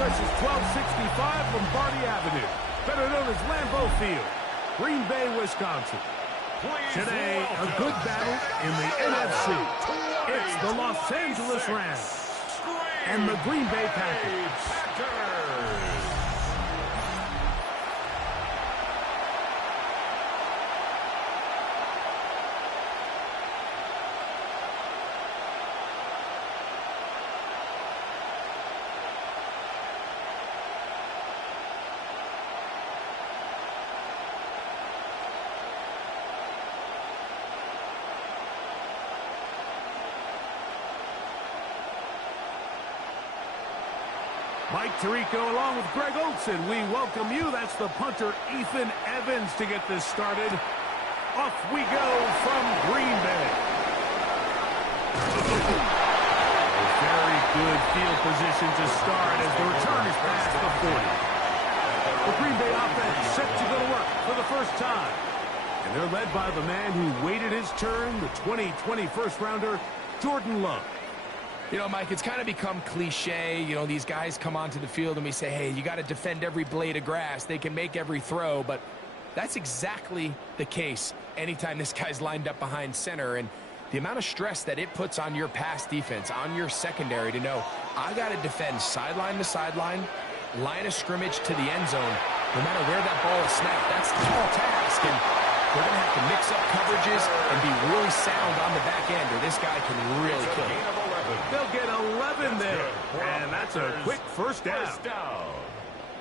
address is 1265 Lombardi Avenue, better known as Lambeau Field, Green Bay, Wisconsin. Today, a good battle in the NFC. It's the Los Angeles Rams and the Green Bay Packers. Mike Tirico along with Greg Olson. We welcome you. That's the punter, Ethan Evans, to get this started. Off we go from Green Bay. A very good field position to start as the return is past the 40. The Green Bay offense set to go to work for the first time. And they're led by the man who waited his turn, the 2020 first-rounder, Jordan Love. You know, Mike, it's kind of become cliche. You know, these guys come onto the field and we say, hey, you got to defend every blade of grass. They can make every throw, but that's exactly the case anytime this guy's lined up behind center. And the amount of stress that it puts on your pass defense, on your secondary to know, I got to defend sideline to sideline, line of scrimmage to the end zone, no matter where that ball is snapped. That's a tall task, and they're going to have to mix up coverages and be really sound on the back end, or this guy can really kill it. They'll get 11 there, and that's a quick first down.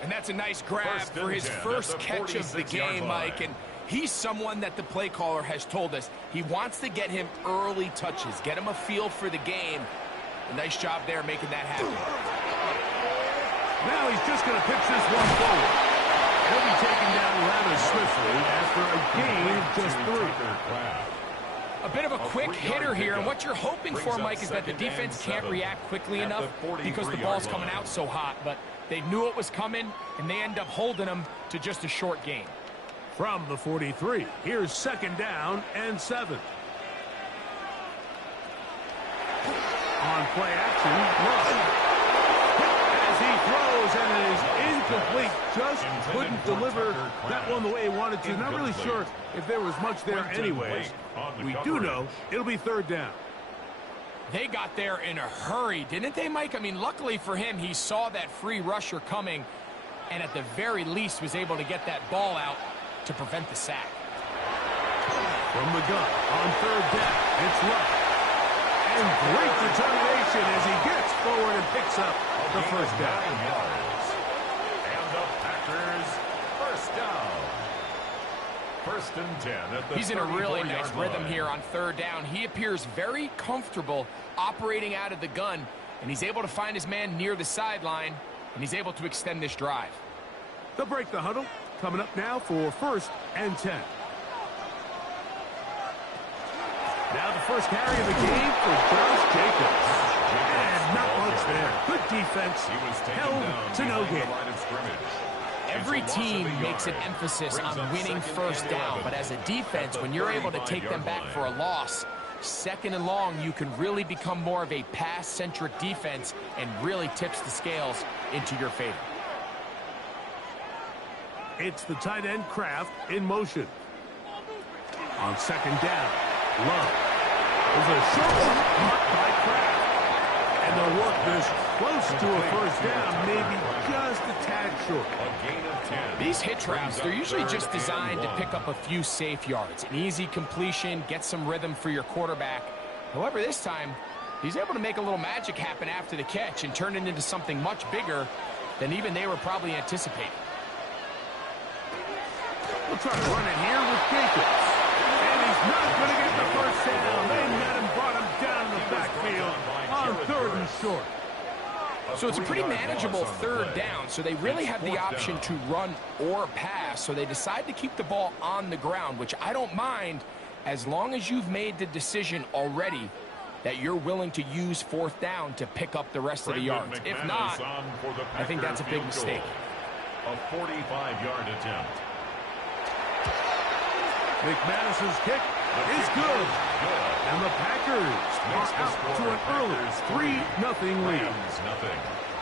And that's a nice grab for his first catch of the game, Mike. And he's someone that the play caller has told us he wants to get him early touches, get him a feel for the game. A nice job there making that happen. Now he's just going to pitch this one forward. He'll be taken down rather swiftly after a gain of just 3. A bit of a quick hitter here, and what you're hoping for, Mike, is that the defense can't react quickly enough because the ball's coming out so hot, but they knew it was coming, and they end up holding them to just a short gain. From the 43, here's second down and 7. On play action, Love. As he throws, and it is incomplete. Just couldn't deliver that one the way he wanted to. Not really sure if there was much there anyways. We do know it'll be third down. They got there in a hurry, didn't they, Mike? I mean, luckily for him, he saw that free rusher coming and at the very least was able to get that ball out to prevent the sack. From the gun on third down, it's Love. And great determination as he gets forward and picks up the first down. And the Packers first down. First and 10 at the He's in a really nice rhythm here on third down. He appears very comfortable operating out of the gun, and he's able to find his man near the sideline, and he's able to extend this drive. They'll break the huddle. Coming up now for first and 10. Now the first carry of the game for Josh Jacobs. And not much there. Good defense. Held to no gain. Every team makes an emphasis on winning first down, but as a defense, when you're able to take them back for a loss, second and long, you can really become more of a pass-centric defense and really tips the scales into your favor. It's the tight end Kraft in motion. On second down, Love. There's a short one caught by Kraft. And they'll work this close to a first down, maybe just a tad short. These hitch routes, they're usually just designed to pick up a few safe yards. An easy completion, get some rhythm for your quarterback. However, this time, he's able to make a little magic happen after the catch and turn it into something much bigger than even they were probably anticipating. We'll try to run it here with Jacobs. And he's not going to get the first down. They met him, brought him down in the backfield on third and short. So it's a pretty manageable third down, so they really have the option to run or pass, so they decide to keep the ball on the ground, which I don't mind as long as you've made the decision already that you're willing to use fourth down to pick up the rest of the yards. If not, I think that's a big mistake. A 45-yard attempt. McManus's kick is good. And the Packers are out to an early 3-0 lead.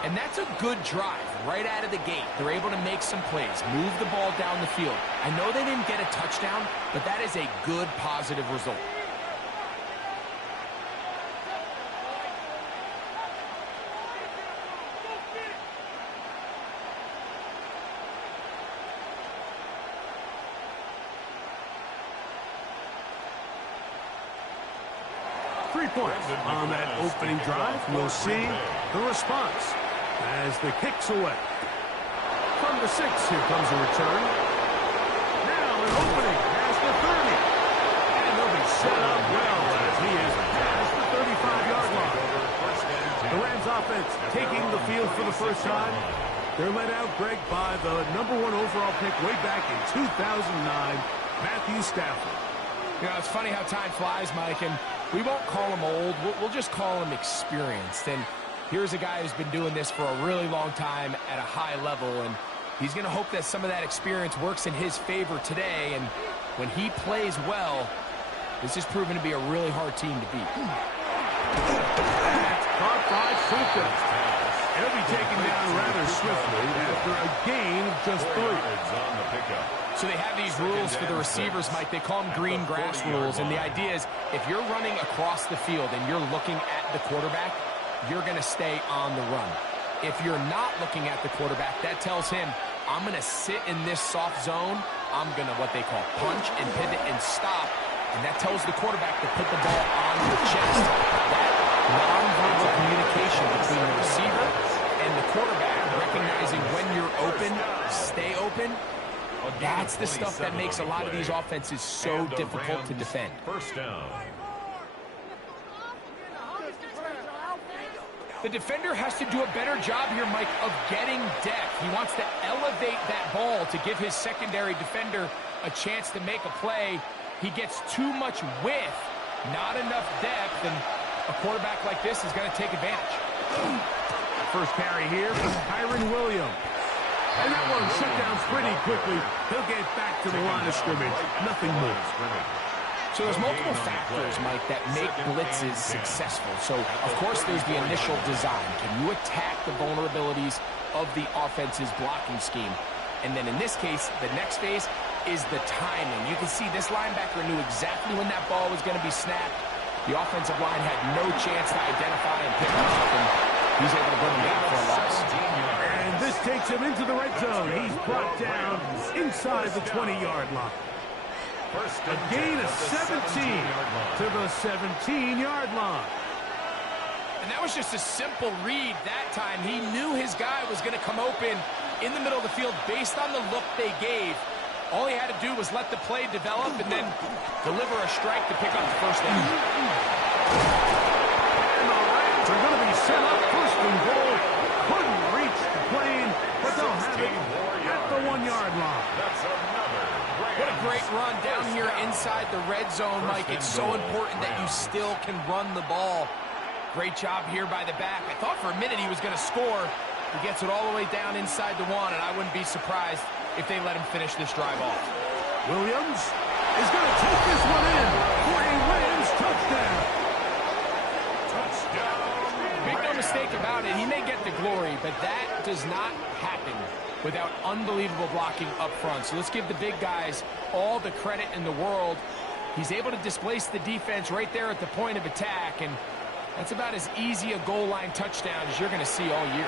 And that's a good drive right out of the gate. They're able to make some plays, move the ball down the field. I know they didn't get a touchdown, but that is a good, positive result. Points on that opening drive. We'll see the response as the kick's away. From the 6, here comes a return. Now an opening past the 30. And they'll be set up well as he is past the 35-yard line. The Rams offense taking the field for the first time. They're led out, Greg, by the #1 overall pick way back in 2009, Matthew Stafford. You know, it's funny how time flies, Mike, and we won't call him old. We'll just call him experienced. And here's a guy who's been doing this for a really long time at a high level, and he's going to hope that some of that experience works in his favor today. And when he plays well, this is proven to be a really hard team to beat. That's caught by Puka. He'll be taken down rather swiftly after a gain of just 3. So they have these rules for the receivers, Mike. They call them green grass rules. And the idea is if you're running across the field and you're looking at the quarterback, you're going to stay on the run. If you're not looking at the quarterback, that tells him, I'm going to sit in this soft zone. I'm going to what they call punch and pivot and stop. And that tells the quarterback to put the ball on your chest. That nonverbal communication between the receiver and the quarterback, recognizing when you're open, stay open, that's the stuff that makes a lot of these offenses so difficult to defend. First down. The defender has to do a better job here, Mike, of getting depth. He wants to elevate that ball to give his secondary defender a chance to make a play. He gets too much width, not enough depth, and a quarterback like this is going to take advantage. First carry here from Kyron Williams. And that one shut down pretty quickly. He'll get back to the line of scrimmage. Nothing more. So there's multiple factors, Mike, that make blitzes successful. So, of course, there's the initial design. Can you attack the vulnerabilities of the offense's blocking scheme? And then in this case, the next phase is the timing. You can see this linebacker knew exactly when that ball was going to be snapped. The offensive line had no chance to identify and pick him up, and he's able to bring him down for a loss. And this takes him into the red zone. He's brought down inside the 20-yard line. A gain of 17 to the 17-yard line. And that was just a simple read that time. He knew his guy was going to come open in the middle of the field based on the look they gave. All he had to do was let the play develop and then deliver a strike to pick up the first down. And the Rams are going to be set up first and goal. Couldn't reach the plane, but they'll have it at the 1-yard line. That's another. What a great run down here inside the red zone, Mike. It's so important that you still can run the ball. Great job here by the back. I thought for a minute he was going to score. He gets it all the way down inside the 1, and I wouldn't be surprised if they let him finish this drive off. Williams is going to take this one in for a Rams touchdown. Make no mistake about it, he may get the glory, but that does not happen without unbelievable blocking up front. So let's give the big guys all the credit in the world. He's able to displace the defense right there at the point of attack, and that's about as easy a goal line touchdown as you're going to see all year.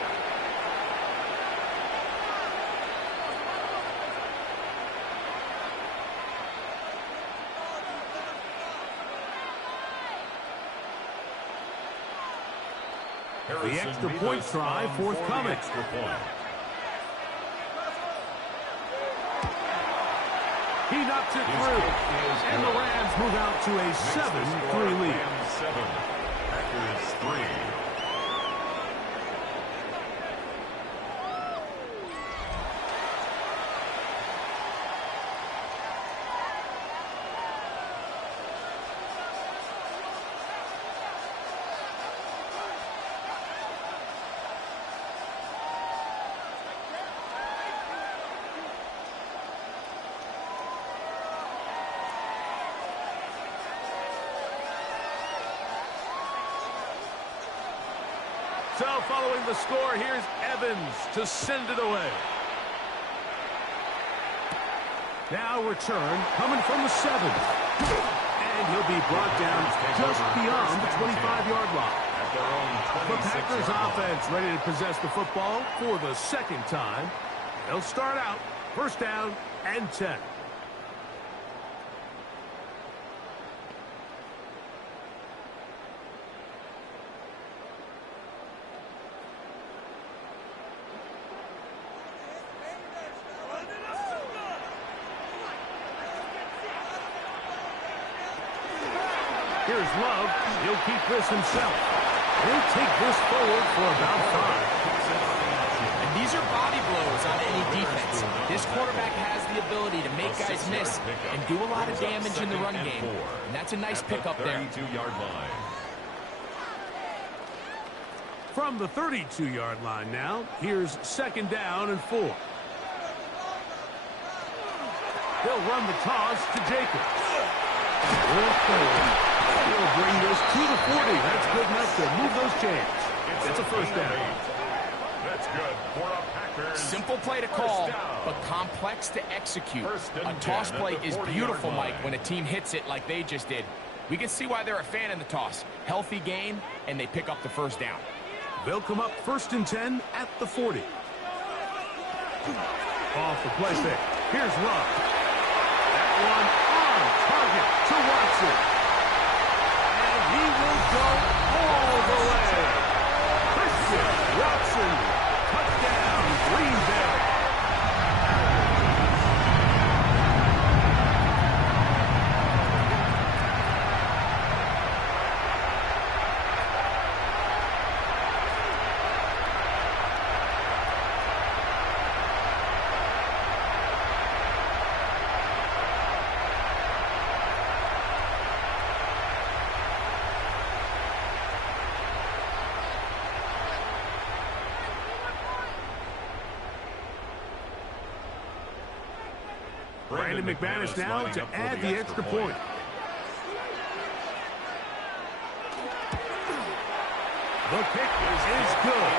The extra point try forthcoming. He knocks it through, and the Rams move out to a 7-3 lead. Packers 3. So following the score, here's Evans to send it away. Now return coming from the 7. And he'll be brought down just beyond the 25-yard line. The Packers offense ready to possess the football for the second time. They'll start out first down and 10. Here's Love. He'll keep this himself. He'll take this forward for about 5. And these are body blows on any defense. This quarterback has the ability to make guys miss and do a lot of damage in the run game. And that's a nice pickup there. 32-yard line. From the 32-yard line now, here's second down and 4. They'll run the toss to Jacobs. He'll bring this to the 40. That's good enough to move those chains. It's a first down. That's good for a Packers. Simple play to call, but complex to execute. A toss play is beautiful, Mike, when a team hits it like they just did. We can see why they're a fan in the toss. Healthy gain, and they pick up the first down. They'll come up first and 10 at the 40. Off the play fake. Here's Love. That one on target to Watson. And he will go all the way. Christian Watson. Touchdown, Green Bay. Brandon McManus now to add the extra point. The kick is good.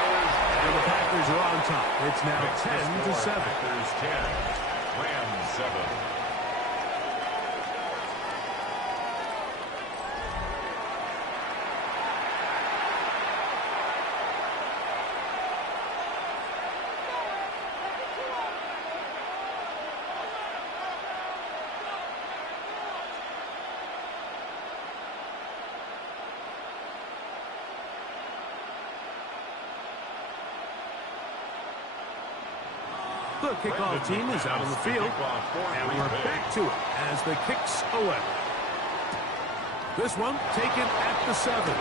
And the Packers are on top. It's now 10-7. Packers 10, Rams 7. The kickoff team is out on the field, and we're back to it as the kick's away. This one taken at the 7.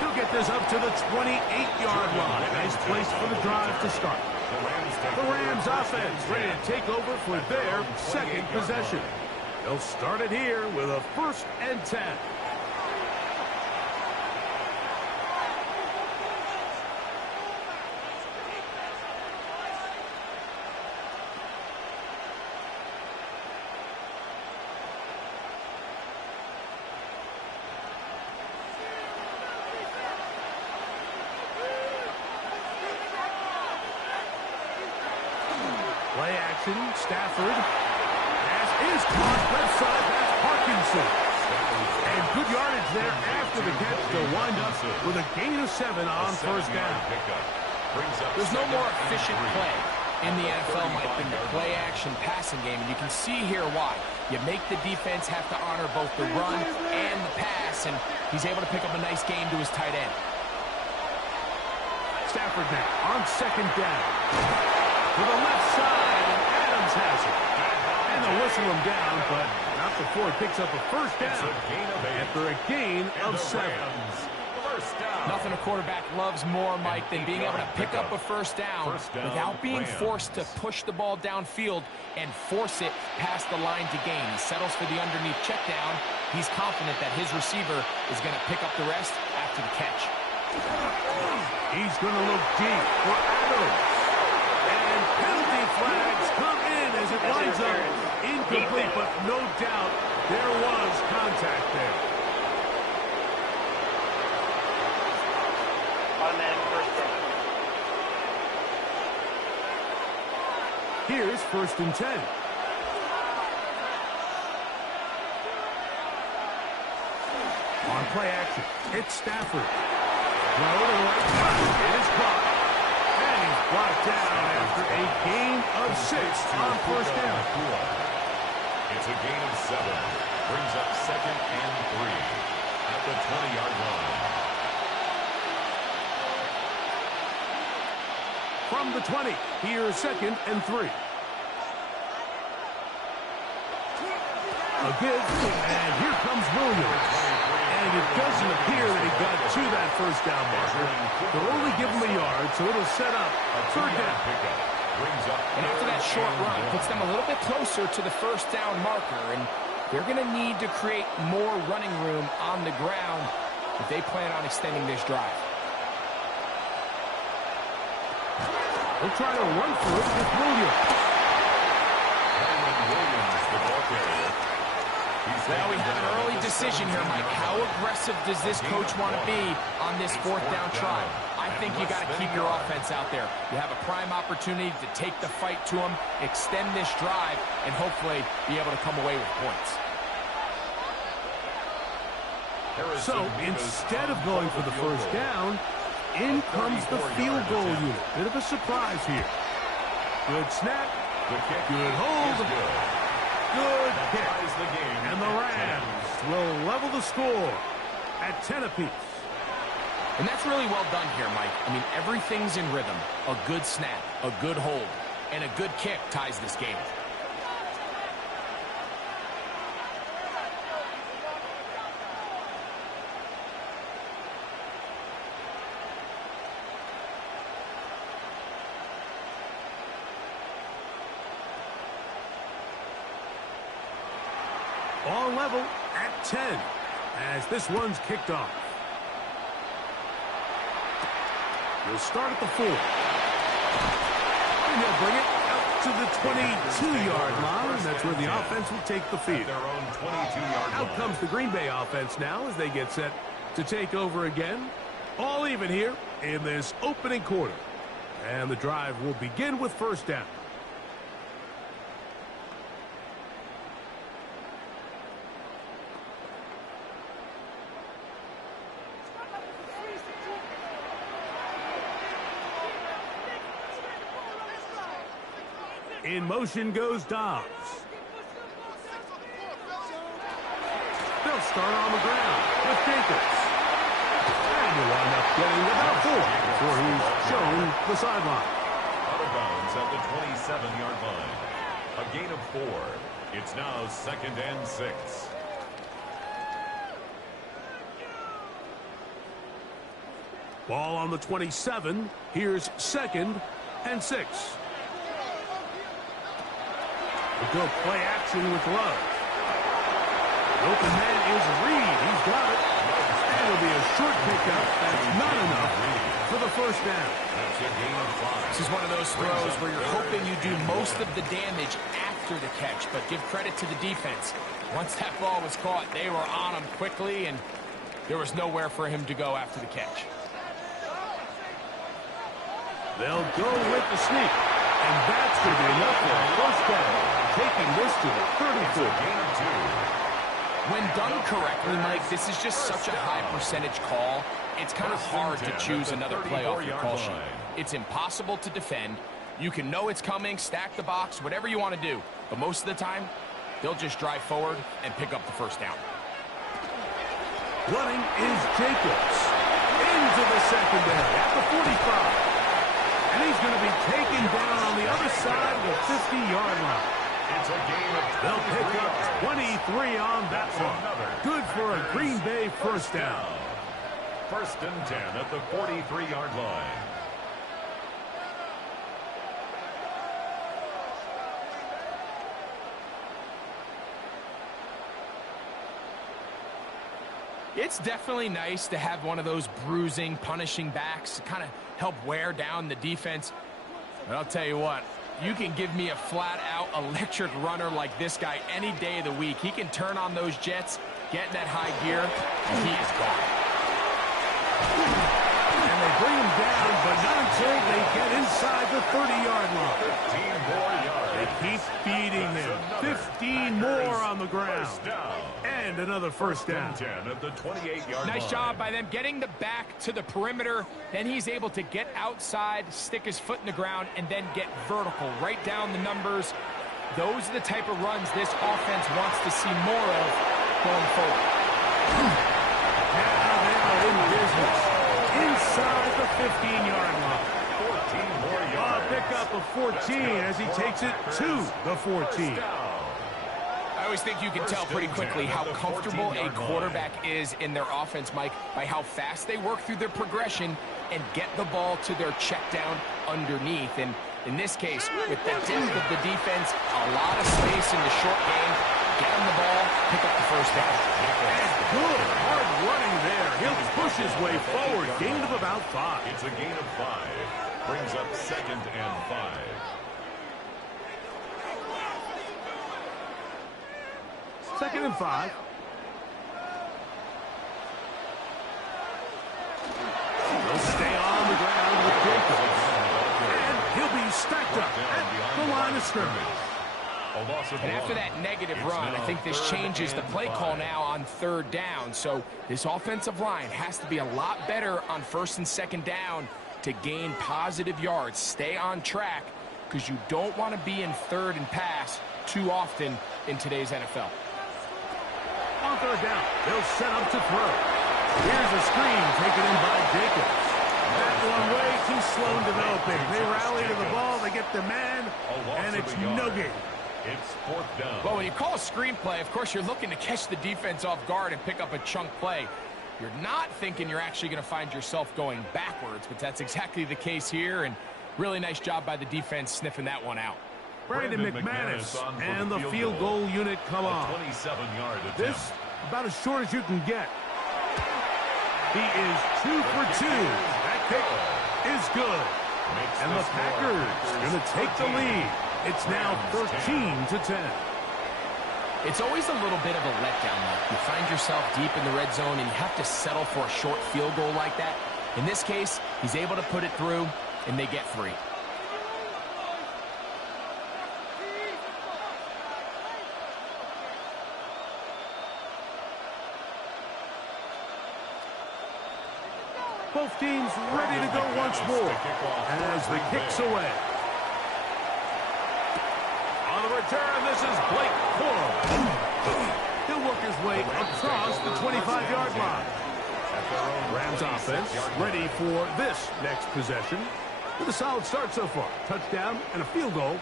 He'll get this up to the 28-yard line. Nice place for the drive to start. The Rams offense ready to take over for their second possession. They'll start it here with a first and 10. Play action, Stafford. Pass is caught left side, that's Parkinson. And good yardage there after the catch to wind up with a gain of 7 on first down. There's no more efficient play in the NFL, Mike, than the play-action passing game, and you can see here why. You make the defense have to honor both the run and the pass, and he's able to pick up a nice gain to his tight end. Stafford now on second down. To the left side, and Adams has it. And they'll whistle him down, but not before he picks up a first down after a gain of 7. Nothing a quarterback loves more, Mike, than being able to pick up a first down without being forced to push the ball downfield and force it past the line to gain. He settles for the underneath check down. He's confident that his receiver is going to pick up the rest after the catch. He's going to look deep for Adams. And penalty flags come in as it winds up incomplete, but no doubt there was contact there. Automatic Here's 1st and 10. On play action, it's Stafford. Throw to the right side. It is caught. And he's brought down after a gain of 6 on 1st down. It's a gain of 7. Brings up 2nd and 3 at the 20-yard line. From the 20, here's 2nd and 3. A give, and here comes Williams. And it doesn't appear that he got to that 1st down marker. They'll only give him a yard, so it'll set up a 3rd down. And after that short run, puts them a little bit closer to the 1st down marker, and they're going to need to create more running room on the ground if they plan on extending this drive. They'll try to run for it with Williams. The ball carrier. Now we have an early decision here, Mike. How aggressive does this coach want to be on this 4th down try? I think you got to keep your offense out there. You have a prime opportunity to take the fight to them, extend this drive, and hopefully be able to come away with points. So instead of going for the 1st down, in comes the field goal unit. Bit of a surprise here. Good snap. Good hold. Good kick. And the Rams will level the score at 10 apiece. And that's really well done here, Mike. I mean, everything's in rhythm. A good snap, a good hold, and a good kick ties this game. All level at 10 as this one's kicked off. We'll start at the 4. And they'll bring it out to the 22-yard line. That's where the offense will take the field. Out comes the Green Bay offense now as they get set to take over again. All even here in this opening quarter. And the drive will begin with 1st down. In motion goes Dobbs. They'll start on the ground with Jacobs. And he'll wind up getting about 4 before he's shown the sideline. Out of bounds at the 27-yard line. A gain of 4. It's now 2nd and 6. Ball on the 27. Here's 2nd and 6. We'll go play action with Love. The open man is Reed. He's got it. And it'll be a short pickup. That's not enough for the 1st down. That's a gain of 5. This is one of those throws where you're hoping you do most of the damage after the catch, but give credit to the defense. Once that ball was caught, they were on him quickly, and there was nowhere for him to go after the catch. They'll go with the sneak. And that's going to be enough for a 1st down. Taking this to the 34. Gain of 2. When done correctly, Mike, this is just such a high percentage call. It's kind of hard to choose another play off your call sheet. It's impossible to defend. You can know it's coming, stack the box, whatever you want to do. But most of the time, they'll just drive forward and pick up the 1st down. Running is Jacobs. Into the secondary at the 45. And he's going to be taken down on the other side of the 50-yard line. It's a gain of 23. They'll pick up 23 on that one. Good for a Green Bay 1st down. 1st and 10 at the 43-yard line. It's definitely nice to have one of those bruising, punishing backs to kind of help wear down the defense. But I'll tell you what, you can give me a flat-out electric runner like this guy any day of the week. He can turn on those jets, get in that high gear, and he is gone. And they bring him down, but not until they get inside the 30-yard line. 15 more yards. the ground. And another first down. 10 at the 28-yard Nice line. job by them getting the back to the perimeter. Then he's able to get outside, stick his foot in the ground, and then get vertical. Right down the numbers. Those are the type of runs this offense wants to see more of going forward. Now they are in business. Inside the 15-yard line. 14 more yards. A pickup of 14 as he takes it to the 14. I always think you can tell pretty quickly how comfortable a quarterback is in their offense, Mike, by how fast they work through their progression and get the ball to their check down underneath. And in this case, with the depth of the defense, a lot of space in the short game, get him the ball, pick up the first down. And good hard running there. He'll push his way forward. Gain of about 5. It's a gain of 5. Brings up 2nd and 5. Second and 5. He'll stay on the ground with Jacobs. And he'll be stacked up at the line of scrimmage. And after that negative run, I think this changes the play call now on 3rd down. So this offensive line has to be a lot better on 1st and 2nd down to gain positive yards. Stay on track because you don't want to be in 3rd and pass too often in today's NFL. On 3rd down, they'll set up to throw. Here's a screen taken in by Jacobs. That one way too slow in developing. They rally to the ball, they get the man, and it's no gain. It's 4th down. Well, when you call a screenplay, of course, you're looking to catch the defense off guard and pick up a chunk play. You're not thinking you're actually going to find yourself going backwards, but that's exactly the case here, and really nice job by the defense sniffing that one out. Brandon McManus and the field goal unit come on. 27-yard attempt. This about as short as you can get. He is 2 for 2. That kick is good. And the Packers going to take the lead. It's now 13-10. It's always a little bit of a letdown, though. You find yourself deep in the red zone, and you have to settle for a short field goal like that. In this case, he's able to put it through, and they get 3. Both teams ready to go once more as the kick's away. On the return, this is Blake Corum. He'll work his way across the 25-yard line. Rams offense ready for this next possession with a solid start so far. Touchdown and a field goal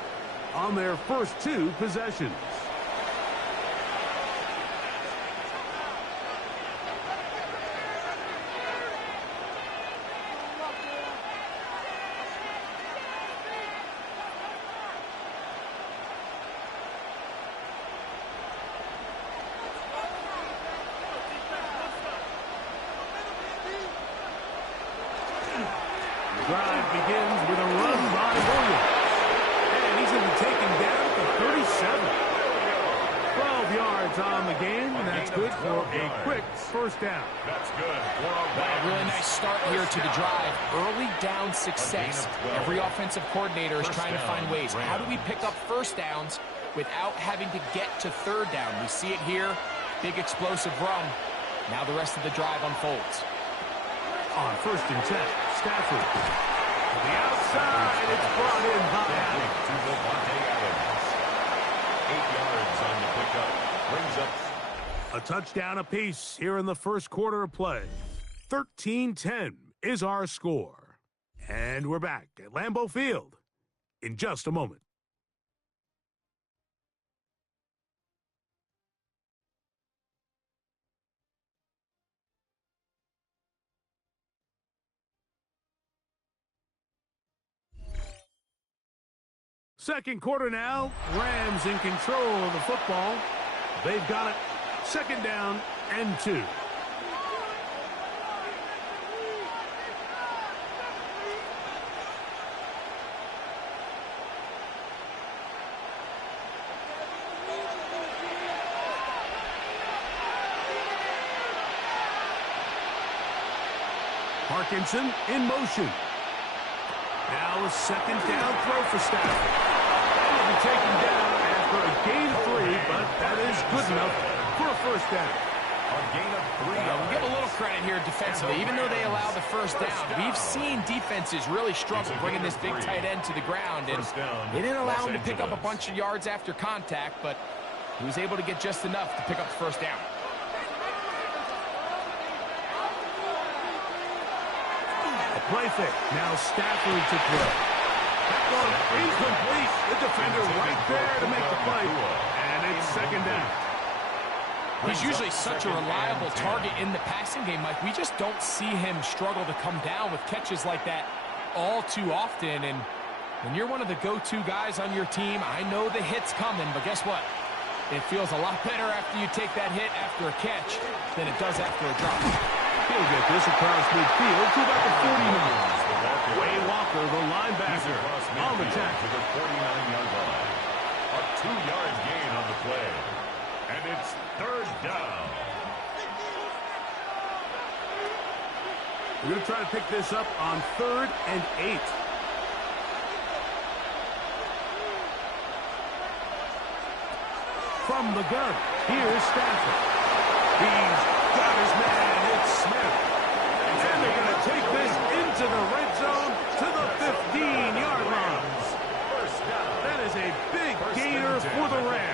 on their first 2 possessions. Drive begins with a run by Williams. And he's going to be taken down to 37. 12 yards on the game, and that's good for a quick first down. That's good. Really nice start here to the drive. Early down success. Every offensive coordinator is trying to find ways. How do we pick up first downs without having to get to 3rd down? We see it here. Big explosive run. Now the rest of the drive unfolds. On 1st and 10, Stafford. To the outside, it's brought in by Allen. To Devontae Adams. 8 yards on the pickup. Brings up A touchdown apiece here in the first quarter of play. 13-10 is our score. And we're back at Lambeau Field in just a moment. Second quarter now. Rams in control of the football. They've got it. 2nd down and 2. Parkinson in motion. Now a 2nd down throw for Stafford. He'll be taken down after for a gain of 3, but that is good enough for a first down. A gain of 3. We'll give a little credit here defensively. Even though they allow the first down, we've seen defenses really struggle bringing this big tight end to the ground, and they didn't allow him to pick up a bunch of yards after contact, but he was able to get just enough to pick up the first down. A play fake. Now Stafford to throw. That one incomplete. The defender right there to make the play, and it's second down. He's usually such a reliable target in the passing game, Mike. We just don't see him struggle to come down with catches like that all too often. And when you're one of the go-to guys on your team, I know the hit's coming, but guess what? It feels a lot better after you take that hit after a catch than it does after a drop. He'll get this across midfield to about the 49. Way Walker, the linebacker, on the tackle to the 49-yard line. A 2-yard gain on the play. And it's third down. We're going to try to pick this up on 3rd and 8. From the gun, here's Stafford. He's got his man, it's Smith. And they're going to take this into the red zone to the 15-yard line. That is a big gainer for the Rams.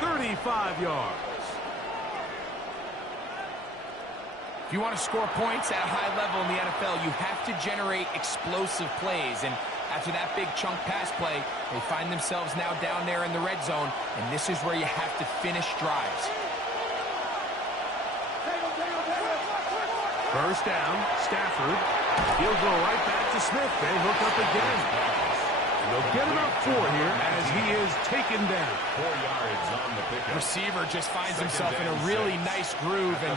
35 yards. If you want to score points at a high level in the NFL, you have to generate explosive plays. And after that big chunk pass play, they find themselves now down there in the red zone, and this is where you have to finish drives. First down, Stafford. He'll go right back to Smith. They hook up again. They'll get about 4 here as he is taken down. 4 yards on the pickup. Receiver just finds himself in a really nice groove, and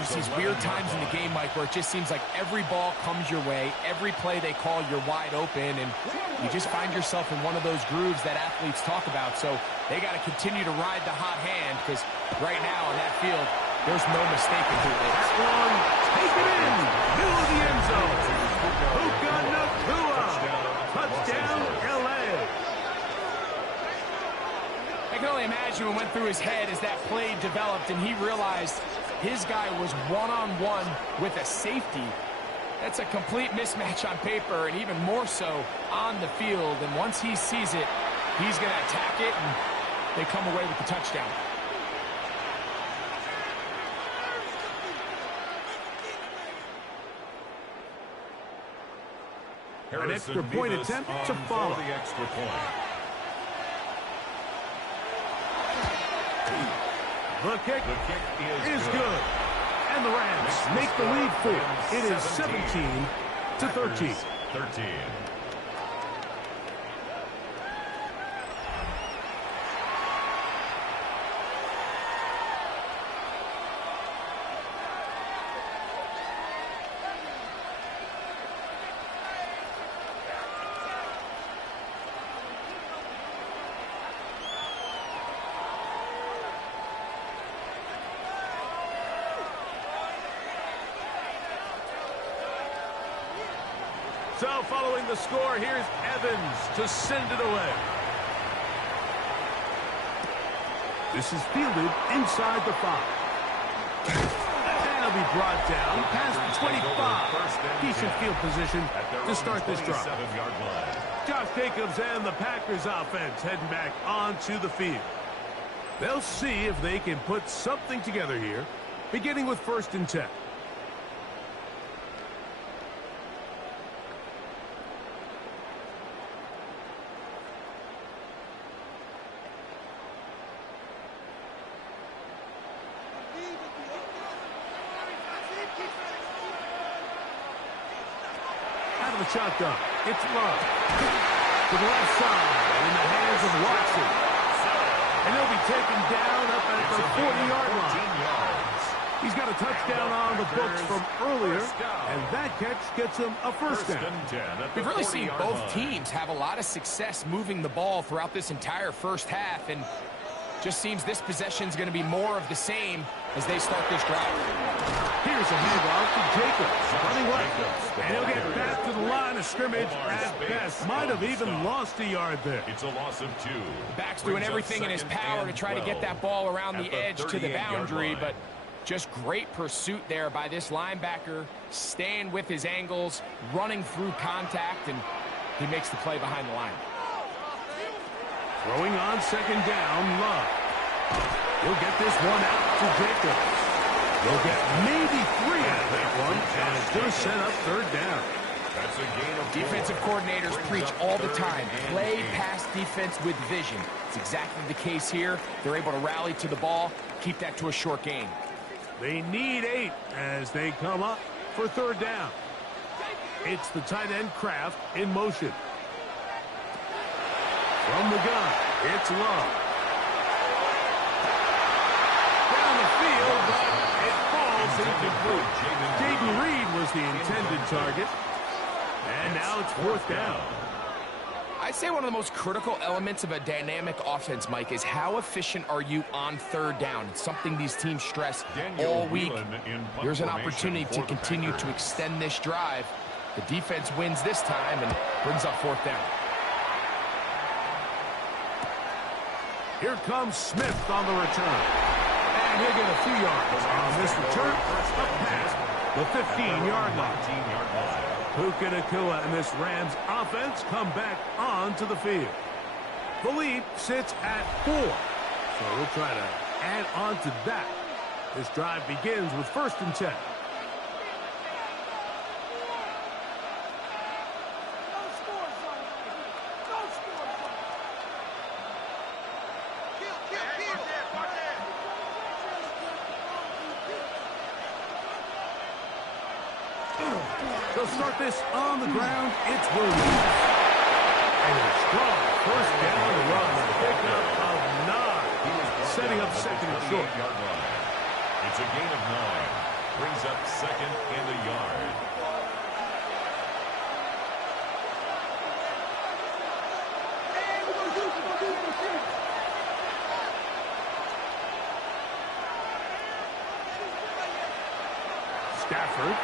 there's these weird times in the game, Mike, where it just seems like every ball comes your way, every play they call, you're wide open, and you just find yourself in one of those grooves that athletes talk about. So they got to continue to ride the hot hand, because right now on that field, there's no mistaking who it is. That one, take it in, middle of the end zone. Puka Nacua, touchdown, L.A. I can only imagine what went through his head as that play developed and he realized his guy was one-on-one with a safety. That's a complete mismatch on paper and even more so on the field. And once he sees it, he's going to attack it, and they come away with the touchdown. An extra point attempt to follow. The extra point. The kick is good. And the Rams make the lead 4. It is 17-13. 13. So following the score, here's Evans to send it away. This is fielded inside the 5. And it'll be brought down past the 25. Decent field position to start this drive. Josh Jacobs and the Packers offense heading back onto the field. They'll see if they can put something together here, beginning with 1st and 10. Shotgun. It's Love. To the left side in the hands of Watson. And he'll be taken down up at the 40-yard line. He's got a touchdown on the books from earlier, and that catch gets him a first down. We've really seen both teams have a lot of success moving the ball throughout this entire first half, and Just seems this possession's going to be more of the same as they start this drive. Here's a handoff to Jacobs, running left. And he'll get back to the line of scrimmage at best. Might have even lost a yard there. It's a loss of 2. Back's doing everything in his power to try to get that ball around the edge to the boundary, but just great pursuit there by this linebacker, staying with his angles, running through contact, and he makes the play behind the line. Throwing on second down, Love. He'll get this one out to Jacobs. They'll get maybe 3 out of that one, and it's going to set up third down. That's a gain of 4. Defensive coordinators preach all the time, play pass defense with vision. It's exactly the case here. They're able to rally to the ball, keep that to a short gain. They need 8 as they come up for third down. It's the tight end Kraft in motion. From the gun, it's Love. Down the field, but it falls incomplete. Jaden Reed was the intended target. And now it's fourth down. I'd say one of the most critical elements of a dynamic offense, Mike, is how efficient are you on third down. It's something these teams stress all week. Here's an opportunity to continue to extend this drive. The defense wins this time and brings up fourth down. Here comes Smith on the return. And he'll get a few yards on this return. Up past the 15-yard line. Puka Nacua and this Rams offense come back onto the field. The lead sits at 4. So we'll try to add on to that. This drive begins with 1st and 10. They'll start this on the ground. It's Williams. And a strong first down run. A pickup of 9. Setting up second and short. It's a gain of 9. Brings up second and a yard. Stafford.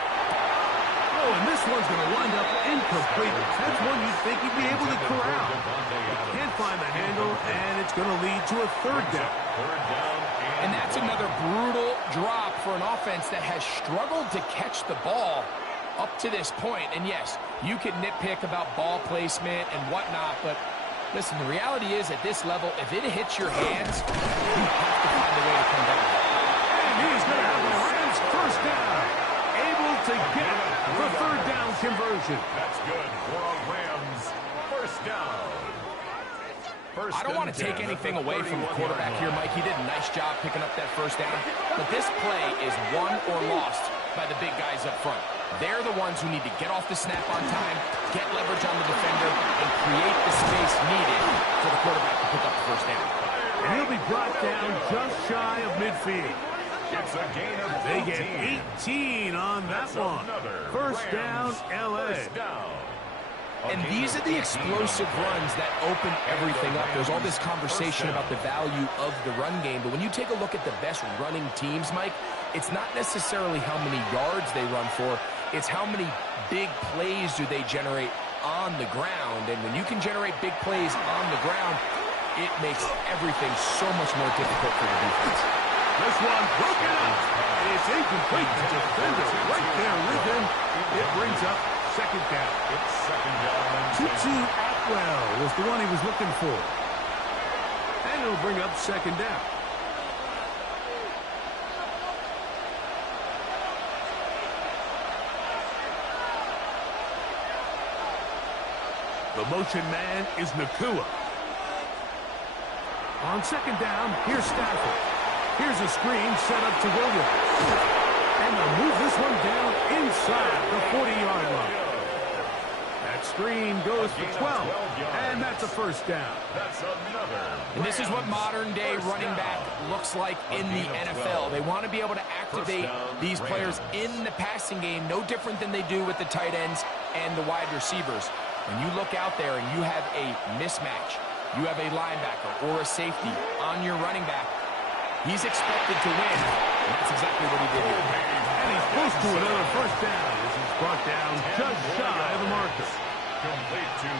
Oh, and this one's going to wind up incomplete. That's one you'd think he'd be able to corral. Can't find the handle, and it's going to lead to a third down. And that's another brutal drop for an offense that has struggled to catch the ball up to this point. And yes, you can nitpick about ball placement and whatnot, but listen, the reality is at this level, if it hits your hands, you have to find a way to come back. And he's going to have the Rams first down. Able to get the third down conversion. That's good for a Rams first down. I don't want to take anything away from the quarterback here, Mike. He did a nice job picking up that first down. But this play is won or lost by the big guys up front. They're the ones who need to get off the snap on time, get leverage on the defender, and create the space needed for the quarterback to pick up the first down. And he'll be brought down just shy of midfield. It's a gain of 18. They get 18 on that one. First down, L.A. And these are the explosive runs that open everything up. There's all this conversation about the value of the run game, but when you take a look at the best running teams, Mike, it's not necessarily how many yards they run for, it's how many big plays do they generate on the ground. And when you can generate big plays on the ground, it makes everything so much more difficult for the defense. This one broken up. It's incomplete. The defender right there with him. It brings up second down. It's second down. Tutu Atwell was the one he was looking for. And it'll bring up second down. The motion man is Nacua. On second down, here's Stafford. Here's a screen set up to Williams. And they'll move this one down inside the 40-yard line. That screen goes for 12, and that's a first down. That's another. And this is what modern-day running back looks like in the NFL. They want to be able to activate these players in the passing game, no different than they do with the tight ends and the wide receivers. When you look out there and you have a mismatch, you have a linebacker or a safety on your running back, he's expected to win. And that's exactly what he did here. And he's close to another first down as he's brought down just shy of the marker.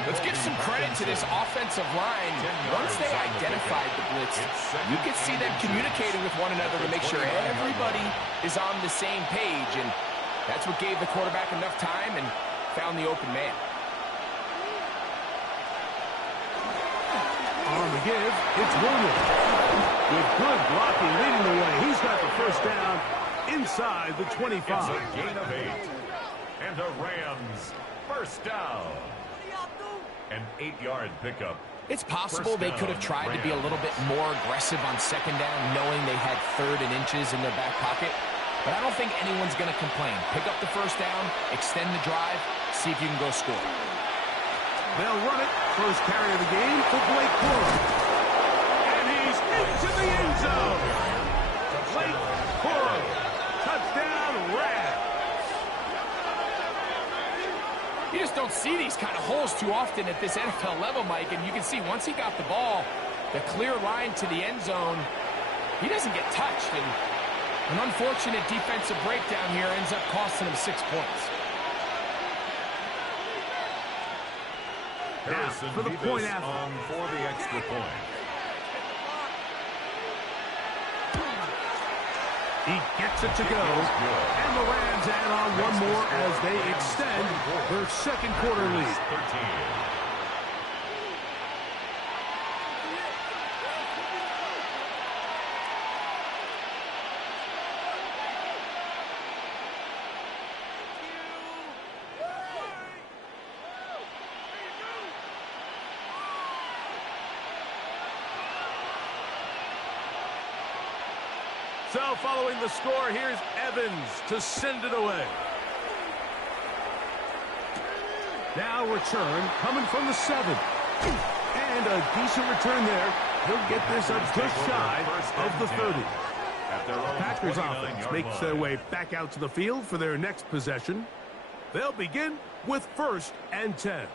Let's give some credit to this offensive line. Once they identified the blitz, you could see them communicating with one another to make sure everybody is on the same page. And that's what gave the quarterback enough time and found the open man. On the give, it's Williams. With good blocking leading the way, he's got the first down inside the 25. It's a gain of 8. And a Rams first down. An 8-yard pickup. It's possible they could have tried to be a little bit more aggressive on second down, knowing they had 3rd and inches in their back pocket. But I don't think anyone's going to complain. Pick up the first down, extend the drive, see if you can go score. They'll run it. First carry of the game for Blake Corum. And he's into the end zone. Blake Corum. Touchdown, Rams. You just don't see these kind of holes too often at this NFL level, Mike. And you can see once he got the ball, the clear line to the end zone, he doesn't get touched. And an unfortunate defensive breakdown here ends up costing him 6 points. Harrison for the point after. On for the extra point. He gets it to go. And the Rams add on one more as they extend their second quarter lead. 13. So following the score, here's Evans to send it away. Now return coming from the 7. And a decent return there. He'll get this up just shy of the 30. Packers offense makes their way back out to the field for their next possession. They'll begin with 1st and 10.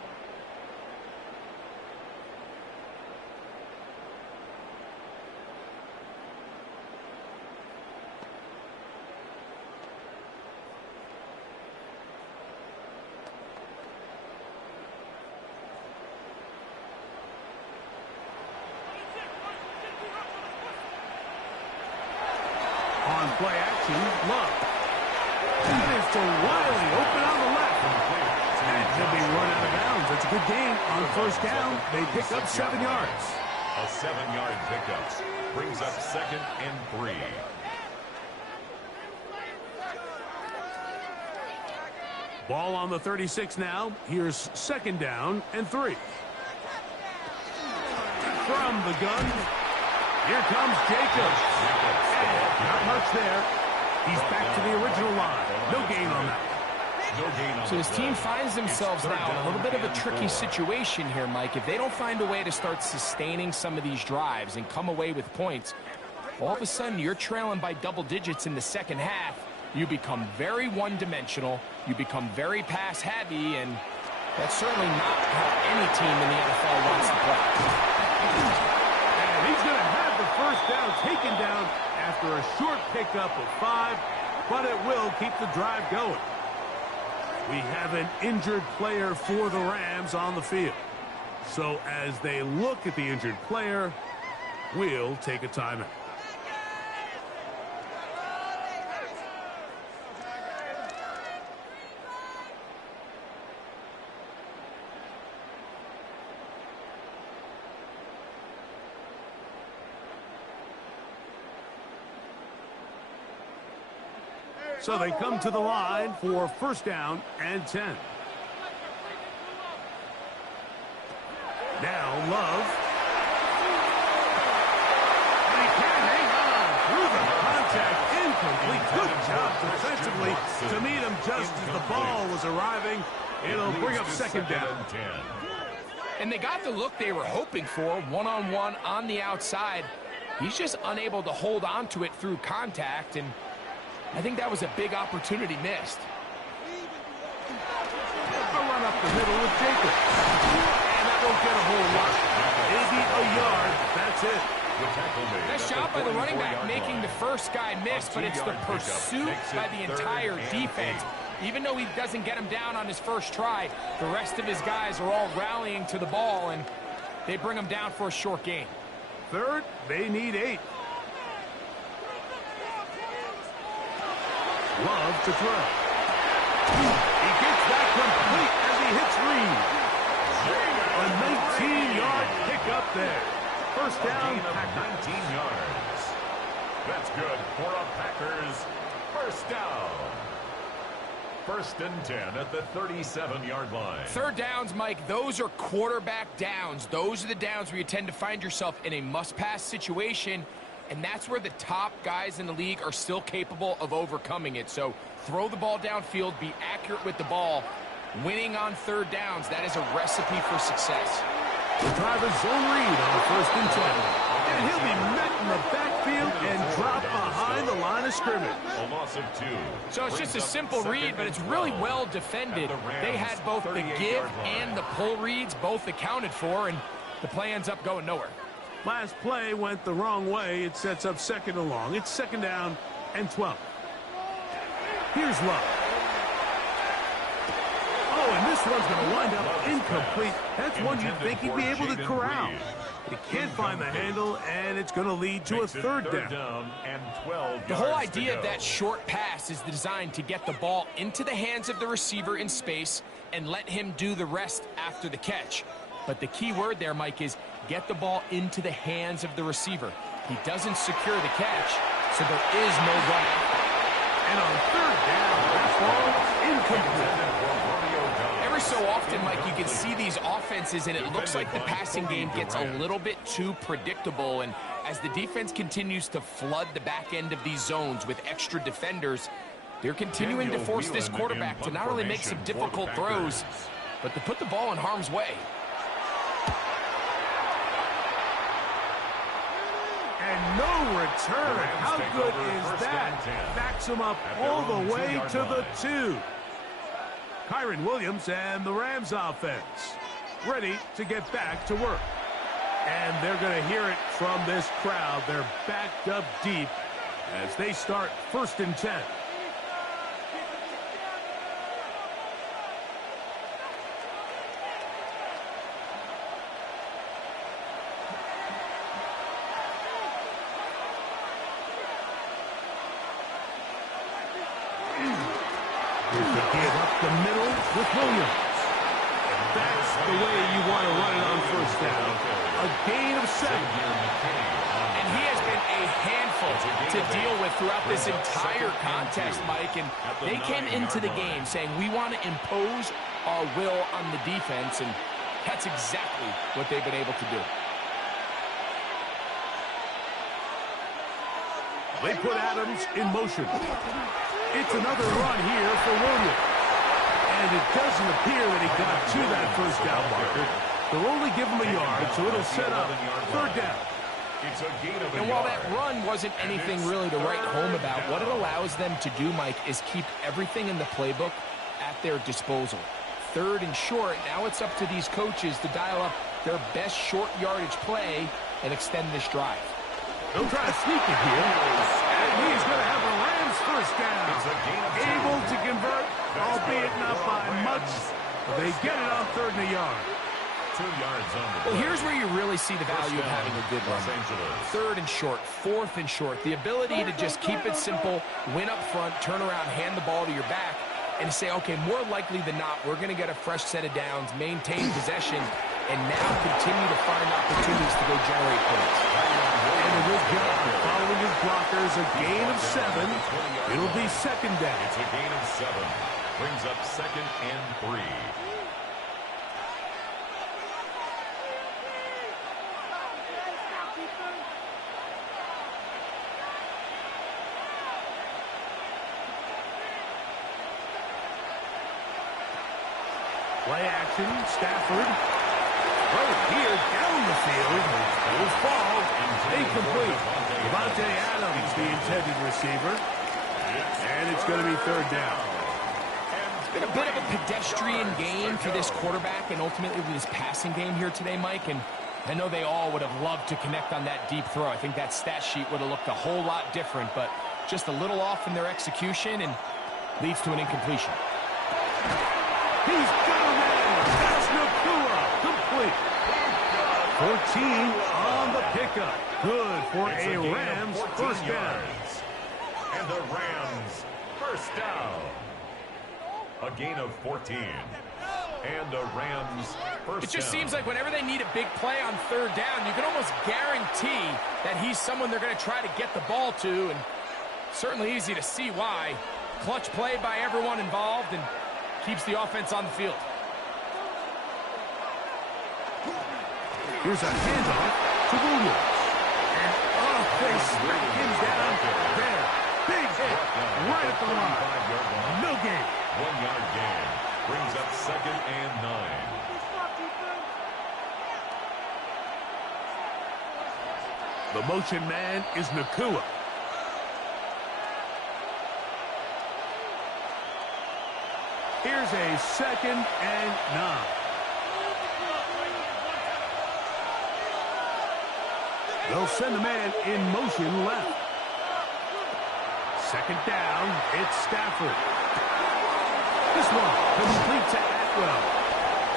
On play action, Love. That is to Wiley, open on the left. And he'll be run out of bounds. That's a good gain on first down. They pick up 7 yards. A 7-yard pickup brings up 2nd and 3. Ball on the 36 now. Here's 2nd down and 3. From the gun, here comes Jacobs. And not much there. He's back to the original line. No gain on that. So this team finds themselves now in a little bit of a tricky situation here, Mike. If they don't find a way to start sustaining some of these drives and come away with points, all of a sudden you're trailing by double digits in the second half. You become very one-dimensional. You become very pass-heavy, and that's certainly not how any team in the NFL wants to play. And he's going to have the first down taken down after a short pickup of 5, but it will keep the drive going. We have an injured player for the Rams on the field. So as they look at the injured player, we'll take a timeout. So they come to the line for first down and 10. Now Love. And he can't hang on through the contact. Incomplete. Good job defensively to meet him just as the ball was arriving. It'll bring up 2nd down. And they got the look they were hoping for, one-on-one on the outside. He's just unable to hold on to it through contact, and I think that was a big opportunity missed. A run up the middle with Jacobs. And that won't get a whole lot. Maybe job by the running back making the first guy miss, but it's the pursuit by the entire defense. Even though he doesn't get him down on his first try, the rest of his guys are all rallying to the ball, and they bring him down for a short gain. Third, they need 8. Love to throw. He gets that complete as he hits Reed. A 19-yard pickup there. First down, Packers. 19 yards. That's good for a Packers first down. First and 10 at the 37-yard line. Third downs, Mike, those are quarterback downs. Those are the downs where you tend to find yourself in a must-pass situation, and that's where the top guys in the league are still capable of overcoming it. So throw the ball downfield, be accurate with the ball. Winning on third downs, that is a recipe for success. The driver's zone read on first and 10. And he'll be met in the backfield and dropped behind the line of scrimmage. A loss of 2. So it's just a simple read, but it's really well defended. They had both the give and the pull reads both accounted for, and the play ends up going nowhere. Last play went the wrong way. It sets up second and long. It's second down and 12. Here's Love. Oh, and this one's going to wind up incomplete. That's one you'd think he'd be able to corral. He can't find the handle, and it's going to lead to a third down. And 12 the whole idea of that short pass is designed to get the ball into the hands of the receiver in space and let him do the rest after the catch. But the key word there, Mike, is get the ball into the hands of the receiver. He doesn't secure the catch, so there is no run after. And on third down, that ball incomplete. Every so often, Mike, you can see these offenses, and it looks like the passing game gets a little bit too predictable. And as the defense continues to flood the back end of these zones with extra defenders, they're continuing to force this quarterback to not only make some difficult throws, but to put the ball in harm's way. And no return. How good is that? Backs him up all the way to the 2. Kyron Williams and the Rams offense ready to get back to work. And they're going to hear it from this crowd. They're backed up deep as they start first and 10. Give up the middle with Williams. And that's the way you want to run it on first down. A gain of 7. And he has been a handful to deal with throughout this entire contest, Mike. And they came into the game saying, we want to impose our will on the defense. And that's exactly what they've been able to do. They put Adams in motion. It's another run here for Williams. And it doesn't appear that he got to that first down marker. They'll only give him a yard, so it'll set up third down. And while that run wasn't anything really to write home about, what it allows them to do, Mike, is keep everything in the playbook at their disposal. Third and short, now it's up to these coaches to dial up their best short yardage play and extend this drive. They'll try to sneak it here. And he's going to have a Rams first down. Able to convert, albeit not by much. But they get it on third and a yard. 2 yards on the Well, here's where you really see the value of having a good run. Third and short, fourth and short. The ability to just keep it simple, win up front, turn around, hand the ball to your back, and say, okay, more likely than not, we're going to get a fresh set of downs, maintain possession, and now continue to find opportunities to go generate points. And a good job following his blockers, a gain of 7. It'll be second down. It's a gain of 7. Brings up second and 3. Play action, Stafford. Right here, down the field. Goes ball, incomplete. Devontae Adams, the intended receiver. And it's going to be third down. It's been a bit of a pedestrian game for this quarterback and ultimately this passing game here today, Mike. And I know they all would have loved to connect on that deep throw. I think that stat sheet would have looked a whole lot different, but just a little off in their execution and leads to an incompletion. He's got a man. That's Nakua. Complete. 14 on the pickup. Good for a Rams first down. And the Rams first down. A gain of 14. And the Rams first down. It just seems like whenever they need a big play on third down, you can almost guarantee that he's someone they're going to try to get the ball to, and certainly easy to see why. Clutch play by everyone involved and keeps the offense on the field. Here's a handoff to Williams. And they smack him down there. Big hit right at the line. No gain. 1 yard gain. Brings up 2nd and 9. The motion man is Nakua. Here's a 2nd and 9. They'll send the man in motion left. 2nd down, it's Stafford. This one complete to Atwell.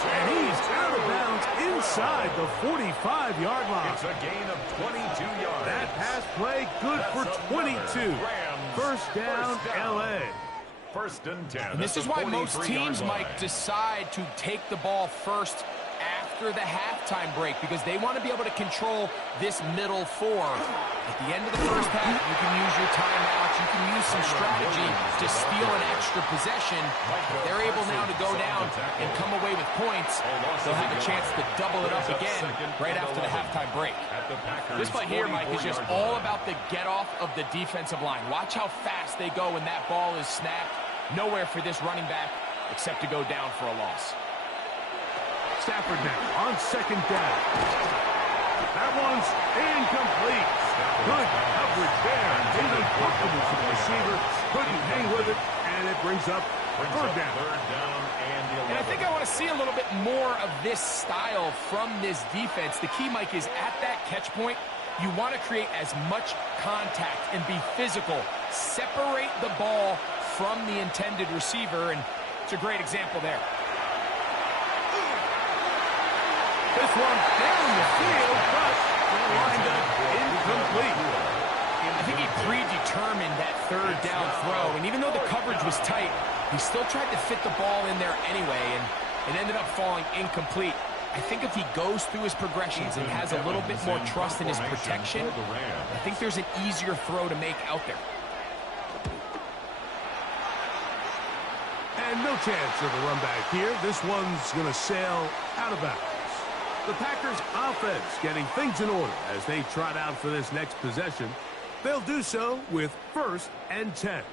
And he's out of bounds inside the 45-yard line. It's a gain of 22 yards. That pass play good for 22. First down, L.A. 1st and 10. And this is why most teams, Mike, decide to take the ball first after the halftime break, because they want to be able to control this middle four. At the end of the first half, you can use your timeouts, you can use some strategy to steal an extra possession. If they're able now to go down and come away with points, they'll have a chance to double it up again right after the halftime break. This play here, Mike, is just all about the get-off of the defensive line. Watch how fast they go when that ball is snapped. Nowhere for this running back except to go down for a loss. Stafford now on 2nd down. That one's incomplete. Good coverage there. Uncomfortable for the receiver. Couldn't hang with it, and it brings up 3rd down. And I think I want to see a little bit more of this style from this defense. The key, Mike, is at that catch point, you want to create as much contact and be physical. Separate the ball from the intended receiver, and it's a great example there. This one down the field, but lined up incomplete. I think he predetermined that 3rd down throw, and even though the coverage was tight, he still tried to fit the ball in there anyway, and it ended up falling incomplete. I think if he goes through his progressions and has a little bit more trust in his protection, I think there's an easier throw to make out there. And no chance of a run back here. This one's going to sail out of bounds. The Packers offense getting things in order as they trot out for this next possession. They'll do so with 1st and 10.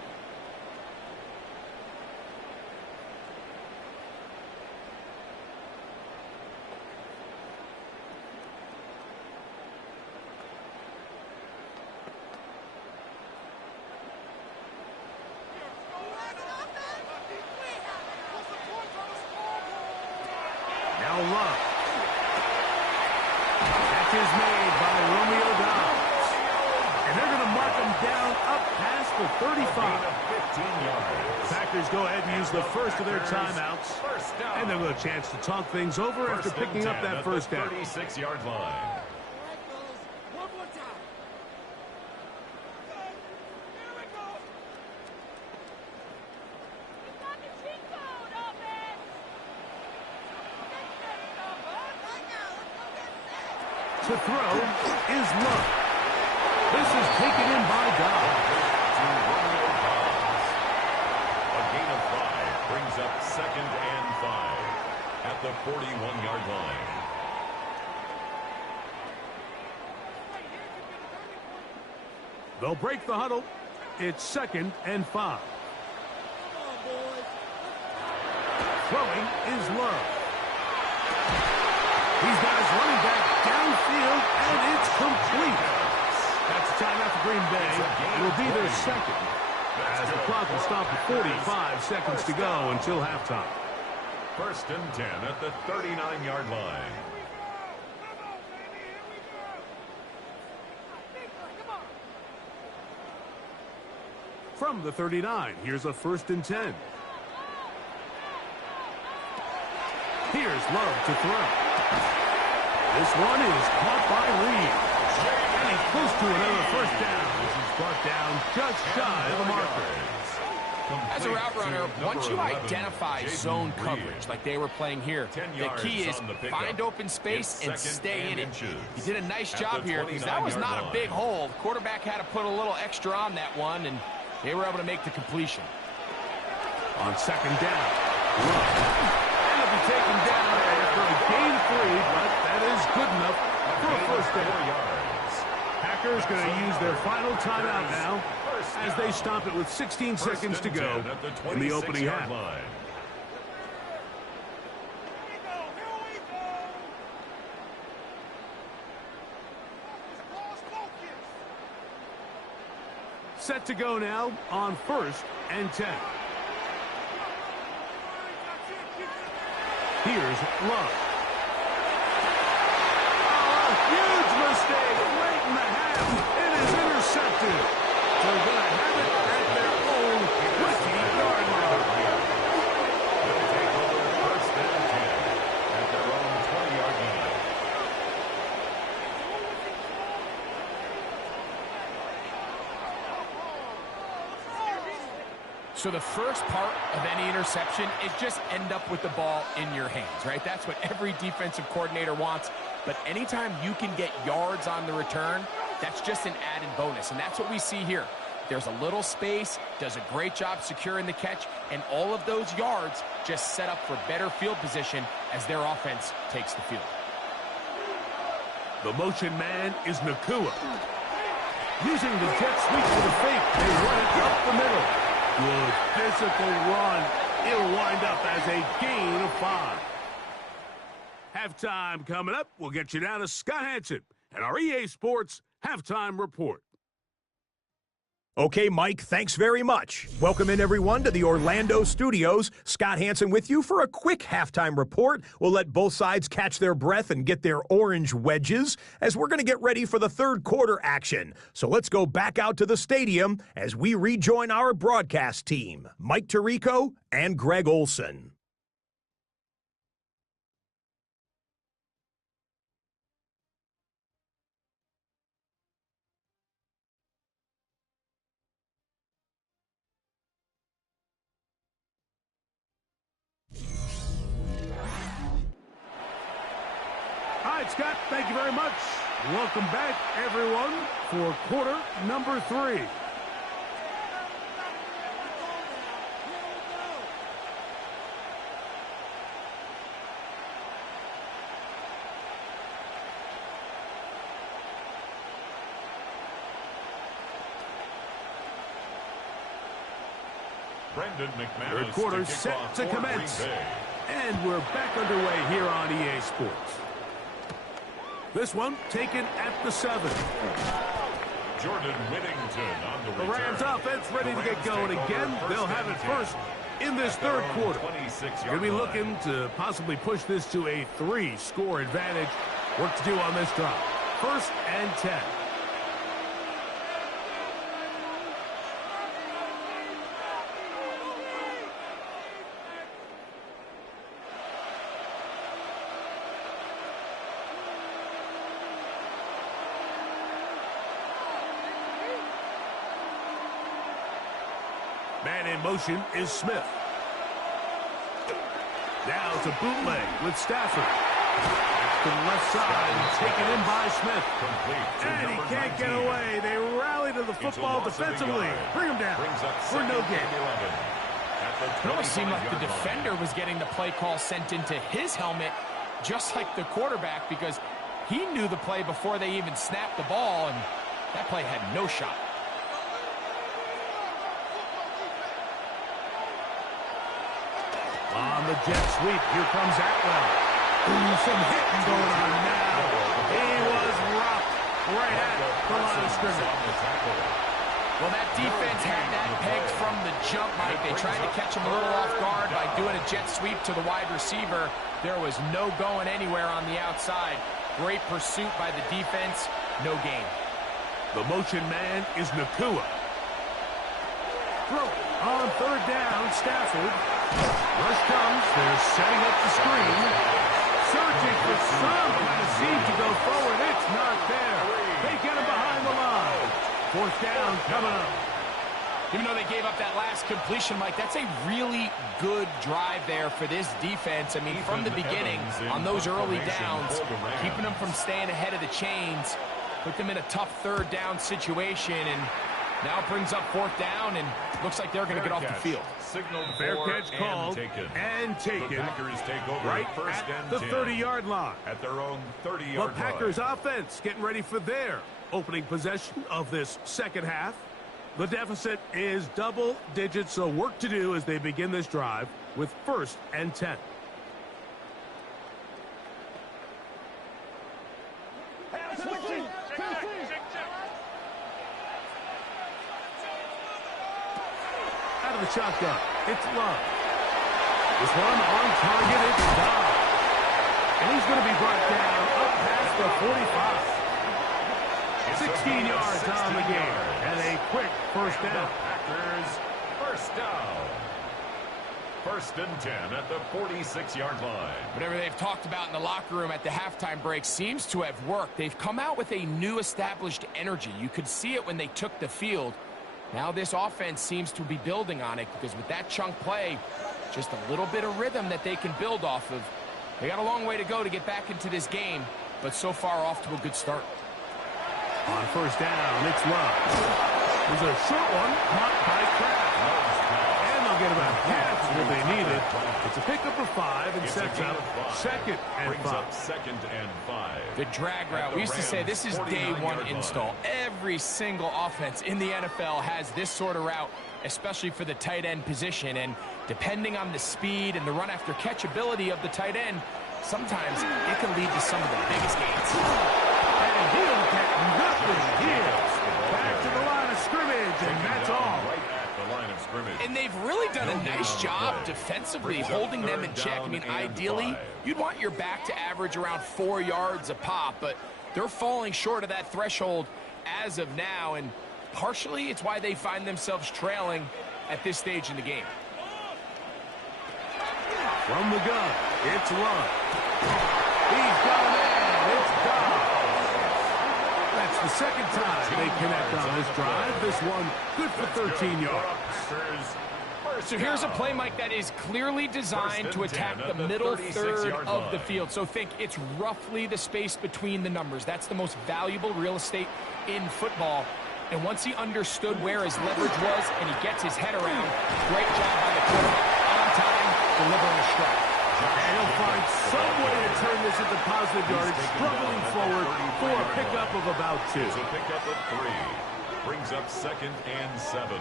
Now Love. Catch is made by Romeo Dobbs. And they're going to mark him down up past the 35. Packers go ahead and use the first of their timeouts. And they'll get a chance to talk things over after picking up that first down. 36-yard line. To throw is Love. This is taken in by Dobbs. A gain of 5 brings up 2nd and 5 at the 41-yard line. They'll break the huddle. It's 2nd and 5. Throwing is Love. He's got his running back downfield, and it's complete. That's a timeout for Green Bay. It will be their 2nd, as the clock will stop at 45 seconds to go until halftime. 1st and 10 at the 39-yard line. from the 39. Here's a 1st and 10. Here's Love to throw. This one is caught by Reed. And he's close to another 1st down. This is brought down just shy of the marker. As a route runner, once you identify zone coverage like they were playing here, the key is find open space and stay in it. He did a nice job here because that was not a big hole. The quarterback had to put a little extra on that one, and they were able to make the completion. On 2nd down, and it'll be taken down after a gain 3, but that is good enough for a 1st down. Packers going to use their final timeout now as they stop it with 16 seconds to go in the opening half. Set to go now on 1st and 10. Here's Love. Oh, a huge mistake late in the half. It is intercepted. So they're going to have it at their own 20-yard line. They'll take over 1st and 10 at their own 20-yard line. So the first part of any interception is just end up with the ball in your hands, right? That's what every defensive coordinator wants. But anytime you can get yards on the return, that's just an added bonus, and that's what we see here. There's a little space, does a great job securing the catch, and all of those yards just set up for better field position as their offense takes the field. The motion man is Nakua. Using the jet sweep for the fake, they run it up the middle. Good physical run. It'll wind up as a gain of 5. Halftime coming up. We'll get you down to Scott Hansen and our EA Sports Halftime Report. Okay, Mike, thanks very much. Welcome in, everyone, to the Orlando studios. Scott Hansen with you for a quick halftime report. We'll let both sides catch their breath and get their orange wedges as we're going to get ready for the 3rd quarter action. So let's go back out to the stadium as we rejoin our broadcast team, Mike Tirico and Greg Olson. All right, Scott, thank you very much. Welcome back, everyone, for quarter number 3. Brendan McManus. 3rd quarter set to commence. And we're back underway here on EA Sports. This one taken at the 7. Jordan Whittington on the return. The Rams offense ready to get going again. They'll have it first in this 3rd quarter. Going to be looking to possibly push this to a 3-score advantage. Work to do on this drive. 1st and 10. Man in motion is Smith. Now it's a bootleg with Stafford. To the left side and taken in by Smith. And he can't get away. They rally to the football defensively. Bring him down for no gain. It almost seemed like the defender was getting the play call sent into his helmet, just like the quarterback, because he knew the play before they even snapped the ball, and that play had no shot. On the jet sweep, here comes Atwell. Ooh, some hitting going on now. He was rocked right at the line of scrimmage. Well, that defense had that pegged from the jump, Mike. They tried to catch him a little off guard by doing a jet sweep to the wide receiver. There was no going anywhere on the outside. Great pursuit by the defense. No gain. The motion man is Nakua. throw it. On third down, Stafford. Rush comes. They're setting up the screen. Searching for some kind of seam to go forward. It's not there. They get him behind the line. Fourth down coming up. Even though they gave up that last completion, Mike, that's a really good drive there for this defense. I mean, from the beginning, on those early downs, keeping them from staying ahead of the chains, put them in a tough third down situation, and now it brings up fourth down, and looks like they're going to get off the field. Fair catch called and taken. The Packers take over right first at and the 10 30-yard line. at their own 30-yard The line. Packers offense getting ready for their opening possession of this second half. The deficit is double digits, so work to do as they begin this drive with first and 10. Out of the shotgun, it's Love. This one on target, it's Dodd. And he's going to be brought down up past the 45. 16 yards on the game, and a quick first down. Packers first down. First and 10 at the 46-yard line. Whatever they've talked about in the locker room at the halftime break seems to have worked. They've come out with a new established energy. You could see it when they took the field. Now this offense seems to be building on it, because with that chunk play, just a little bit of rhythm that they can build off of. They got a long way to go to get back into this game, but so far off to a good start. On first down, it's Love. There's a short one caught by Kraft. And they'll get about half what they needed. It's a pickup of 5 and sets up second and 5. Second and 5. The drag route. We used to say this is day one install. Every single offense in the NFL has this sort of route, especially for the tight end position. And depending on the speed and the run after catch ability of the tight end, sometimes it can lead to some of the biggest gains. And he'll get nothing here. Back to the line of scrimmage, and that's all. Right at the line of scrimmage. And they've really done a nice job defensively holding them in check. I mean, ideally, you'd want your back to average around 4 yards a pop, but they're falling short of that threshold as of now, and partially it's why they find themselves trailing at this stage in the game. From the gun, it's Love. He's got a man. It's Dodd. That's the second time they connect on this drive. This one good for 13 yards. So here's a play, Mike, that is clearly designed to attack the middle third of the field. So think it's roughly the space between the numbers. That's the most valuable real estate in football. And once he understood where his leverage was and he gets his head around, great job by the quarterback. On time, delivering a strike. And he'll find some way to turn this into positive yardage, struggling forward for a pickup of about 2. It's a pickup of 3. Brings up second and 7.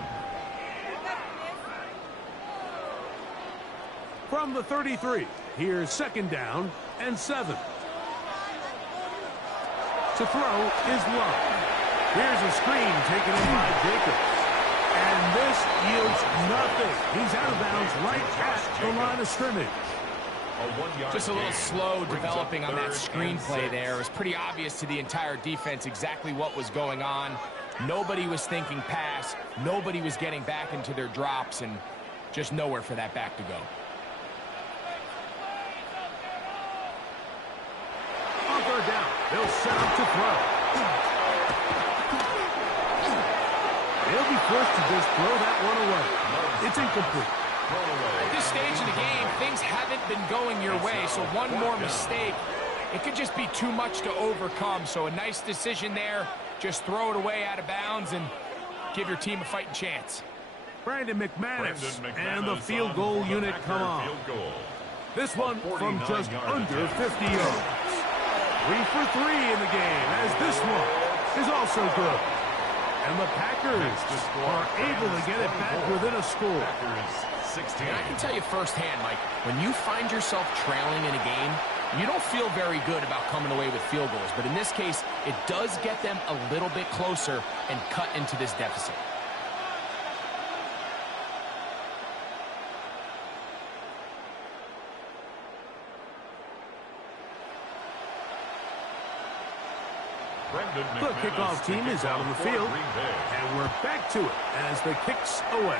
From the 33, here's second down and 7. To throw is Love. Here's a screen taken in by Jacobs. And this yields nothing. He's out of bounds right at the line of scrimmage. Just a little slow developing on that screenplay there. It was pretty obvious to the entire defense exactly what was going on. Nobody was thinking pass. Nobody was getting back into their drops, and just nowhere for that back to go. On third down, they'll set up to throw. They'll be forced to just throw that one away. It's incomplete. At this stage of the game, things haven't been going your way, so one more mistake, it could just be too much to overcome. So a nice decision there. Just throw it away out of bounds and give your team a fighting chance. Brandon McManus and the field goal unit come on. This one from just under 50 yards. 3 for 3 in the game, as this one is also good. And the Packers are able to get it back within a score. 16. And I can tell you firsthand, Mike, when you find yourself trailing in a game, you don't feel very good about coming away with field goals. But in this case, it does get them a little bit closer and cut into this deficit. The kickoff team is out on the field, and we're back to it as the kick's away.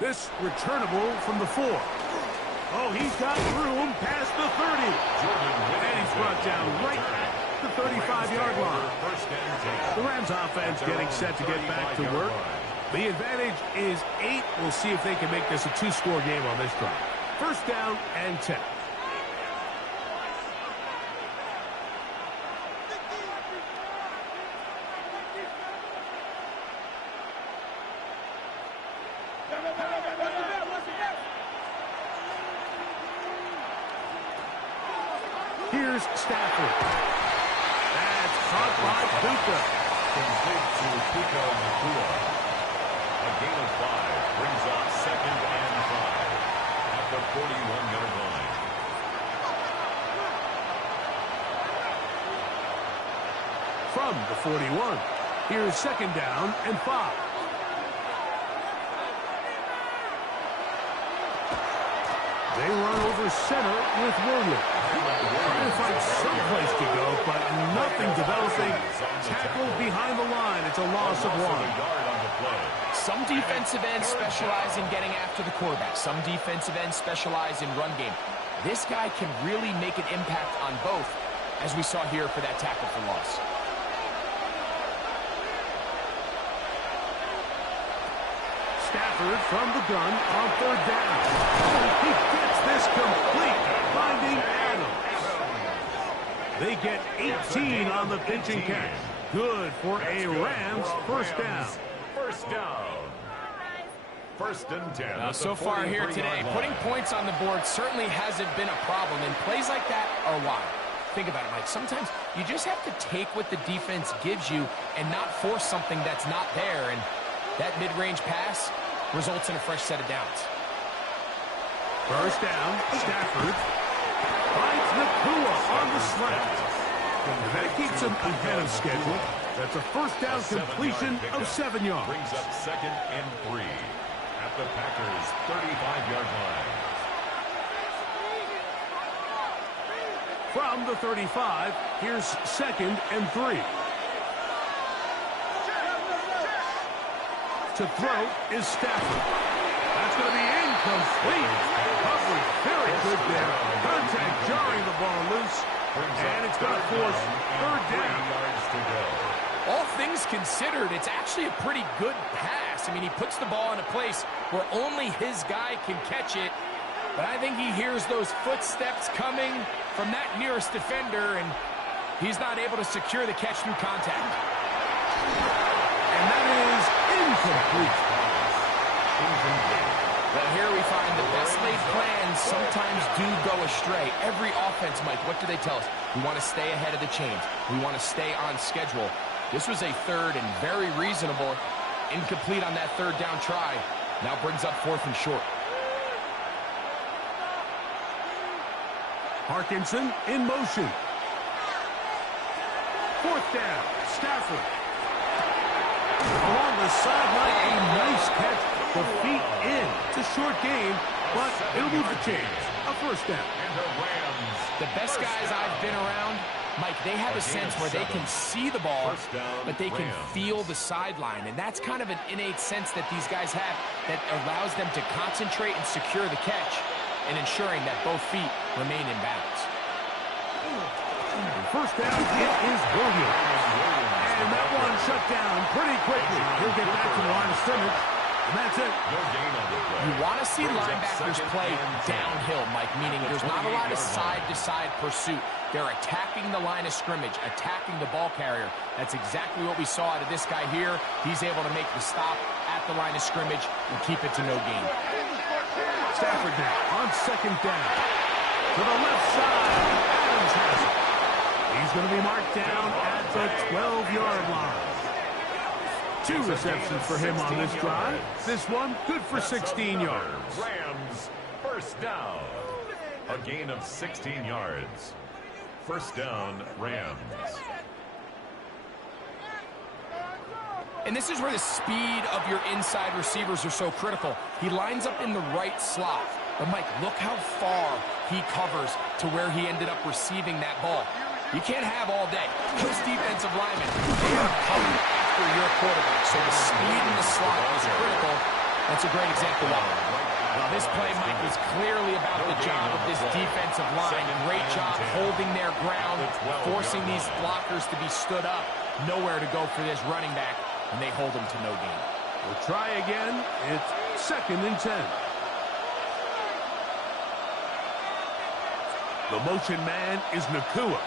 This returnable from the 4. Oh, he's got room past the 30. And he's brought down right at the 35-yard line. The Rams offense getting set to get back to work. The advantage is 8. We'll see if they can make this a 2-score game on this drive. First down and 10. Here's Stafford. That's caught by Puka. Complete to Puka Nakua. A gain of 5 brings up 2nd and 5 at the 41-yard line. From the 41, here's 2nd down and 5. They run over center with Williams. Trying to find some place to go, but nothing developing. Tackled behind the line. It's a loss of 1. Some defensive ends specialize in getting after the quarterback. Some defensive ends specialize in run game. This guy can really make an impact on both, as we saw here for that tackle for loss. Stafford from the gun on 3rd down. Oh, he gets this complete, finding Adams. They get 18 on the pitch and catch. Good for a Rams first down. First down. 1st and 10. Now, so far here today, putting points on the board certainly hasn't been a problem, and plays like that are wild. Think about it, Mike. Sometimes you just have to take what the defense gives you and not force something that's not there, and that mid-range pass results in a fresh set of downs. First down, Stafford finds Nakua on the slant. That keeps him ahead of schedule. That's a first down completion of 7 yards. Brings up 2nd and 3 at the Packers' 35-yard line. From the 35, here's 2nd and 3. To throw is Stafford. That's going to be incomplete. Coverage very good there. Contact jarring the ball loose. And it's going to force 3rd down. All things considered, it's actually a pretty good pass. I mean, he puts the ball in a place where only his guy can catch it. But I think he hears those footsteps coming from that nearest defender, and he's not able to secure the catch through contact. And that is incomplete. Well, here we find the best laid plans sometimes do go astray. Every offense, Mike, what do they tell us? We want to stay ahead of the chains. We want to stay on schedule. This was a 3rd and very reasonable. Incomplete on that 3rd down try. Now brings up 4th and short. Parkinson in motion. 4th down, Stafford. Along the sideline, a nice catch. The feet in. It's a short game, but it'll move the chains. A first down. The best guys I've been around, Mike, they have a sense where they can see the ball, but they can feel the sideline. And that's kind of an innate sense that these guys have that allows them to concentrate and secure the catch and ensuring that both feet remain in balance. First down, it is Williams. And that one shut down pretty quickly. He'll get back to the line of scrimmage. And that's it. You want to see linebackers play downhill, Mike, meaning there's not a lot of side-to-side pursuit. They're attacking the line of scrimmage, attacking the ball carrier. That's exactly what we saw out of this guy here. He's able to make the stop at the line of scrimmage and keep it to no gain. Stafford now on 2nd down. To the left side, Adams has it. He's going to be marked down at the 12-yard line. 2 receptions for him on this drive. This one good for 16 yards. Rams, first down. A gain of 16 yards. First down, Rams. And this is where the speed of your inside receivers are so critical. He lines up in the right slot. But, Mike, look how far he covers to where he ended up receiving that ball. You can't have all day. Those defensive linemen, they are coming after your quarterback. So the speed in the slot is critical. That's a great example of it. Well, this play, Mike, was clearly about the job of this defensive line. Great job holding their ground, forcing these blockers to be stood up. Nowhere to go for this running back, and they hold him to no gain. We'll try again. It's 2nd and 10. The motion man is Nakua.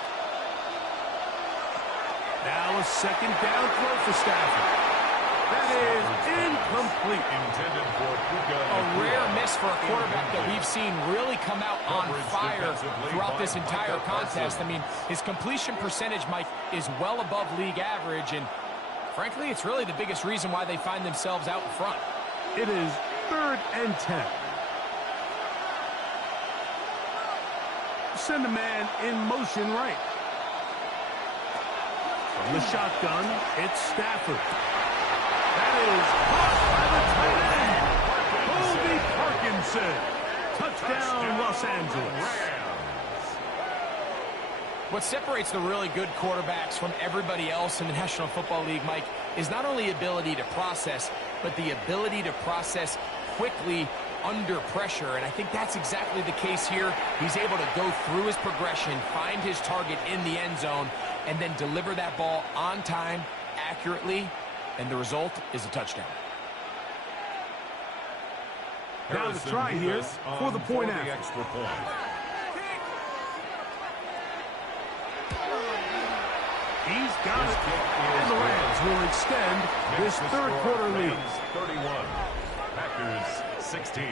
Now a 2nd down throw for Stafford. That is incomplete. Intended for a rare miss for a quarterback that we've seen really come out on fire throughout this entire contest. I mean, his completion percentage, Mike, is well above league average, and frankly, it's really the biggest reason why they find themselves out in front. It is 3rd and 10. Send a man in motion right. From the shotgun, it's Stafford. That is caught by the tight end. Colby Parkinson. Touchdown, Los Angeles. What separates the really good quarterbacks from everybody else in the National Football League, Mike, is not only ability to process, but the ability to process quickly under pressure, and I think that's exactly the case here. He's able to go through his progression, find his target in the end zone, and then deliver that ball on time, accurately, and the result is a touchdown. Now the try here for the point after. Extra point. He's got it, and the Rams will extend this 3rd quarter lead. 31, Packers 16.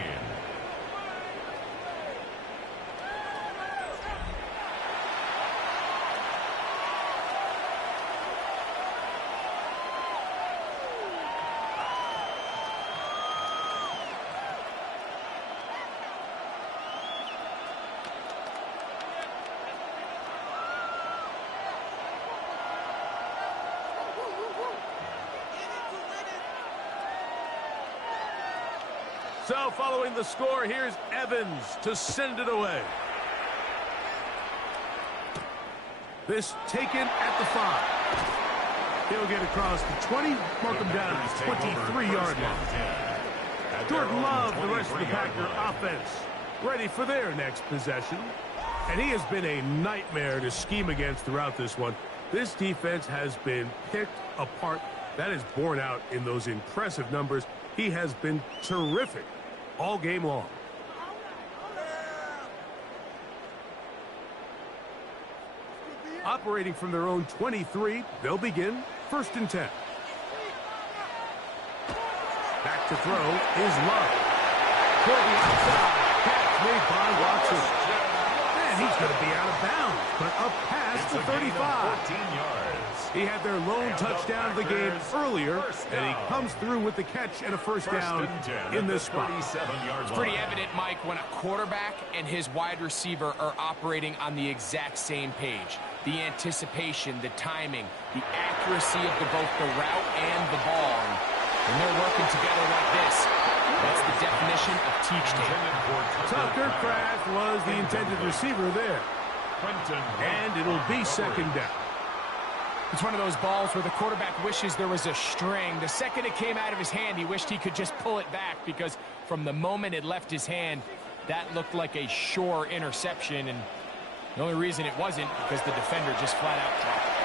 So following the score, here's Evans to send it away. This taken at the 5. He'll get across the 20, mark him down at the 23-yard line. Jordan Love, the rest of the Packer offense, ready for their next possession. And he has been a nightmare to scheme against throughout this one. This defense has been picked apart. That is borne out in those impressive numbers. He has been terrific all game long. Operating from their own 23, they'll begin 1st and 10. Back to throw is Love. For the outside, catch made by Watson. And he's going to be out of bounds, but up past the 35. 14 yards. He had their lone touchdown of the game earlier, and he comes through with the catch and a first down in this spot. It's pretty evident, Mike, when a quarterback and his wide receiver are operating on the exact same page. The anticipation, the timing, the accuracy of both the route and the ball. And when they're working together like this, that's the definition of teach tape. Tucker Kraft was the intended receiver there. And it'll be 2nd down. It's one of those balls where the quarterback wishes there was a string. The second it came out of his hand, he wished he could just pull it back, because from the moment it left his hand, that looked like a sure interception, and the only reason it wasn't because the defender just flat out dropped it.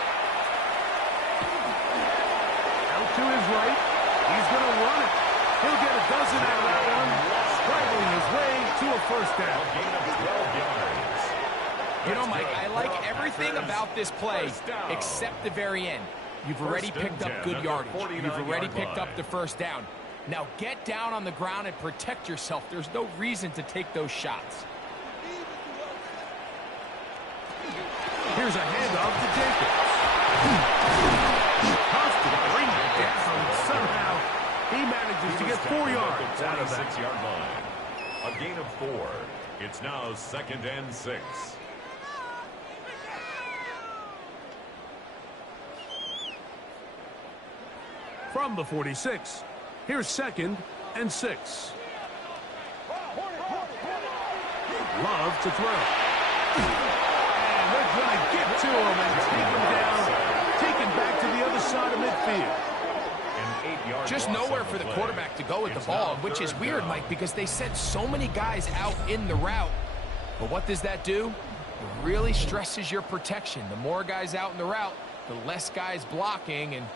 Out to his right. He's going to run it. He'll get a dozen out of that one, straggling his way to a 1st down. A gain of 12 yards. You know, Mike, I like everything about this play except the very end. You've already picked up good yardage. You've already picked up the 1st down. Now get down on the ground and protect yourself. There's no reason to take those shots. Here's a handoff to Jacobs. Tough to bring it down. Somehow he manages to get 4 yards out of that. 6-yard line. A gain of 4. It's now 2nd and 6. From the 46, here's 2nd and 6. Love to throw. And they're going to get to him and take him down, taken back to the other side of midfield. An 8-yard Just nowhere for the quarterback to go with the ball, which is weird, Mike, because they sent so many guys out in the route. But what does that do? It really stresses your protection. The more guys out in the route, the less guys blocking, and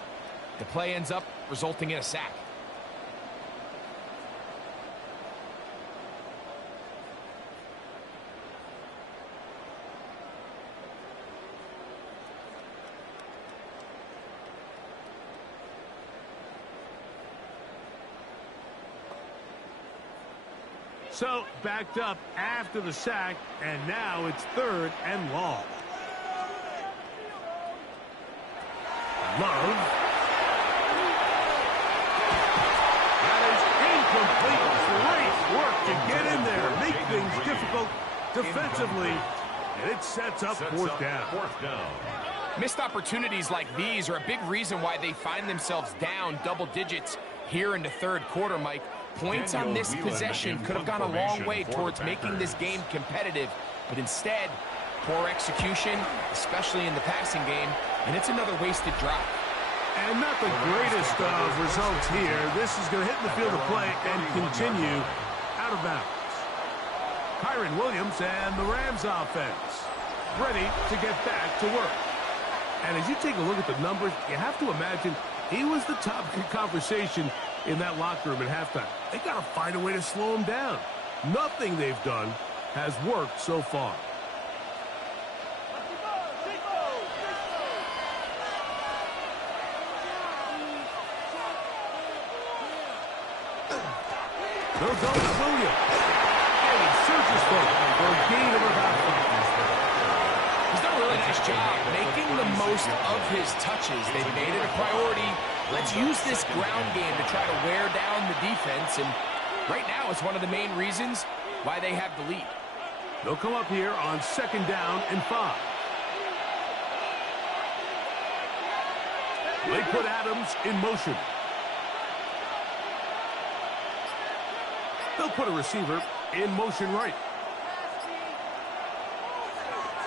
the play ends up resulting in a sack. So, backed up after the sack, and now it's 3rd and long. Love. That is incomplete. Great work to get in there, make things difficult defensively, and it sets up 4th down. Missed opportunities like these are a big reason why they find themselves down double digits here in the 3rd quarter, Mike. Points on this possession could have gone a long way towards making this game competitive, but instead, poor execution, especially in the passing game, and it's another wasted drive. And not the greatest of results here. This is going to hit the field of play and continue out of bounds. Kyron Williams and the Rams offense ready to get back to work. And as you take a look at the numbers, you have to imagine he was the topic of conversation in that locker room at halftime. They got to find a way to slow him down. Nothing they've done has worked so far. They'll go to Williams. And he searches for it for a gain of about 5. He's done a really nice job making the most of his touches. They've made it a priority. Let's use this ground game to try to wear down the defense, and right now it's one of the main reasons why they have the lead. They'll come up here on 2nd down and 5. They put Adams in motion. They'll put a receiver in motion right.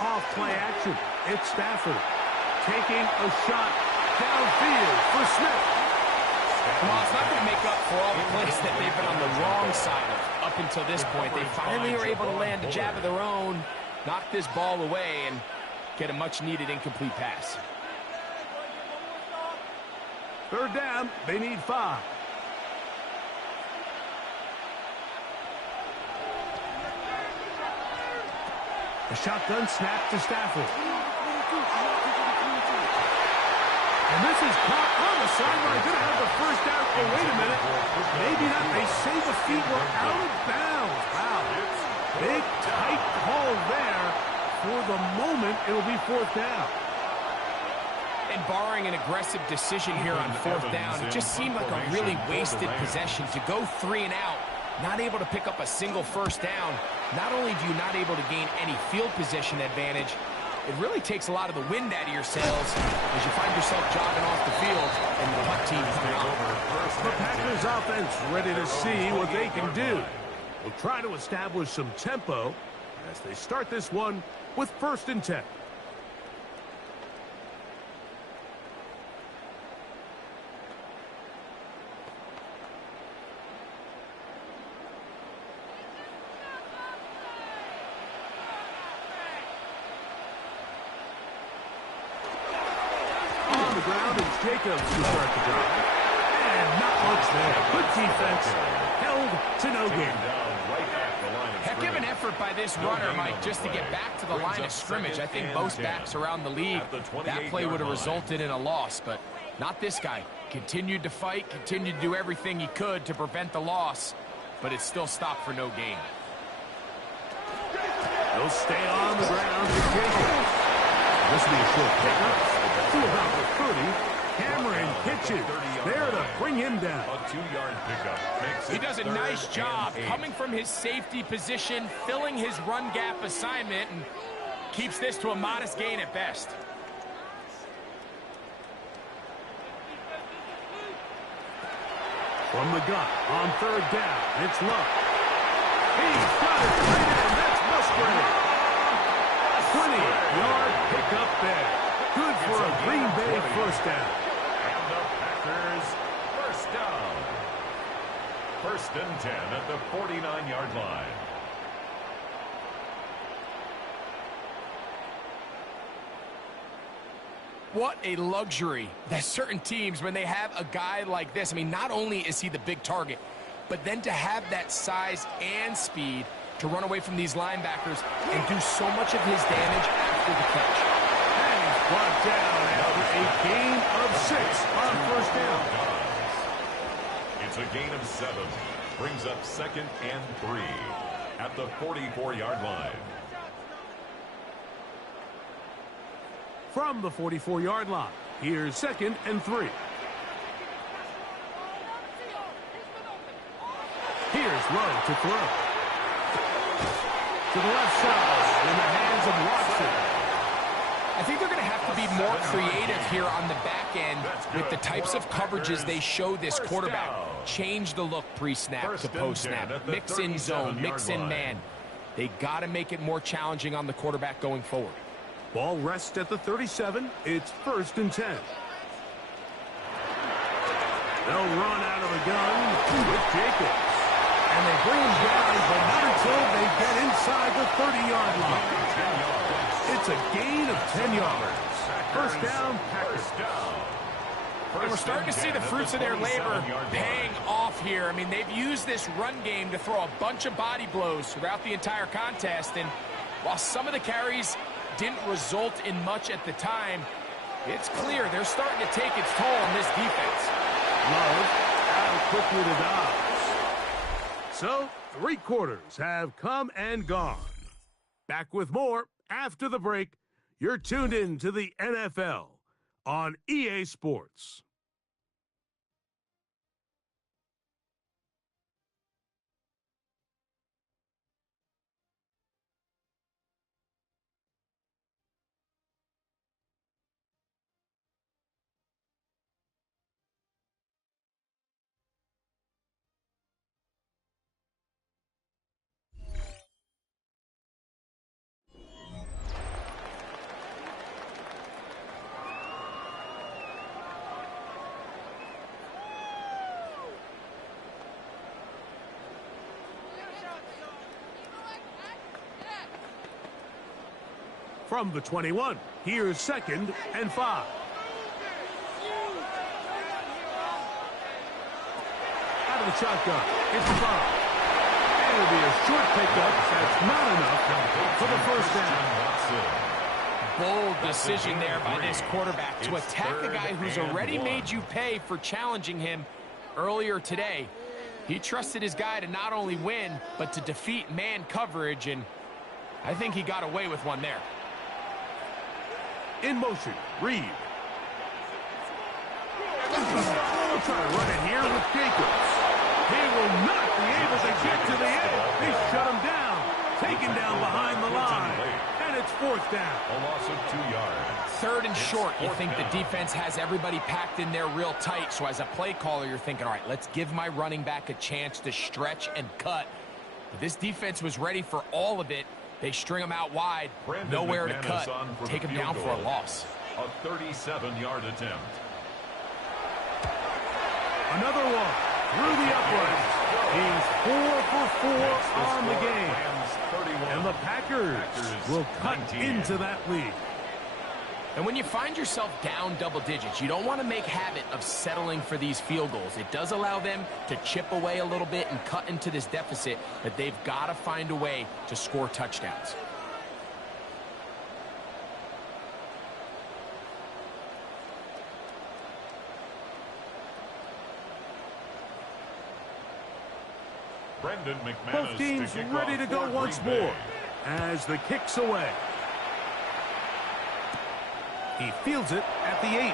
Off play action. It's Stafford taking a shot downfield for Smith. Well, it's not going to make up for all the plays that they've been on the wrong side of up until this point. They finally are able to land a jab of their own, knock this ball away, and get a much-needed incomplete pass. 3rd down, they need 5. A shotgun snap to Stafford. And this is caught on the sideline. Going to have the 1st down. Oh, wait a minute. Maybe not. They say the feet were out of bounds. Wow. Big, tight call there. For the moment, it'll be 4th down. And barring an aggressive decision here on 4th down, it just seemed like a really wasted possession to go 3 and out, not able to pick up a single 1st down. Not only do you not able to gain any field position advantage, it really takes a lot of the wind out of your sails as you find yourself jogging off the field and the punt team is gone. The Packers offense ready to see what they can do. They'll try to establish some tempo as they start this one with 1st and 10. Ground is Jacobs to start the drive. And not much there. Good defense. Held to no gain. Heck of an effort by this runner, Mike, just to get back to the line of scrimmage. I think most backs around the league, that play would have resulted in a loss, but not this guy. Continued to fight, continued to do everything he could to prevent the loss, but it still stopped for no gain. They'll stay on the ground to Jacobs. This will be a short pickup. To about the 30. Cameron pitches there to bring him down. A 2-yard pickup. He does a nice job coming from his safety position, filling his run gap assignment, and keeps this to a modest gain at best. From the gun on 3rd down, it's Love. He's got it right in. That's Musgrave. 20-yard pickup there. Good for a Green Bay 1st down. And the Packers 1st down. First and 10 at the 49-yard line. What a luxury that certain teams, when they have a guy like this, I mean, not only is he the big target, but then to have that size and speed to run away from these linebackers and do so much of his damage after the catch. And he's brought down after a gain of 6 on first down. It's a gain of 7. Brings up 2nd and 3 at the 44-yard line. From the 44-yard line, here's 2nd and 3. Here's Lowe to throw. To the left side, in the hands of Watson. I think they're going to have to be more creative here on the back end with the types of coverages they show this quarterback. Change the look pre-snap to post-snap. Mix in zone, mix in man. They got to make it more challenging on the quarterback going forward. Ball rests at the 37. It's 1st and 10. They'll run out of the gun with Jacobs. And they bring him down, but not until they get inside the 30-yard line. It's a gain of 10 yards. First down, Packers. And we're starting to see the fruits of their labor paying off here. I mean, they've used this run game to throw a bunch of body blows throughout the entire contest. And while some of the carries didn't result in much at the time, it's clear they're starting to take its toll on this defense. Love out quickly to Dobbs. So, 3 quarters have come and gone. Back with more after the break. You're tuned in to the NFL on EA Sports. From the 21, here's 2nd and 5. Out of the shotgun, it's 5. And it'll be a short pickup. That's not enough for the first down. Bold decision there by this quarterback to attack a guy who's already made you pay for challenging him earlier today. He trusted his guy to not only win, but to defeat man coverage, and I think he got away with one there. In motion, Reed. We'll try to run it here with Jacobs. He will not be able to get to the edge. They shut him down. Taken down behind the line. And it's 4th down. A loss of 2 yards. 3rd and short. You think the defense has everybody packed in there real tight. So as a play caller, you're thinking, all right, let's give my running back a chance to stretch and cut. But this defense was ready for all of it. They string him out wide, nowhere to cut, take him down for a loss. A 37-yard attempt. Another one through the uprights. He's 4 for 4 on the game. And the Packers will cut into that lead. And when you find yourself down double digits, you don't want to make habit of settling for these field goals. It does allow them to chip away a little bit and cut into this deficit, but they've got to find a way to score touchdowns. Both teams ready to go once more as the kick's away. He fields it at the 8.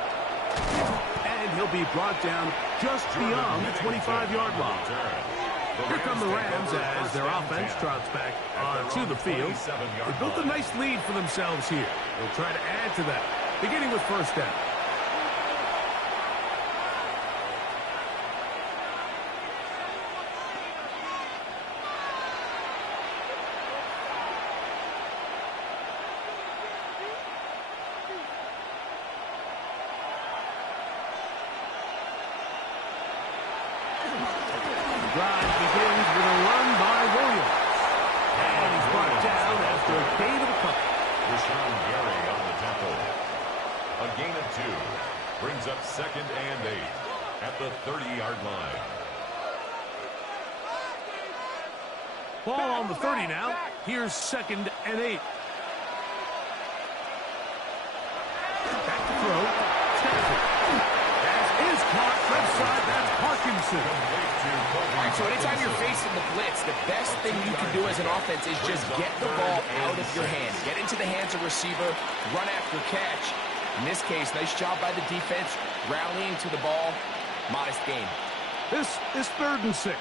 And he'll be brought down just beyond the 25-yard line. Here come the Rams as their offense trots back onto the field. They built a nice lead for themselves here. They'll try to add to that, beginning with first down. The drive begins with a run by Williams. And he's brought down after a gain of a couple. Rashawn Gary on the tackle. A gain of 2 brings up 2nd and 8 at the 30-yard line. Ball on the 30 now. Here's 2nd and 8. Back to throw. Stafford. Pass is caught. Left side. That's Parkinson. All right, so anytime you're facing the blitz, the best thing you can do as an offense is just get the ball out of your hands. Get into the hands of receiver, run after catch. In this case, nice job by the defense, rallying to the ball. Modest gain. This is 3rd and 6.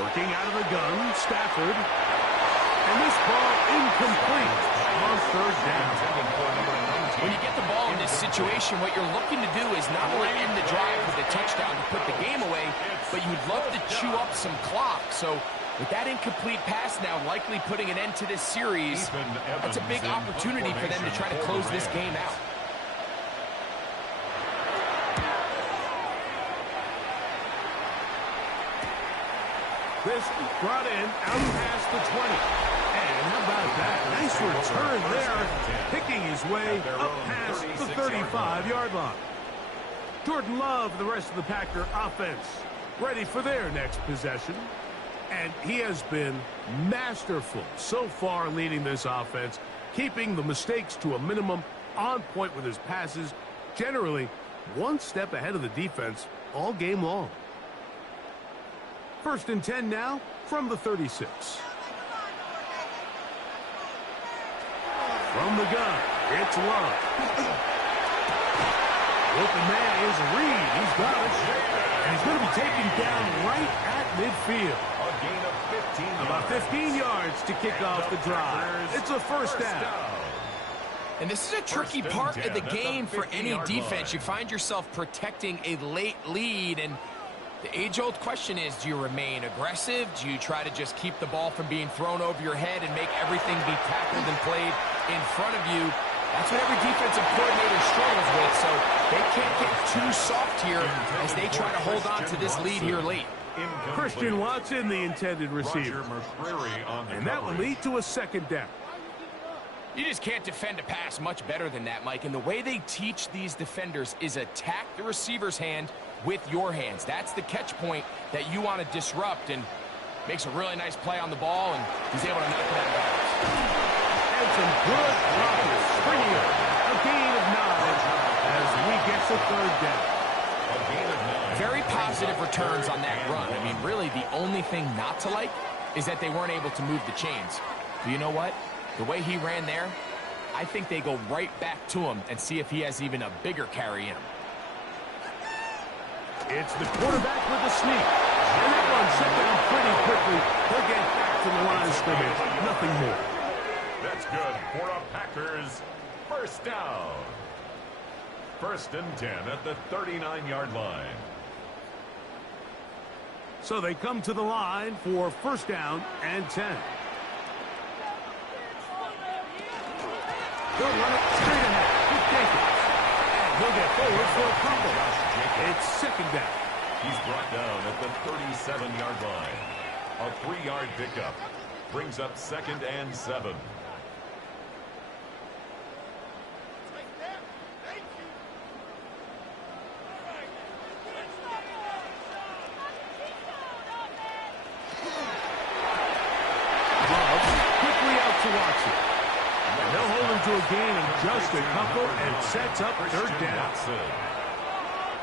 Working out of the gun, Stafford. And this ball incomplete on 3rd down. When you get the ball in this situation, what you're looking to do is not only end the drive with a touchdown to put the game away, but you'd love to chew up some clock. So with that incomplete pass now likely putting an end to this series, that's a big opportunity for them to try to close this game out. This brought in out past the 20. And how about that? Nice return there, picking his way up past the 35-yard line. Jordan Love, the rest of the Packer offense, ready for their next possession. And he has been masterful so far leading this offense, keeping the mistakes to a minimum, on point with his passes, generally one step ahead of the defense all game long. 1st and 10 now from the 36. From the gun, it's Love. Open man is Reed. He's got it. And he's going to be taken down right at midfield. A gain of 15 yards. About 15 yards to kick off the drive. It's a 1st down. And this is a tricky part of the game for any defense. You find yourself protecting a late lead, and the age-old question is, do you remain aggressive? Do you try to just keep the ball from being thrown over your head and make everything be tackled and played in front of you? That's what every defensive coordinator struggles with, so they can't get too soft here as they try to hold on to this lead here late. Christian Watson, the intended receiver. And that will lead to a 2nd down. You just can't defend a pass much better than that, Mike. And the way they teach these defenders is attack the receiver's hand with your hands. That's the catch point that you want to disrupt, and makes a really nice play on the ball, and he's able to knock it out of bounds. And some good blockers. Springing up. A gain of 9 as we get to 3rd down. Very positive returns on that run. I mean, really, the only thing not to like is that they weren't able to move the chains. But you know what? The way he ran there, I think they go right back to him and see if he has even a bigger carry in him. It's the quarterback with the sneak. And that one set down pretty quickly. He'll get back to the line of scrimmage. Nothing more. That's good for a Packers 1st down. 1st and 10 at the 39-yard line. So they come to the line for 1st down and 10. They'll run it straight ahead with Jenkins. And he'll get forward for a fumble. It's 2nd down. He's brought down at the 37-yard line. A 3-yard pickup brings up 2nd and 7. Quickly out to Watson. And they'll hold him to a gain of just a couple and sets up 3rd down.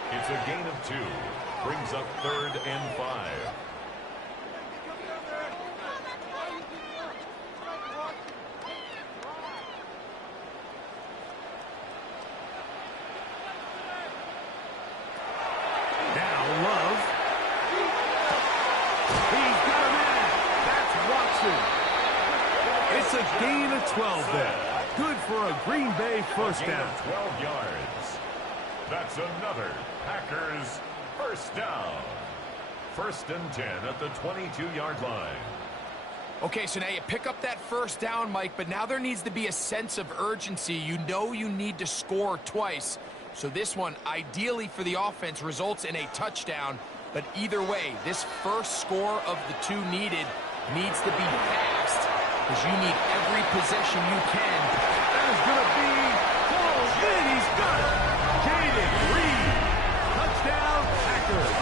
It's a gain of 2. Brings up 3rd and 5. Now Love. He's got a man. That's Watson. It's a gain of 12 there. Good for a Green Bay 1st down. 12 yards. That's another Packers 1st down. 1st and 10 at the 22-yard line. Okay, so now you pick up that first down, Mike, but now there needs to be a sense of urgency. You know you need to score twice. So this one, ideally for the offense, results in a touchdown. But either way, this first score of the two needed needs to be fast, because you need every possession you can. That is going to be close in. He's got it. Jaden Reed. Touchdown, Packers.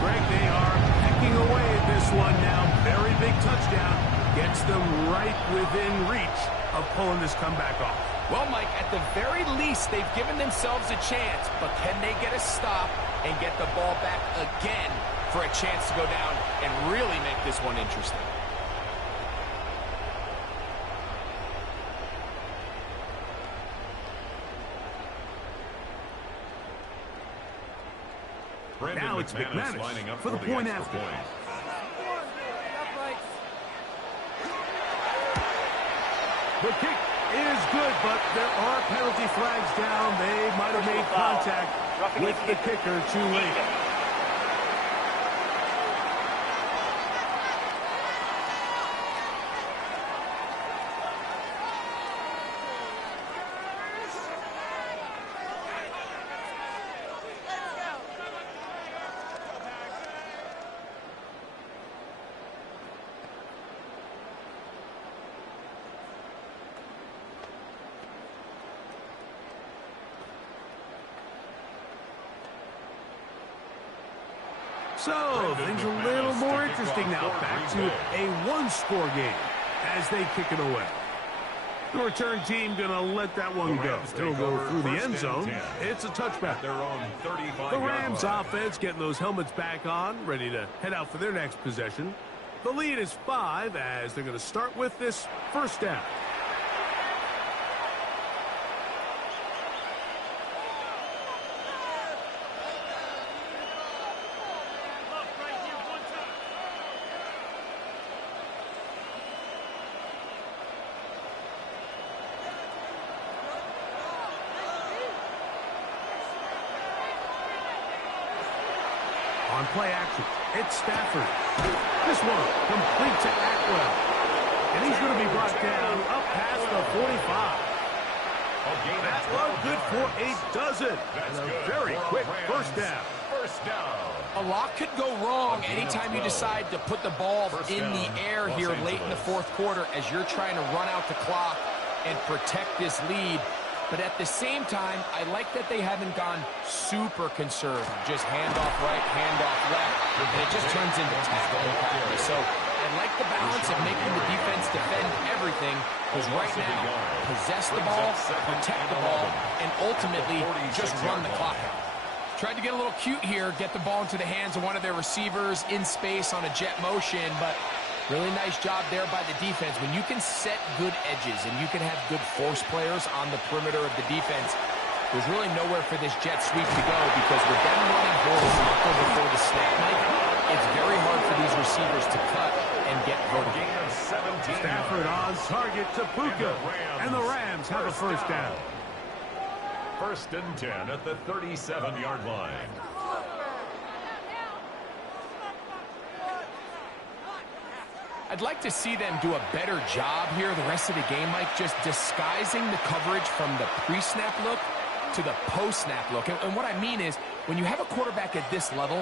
Greg, they are pecking away at this one now. Very big touchdown. Gets them right within reach of pulling this comeback off. Well, Mike, at the very least, they've given themselves a chance, but can they get a stop and get the ball back again for a chance to go down and really make this one interesting? Now it's McManus lining up for the point after. The kick is good, but there are penalty flags down. They might have made contact with the kicker too late. So, things a little more interesting now. Back to a one-score game as they kick it away. The return team going to let that one go. It'll go through the end zone. It's a touchback. The Rams offense getting those helmets back on, ready to head out for their next possession. The lead is 5 as they're going to start with this first down. On play action, it's Stafford. This one complete to Atwell. And he's going to be brought down up past the 45. Atwell good for a dozen. And a very quick first down. A lot could go wrong anytime you decide to put the ball in the air here late in the fourth quarter as you're trying to run out the clock and protect this lead. But at the same time, I like that they haven't gone super conservative. Just handoff right, handoff left, and it just turns into tackle and practice. So I like the balance of making the defense defend everything, because right now, possess the ball, protect the ball, and ultimately just run the clock out. Tried to get a little cute here, get the ball into the hands of one of their receivers in space on a jet motion, but really nice job there by the defense. When you can set good edges and you can have good force players on the perimeter of the defense, there's really nowhere for this jet sweep to go, because with them running horizontal before the snap, Mike, it's very hard for these receivers to cut and get vertical. Stafford on target to Puka, and the Rams have a first down. 1st and 10 at the 37-yard line. I'd like to see them do a better job here the rest of the game, Mike, just disguising the coverage from the pre-snap look to the post-snap look. And what I mean is, when you have a quarterback at this level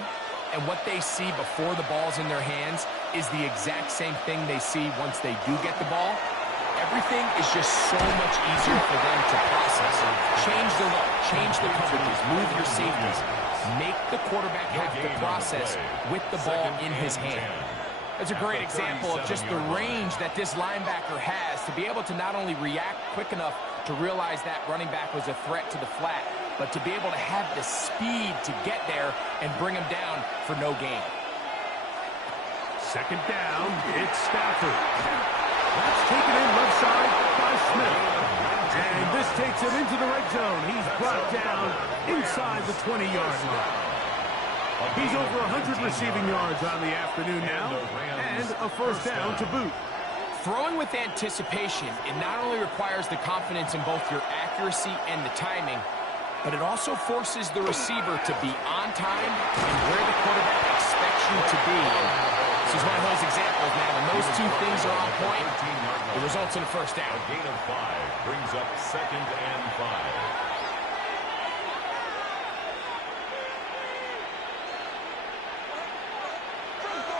and what they see before the ball's in their hands is the exact same thing they see once they do get the ball, everything is just so much easier for them to process. Change the look, change the coverages, move your safeties. Make the quarterback have to process with the ball in his hand. It's a great example of just the range that this linebacker has to be able to not only react quick enough to realize that running back was a threat to the flat, but to be able to have the speed to get there and bring him down for no gain. Second down, it's Stafford. That's taken in left side by Smith. And this takes him into the red zone. He's brought down inside the 20-yard line. He's over 100 receiving yards on the afternoon now, and a first down to boot. Throwing with anticipation, it not only requires the confidence in both your accuracy and the timing, but it also forces the receiver to be on time and where the quarterback expects you to be. And this is one of those examples, man. When those two things are on point, it results in a first down. A gain of 5 brings up 2nd and 5.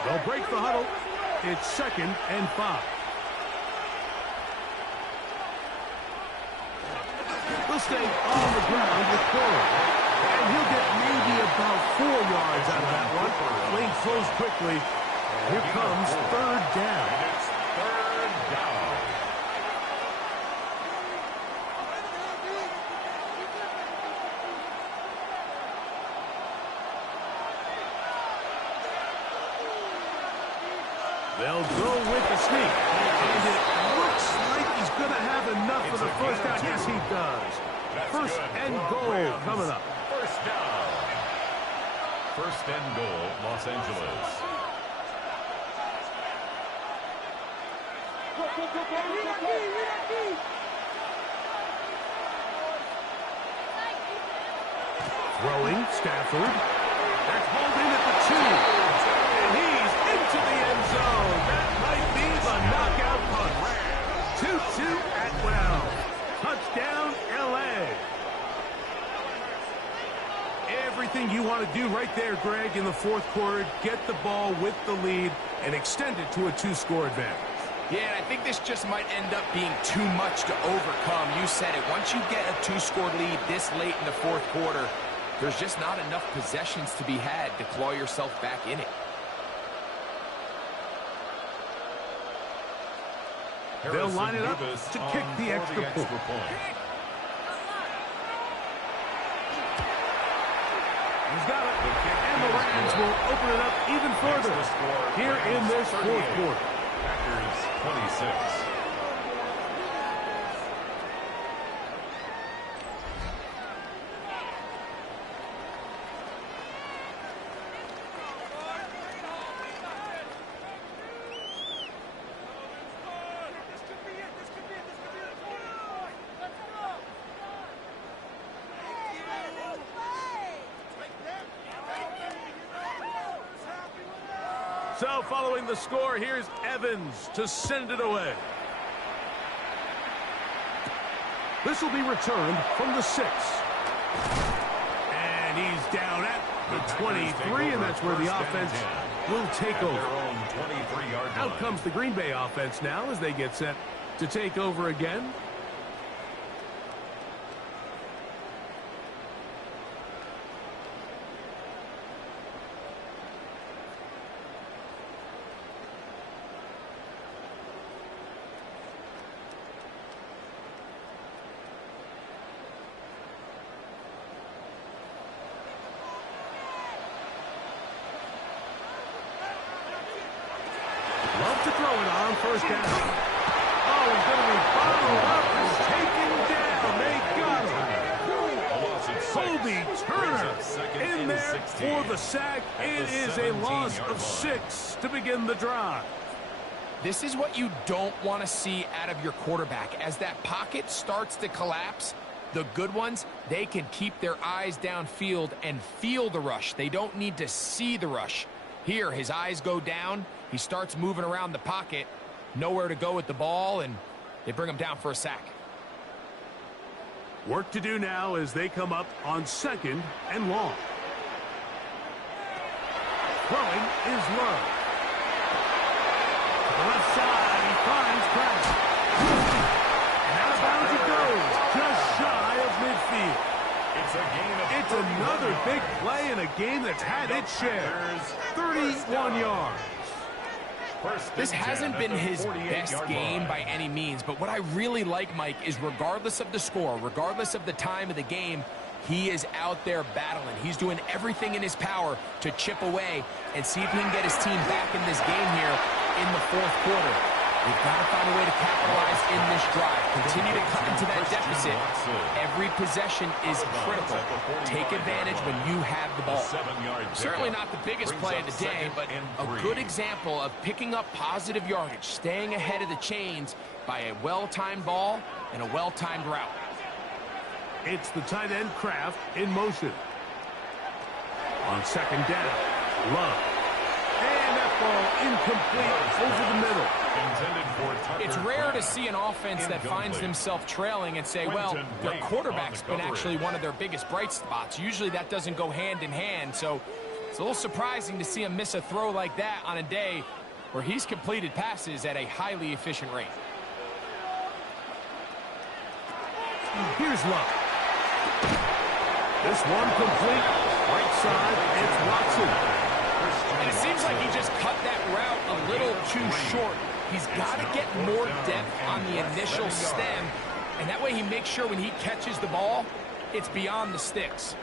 They'll break the huddle. It's 2nd and 5. He'll stay on the ground with Corey. And he'll get maybe about 4 yards out of that one. Lane throws quickly. Here comes 3rd down. It's 3rd down. They'll go with the sneak. And it looks like he's going to have enough for the first down. Yes, he does. First and goal coming up. First down. First and goal, Los Angeles. Throwing, Stafford. That's hauled in at the 2. And he's into the end zone. That might be the knockout punch. 2-2 at well. Touchdown, L.A. Everything you want to do right there, Greg, in the 4th quarter. Get the ball with the lead and extend it to a 2-score advantage. Yeah, and I think this just might end up being too much to overcome. You said it. Once you get a 2-score lead this late in the 4th quarter, there's just not enough possessions to be had to claw yourself back in it. They'll line it up to kick the extra point. He's got it. And the Rams will open it up even further here in this 4th quarter. Packers 26. So following the score, here's Evans to send it away. This will be returned from the 6. And he's down at the 23, and that's where the offense will take over. Out comes the Green Bay offense now as they get set to take over again. Love to throw it on 1st down. Oh, he's going to be bottled up and taken down. They got him. Colby Turner in there for the sack. It is a loss of 6 to begin the drive. This is what you don't want to see out of your quarterback. As that pocket starts to collapse, the good ones, they can keep their eyes downfield and feel the rush. They don't need to see the rush. Here, his eyes go down. He starts moving around the pocket. Nowhere to go with the ball, and they bring him down for a sack. Work to do now as they come up on 2nd and long. Throwing is low. To the left side, he finds Pratt. And out of bounds it goes, just shy of midfield. It's another big play in a game that's had its share. 31 yards. This hasn't been his best game by any means, but what I really like, Mike, is regardless of the score, regardless of the time of the game, he is out there battling. He's doing everything in his power to chip away and see if he can get his team back in this game here in the 4th quarter. We've got to find a way to capitalize in this drive. Continue to cut into that deficit. Every possession is critical. Take advantage when you have the ball. Certainly not the biggest play of the day, but a good example of picking up positive yardage, staying ahead of the chains by a well-timed ball and a well-timed route. It's the tight end Kraft in motion. On second down, Love. And that ball incomplete over the middle. It's rare to see an offense that finds themselves trailing and say, well, their quarterback's been actually one of their biggest bright spots. Usually that doesn't go hand in hand, so it's a little surprising to see him miss a throw like that on a day where he's completed passes at a highly efficient rate. Here's Love. This one complete. Right side, it's Watson. And it seems like he just cut that route a little too short. He's got to get more depth on the initial stem, and that way he makes sure when he catches the ball, it's beyond the sticks.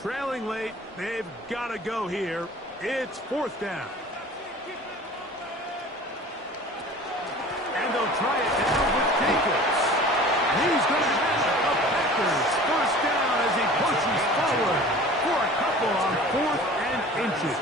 Trailing late, they've got to go here. It's fourth down. And they'll try it down with Jacobs. He's going to have the Packers first down as he pushes forward for a couple on 4th and inches.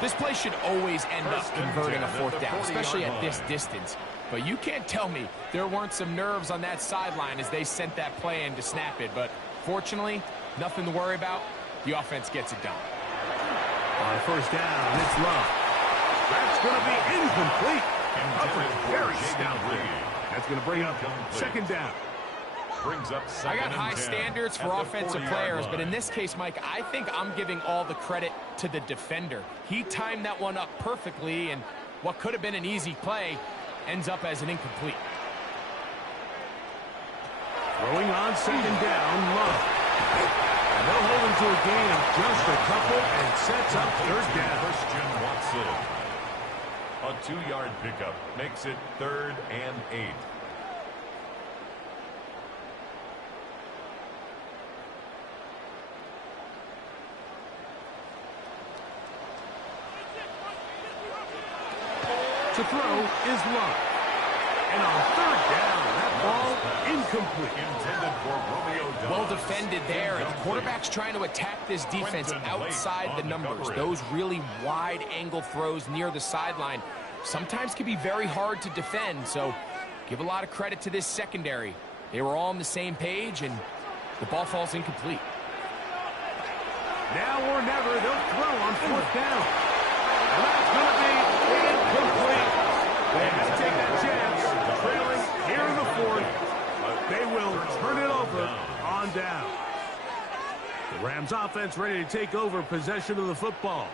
This play should always end up converting a fourth down, especially at this distance. But you can't tell me there weren't some nerves on that sideline as they sent that play in to snap it. But fortunately, nothing to worry about. The offense gets it done. On first down, it's Love. That's going to be incomplete. Very stout lead. That's going to bring up second down. I got high standards for offensive players, but in this case, Mike, I think I'm giving all the credit to the defender. He timed that one up perfectly, and what could have been an easy play ends up as an incomplete. Throwing on second down, Love. And they'll hold him to a gain of just a couple and sets up third down. Christian Watson. A 2-yard pickup makes it 3rd and 8. To throw is Love. And on third down, that ball incomplete. Intended for Romeo Dobbs. Well defended there. And the quarterback's trying to attack this defense outside the numbers. Those really wide-angle throws near the sideline sometimes can be very hard to defend. So give a lot of credit to this secondary. They were all on the same page, and the ball falls incomplete. Now or never, they'll throw on fourth down. And that's going to be incomplete. They had to take that chance, trailing here in the fourth. They will turn it over on down. The Rams offense ready to take over possession of the football.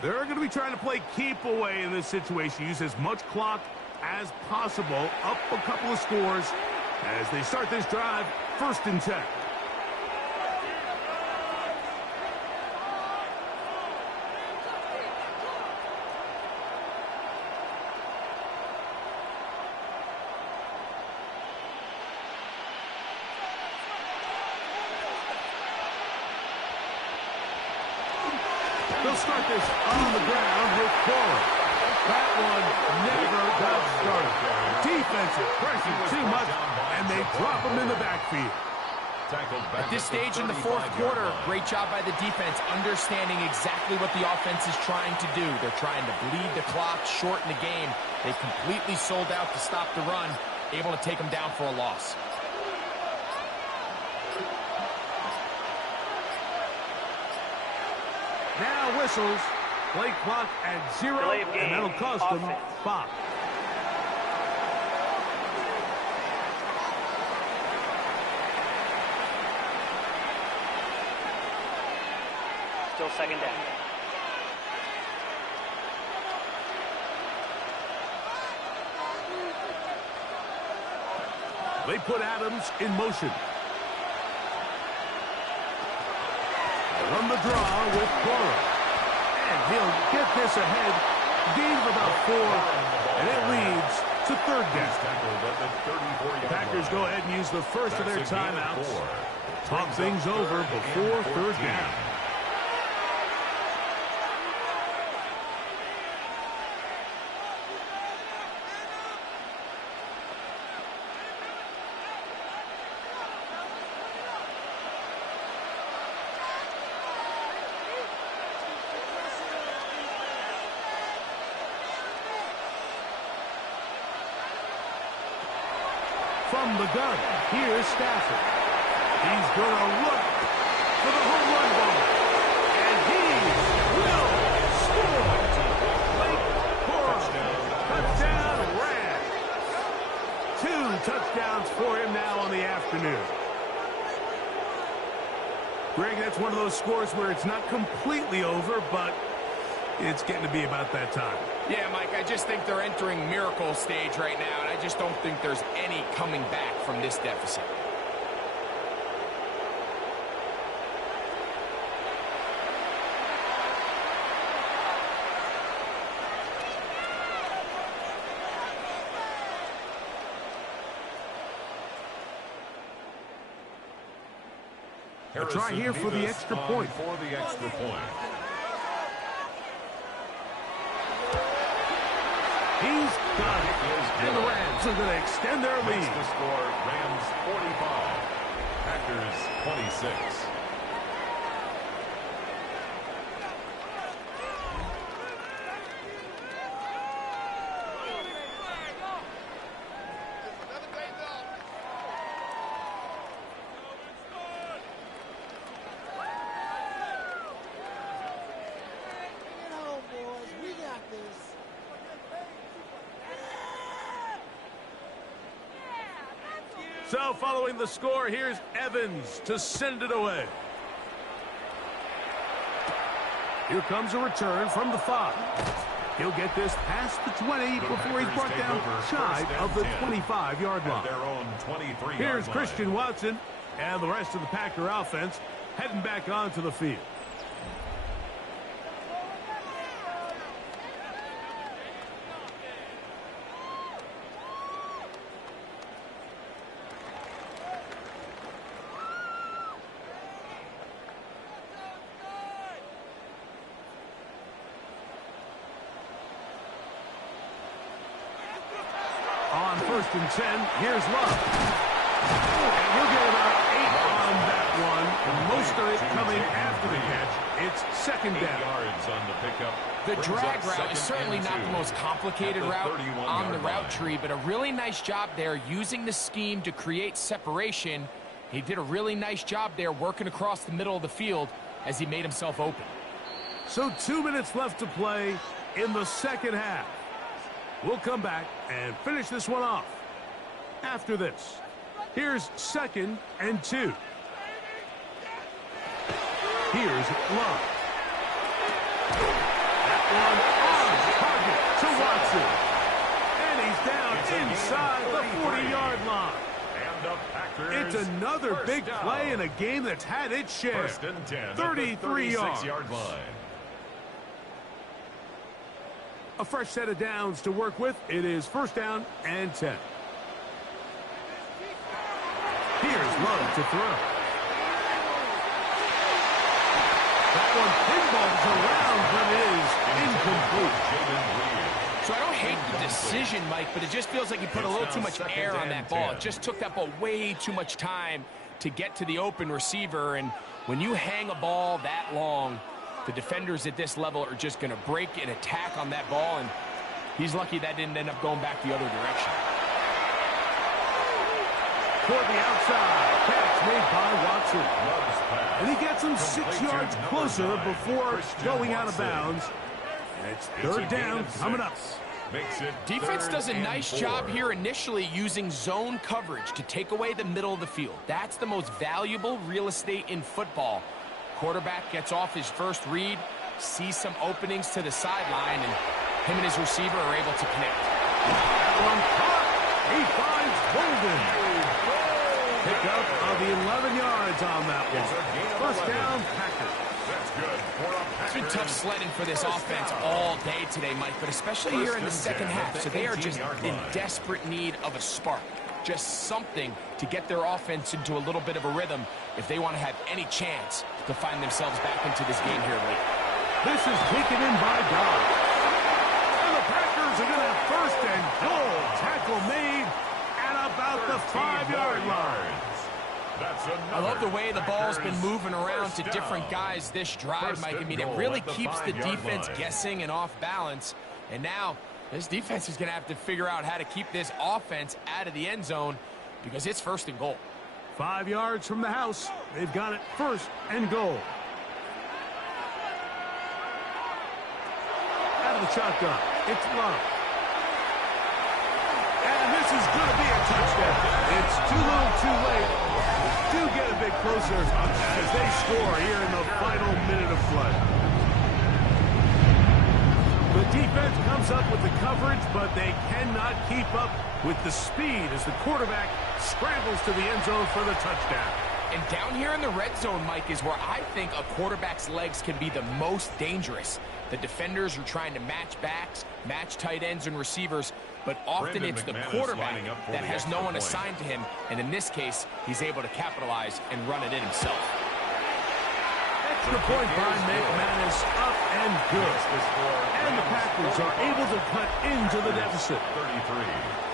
They're going to be trying to play keep away in this situation. Use as much clock as possible. Up a couple of scores as they start this drive, 1st and 10. They'll start this on the ground with Cora. That one never got started. Defensive pressure too much, and they drop him in the backfield. At this stage in the fourth quarter, great job by the defense, understanding exactly what the offense is trying to do. They're trying to bleed the clock, shorten the game. They completely sold out to stop the run, able to take them down for a loss. Now whistles. Play clock at 0, and that'll cost them 5. Still second down. They put Adams in motion. Run the draw with Cora. And he'll get this ahead. Gain of about 4. And it leads to third down. Packers go ahead and use the first of their timeouts. Talk things over before third down. From the gun, here's Stafford. He's going to look for the home run ball. And he will score. Touchdown, Rams. 2 touchdowns for him now on the afternoon. Greg, that's one of those scores where it's not completely over, but it's getting to be about that time. Yeah, Mike, I just think they're entering miracle stage right now, and I just don't think there's any coming back from this deficit. A try here for the extra point. For the extra point. He's got it. And the Rams are going to extend their lead. Makes the score Rams 45, Packers 26. So following the score, here's Evans to send it away. Here comes a return from the 5. He'll get this past the 20 before he's brought down shy of the 25-yard line. Their own 23-yard Here's line. Christian Watson and the rest of the Packer offense heading back onto the field. On 1st and 10, here's Love. And he'll get about 8 on that one. And most of it coming after the catch. It's 2nd down. 8 yards on the pickup. The Brings drag up route is 2nd certainly and not 2 the most complicated at the route 31 on the yard route line. tree, but a really nice job there using the scheme to create separation. He did a really nice job there working across the middle of the field as he made himself open. So 2 minutes left to play in the 2nd half. We'll come back and finish this one off after this. Here's 2nd and 2. Here's Love. That one on target to Watson. And he's down inside the 40-yard line. And the Packers. It's another big down. play in a game that's had its share. 1st and 10 33 yards. 36-yard line. A fresh set of downs to work with. It is 1st down and 10. Here's Love to throw. That one pinballs around, but it is incomplete. So I don't hate the decision, Mike, but it just feels like he put a little too much air on that ball. It just took that ball way too much time to get to the open receiver. And when you hang a ball that long, the defenders at this level are just going to break and attack on that ball, and he's lucky that didn't end up going back the other direction. Toward the outside, catch made by Watson. And he gets him 6 yards closer before going out of bounds. And it's 3rd down coming up. Defense does a nice job here initially using zone coverage to take away the middle of the field. That's the most valuable real estate in football. Quarterback gets off his first read, sees some openings to the sideline, and him and his receiver are able to connect. That one caught. He finds Bolden. Pickup of 11 yards on that one. 1st down, Packers. That's good for a Packers. It's been tough sledding for this offense all day today, Mike, but especially here in the 2nd half. So they are just in desperate need of a spark. Just something to get their offense into a little bit of a rhythm if they want to have any chance to find themselves back into this game here late. This is taken in by Dodd. And the Packers are going to have 1st and goal. Tackle made at about the 5-yard line. I love the way the ball's been moving around to different guys this drive, Mike. I mean, it really keeps the defense guessing and off balance. And now this defense is going to have to figure out how to keep this offense out of the end zone because it's 1st and goal. 5 yards from the house. They've got it 1st and goal. Out of the shotgun. It's Love. And this is going to be a touchdown. It's too little too late. Do get a bit closer as they score here in the final minute of play. The defense comes up with the coverage, but they cannot keep up with the speed as the quarterback scrambles to the end zone for the touchdown. And down here in the red zone, Mike, is where I think a quarterback's legs can be the most dangerous. The defenders are trying to match backs, match tight ends and receivers, but often it's the quarterback that has no one assigned to him, and in this case, he's able to capitalize and run it in himself. Extra point by McManus, up and good. And the Packers are able to cut into the deficit. 33.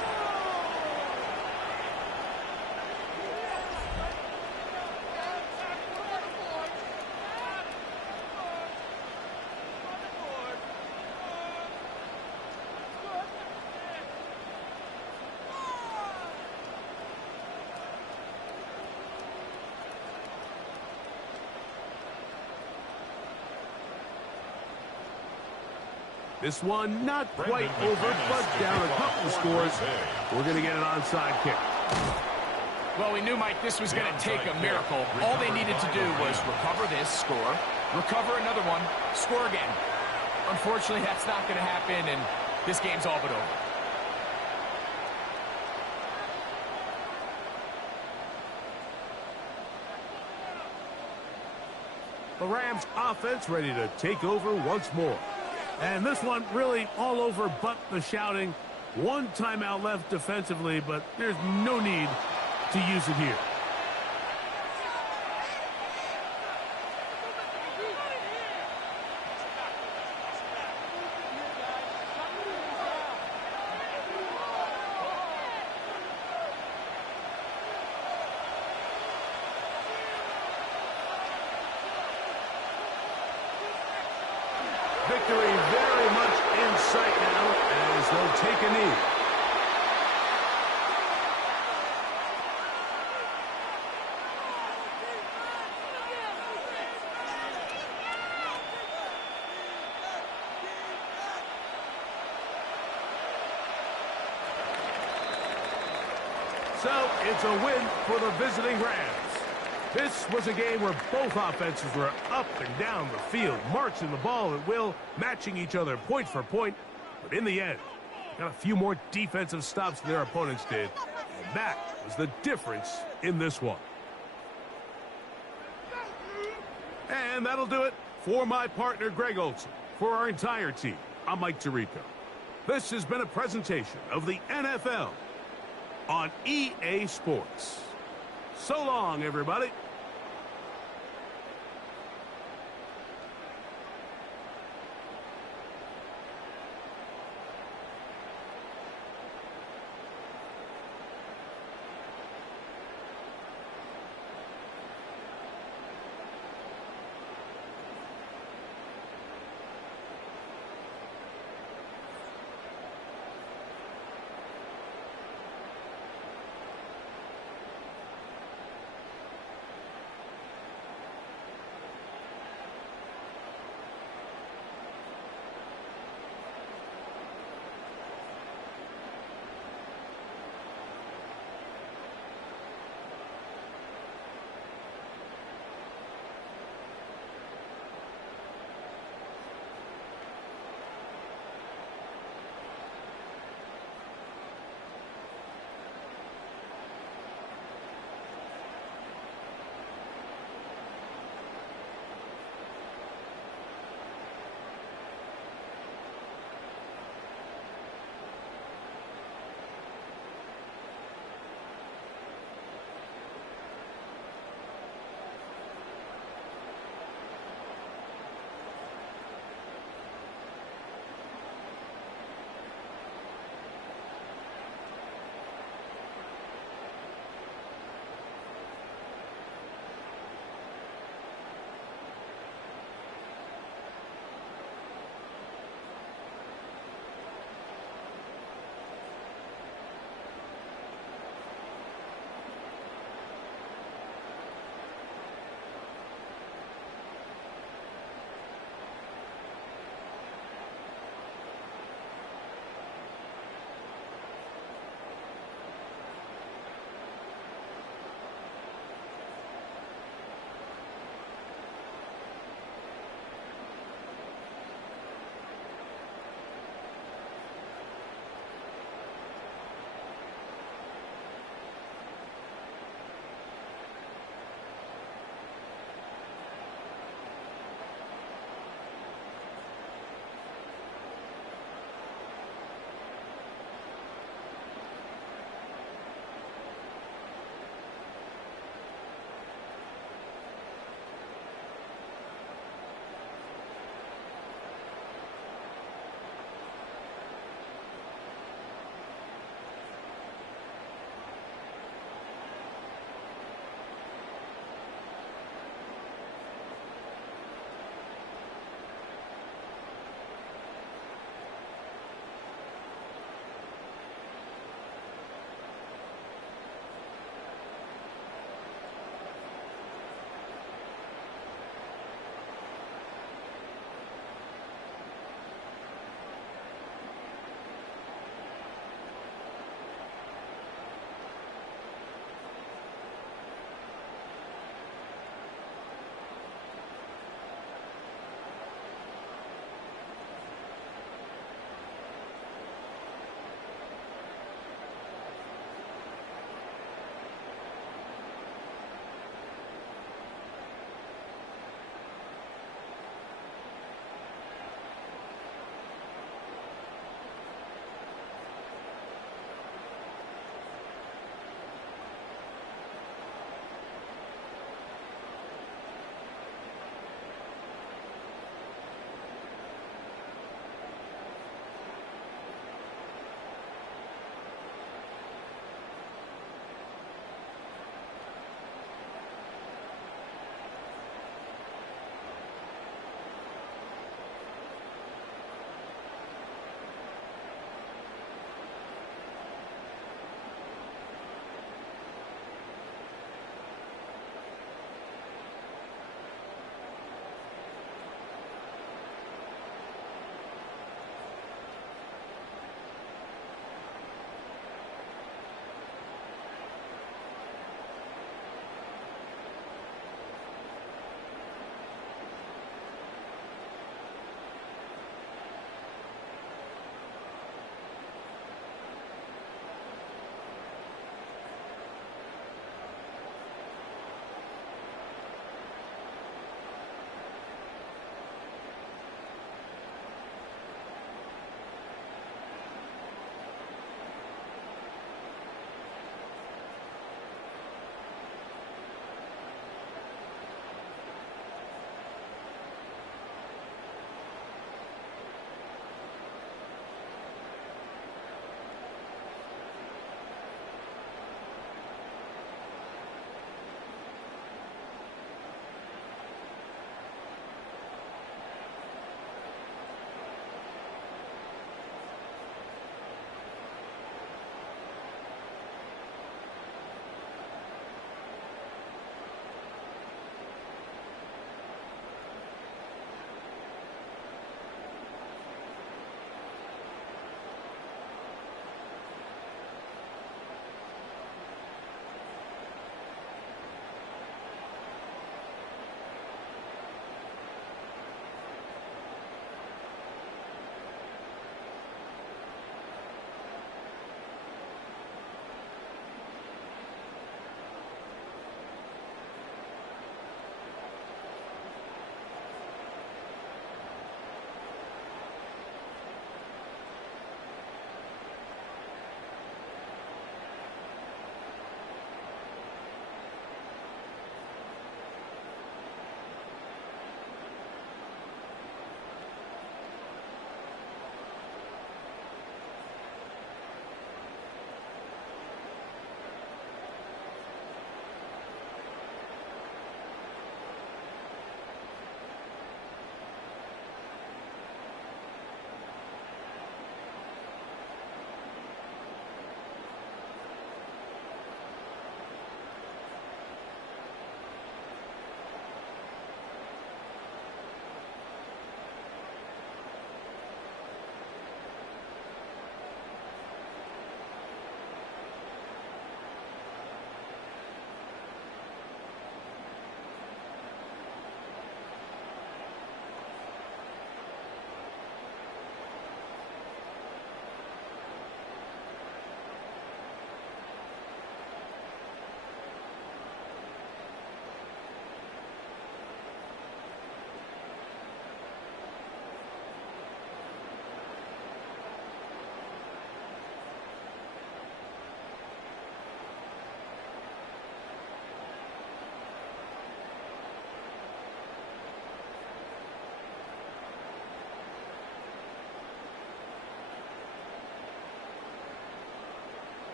This one not quite over, but down a couple of scores. We're going to get an onside kick. Well, we knew, Mike, this was going to take a miracle. All they needed to do was recover this, score, recover another one, score again. Unfortunately, that's not going to happen, and this game's all but over. The Rams offense ready to take over once more. And this one really all over but the shouting. One timeout left defensively, but there's no need to use it here. Victory very much in sight now as they'll take a knee. So it's a win for the visiting Rams. This was a game where both offenses were up and down the field, marching the ball at will, matching each other point for point. But in the end, got a few more defensive stops than their opponents did. And that was the difference in this one. And that'll do it for my partner, Greg Olson. For our entire team, I'm Mike Tirico. This has been a presentation of the NFL on EA Sports. So long, everybody.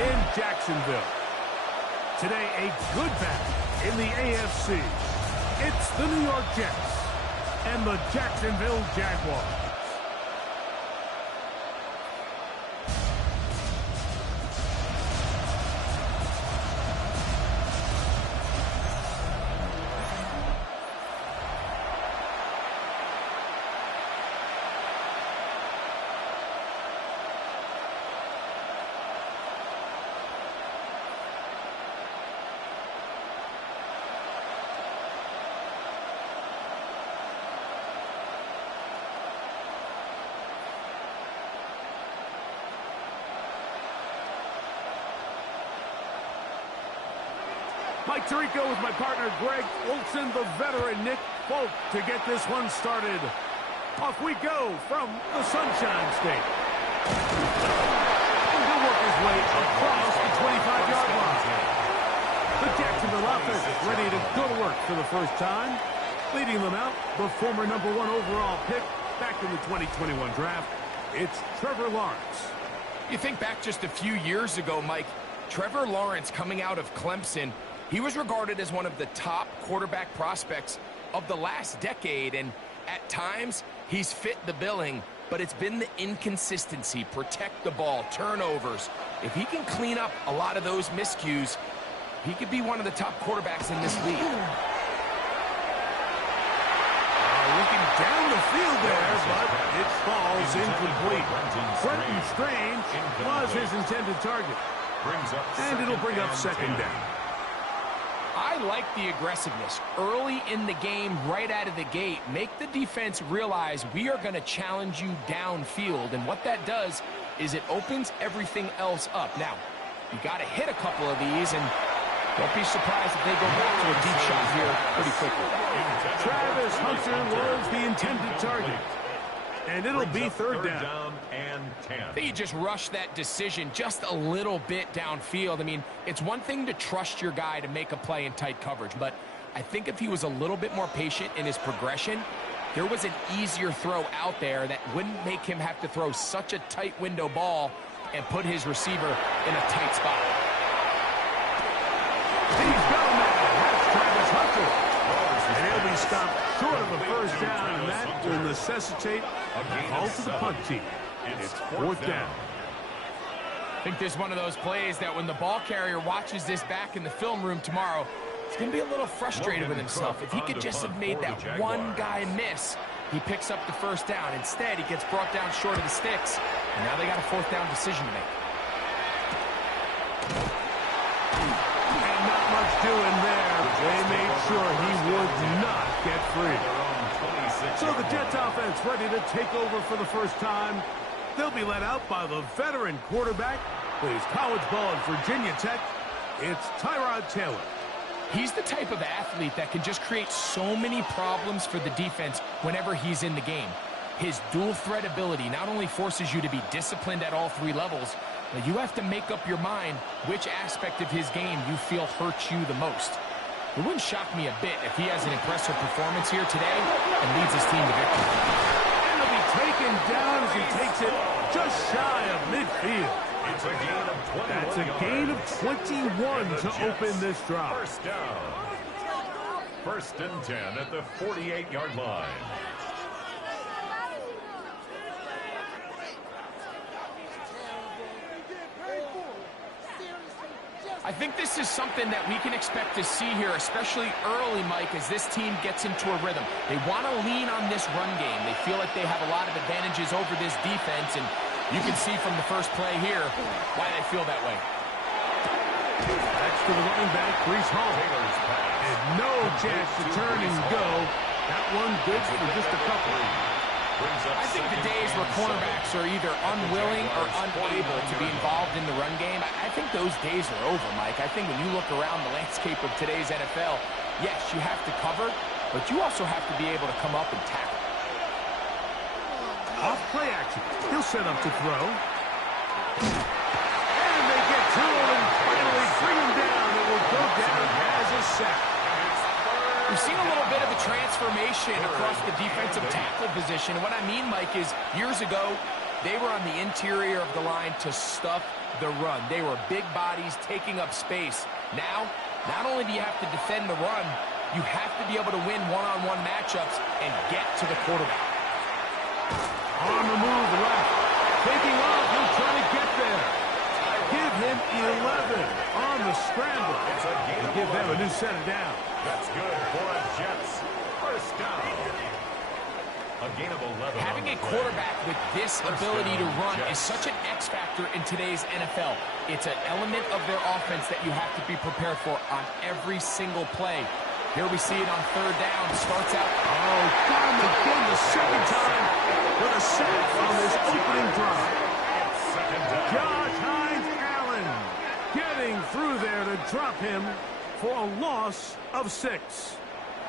in Jacksonville. Today, a good battle in the AFC. It's the New York Jets and the Jacksonville Jaguars. Mike Tirico with my partner Greg Olson, the veteran Nick Folk to get this one started. Off we go from the Sunshine State. And he'll work his way across the 25-yard line. The Jacksonville offense is ready to go to work for the first time. Leading them out, the former #1 overall pick back in the 2021 draft. It's Trevor Lawrence. You think back just a few years ago, Mike, Trevor Lawrence coming out of Clemson, he was regarded as one of the top quarterback prospects of the last decade, and at times, he's fit the billing, but it's been the inconsistency, protect the ball, turnovers. If he can clean up a lot of those miscues, he could be one of the top quarterbacks in this league. Looking down the field there, but it falls incomplete. Brenton Strange was his intended target. And it'll bring up second down. I like the aggressiveness early in the game, right out of the gate. Make the defense realize we are going to challenge you downfield, and what that does is it opens everything else up. Now, you got to hit a couple of these, and don't be surprised if they go back to a deep shot here pretty quickly. Travis Hunter was the intended target, and it'll be third down. And 10. I think he just rushed that decision just a little bit downfield. I mean, it's one thing to trust your guy to make a play in tight coverage, but I think if he was a little bit more patient in his progression, there was an easier throw out there that wouldn't make him have to throw such a tight window ball and put his receiver in a tight spot. He's gone now. That's Travis Hunter. And he'll be stopped short of a first down, and that will necessitate a call to the punt team. It's fourth down. I think this is one of those plays that when the ball carrier watches this back in the film room tomorrow, he's going to be a little frustrated with himself. If he could just have made that one guy miss, he picks up the first down. Instead, he gets brought down short of the sticks, and now they got a fourth down decision to make. And not much doing there. They made sure he would not get free. So the Jets offense ready to take over for the first time. They'll be led out by the veteran quarterback, plays college ball at Virginia Tech. It's Tyrod Taylor. He's the type of athlete that can just create so many problems for the defense whenever he's in the game. His dual threat ability not only forces you to be disciplined at all three levels, but you have to make up your mind which aspect of his game you feel hurts you the most. It wouldn't shock me a bit if he has an impressive performance here today and leads his team to victory. And he'll be taken down as he takes it just shy of midfield. It's a gain of 21. That's a gain of 21 to open this drive. First down. First and 10 at the 48-yard line. I think this is something that we can expect to see here, especially early, Mike, as this team gets into a rhythm. They want to lean on this run game. They feel like they have a lot of advantages over this defense, and you can see from the first play here why they feel that way. That's to the running back, Breece Hall. And no chance to turn and go. That one good for just a couple. I think the days where cornerbacks are either unwilling or unable to be involved in the run game, I think those days are over, Mike. I think when you look around the landscape of today's NFL, yes, you have to cover, but you also have to be able to come up and tackle. Off play action. He'll set up to throw. And they get to him and finally bring him down. It will go down as a sack. We've seen a little bit of a transformation across the defensive tackle position. And what I mean, Mike, is years ago, they were on the interior of the line to stuff the run. They were big bodies taking up space. Now, not only do you have to defend the run, you have to be able to win one-on-one matchups and get to the quarterback. On the move left. Taking off. He'll try to get there. Give him 11 on the scramble. And give them a new set of down. That's good for a Jets first down. A gain of 11. Having a quarterback with this ability to run is such an X factor in today's NFL. It's an element of their offense that you have to be prepared for on every single play. Here we see it on third down. Starts out. Oh, got him again the second time with a sack on this opening drive. Josh Hines-Allen getting through there to drop him for a loss of 6.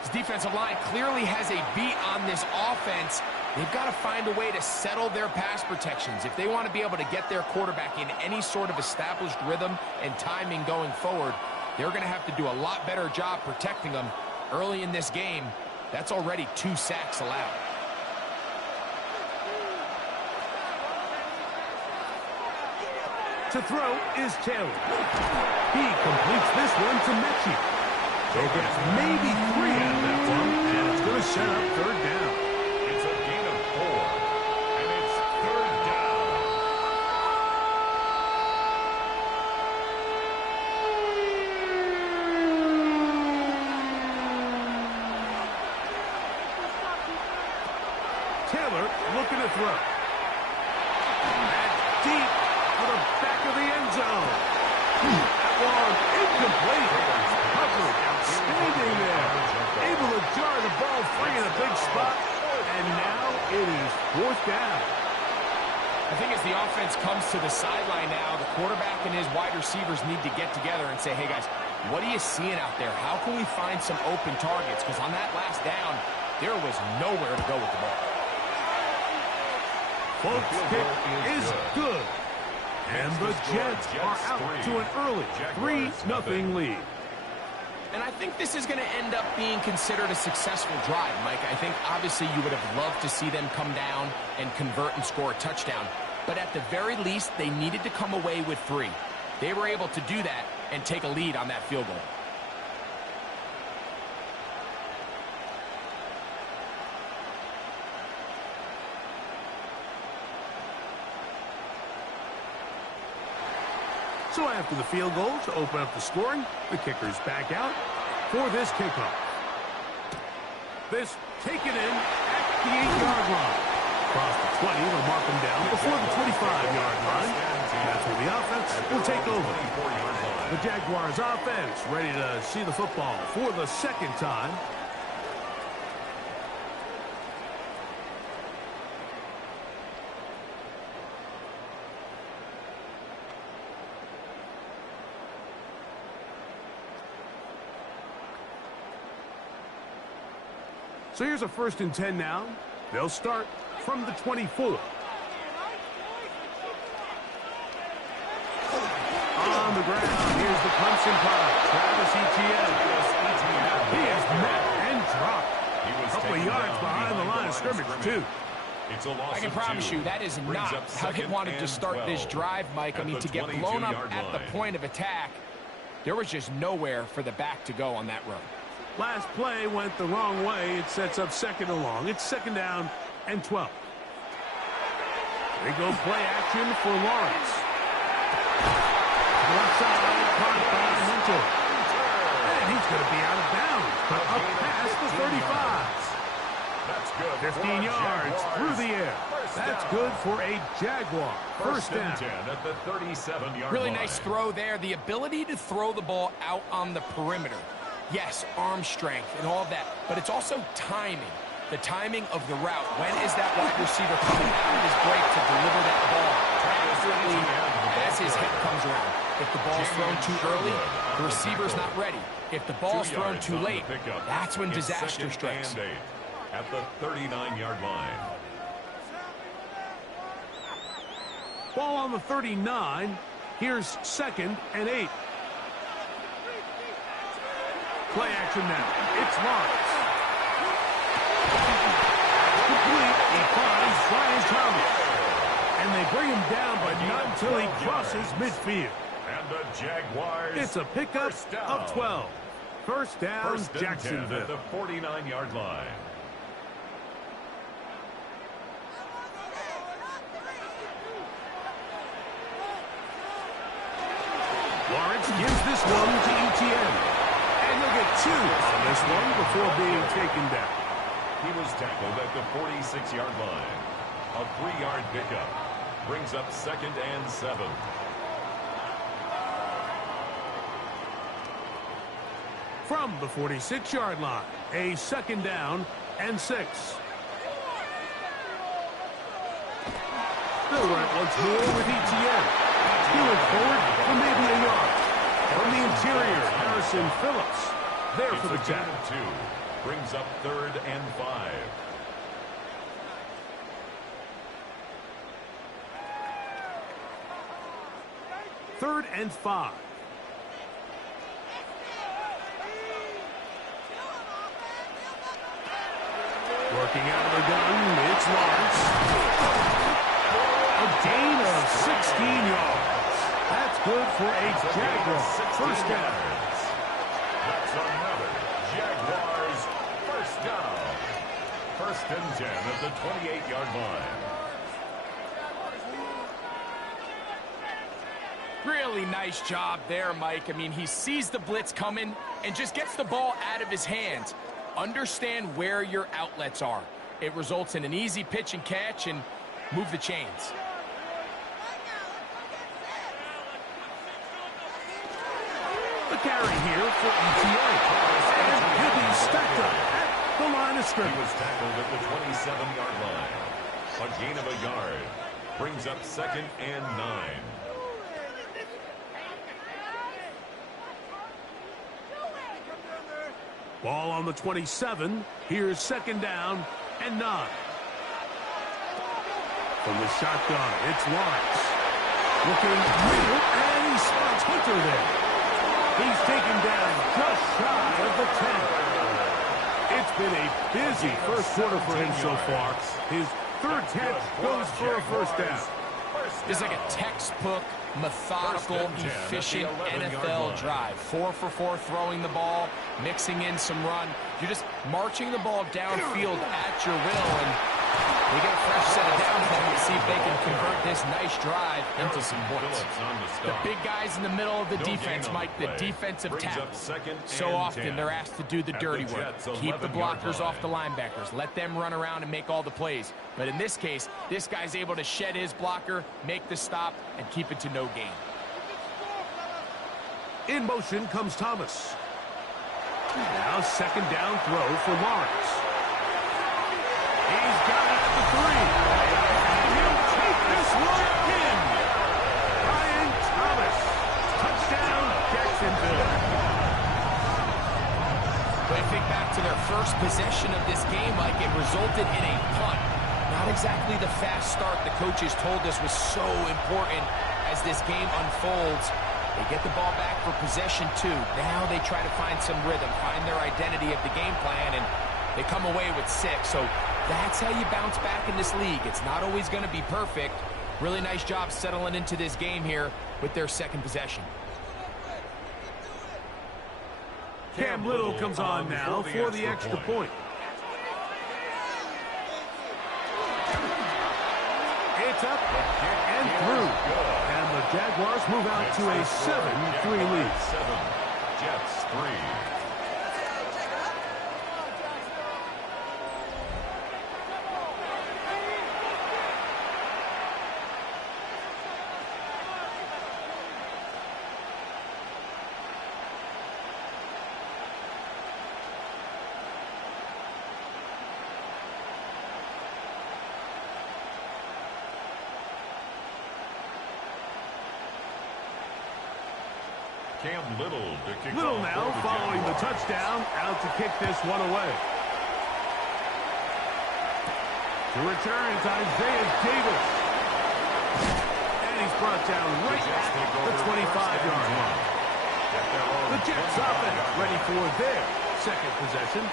His defensive line clearly has a beat on this offense. They've got to find a way to settle their pass protections. If they want to be able to get their quarterback in any sort of established rhythm and timing going forward, they're going to have to do a lot better job protecting them. Early in this game, that's already 2 sacks allowed. To throw is Taylor. He completes this one to Mechie. So gets maybe 3 out of that one, and it's going to set up third down. It's a gain of 4, and it's third down. Taylor looking to throw. That's deep to the back of the end zone. That one incomplete. Covered outstanding there. Able to jar the ball free in a big spot. And now it is 4th down. I think as the offense comes to the sideline now, the quarterback and his wide receivers need to get together and say, hey, guys, what are you seeing out there? How can we find some open targets? Because on that last down, there was nowhere to go with the ball. Folks, kick is good. And the Jets are out to an early 3-0 lead. And I think this is going to end up being considered a successful drive, Mike. I think obviously you would have loved to see them come down and convert and score a touchdown. But at the very least, they needed to come away with 3. They were able to do that and take a lead on that field goal. So after the field goal to open up the scoring, the kicker's back out for this kickoff. This taken in at the 8-yard line. Across the 20, they'll mark him down before the 25-yard line. That's where the offense will take over. The Jaguars offense ready to see the football for the second time. So here's a 1st and 10 now. They'll start from the 24. On the ground, here's the Clemson punt. Travis Etienne. He is met and dropped. A couple of yards behind the line of scrimmage, too. I can promise you that is not how they wanted to start this drive, Mike. I mean, to get blown up at the point of attack, there was just nowhere for the back to go on that run. Last play went the wrong way. It sets up 2nd and long. It's 2nd down and 12. They go play action for Lawrence. Left side, caught by Hunter. And he's going to be out of bounds, but up past the 35. That's good. 15 yards through the air. That's good for a Jaguar. First down. 10 at the 37-yard Really line. nice throw there. The ability to throw the ball out on the perimeter. Yes, arm strength and all that, but it's also timing. The timing of the route. When is that wide receiver coming out of his break to deliver that ball accurately as his head comes around? If the ball's thrown too early, the receiver's not ready. If the ball's thrown too late, that's when disaster strikes. At the 39-yard line. Ball on the 39. Here's 2nd and 8. Play action now. It's Lawrence. Complete. He finds Brian Thomas. And they bring him down, but not until he crosses midfield. And the Jaguars. It's a pickup of 12. First down, First and 10 Jacksonville. at the 49-yard line. Lawrence gives this one to ETN. And he'll get 2 on this one before being taken down. He was tackled at the 46-yard line. A 3-yard pickup. Brings up 2nd and 7. From the 46-yard line, a 2nd down and 6. They'll run it once more with ETN. Stealing forward for maybe a yard. From the interior, Harrison Phillips. There for the tackle. 2. Brings up 3rd and 5. Third and 5. Working out of the gun, it's Lawrence. A gain of 16 yards. That's good for a Jaguar first down. That's another Jaguars first down. 1st and 10 at the 28-yard line. Really nice job there, Mike. I mean, he sees the blitz coming and just gets the ball out of his hands. Understand where your outlets are. It results in an easy pitch and catch and move the chains. The carry here for ETN. And he'll be stacked up at the line of He scrimmage. was tackled at the 27-yard line. A gain of a yard. Brings up 2nd and 9. Ball on the 27. Here's 2nd down and 9. From the shotgun, it's Lawrence. Looking middle, and he spots Hunter there. He's taken down just shy of the 10. It's been a busy first quarter for him so far. His 3rd catch goes for a first down. It's like a textbook, methodical, efficient NFL drive. 4 for 4 throwing the ball, mixing in some run. You're just marching the ball downfield at your will, and they get a fresh set of downs now to see if they can convert this nice drive into some points. The big guys in the middle of the defense, Mike, the defensive tackle. So often they're asked to do the dirty work. Keep the blockers off the linebackers. Let them run around and make all the plays. But in this case, this guy's able to shed his blocker, make the stop, and keep it to no gain. In motion comes Thomas. Now 2nd down throw for Lawrence. He's got it at the 3. And he'll take this one in. Brian Thomas. Touchdown, Jacksonville. When I think back to their first possession of this game, Mike, it resulted in a punt. Not exactly the fast start the coaches told us was so important as this game unfolds. They get the ball back for possession 2. Now they try to find some rhythm, find their identity of the game plan, and they come away with 6. So that's how you bounce back in this league. It's not always going to be perfect. Really nice job settling into this game here with their 2nd possession. Cam Little comes on now for the extra point. It's up and through. And the Jaguars move out to a 7-3 lead. 7. Jets 3. Cam Little to kick Little off now for the following the Jaguars. touchdown, out to kick this one away. To return, it's Isaiah Davis. And he's brought down right at the 25-yard line. The Jets offense ready for their 2nd possession.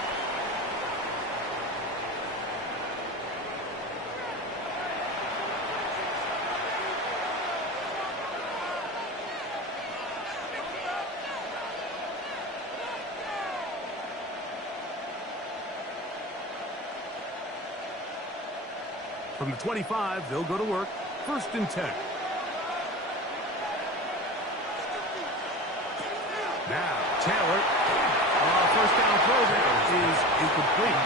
From the 25, they'll go to work. 1st and 10. Now, Taylor. First down throw there is incomplete.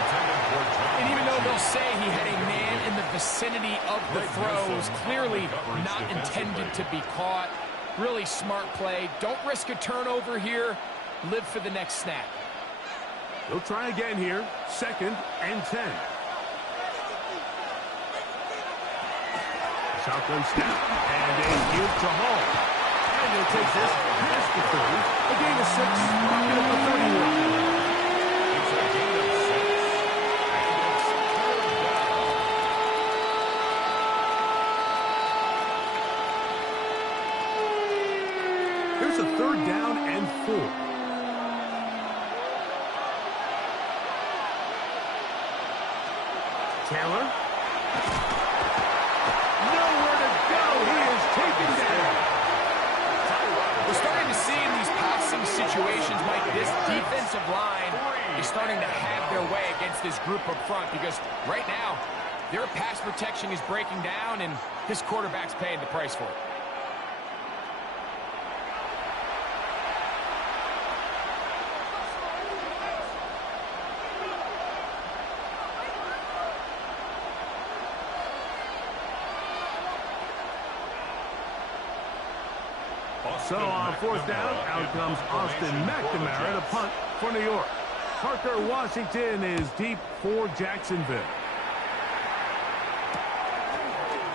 And even though they'll say he had a man in the vicinity of the throw, was clearly not intended to be caught. Really smart play. Don't risk a turnover here. Live for the next snap. They'll try again here. 2nd and 10. Shotgun snap and a give to Hall. And he'll take this past the 30. A gain of 6. Pocket at the 31. It's a gain of 6. And it's 3rd down. Here's a 3rd down and 4. Taylor. Nowhere to go. He is taken down. We're starting to see in these passing situations, Mike, this defensive line is starting to have their way against this group up front because right now, their pass protection is breaking down and this quarterback's paying the price for it. So on 4th down, out comes Austin McNamara to punt for New York. Parker Washington is deep for Jacksonville.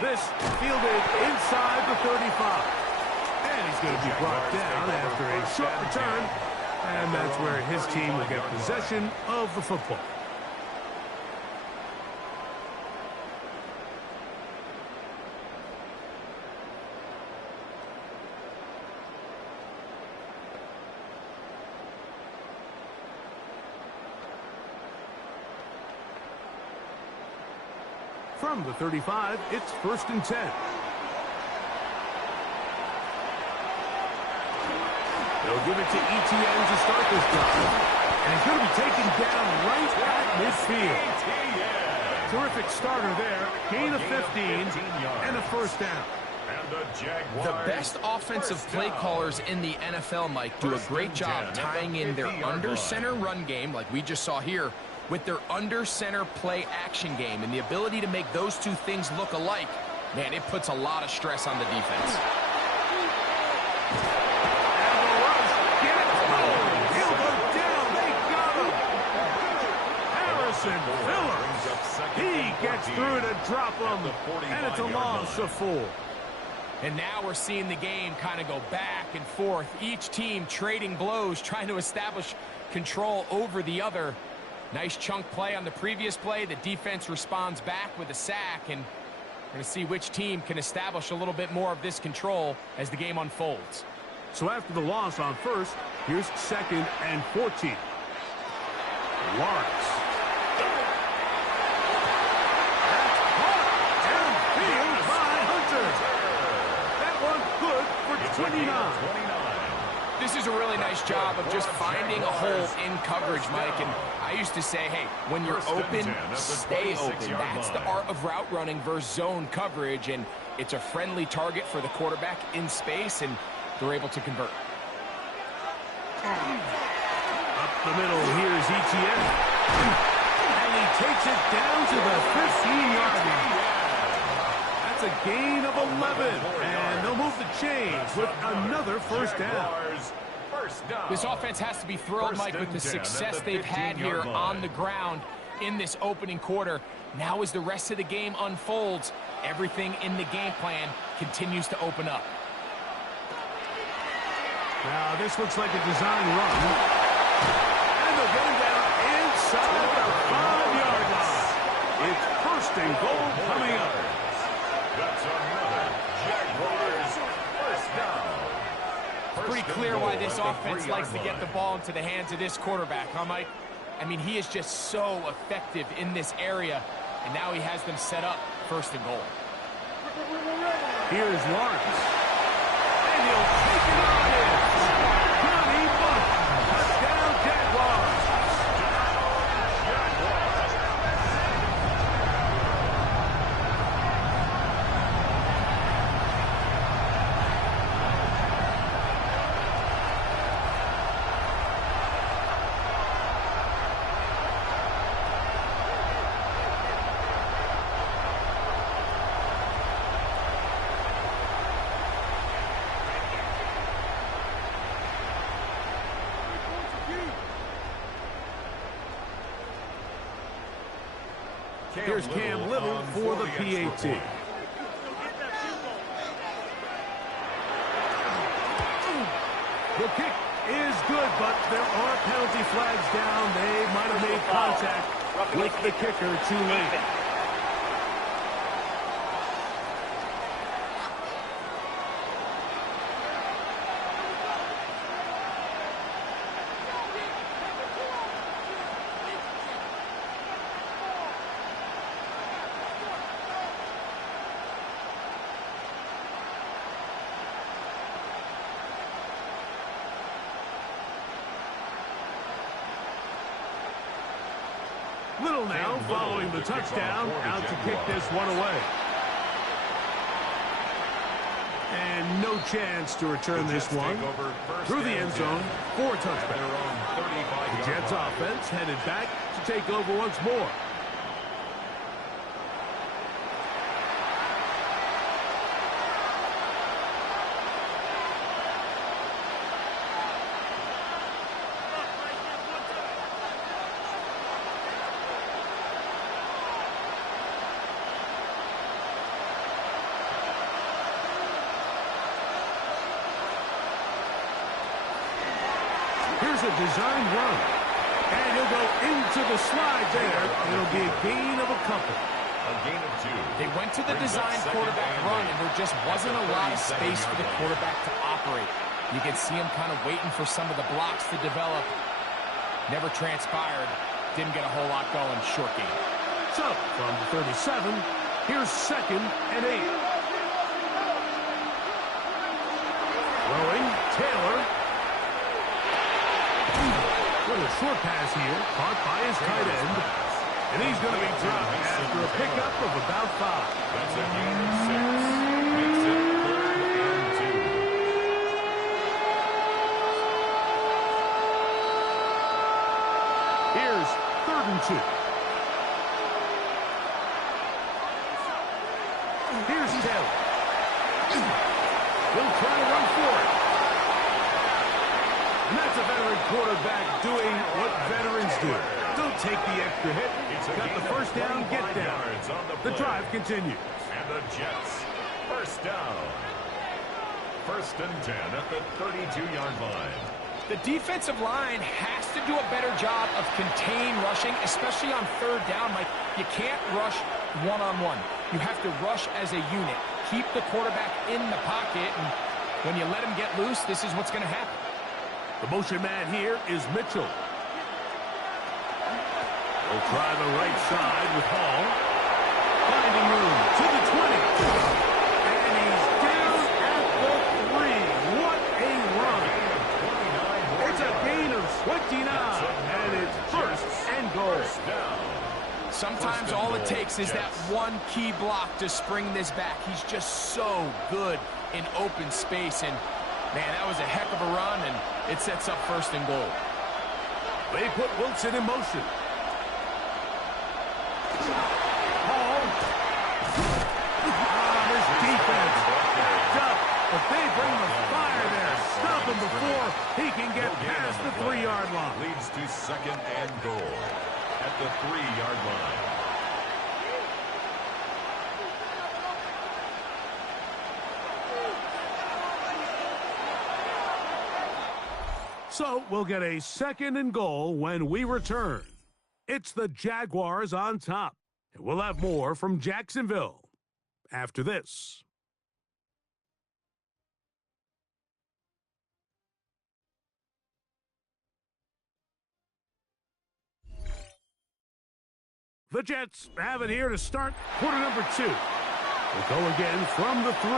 This fielded inside the 35. And he's going to be brought down after a short return. And that's where his team will get possession of the football. From the 35, it's 1st and 10. They'll give it to ETN to start this drive. And he's going to be taken down right at midfield. Terrific starter there. Gain of 15 and a 1st down. The best offensive play callers in the NFL, Mike, do a great job tying in their under-center run game, like we just saw here, with their under-center play action game. And the ability to make those two things look alike, man, it puts a lot of stress on the defense. He gets through to drop him, and it's a loss of 4. And now we're seeing the game kind of go back and forth. Each team trading blows, trying to establish control over the other. Nice chunk play on the previous play. The defense responds back with a sack, and we're going to see which team can establish a little bit more of this control as the game unfolds. So after the loss on 1st, here's 2nd and 14. Lawrence. That one good for 29. This is a really nice job of just finding a hole in coverage, Mike. And I used to say, hey, when you're open, stay open. That's the art of route running versus zone coverage. And it's a friendly target for the quarterback in space, and they're able to convert. Up the middle, here's ETN. And he takes it down to the 15-yard line. That's a gain of 11. And they'll move the chains with another 1st down. This offense has to be thrilled, Mike, with the success they've had here on the ground in this opening quarter. Now as the rest of the game unfolds, everything in the game plan continues to open up. Now this looks like a design run. And they'll get him down inside the 5-yard line. It's 1st and goal coming up. That's another Jaguars 1st down. Pretty clear why this offense likes to get the ball into the hands of this quarterback, huh, Mike? I mean, he is just so effective in this area, and now he has them set up 1st and goal. Here's Lawrence. And he'll take it on in. Johnny Buck. Touchdown, Jaguars. Here's Cam Little for the PAT. The kick is good, but there are penalty flags down. They might have made contact with the kicker too late. Little now following the touchdown, out to kick this one away. And no chance to return this one through the end zone for a touchback. The Jets offense headed back to take over once more. Here's a designed run. And he'll go into the slide there. It'll be a gain of a couple. A gain of 2. They went to the designed quarterback run, and there just wasn't a lot of space for the quarterback to operate. You can see him kind of waiting for some of the blocks to develop. Never transpired. Didn't get a whole lot going. Short game. So, from the 37, here's 2nd and 8. Throwing, Taylor. With a short pass here, caught by his tight end. And he's going to be dropped after a pickup of about 5. That's a gain of 6. Makes it 3rd and 2. Here's 3rd and 2. Here's Taylor. He'll try to run for it. And that's a veteran quarterback doing what veterans do. Don't take the extra hit. Got the first down, get down. The drive continues. And the Jets, first down. 1st and 10 at the 32-yard line. The defensive line has to do a better job of contain rushing, especially on 3rd down. Like, you can't rush one-on-one. You have to rush as a unit. Keep the quarterback in the pocket, and when you let him get loose, this is what's going to happen. The motion man here is Mitchell. We'll try the right side with Hall. Finding room to the 20. And he's down at the 3. What a run. It's a gain of 29. And it's 1st and goal. Sometimes all it takes is that one key block to spring this back. He's just so good in open space. And, man, that was a heck of a run, and it sets up 1st and goal. They put Wilson in motion. Hall. This defense backed up, but they bring the fire there. Stop him before he can get past the 3-yard line. Leads to 2nd and goal at the 3-yard line. So we'll get a 2nd and goal when we return. It's the Jaguars on top. And we'll have more from Jacksonville after this. The Jets have it here to start quarter number 2. We'll go again from the 3.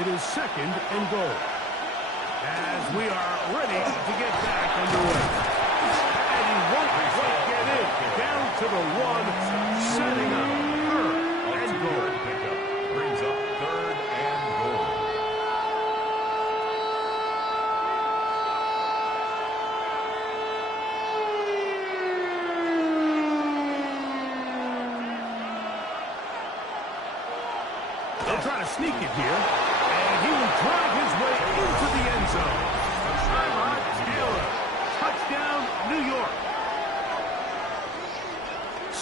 It is 2nd and goal. As we are ready to get back underway. And he won't quite get in. Down to the 1, setting up 3rd and goal. Pickup brings up 3rd and goal. They'll try to sneak it here. And he will drive his way into the end zone. Taylor. Touchdown, New York.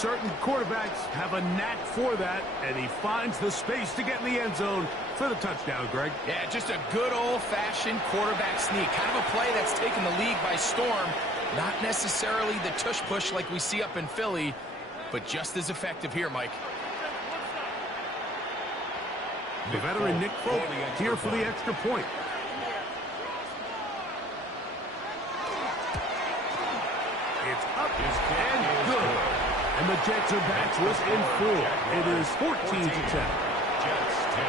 certain quarterbacks have a knack for that, and he finds the space to get in the end zone for the touchdown, Greg. Yeah, just a good old-fashioned quarterback sneak. Kind of a play that's taken the league by storm. Not necessarily the tush-push like we see up in Philly, but just as effective here, Mike. The veteran Nick Folk here for the extra point. It's up and good. And the Jets are back to us in full. It is 14-10. Jets 10.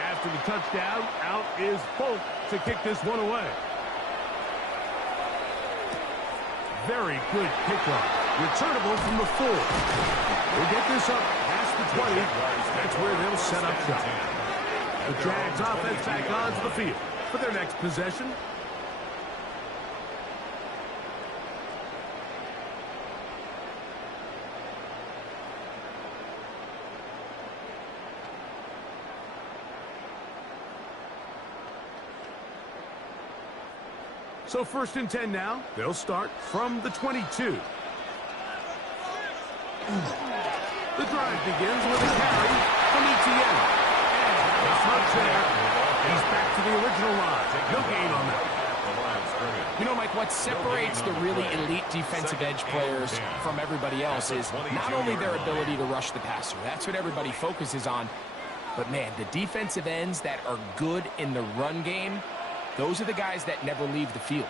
After the touchdown, out is Folk to kick this one away. Very good kickoff. Returnable from the 4. We'll get this up past the 20. That's where they'll set up shop. The Jags offense back onto the field for their next possession. So 1st and 10 now. They'll start from the 22. The drive begins with a carry from ETN. And a touch there. He's back to the original line. No gain on that. You know, Mike, what separates the really elite defensive edge players from everybody else is not only their ability to rush the passer. That's what everybody focuses on. But, man, the defensive ends that are good in the run game, those are the guys that never leave the field.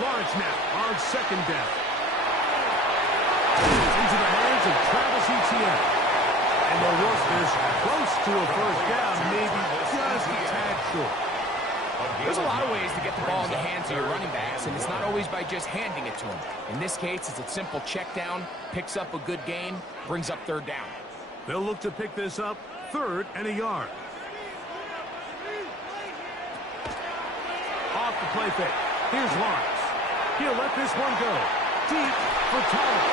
Large now on 2nd down. Into the hands of Travis Etienne. And they'll work this close to a 1st down, maybe just a tad short. There's a lot of ways to get the ball in the hands of your running backs, and it's not always by just handing it to them. In this case, it's a simple check down, picks up a good gain, brings up 3rd down. They'll look to pick this up 3rd and a yard. Off the play fake. Here's Lawrence. He'll let this one go. Deep for Thomas.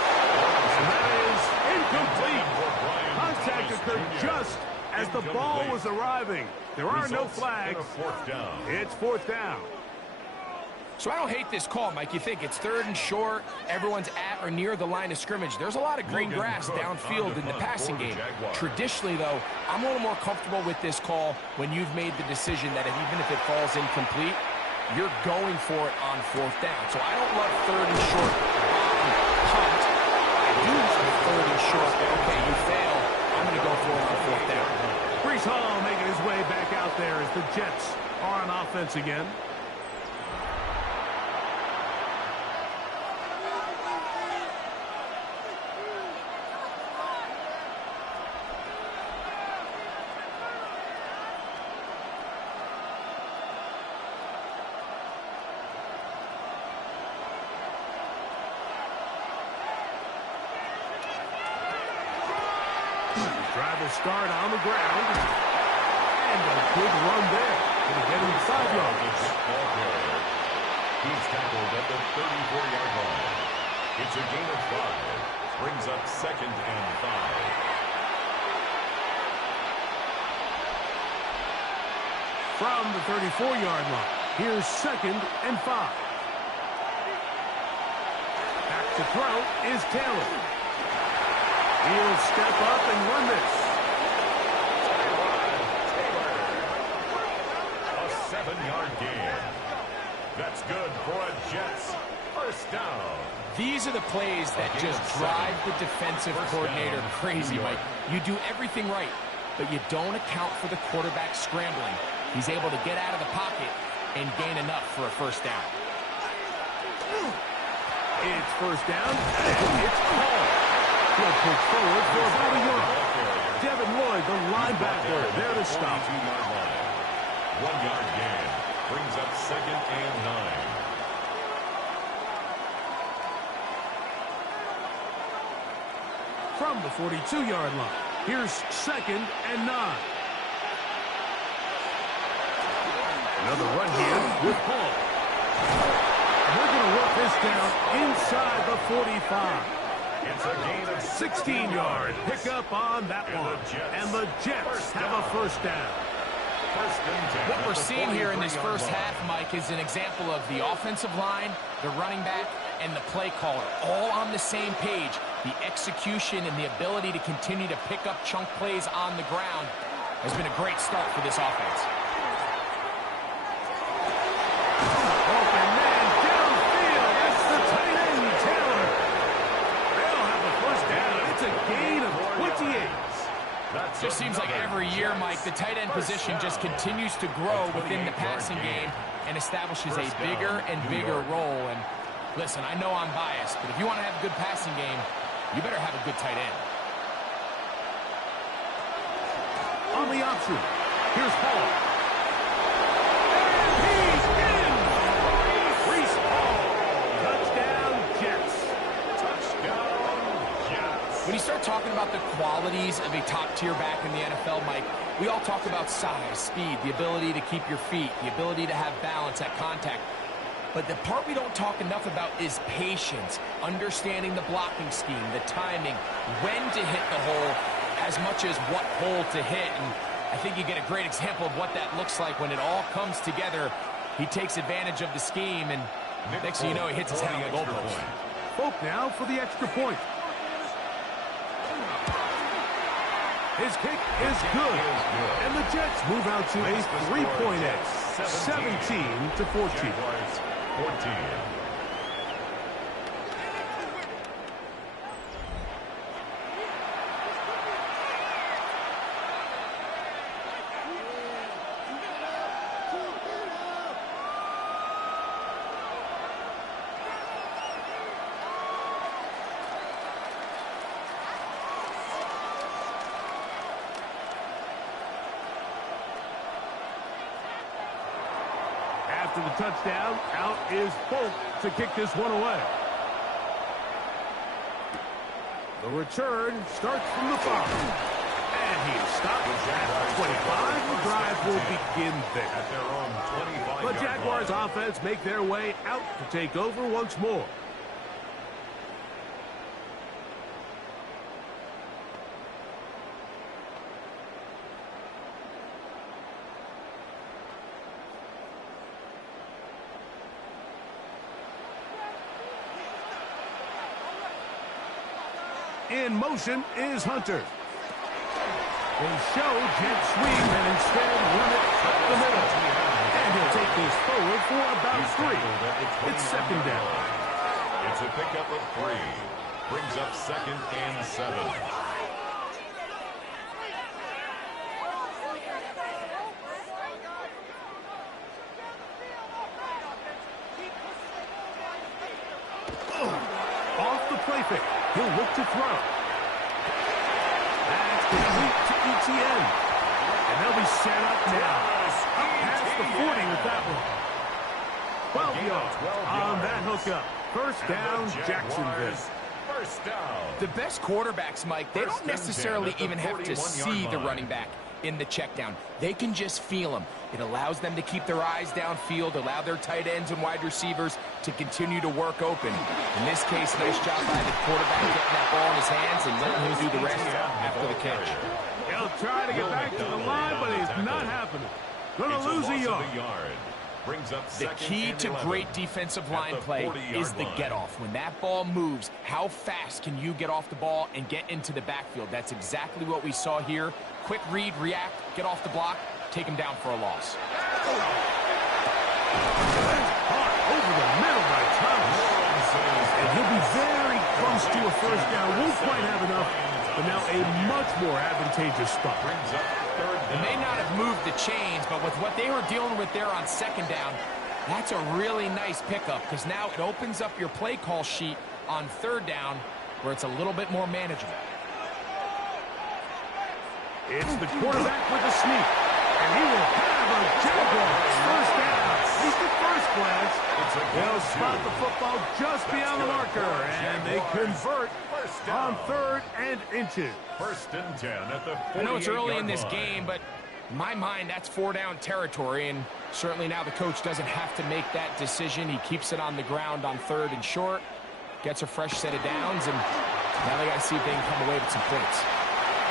And that is incomplete. Contact occurred just as the ball was arriving. There are no flags. It's 4th down. So I don't hate this call, Mike. You think it's 3rd and short, everyone's at or near the line of scrimmage. There's a lot of green grass downfield in the passing game. Traditionally, though, I'm a little more comfortable with this call when you've made the decision that even if it falls incomplete, you're going for it on 4th down. So I don't love 3rd and short punt. I do love 3rd and short. Okay, you fail. I'm going to go for it on 4th down. Breece Hall making his way back out there as the Jets are on offense again. Drive will start on the ground. And a good run there. Going to get him 5 yards. He's tackled at the 34-yard line. It's a gain of 5. Brings up 2nd and 5. From the 34-yard line, here's 2nd and 5. Back to throw is Taylor. He'll step up and run this. A 7-yard gain. That's good for a Jets 1st down. These are the plays that just drive the defensive coordinator crazy, Mike. You do everything right, but you don't account for the quarterback scrambling. He's able to get out of the pocket and gain enough for a 1st down. It's 1st down, and it's called. He'll push forward for about a yard. Devin Lloyd, the linebacker, there to stop. 1-yard gain. Brings up 2nd and 9. from the 42-yard line. Here's 2nd and 9. Another run here with Paul. And they're going to work this down inside the 45. It's a gain of 16-yard pickup on that one. And the Jets have a first down. What we're seeing here in this first half, Mike, is an example of the offensive line, the running back, and the play caller all on the same page. The execution and the ability to continue to pick up chunk plays on the ground has been a great start for this offense. Open man downfield. That's the tight end, Taylor. They'll have the first down. It's a gain of 28. It just seems like every year, Mike, the tight end position just continues to grow within the passing game and establishes a bigger and bigger role. And listen, I know I'm biased, but if you want to have a good passing game, you better have a good tight end. On the option, here's Paul. And he's in! Reese Paul. Touchdown, Jets. Touchdown, Jets. When you start talking about the qualities of a top-tier back in the NFL, Mike, we all talk about size, speed, the ability to keep your feet, the ability to have balance at contact. But the part we don't talk enough about is patience, understanding the blocking scheme, the timing, when to hit the hole, as much as what hole to hit. And I think you get a great example of what that looks like when it all comes together. He takes advantage of the scheme, and next thing you know, he hits his head on the goalpost. Folk now for the extra point. His kick is good. And the Jets move out to a 3-point edge, 17-14. 14. After the touchdown, out is Folk to kick this one away. The return starts from the 5. And he stops at the 25. The drive will begin there. At their own 25-yard The Jaguars offense make their way out to take over once more. In motion is Hunter. They show jet sweep and instead run it up the middle. And he'll take this forward for about 3. It's 2nd down. It's a pickup of 3. Brings up 2nd and 7. Off the play fake. He'll look to throw. That's complete to ETN. And they'll be set up now. Up past the 40 with that one. 12 yards on that hookup. First down, Jacksonville. First down. The best quarterbacks, Mike, they don't First and 10 necessarily at the even have to 41-yard see the line. running back in the check down. They can just feel him. It allows them to keep their eyes downfield, allow their tight ends and wide receivers to continue to work open. In this case, nice job by the quarterback getting that ball in his hands and letting him do the rest after the catch. He'll try to get back to the line, but it's not happening. Gonna lose a yard. Brings up The key to great defensive line play is the get-off. When that ball moves, how fast can you get off the ball and get into the backfield? That's exactly what we saw here. Quick read, react, get off the block, take him down for a loss. Caught over the middle by Thomas. And he'll be very close to a first down. Won't quite have enough, but now a much more advantageous spot. Brings up 3rd They down. may not have moved the chains, but with what they were dealing with there on 2nd down, that's a really nice pickup because now it opens up your play call sheet on 3rd down where it's a little bit more manageable. It's the quarterback with a sneak. And he will have a Jaguars first down think at first glance, It's a they'll close spot two. the football just beyond the marker, and they convert First on down. 3rd and inches. First and 10 at the 48-yard line. I know it's early in this game, but in my mind, that's 4-down territory, and certainly now the coach doesn't have to make that decision. He keeps it on the ground on 3rd and short, gets a fresh set of downs, and now they got to see if they can come away with some points.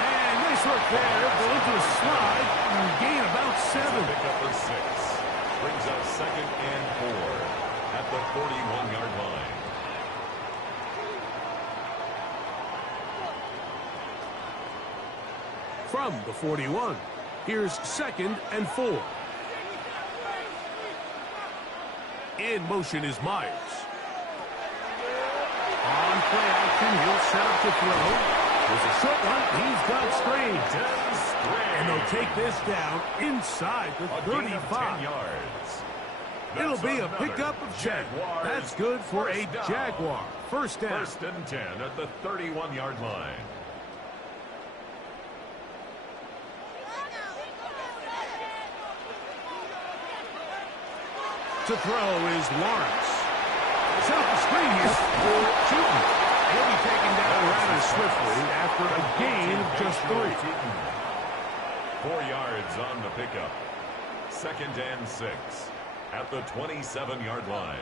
And nice work there. Go into a slide and gain about 7. Pick up for 6. Brings up 2nd and 4 at the 41-yard line. From the 41, here's 2nd and 4. In motion is Myers. On play action, he'll set up to throw. There's a short one. He's got screens. And they'll take this down inside the A gain of 35. 10 yards. It'll That's be a another pickup of 10. Jaguars That's good for a first down. Jaguar. First down. First and 10 at the 31-yard line. To throw is Lawrence. Set up the screen here for Cheaton. He'll be taken down rather swiftly after a gain of just 3. 4 yards on the pickup. 2nd and 6 at the 27-yard line.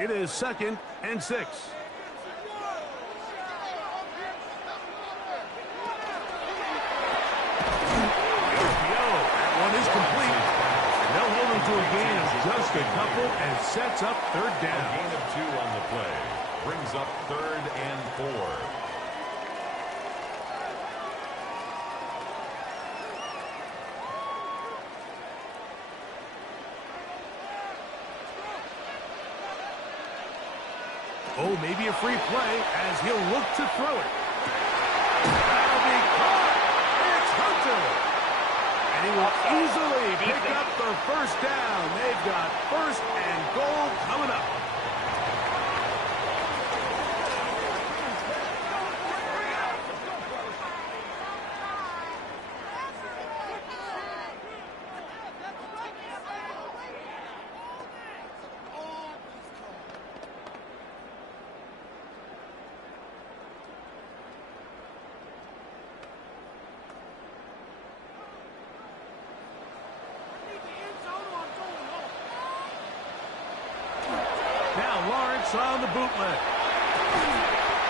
It is 2nd and 6. Is complete. And they'll hold him to a gain of just a couple and sets up 3rd A down. gain of 2 on the play. Brings up 3rd and 4. Oh, maybe a free play as he'll look to throw it. That'll be caught. It's Hunter. And he will easily pick up the first down. They've got 1st and goal coming up. On the bootleg.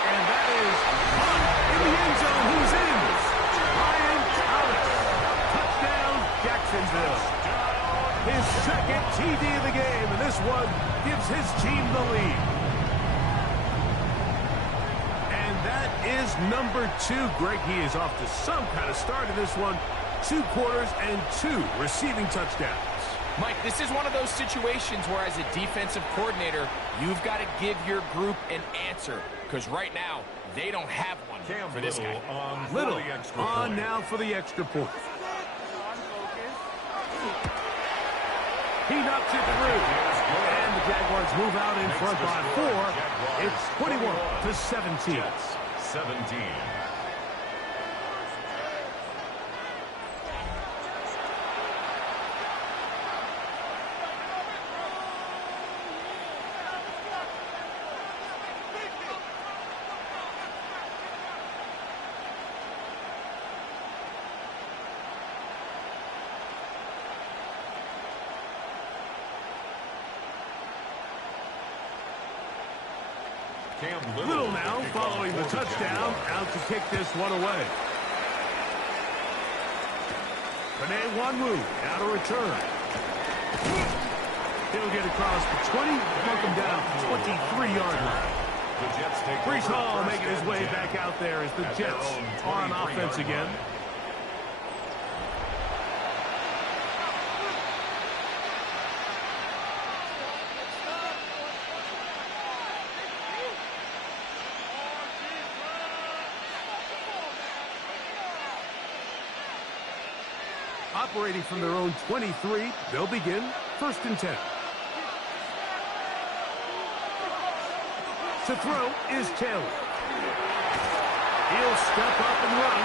And that is caught in the end zone. Who's in? Ryan Thomas. Touchdown, Jacksonville. His 2nd TD of the game, and this one gives his team the lead. And that is number 2. Greg, he is off to some kind of start in this one. 2 quarters and 2 receiving touchdowns. Mike, this is one of those situations where as a defensive coordinator, you've got to give your group an answer. Because right now, they don't have one Cam for this Little guy. on for Little the extra on point. now for the extra point. He knocks it through. And the Jaguars move out in front by 4. It's 21-17. Jets, 17. Little now following the touchdown, out to kick this one away. Panay Wanwu now to return. He'll get across the 20, knock him down to 23-yard line. The Jets take Brees over Hall first making his and way 10 back out there as the at their Jets own are on 23-yard offense again. line. Operating from their own 23, they'll begin 1st and 10. To throw is Taylor. He'll step up and run.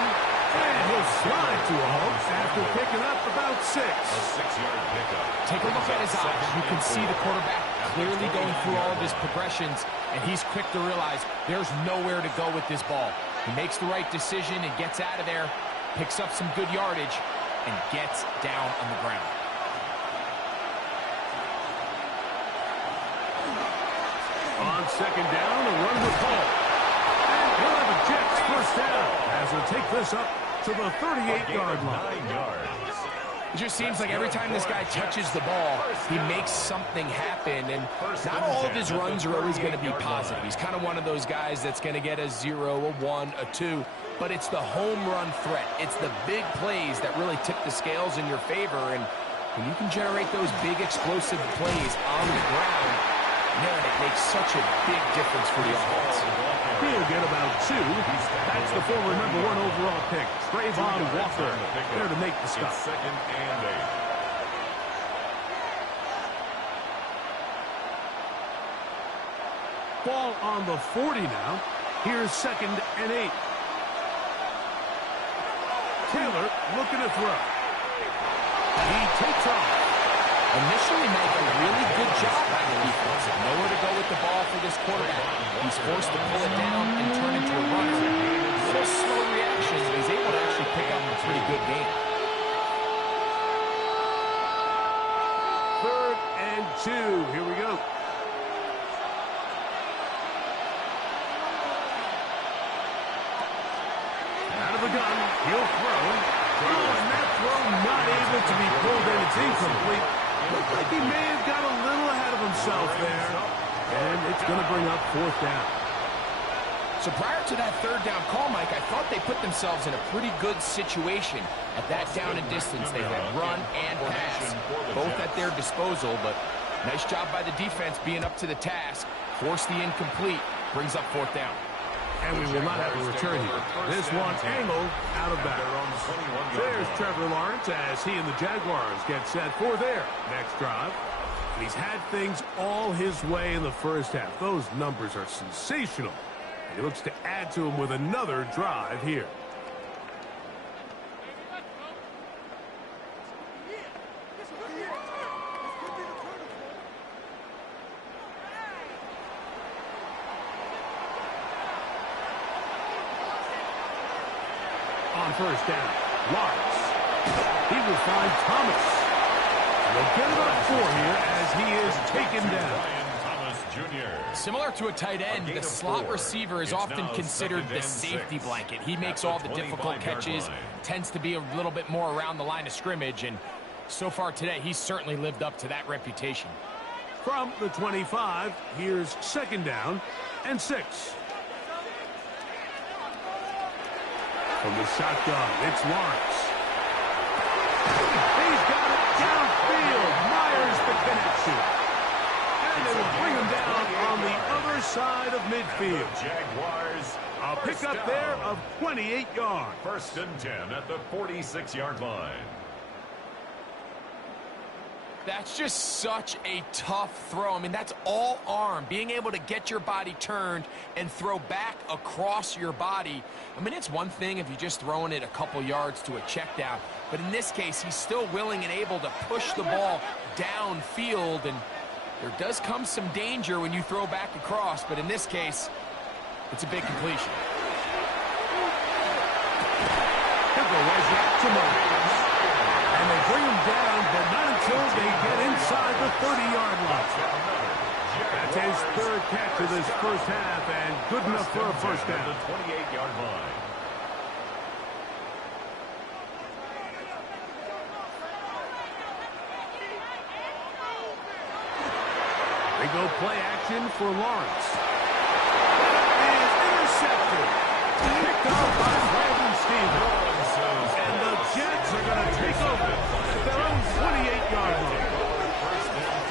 And he'll slide to a halt after picking up about 6. A 6-yard pickup. Take a look at his eyes. You can see the quarterback clearly going through all of his progressions, and he's quick to realize there's nowhere to go with this ball. He makes the right decision and gets out of there, picks up some good yardage, and gets down on the ground. On second down, a run with Hall. And he'll have a Jets first down as he'll take this up to the 38-yard line. 9 yards. It just seems like every time this guy touches the ball, he makes something happen, and not all of his runs are always going to be positive. He's kind of one of those guys that's going to get a 0, a 1, a 2, but it's the home run threat. It's the big plays that really tip the scales in your favor, and when you can generate those big explosive plays on the ground, man, it makes such a big difference for the offense. He'll get about 2. That's the former #1 overall pick, Trayvon Walker, there to make the stop. It's 2nd and 8. Ball on the 40 now. Here's 2nd and 8. Taylor looking to throw. He takes off. Initially make a really good job by the defense. Nowhere to go with the ball for this quarterback. He's forced to pull it down and turn into a runner. A little slow reaction, but he's able to actually pick up a pretty good game. 3rd and 2. Here we go. Out of the gun. He'll throw. Oh, and that throw not able to be pulled in. It's incomplete. Looked like he may have got a little ahead of himself there. And it's going to bring up 4th down. So prior to that 3rd down call, Mike, I thought they put themselves in a pretty good situation at that down and distance. They had run and pass, both at their disposal, but nice job by the defense being up to the task. Force the incomplete, brings up 4th down. And we will not have a return here. This one angled out of bounds. There's Trevor Lawrence as he and the Jaguars get set for their next drive. And he's had things all his way in the first half. Those numbers are sensational. And he looks to add to them with another drive here. On first down, Lawrence. He will find Thomas. They'll get about 4 here as he is taken down. Thomas Jr. Similar to a tight end, the slot receiver is often considered the safety blanket. He makes all the difficult catches, tends to be a little bit more around the line of scrimmage, and so far today, he's certainly lived up to that reputation. From the 25, here's 2nd down and 6. From the shotgun, it's Lawrence. He's got it downfield. Myers the connection. And they will bring him down on the other side of midfield. Jaguars. A pickup there of 28 yards. 1st and 10 at the 46-yard line. That's just such a tough throw. I mean, that's all arm. Being able to get your body turned and throw back across your body. I mean, it's one thing if you're just throwing it a couple yards to a check down. But in this case, he's still willing and able to push the ball downfield. And there does come some danger when you throw back across. But in this case, it's a big completion. He'll go right back to Myers. And they bring him down, but not until they get inside the 30-yard line. That's his 3rd catch of this first half, and good enough for a first down. The 28-yard line. They go play action for Lawrence. And intercepted. Picked off by Brandon Stevens. And the Jets are going to take over at their own 28-yard line.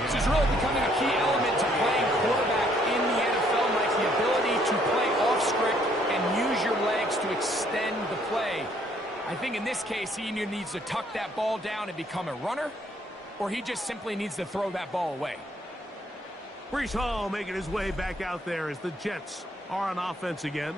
This is really becoming a key element to playing quarterback in the NFL, Mike. The ability to play off script and use your legs to extend the play. I think in this case, he either needs to tuck that ball down and become a runner, or he just simply needs to throw that ball away. Breece Hall making his way back out there as the Jets are on offense again.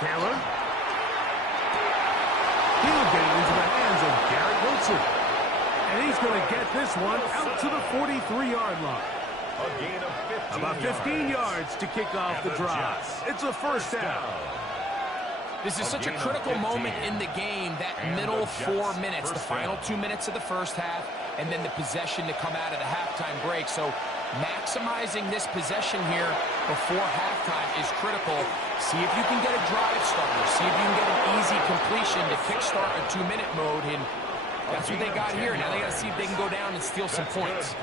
Taylor. He'll get it into the hands of Garrett Wilson. And he's going to get this one out to the 43-yard line. A gain of 15 About 15 yards to kick off the drive. It's a first down. This is such a critical moment in the game, that middle 4 minutes, the final 2 minutes of the first half, and then the possession to come out of the halftime break. So maximizing this possession here before halftime is critical. See if you can get a drive starter. See if you can get an easy completion to kickstart a 2-minute mode. And that's what they got here. Now they got to see if they can go down and steal some points.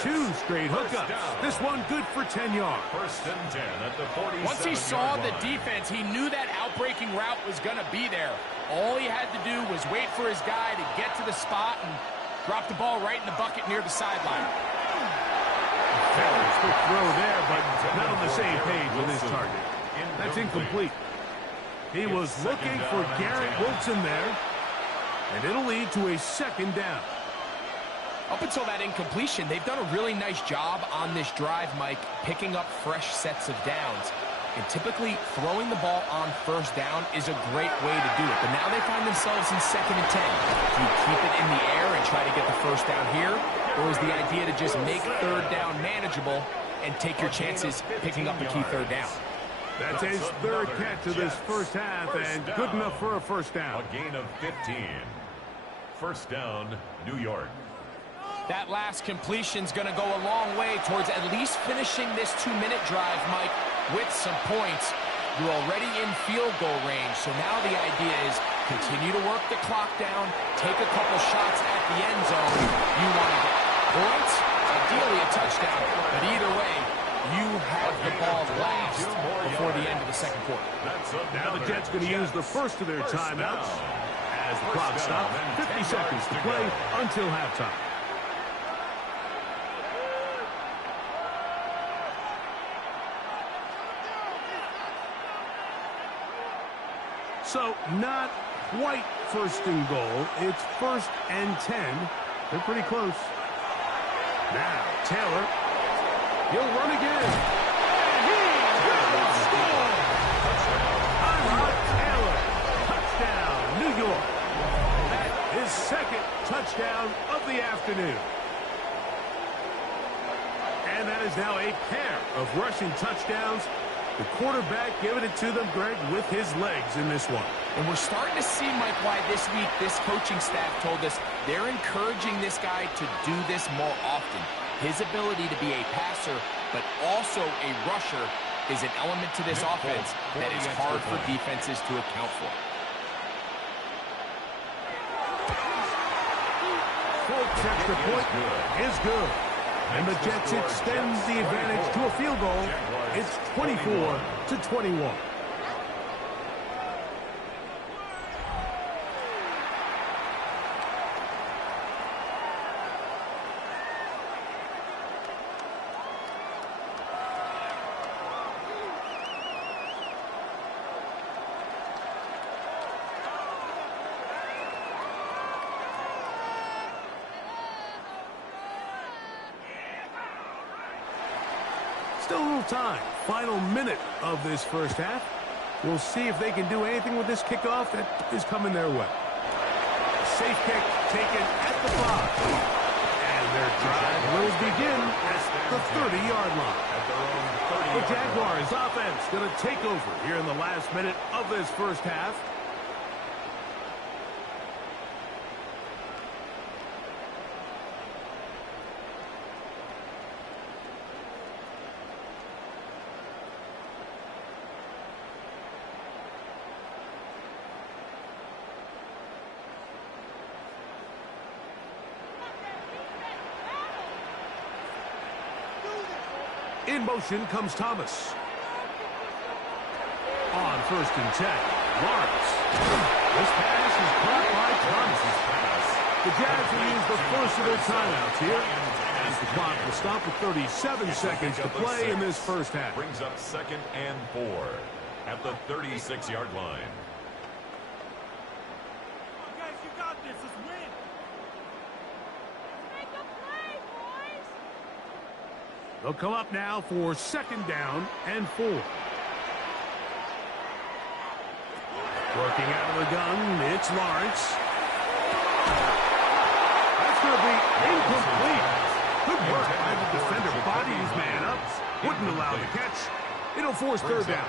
2 straight hookups. This one good for 10 yards. First and 10 at the 47-yard Once he saw the line. defense, he knew that outbreaking route was going to be there. All he had to do was wait for his guy to get to the spot and drop the ball right in the bucket near the sideline. Felix quick throw there, but not on the same page with his target. That's incomplete. He was looking for Garrett Wilson there, and it'll lead to a second down. Up until that incompletion, they've done a really nice job on this drive, Mike, picking up fresh sets of downs. And typically, throwing the ball on first down is a great way to do it. But now they find themselves in 2nd and 10. Do you keep it in the air and try to get the first down here? Or is the idea to just make third down manageable and take your chances picking up a key third down? That's his third catch of this first half, and good enough for a first down. A gain of 15. First down, New York. That last completion's going to go a long way towards at least finishing this 2-minute drive, Mike, with some points. You're already in field goal range, so now the idea is continue to work the clock down, take a couple shots at the end zone. You want to get points, ideally a touchdown, but either way, you have the ball last before the end of the second quarter. Now the Jets going to use the first of their timeouts as the clock stops. 50 seconds to play until halftime. So not quite first and goal. It's 1st and 10. They're pretty close. Now Taylor. He'll run again. And he's going to score. Taylor. Touchdown, New York. That is second touchdown of the afternoon. And that is now a pair of rushing touchdowns. The quarterback giving it to them, Greg, with his legs in this one. And we're starting to see, Mike, why this week this coaching staff told us they're encouraging this guy to do this more often. His ability to be a passer, but also a rusher, is an element to this offense that is hard for defenses to account for. Folks, extra point is good. And the Jets extend the advantage to a field goal. It's 24-21. Still a little time. Final minute of this first half. We'll see if they can do anything with this kickoff that is coming their way. Safe kick taken at the 5. And their drive will begin at the 30-yard line. The Jaguars offense going to take over here in the last minute of this first half. In motion comes Thomas. On 1st and 10, Lawrence. This pass is caught by Thomas. The Jags will use the first of their timeouts here. As the clock will stop with 37 seconds to play in this first half. Brings up 2nd and 4 at the 36-yard line. Guys, you got this. Let's win. Make a play, boys. They'll come up now for 2nd down and 4. Working out of the gun, it's Lawrence. That's going to be incomplete. Good work by the defender. Bodied his man up. Wouldn't allow the catch. It'll force third down.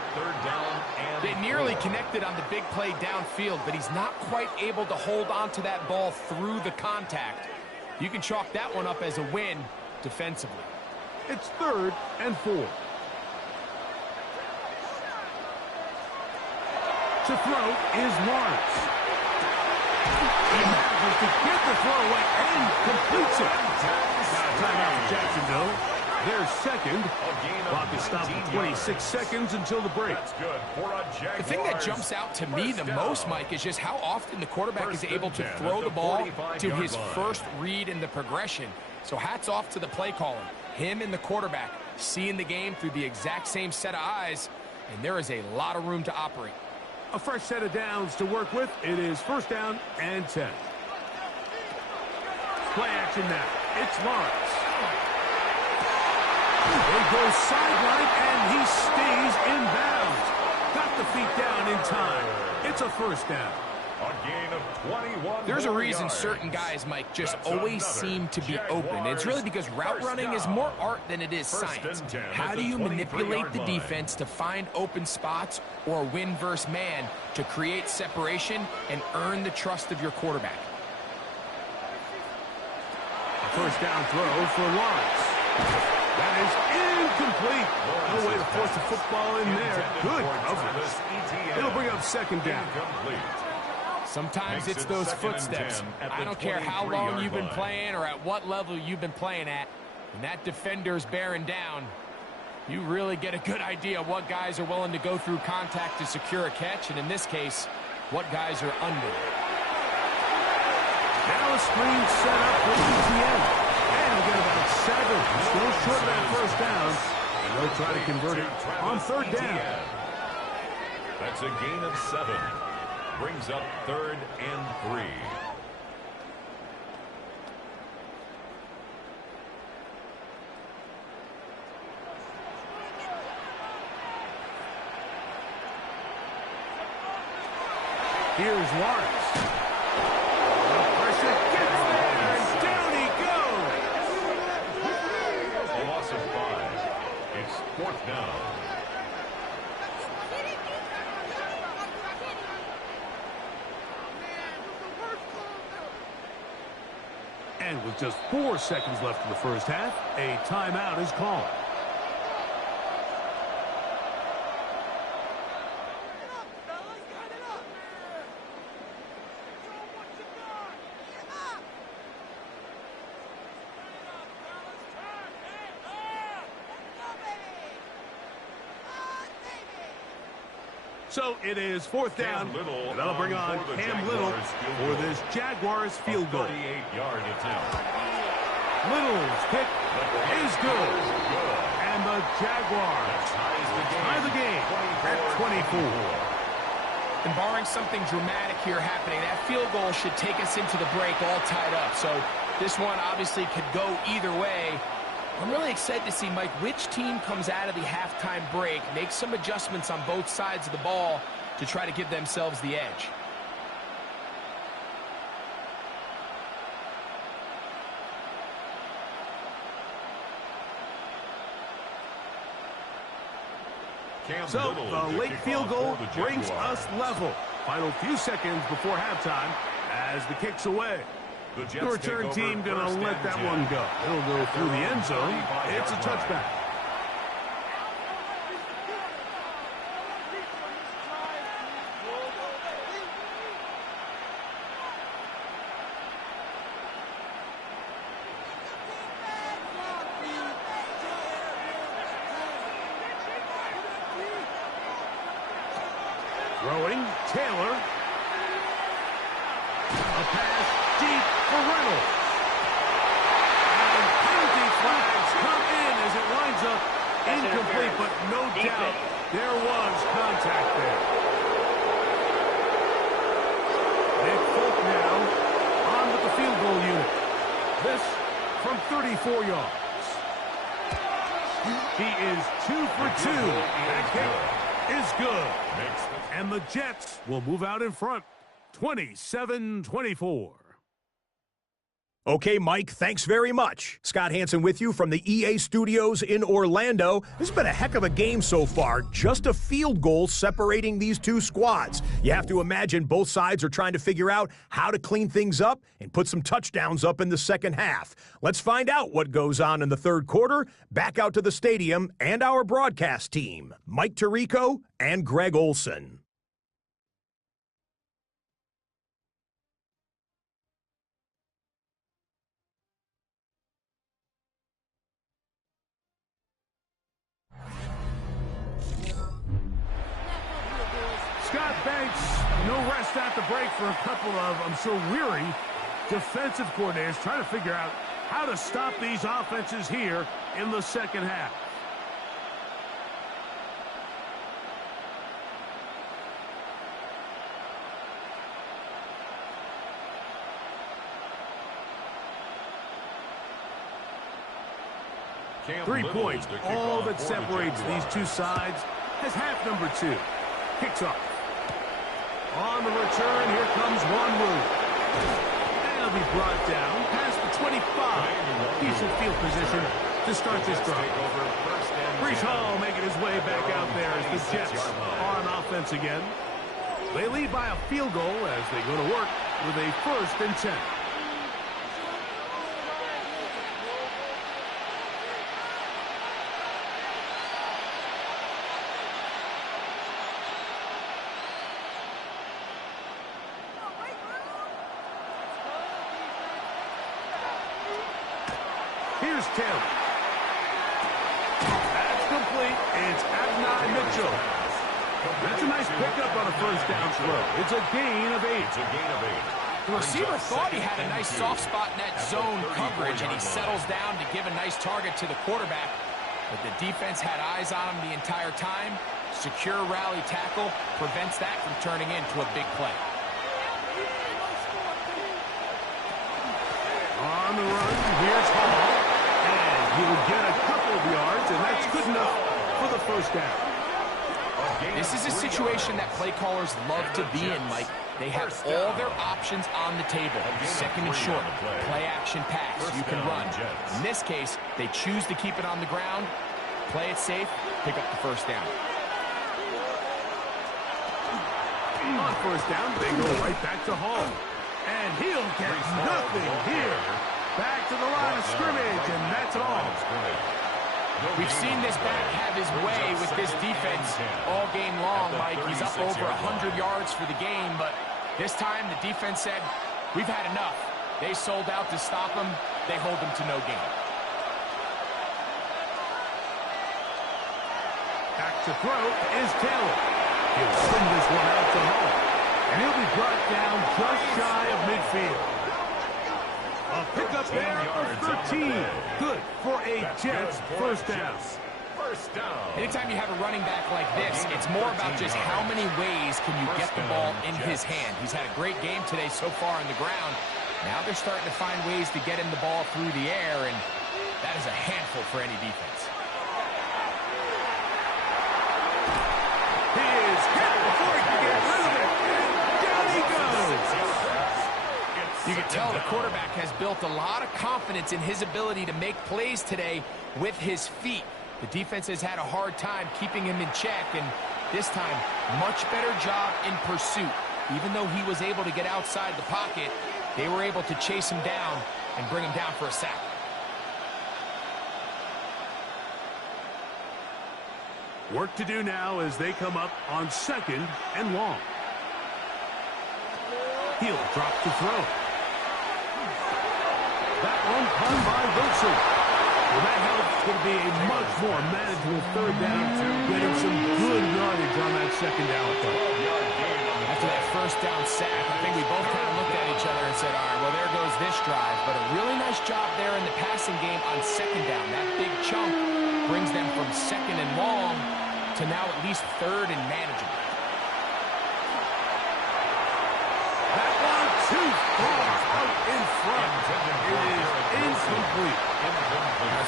They nearly connected on the big play downfield, but he's not quite able to hold on to that ball through the contact. You can chalk that one up as a win defensively. It's 3rd and 4. To throw is Lawrence. He manages to get the throw away and completes it. Now timeout for Jacksonville. Their second. Clock is stopped at 26 seconds until the break. The thing that jumps out to me the most, Mike, is just how often the quarterback is able to throw the ball to his first read in the progression. So hats off to the play caller. Him and the quarterback seeing the game through the exact same set of eyes, and there is a lot of room to operate. A fresh set of downs to work with. It is 1st down and 10. Play action now. It's Lawrence. They go sideline, and he stays in bounds. Got the feet down in time. It's a 1st down. A gain of 21. There's a reason certain guys, Mike, just always seem to be open. It's really because route running is more art than it is science. How do you manipulate the defense to find open spots or win versus man to create separation and earn the trust of your quarterback? A 1st down throw for Lawrence. That is incomplete. No way to force the football in there. Good coverage. It'll bring up 2nd down. Sometimes it's those footsteps. I don't care how long you've been playing or at what level you've been playing at. When that defender's bearing down, you really get a good idea of what guys are willing to go through contact to secure a catch, and in this case, what guys are under. Now a screen set up for ETN. And he'll get about 7. Still short of that 1st down. And they'll try to convert it on 3rd down. That's a gain of 7. Brings up 3rd and 3. Here's Lawrence. The pressure gets there, and down he goes. A loss of 5. It's 4th down. And with just 4 seconds left in the 1st half, a timeout is called. So it is 4th down, and that'll bring on Cam Little for this Jaguars field goal. 38-yard attempt. Little's kick is good. And the Jaguars tie the game at 24. And barring something dramatic here happening, that field goal should take us into the break all tied up. So this one obviously could go either way. I'm really excited to see, Mike, which team comes out of the halftime break, makes some adjustments on both sides of the ball to try to give themselves the edge. So the late field goal brings us level. Final few seconds before halftime as the kick's away. The return team going to let that one go. It'll go through the end zone. It's a touchback. Throwing, Taylor. A pass deep for Reynolds. And penalty flags come in as it winds up incomplete, but no doubt there was contact there. Nick Folk now on with the field goal unit. This from 34 yards. He is 2 for 2. That kick is good. And the Jets will move out in front, 27-24. Okay, Mike, thanks very much. Scott Hansen with you from the EA Studios in Orlando. This has been a heck of a game so far. Just a field goal separating these two squads. You have to imagine both sides are trying to figure out how to clean things up and put some touchdowns up in the second half. Let's find out what goes on in the third quarter. Back out to the stadium and our broadcast team, Mike Tirico and Greg Olson. Scott Banks, no rest at the break for a couple of, I'm sure, weary defensive coordinators trying to figure out how to stop these offenses here in the second half. Camp 3 Little points, to kick all off that for the separates these Jaguars. two sides as half number 2 kicks off. On the return, here comes Wanwu. And he'll be brought down past the 25. Decent field position to start this drive. Brees Hall making his way back out there as the Jets are on offense again. They lead by a field goal as they go to work with a 1st and 10. Here's Taylor. That's complete. It's Adonai Mitchell. That's a nice pickup on a 1st down throw. It's a gain of 8. The receiver thought he had a nice soft spot in that zone coverage, and he settles down to give a nice target to the quarterback. But the defense had eyes on him the entire time. Secure rally tackle prevents that from turning into a big play. On the run, here's Hall. And he will get a couple of yards, and that's good enough for the 1st down. This is a situation that play callers love to be in, Mike. They have all their options on the table. 2nd and short, play action pass, you can run. In this case, they choose to keep it on the ground, play it safe, pick up the 1st down. On 1st down, they go right back to Hall. And he'll get nothing here. Back to the line of scrimmage, and that's all. We've seen this back have his way with this defense all game long, Mike. He's up over 100 yards for the game, but this time the defense said, we've had enough. They sold out to stop him. They hold him to no gain. Back to throw is Taylor. He'll send this one out to Hall. And he'll be brought down just shy of midfield. A pickup there of 13. Good for a Jets 1st down. Anytime you have a running back like this, it's more about just how many ways can you get the ball in his hand. He's had a great game today so far on the ground. Now they're starting to find ways to get him the ball through the air, and that is a handful for any defense. He is hit before he can get rid of it. And down he goes. You can tell the quarterback has built a lot of confidence in his ability to make plays today with his feet. The defense has had a hard time keeping him in check, and this time, much better job in pursuit. Even though he was able to get outside the pocket, they were able to chase him down and bring him down for a sack. Work to do now as they come up on 2nd and long. He'll drop to throw. That one caught by Wilson. Well, that helps going to be a much more manageable 3rd down, getting some good yardage on that 2nd down play. After that 1st down sack, I think we both kind of looked at each other and said, all right, well, there goes this drive. But a really nice job there in the passing game on 2nd down. That big chunk brings them from 2nd and long to now at least 3rd and manageable. That one too far. out in front. It is incomplete.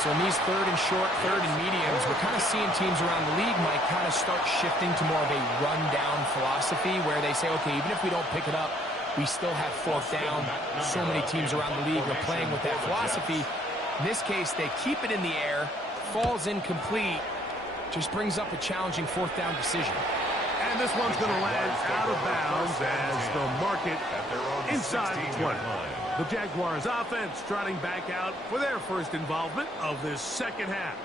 So in these third and short, third and mediums, we're kind of seeing teams around the league, Mike, kind of start shifting to more of a run-down philosophy where they say, okay, even if we don't pick it up, we still have fourth down. So many teams around the league are playing with that philosophy. In this case, they keep it in the air, falls incomplete, just brings up a challenging fourth down decision. And this one's going to land out of bounds as the market inside the 20. The Jaguars offense trotting back out for their first involvement of this second half.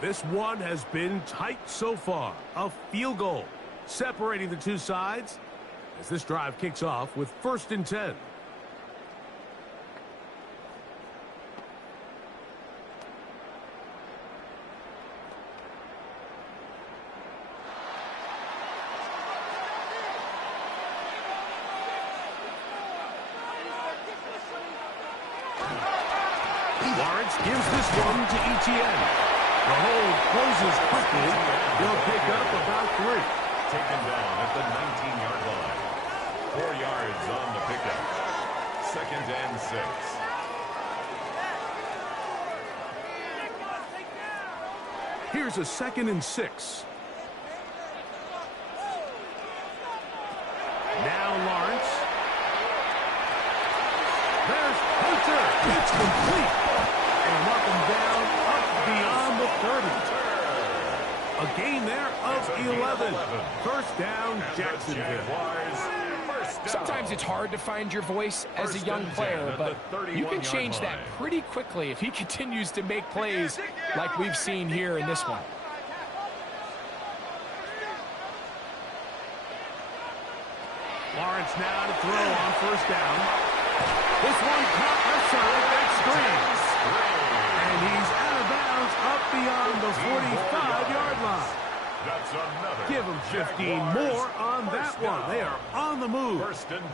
This one has been tight so far. A field goal separating the two sides as this drive kicks off with 1st and 10. Lawrence gives this one to Etienne. The hold closes quickly. They'll pick up about 3. Taken down at the 19-yard line. 4 yards on the pickup. 2nd and 6. Here's a 2nd and 6. Now Lawrence. There's Hunter. It's complete. And mark him down up beyond the 30. A gain there of 11. First down, Jacksonville. Sometimes it's hard to find your voice as a young player, but you can change that pretty quickly if he continues to make plays like we've seen here in this one. Lawrence now to throw on 1st down. This one caught left side, that screen. And he's out of bounds up beyond the 45-yard line. That's another. Give them 15 more on that one. They are on the move.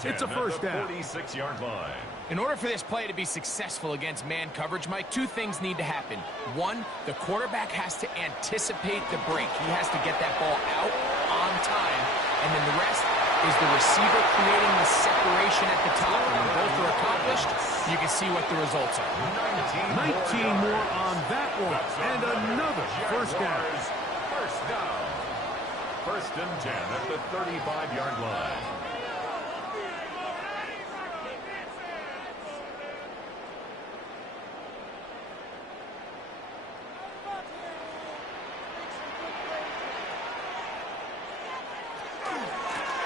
It's a first down. 46-yard line. In order for this play to be successful against man coverage, Mike, 2 things need to happen. 1, the quarterback has to anticipate the break. He has to get that ball out on time. And then the rest is the receiver creating the separation at the top. And when both are accomplished, you can see what the results are. 19 more on that one. And another first down. First down. 1st and 10 at the 35-yard line.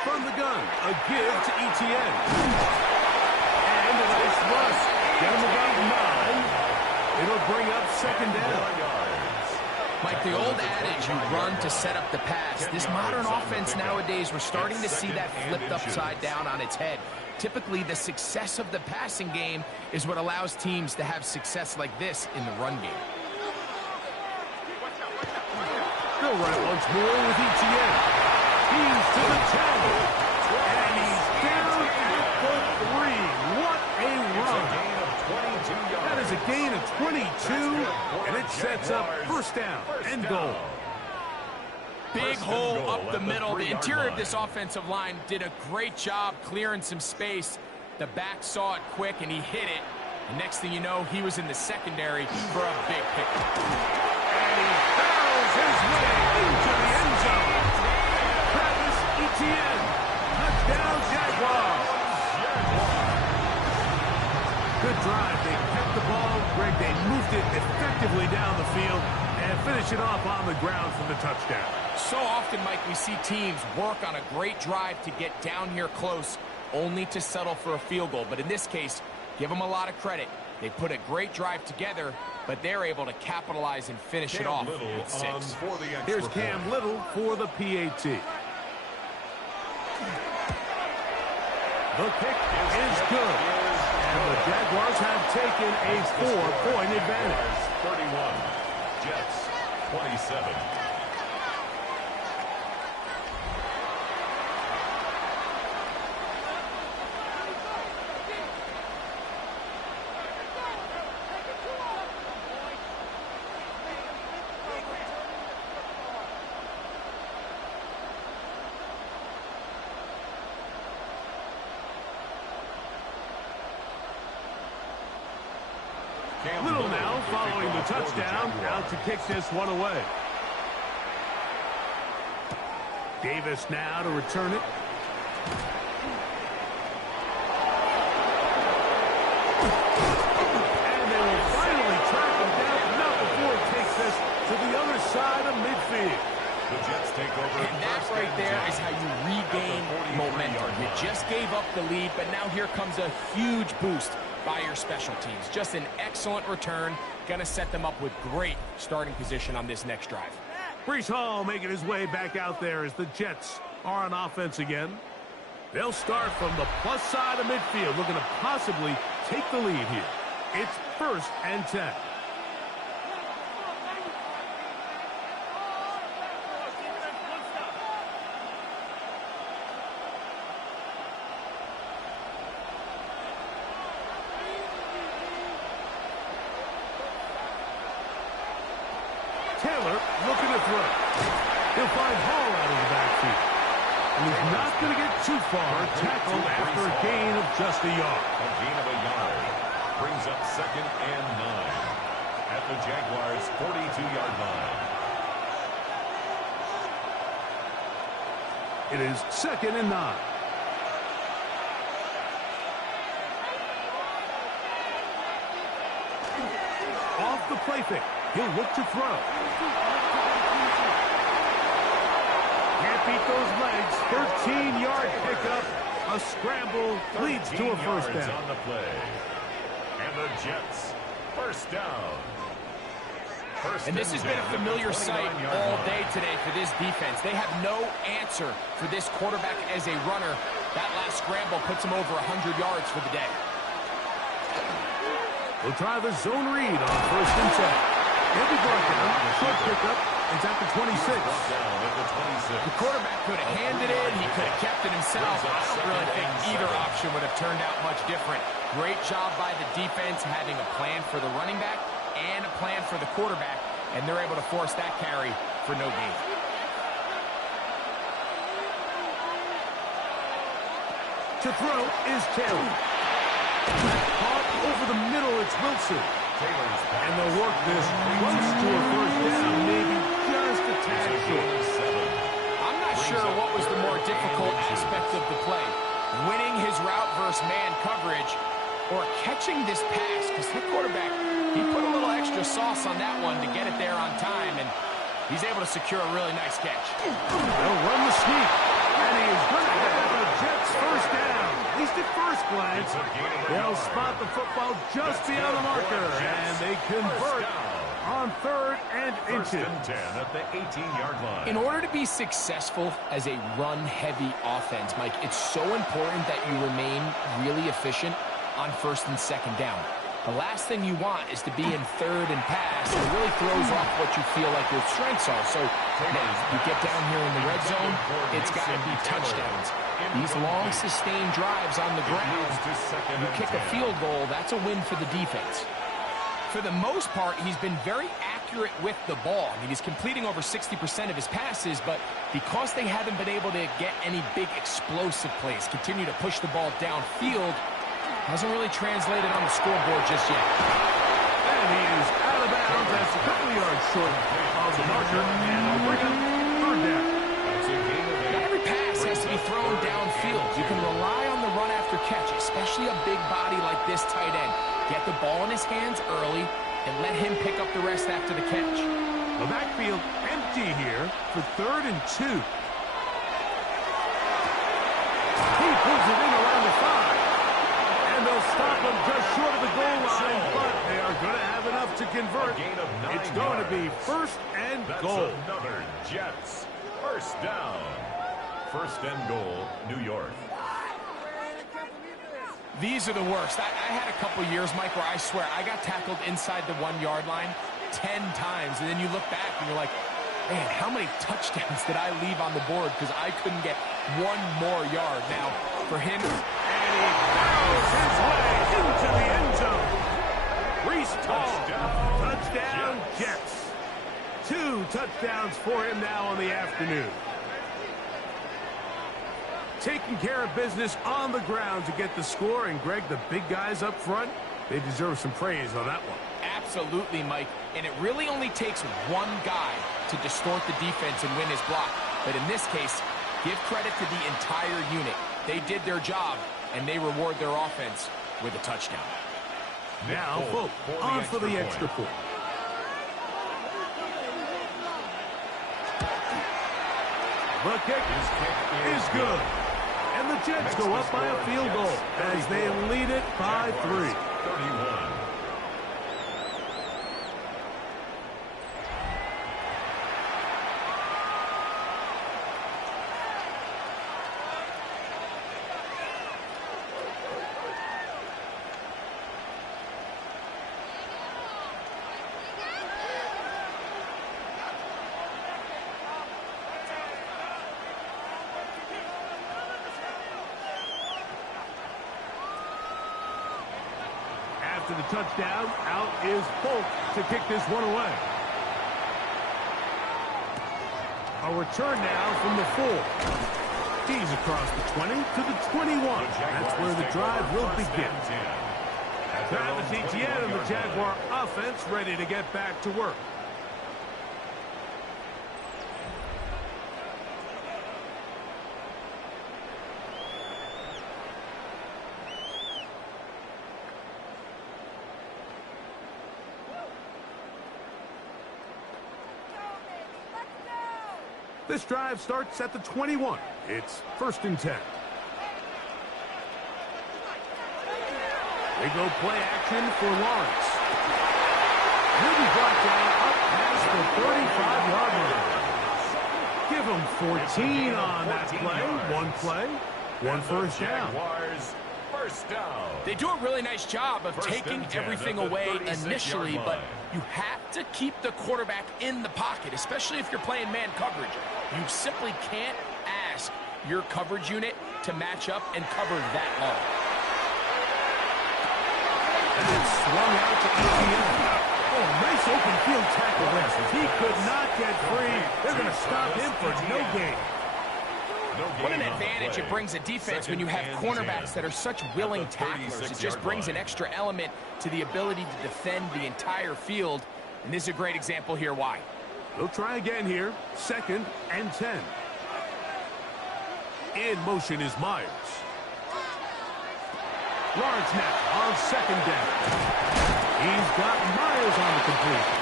From the gun, a give to Etienne. And a nice rush. Get him about 9. It'll bring up 2nd down. Mike, the old adage, you run to set up the pass. This modern offense nowadays, we're starting to see that flipped upside down on its head. Typically, the success of the passing game is what allows teams to have success like this in the run game. They'll run it once more with Etienne. He's to the 10. And he's down at the 3. What a run. That is a gain of 22, and it sets up 1st down and goal. Big hole up the middle. The interior of this offensive line did a great job clearing some space. The back saw it quick, and he hit it. And next thing you know, he was in the secondary for a big pickup. And he barrels his way into the end zone. Travis Etienne, touchdown Jaguars. Good drive. They kept the ball. Greg, they moved it effectively down the field and finish it off on the ground for the touchdown. So often, Mike, we see teams work on a great drive to get down here close, only to settle for a field goal. But in this case, give them a lot of credit. They put a great drive together, but they're able to capitalize and finish it off with 6. Here's Cam Little for the PAT. The kick is good. And the Jaguars have taken a 4-point advantage. 31. Jets 27. Little now following the touchdown, out to kick this one away. Davis now to return it. And they will finally track him down, not before he takes this to the other side of midfield. The Jets take over. And that right there is how you regain momentum. You just gave up the lead, but now here comes a huge boost by your special teams. Just an excellent return. Going to set them up with great starting position on this next drive. Breece Hall making his way back out there as the Jets are on offense again. They'll start from the plus side of midfield, looking to possibly take the lead here. It's 1st and 10. Taylor looking to throw. He'll find Hall out of the backfield. And he's not going to get too far. Tackled after a gain of just a yard. A gain of a yard. Brings up 2nd and 9. At the Jaguars' 42-yard line. It is 2nd and 9. Off the play fake. He'll look to throw. Can't beat those legs. 13-yard pickup. A scramble leads to a first down. On the play. And the Jets, first down. And this has been a familiar sight all day today for this defense. They have no answer for this quarterback as a runner. That last scramble puts him over 100 yards for the day. We'll try the zone read on 1st and 10. He'll be brought down. Short pickup. It's at the 26. The quarterback could have handed it. He could have kept it himself. I don't really think either option would have turned out much different. Great job by the defense having a plan for the running back and a plan for the quarterback, and they're able to force that carry for no gain. To throw is Taylor. Caught over the middle, it's Wilson. And they'll work this close to a first down, maybe just a tad short. I'm not sure what was the more difficult aspect of the play. Winning his route versus man coverage or catching this pass, because the quarterback, he put a little extra sauce on that one to get it there on time, and he's able to secure a really nice catch. They'll run the sneak, and he's going to have the Jets first down. At least at first glance, they'll spot the football just beyond the marker, and they convert on 3rd and inches. 1st and 10 at the 18-yard line. In order to be successful as a run-heavy offense, Mike, it's so important that you remain really efficient on 1st and 2nd down. The last thing you want is to be in 3rd and pass. It really throws off what you feel like your strengths are. So now you get down here in the red zone, it's got to be touchdowns. These long sustained drives on the ground, you kick a field goal, that's a win for the defense. For the most part, he's been very accurate with the ball. I mean, he's completing over 60% of his passes, but because they haven't been able to get any big explosive plays, continue to push the ball downfield, hasn't really translated on the scoreboard just yet. And he is out of bounds. That's a couple of yards short of the marker, and they'll bring up 3rd down. Not every pass has to be thrown downfield. You can rely on the run after catch, especially a big body like this tight end. Get the ball in his hands early and let him pick up the rest after the catch. The backfield empty here for 3rd and 2. He pulls it in around the 5. And they'll stop him just short of the goal line, but they are going to have enough to convert. It's going to be 1st and goal. That's another Jets first down. 1st and goal, New York. These are the worst. I had a couple years, Mike, where I swear I got tackled inside the 1-yard line 10 times, and then you look back and you're like, man, how many touchdowns did I leave on the board because I couldn't get one more yard? Now, for him, and he barrels his way into the end zone. Breece Hall, touchdown Jets. 2 touchdowns for him now on the afternoon. Taking care of business on the ground to get the score, and Greg, the big guys up front, they deserve some praise on that one. Absolutely, Mike. And it really only takes one guy to distort the defense and win his block. But in this case, give credit to the entire unit. They did their job, and they reward their offense with a touchdown. Now, Folk on for the extra point. The kick is good. And the Jets go up by a field goal as they lead it by 3. 31. After the touchdown, out is Folk to kick this one away. A return now from the 4. He's across the 20 to the 21. That's where the drive will begin. Travis Etienne and the Jaguar offense ready to get back to work. This drive starts at the 21. It's 1st and 10. They go play action for Lawrence. He'll be brought down up past the 35-yard line. Give him 14 on that play. One first down. First down. They do a really nice job of taking everything away initially, but you have to keep the quarterback in the pocket, especially if you're playing man coverage. You simply can't ask your coverage unit to match up and cover that long. And it's swung out to Etienne. Oh, nice open field tackle there. If he could not get free, they're going to stop him for no gain. What an advantage it brings a defense when you have cornerbacks that are such willing tacklers. It just brings an extra element to the ability to defend the entire field. And this is a great example here why. They'll try again here. 2nd and 10. In motion is Myers. Lawrence now on 2nd down. He's got Myers on the completion.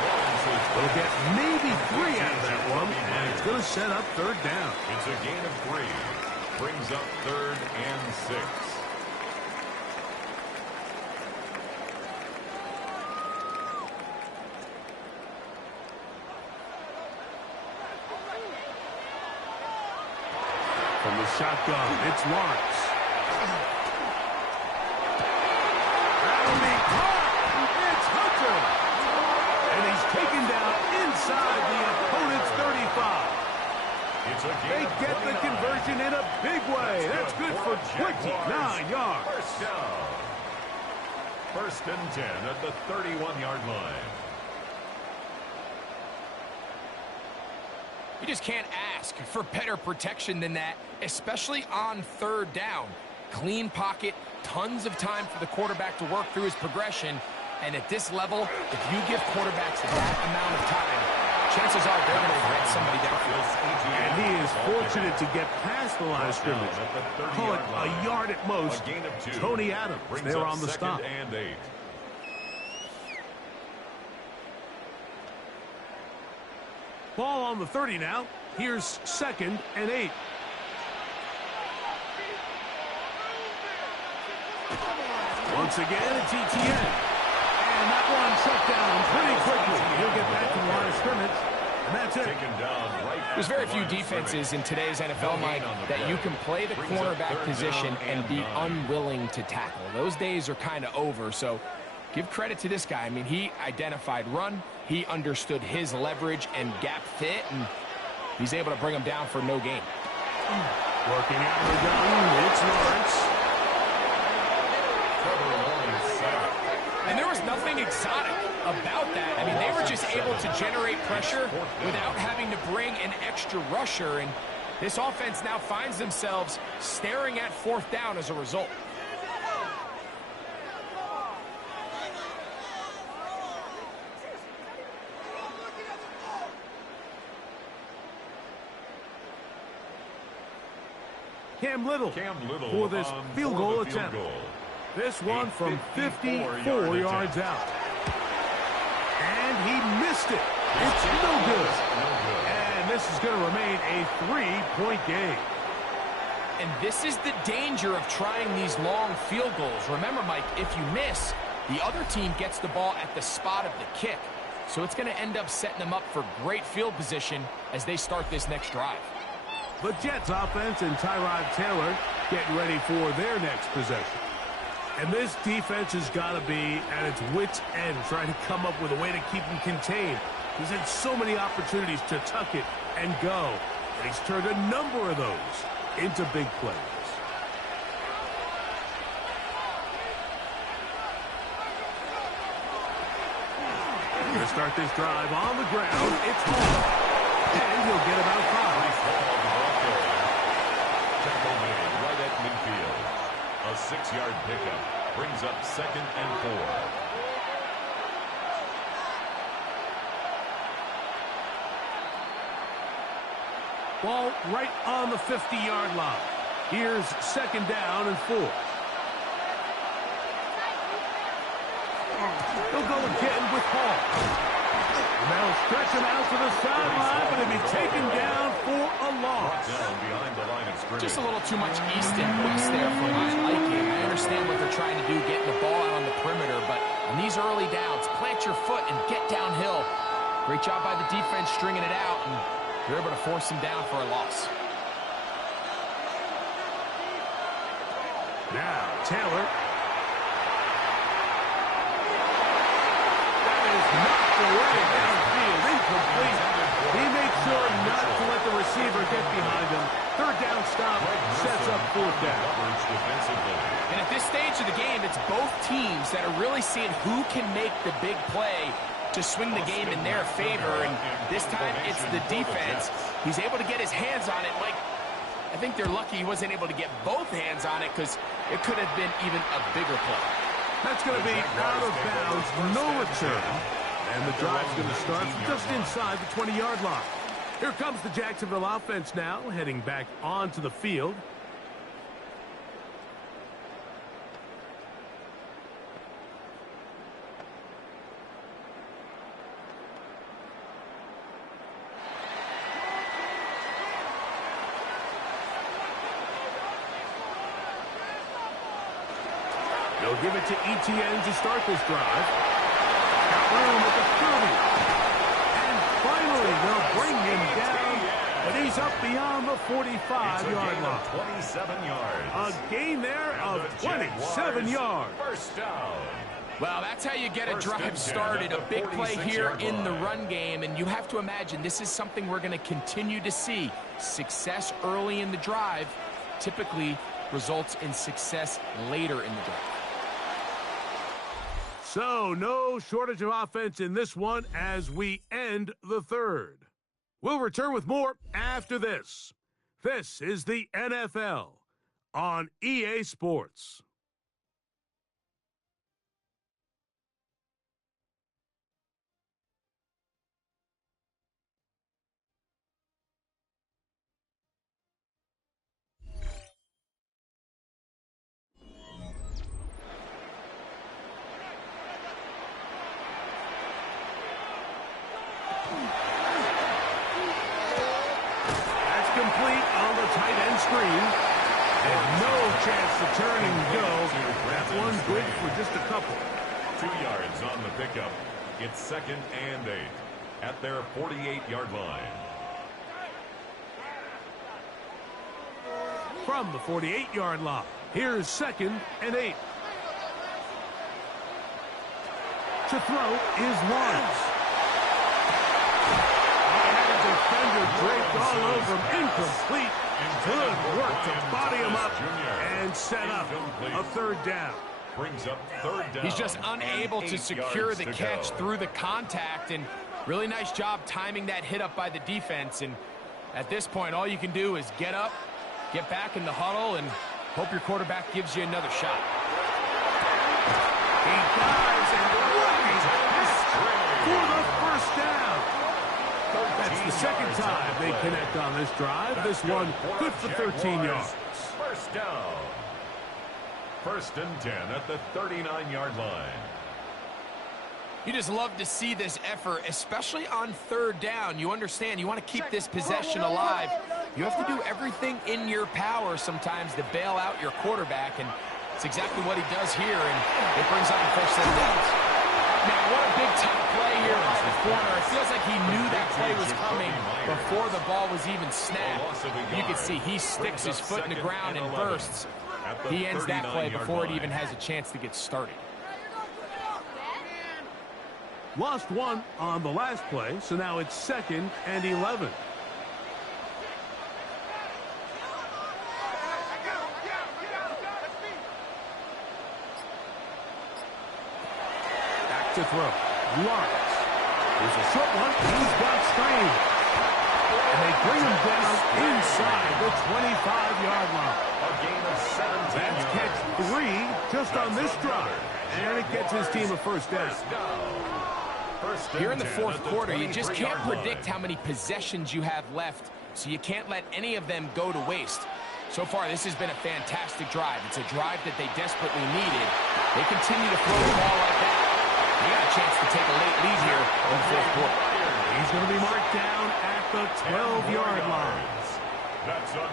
They'll get maybe 3 out of that one, and it's going to set up 3rd down. It's a gain of 3. Brings up 3rd and 6. From the shotgun, it's Lawrence. That'll be caught. It's Hunter. And he's taken down inside the opponent's 35. They get the conversion in a big way. That's good for 29 yards. First down. 1st and 10 at the 31-yard line. You just can't ask for better protection than that, especially on 3rd down. Clean pocket, tons of time for the quarterback to work through his progression. And at this level, if you give quarterbacks that amount of time, chances are they're going to find somebody downfield. And he is fortunate to get past the line of scrimmage. Call it a yard at most. Tony Adams there on the stop. And 8. Ball on the 30 now. Here's 2nd and 8. Once again, it's Etienne. And that one shut down pretty quickly. He'll get back to the line of scrimmage. And that's it. There's very few defenses in today's NFL, Mike, that you can play the cornerback position and be unwilling to tackle. Those days are kind of over, so give credit to this guy. I mean, he identified run, he understood his leverage and gap fit, and he's able to bring him down for no gain. Working out of the gun, it's Lawrence. And there was nothing exotic about that. I mean, they were just able to generate pressure without having to bring an extra rusher, and this offense now finds themselves staring at 4th down as a result. Cam Little for this on field for goal the field attempt. goal. This one from 54 yards out. And he missed it. It's no good. And this is going to remain a 3-point game. And this is the danger of trying these long field goals. Remember, Mike, if you miss, the other team gets the ball at the spot of the kick. So it's going to end up setting them up for great field position as they start this next drive. The Jets offense and Tyrod Taylor getting ready for their next possession. And this defense has got to be at its wits' end, trying to come up with a way to keep them contained. He's had so many opportunities to tuck it and go, and he's turned a number of those into big plays. Going to start this drive on the ground. It's Hall, and he'll get about 5. Tackle made right at midfield. A 6-yard pickup brings up 2nd and 4. Ball right on the 50-yard line. Here's 2nd down and 4. He'll go again with Hall. And they'll stretch him out to the sideline, but he'll be taken down for a loss. Down behind the line of scrimmage. Just a little too much east and west there for my liking. I understand what they're trying to do, getting the ball out on the perimeter, but on these early downs, plant your foot and get downhill. Great job by the defense stringing it out, and they're able to force him down for a loss. Now, Taylor. That is knocked away downfield, incomplete. He made sure not to let the receiver get behind him. 3rd down stop sets up 4th down. And at this stage of the game, it's both teams that are really seeing who can make the big play to swing the game in their favor, and this time it's the defense. He's able to get his hands on it. Mike, I think they're lucky he wasn't able to get both hands on it because it could have been even a bigger play. That's going to be out of bounds, no return. And the drive's going to start just inside the 20-yard line. Here comes the Jacksonville offense now, heading back onto the field. They'll give it to Etienne to start this drive. Got room at the 30. And finally, they'll bring him down. And he's up beyond the 45-yard line. 27 yards. A gain there of 27 yards. First down. Well, that's how you get a drive started. A big play here in the run game. And you have to imagine this is something we're going to continue to see. Success early in the drive typically results in success later in the drive. So, no shortage of offense in this one as we end the 3rd. We'll return with more after this. This is the NFL on EA Sports. Complete on the tight end screen. And no chance to turn and go. That one's good for just a couple. 2 yards on the pickup. It's 2nd and 8 at their 48-yard line. From the 48-yard line, here's 2nd and 8. To throw is Lawrence. Draped all over him, incomplete. Good work to body him up and set up a 3rd down. Brings up 3rd down. He's just unable to secure the catch through the contact, and really nice job timing that hit up by the defense. And at this point, all you can do is get up, get back in the huddle, and hope your quarterback gives you another shot. He dives and runs for the 1st down. That's the 2nd time they connect on this drive. This one good for 13 yards. First down. 1st and 10 at the 39-yard line. You just love to see this effort, especially on 3rd down. You understand, you want to keep this possession alive. You have to do everything in your power sometimes to bail out your quarterback, and it's exactly what he does here, and it brings up a first set of downs. Man, what a big-time play here by the corner. It feels like he knew that play was coming before the ball was even snapped. You can see he sticks his foot in the ground and bursts. He ends that play before it even has a chance to get started. Lost one on the last play, so now it's 2nd and 11. Back to throw. Lawrence. There's a short one. He's got Strange. And they bring him down inside the 25-yard line. A gain of 17 That's yards. catch 3 just on this drive. And it gets his team a first down. Here in the 4th quarter, you just can't predict how many possessions you have left, so you can't let any of them go to waste. So far, this has been a fantastic drive. It's a drive that they desperately needed. They continue to throw the ball like that. They got a chance to take a late lead here in the 4th quarter. He's going to be marked down at the 12-yard line.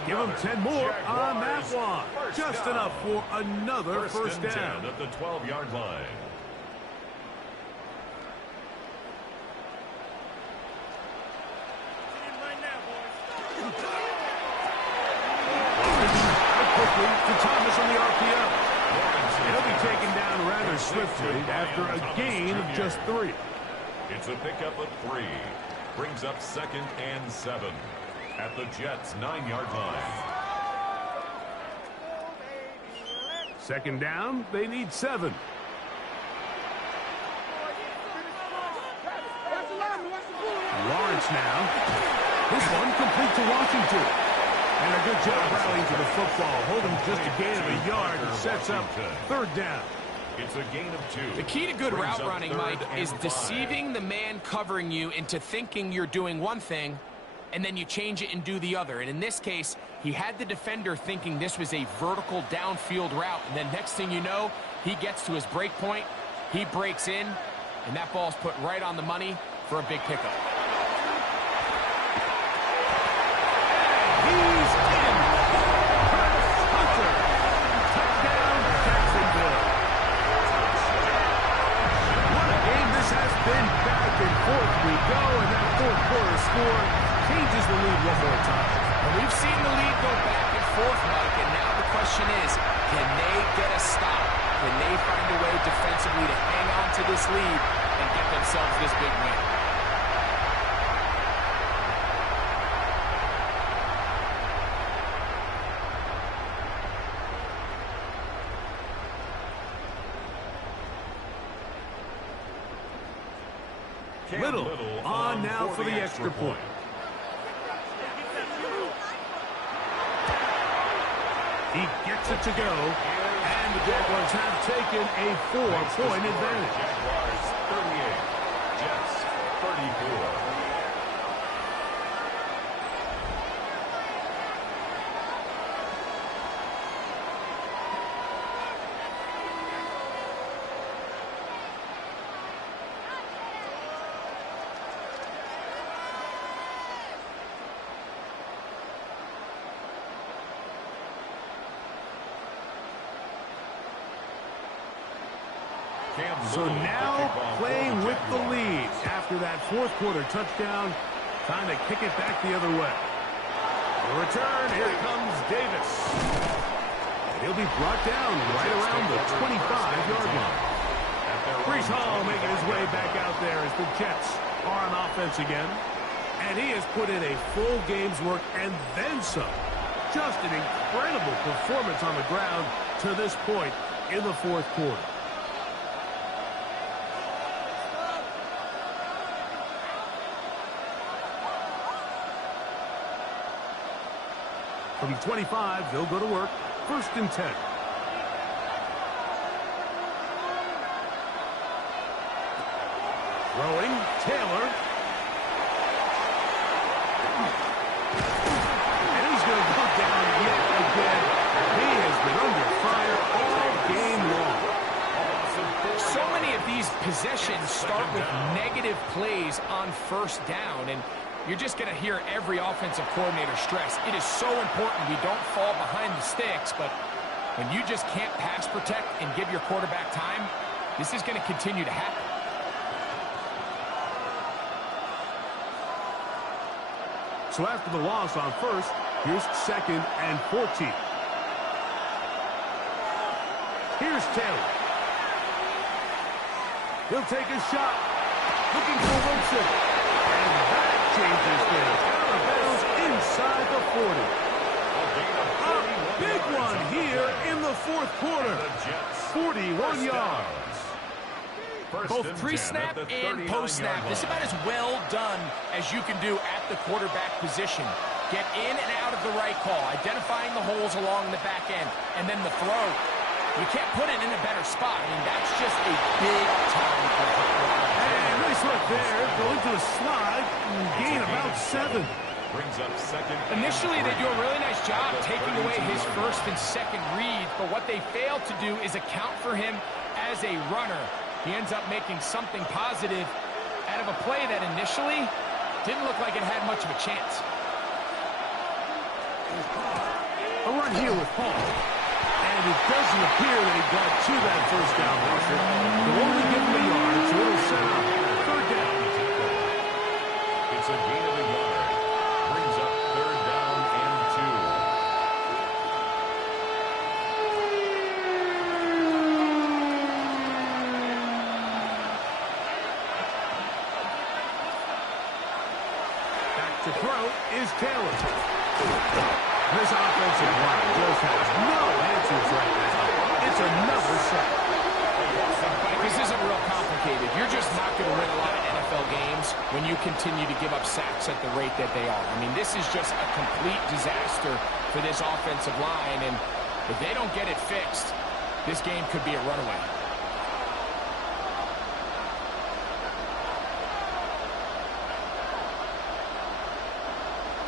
Give him 10 more on that one. Just enough for another first down. At the 12-yard line. Quickly to Thomas on the RPO. He'll be taken down rather swiftly after a gain of just 3. It's a pickup of 3. Brings up 2nd and 7 at the Jets' 9-yard line. 2nd down, they need 7. Lawrence now. This one complete to Washington. And a good job rallying to the football. Holding just a gain of a yard and sets up 3rd down. It's a gain of 2. The key to good route running, Mike, is deceiving the man covering you into thinking you're doing one thing, and then you change it and do the other. And in this case, he had the defender thinking this was a vertical downfield route, and then next thing you know, he gets to his break point, he breaks in, and that ball's put right on the money for a big pickup. He's in. Hunter. Touchdown, Jacksonville. What a game this has been. Back and forth we go, and that 4th quarter score changes the lead one more time. And we've seen the lead go back and forth, Mike, and now the question is, can they get a stop? Can they find a way defensively to hang on to this lead and get themselves this big win? Little on now for the extra point. He gets it to go, and the Jaguars have taken a 4-point advantage. Jaguars 38, Jets 34. So now playing with the lead after that 4th quarter touchdown. Time to kick it back the other way. The return, here comes Davis. And he'll be brought down right around the 25-yard line. Breece Hall making his way back out there as the Jets are on offense again. And he has put in a full game's work and then some. Just an incredible performance on the ground to this point in the 4th quarter. From 25, they'll go to work. 1st and 10. Throwing, Taylor. And he's going to go down yet again. He start with negative plays on first down, and you're just going to hear every offensive coordinator stress. It is so important we don't fall behind the sticks, but when you just can't pass protect and give your quarterback time, this is going to continue to happen. So after the loss on first, here's 2nd and 14. Here's Taylor. He'll take a shot. Looking for Wilson. And that changes things. Out of bounds inside the 40. A big one here in the fourth quarter. 41 yards. Both pre-snap and post-snap. This is about as well done as you can do at the quarterback position. Get in and out of the right call, identifying the holes along the back end, and then the throw. You can't put it in a better spot. I mean, that's just a big-time play. And nice look there. Going to the slide. Gain about 7. Brings up second. Initially, they do a really nice job taking away his first and second read, but what they fail to do is account for him as a runner. He ends up making something positive out of a play that initially didn't look like it had much of a chance. A run here with Paul. And it doesn't appear that he got to that first down marker. They'll only give him a yard, so it'll set up 3rd down. It's a gain of a yard. Brings up 3rd down and 2. Back to throw is Taylor. This offensive line just has no answers right now. It's another sack. This isn't real complicated. You're just not going to win a lot of NFL games when you continue to give up sacks at the rate that they are. I mean, this is just a complete disaster for this offensive line, and if they don't get it fixed, this game could be a runaway.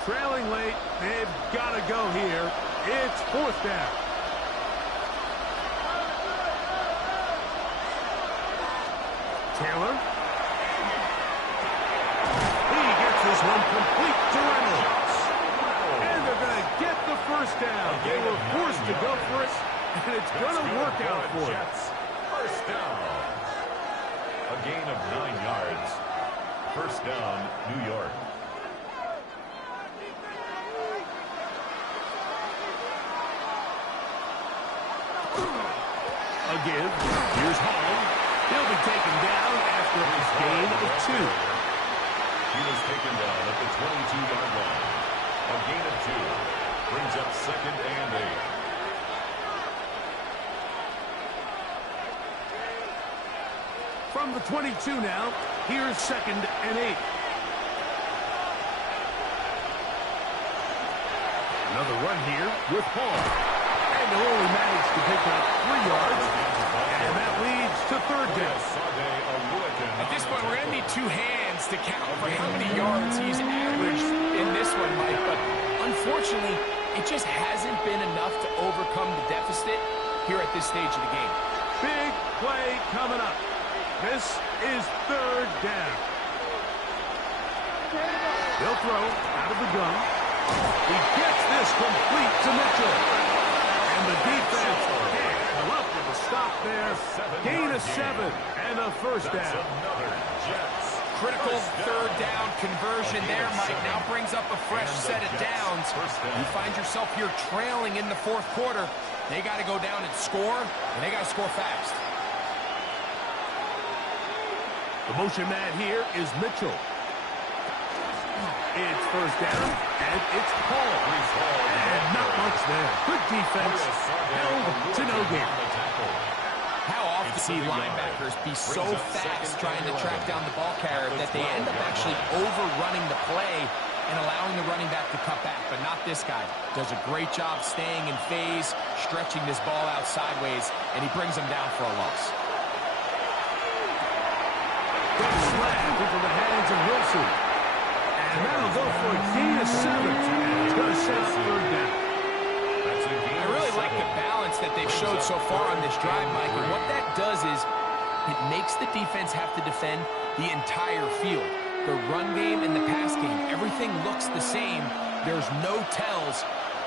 Trailing late, they've got to go here. It's 4th down. Taylor. He gets this one complete to Reynolds. And they're going to get the first down. They were forced to go for it, and it's going to work out for them. First down. A gain of 9 yards. First down, New York. Again, here's Hall. He'll be taken down after a gain of 2. He was taken down at the 22-yard line. A gain of 2. Brings up 2nd and 8. From the 22 now, here's 2nd and 8. Another run here with Hall. And they'll only manage to pick up 3 yards. And that leads to 3rd down. At this point, we're going to need 2 hands to count for how many yards he's averaged in this one, Mike. But unfortunately, it just hasn't been enough to overcome the deficit here at this stage of the game. Big play coming up. This is 3rd down. They'll throw out of the gun. He gets this complete to Mitchell. And the defense can't come up with a stop there. Gain of 7 and a first down. Critical 3rd down conversion there, Mike. Now brings up a fresh set of downs. You find yourself here trailing in the 4th quarter. They got to go down and score, and they got to score fast. The motion man here is Mitchell. It's first down, and it's Paul. And not much there. Good defense. Held to no gain. How often see linebackers be so fast trying to track down the ball carrier that they end up actually overrunning the play and allowing the running back to cut back, but not this guy. Does a great job staying in phase, stretching this ball out sideways, and he brings him down for a loss. Good slam into the hands of Wilson. And that'll go for a gain of 7. It's going to set up 3rd down. I really like the balance that they've showed so far on this drive, Mike, and what that does is it makes the defense have to defend the entire field. The run game and the pass game, everything looks the same. There's no tells,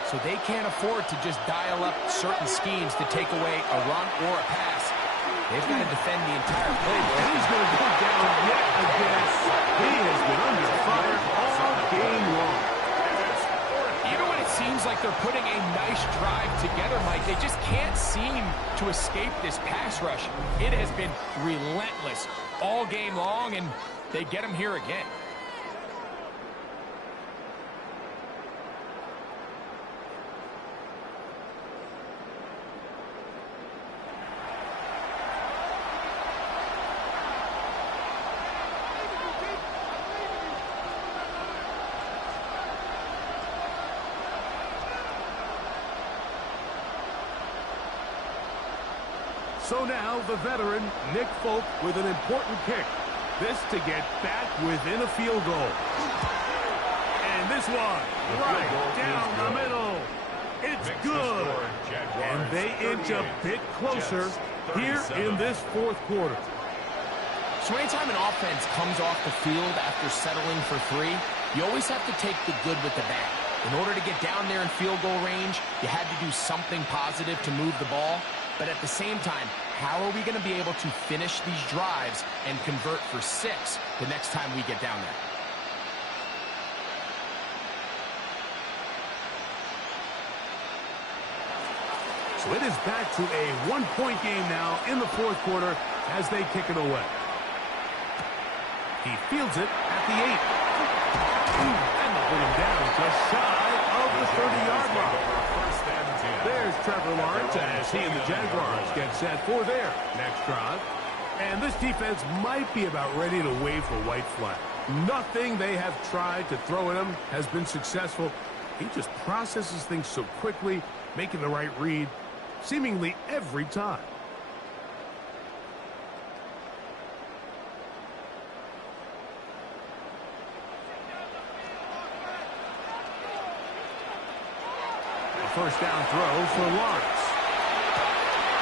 so they can't afford to just dial up certain schemes to take away a run or a pass. They've got to defend the entire playbook. And he's going to go down yet again. He has been under fire all game long. Even when it seems like they're putting a nice drive together, Mike, they just can't seem to escape this pass rush. It has been relentless all game long, and they get him here again. So now the veteran, Nick Folk, with an important kick. This to get back within a field goal. And this one, right down the middle. It's good. And they inch a bit closer here in this fourth quarter. So anytime an offense comes off the field after settling for three, you always have to take the good with the bad. In order to get down there in field goal range, you had to do something positive to move the ball. But at the same time, how are we going to be able to finish these drives and convert for 6 the next time we get down there? So it is back to a one-point game now in the fourth quarter as they kick it away. He fields it at the 8. And they'll put him down just shy of the 30-yard line. There's Trevor Lawrence as he and the Jaguars get set for their next drive. And this defense might be about ready to wave the white flag. Nothing they have tried to throw at him has been successful. He just processes things so quickly, making the right read seemingly every time. First down throw for Lawrence.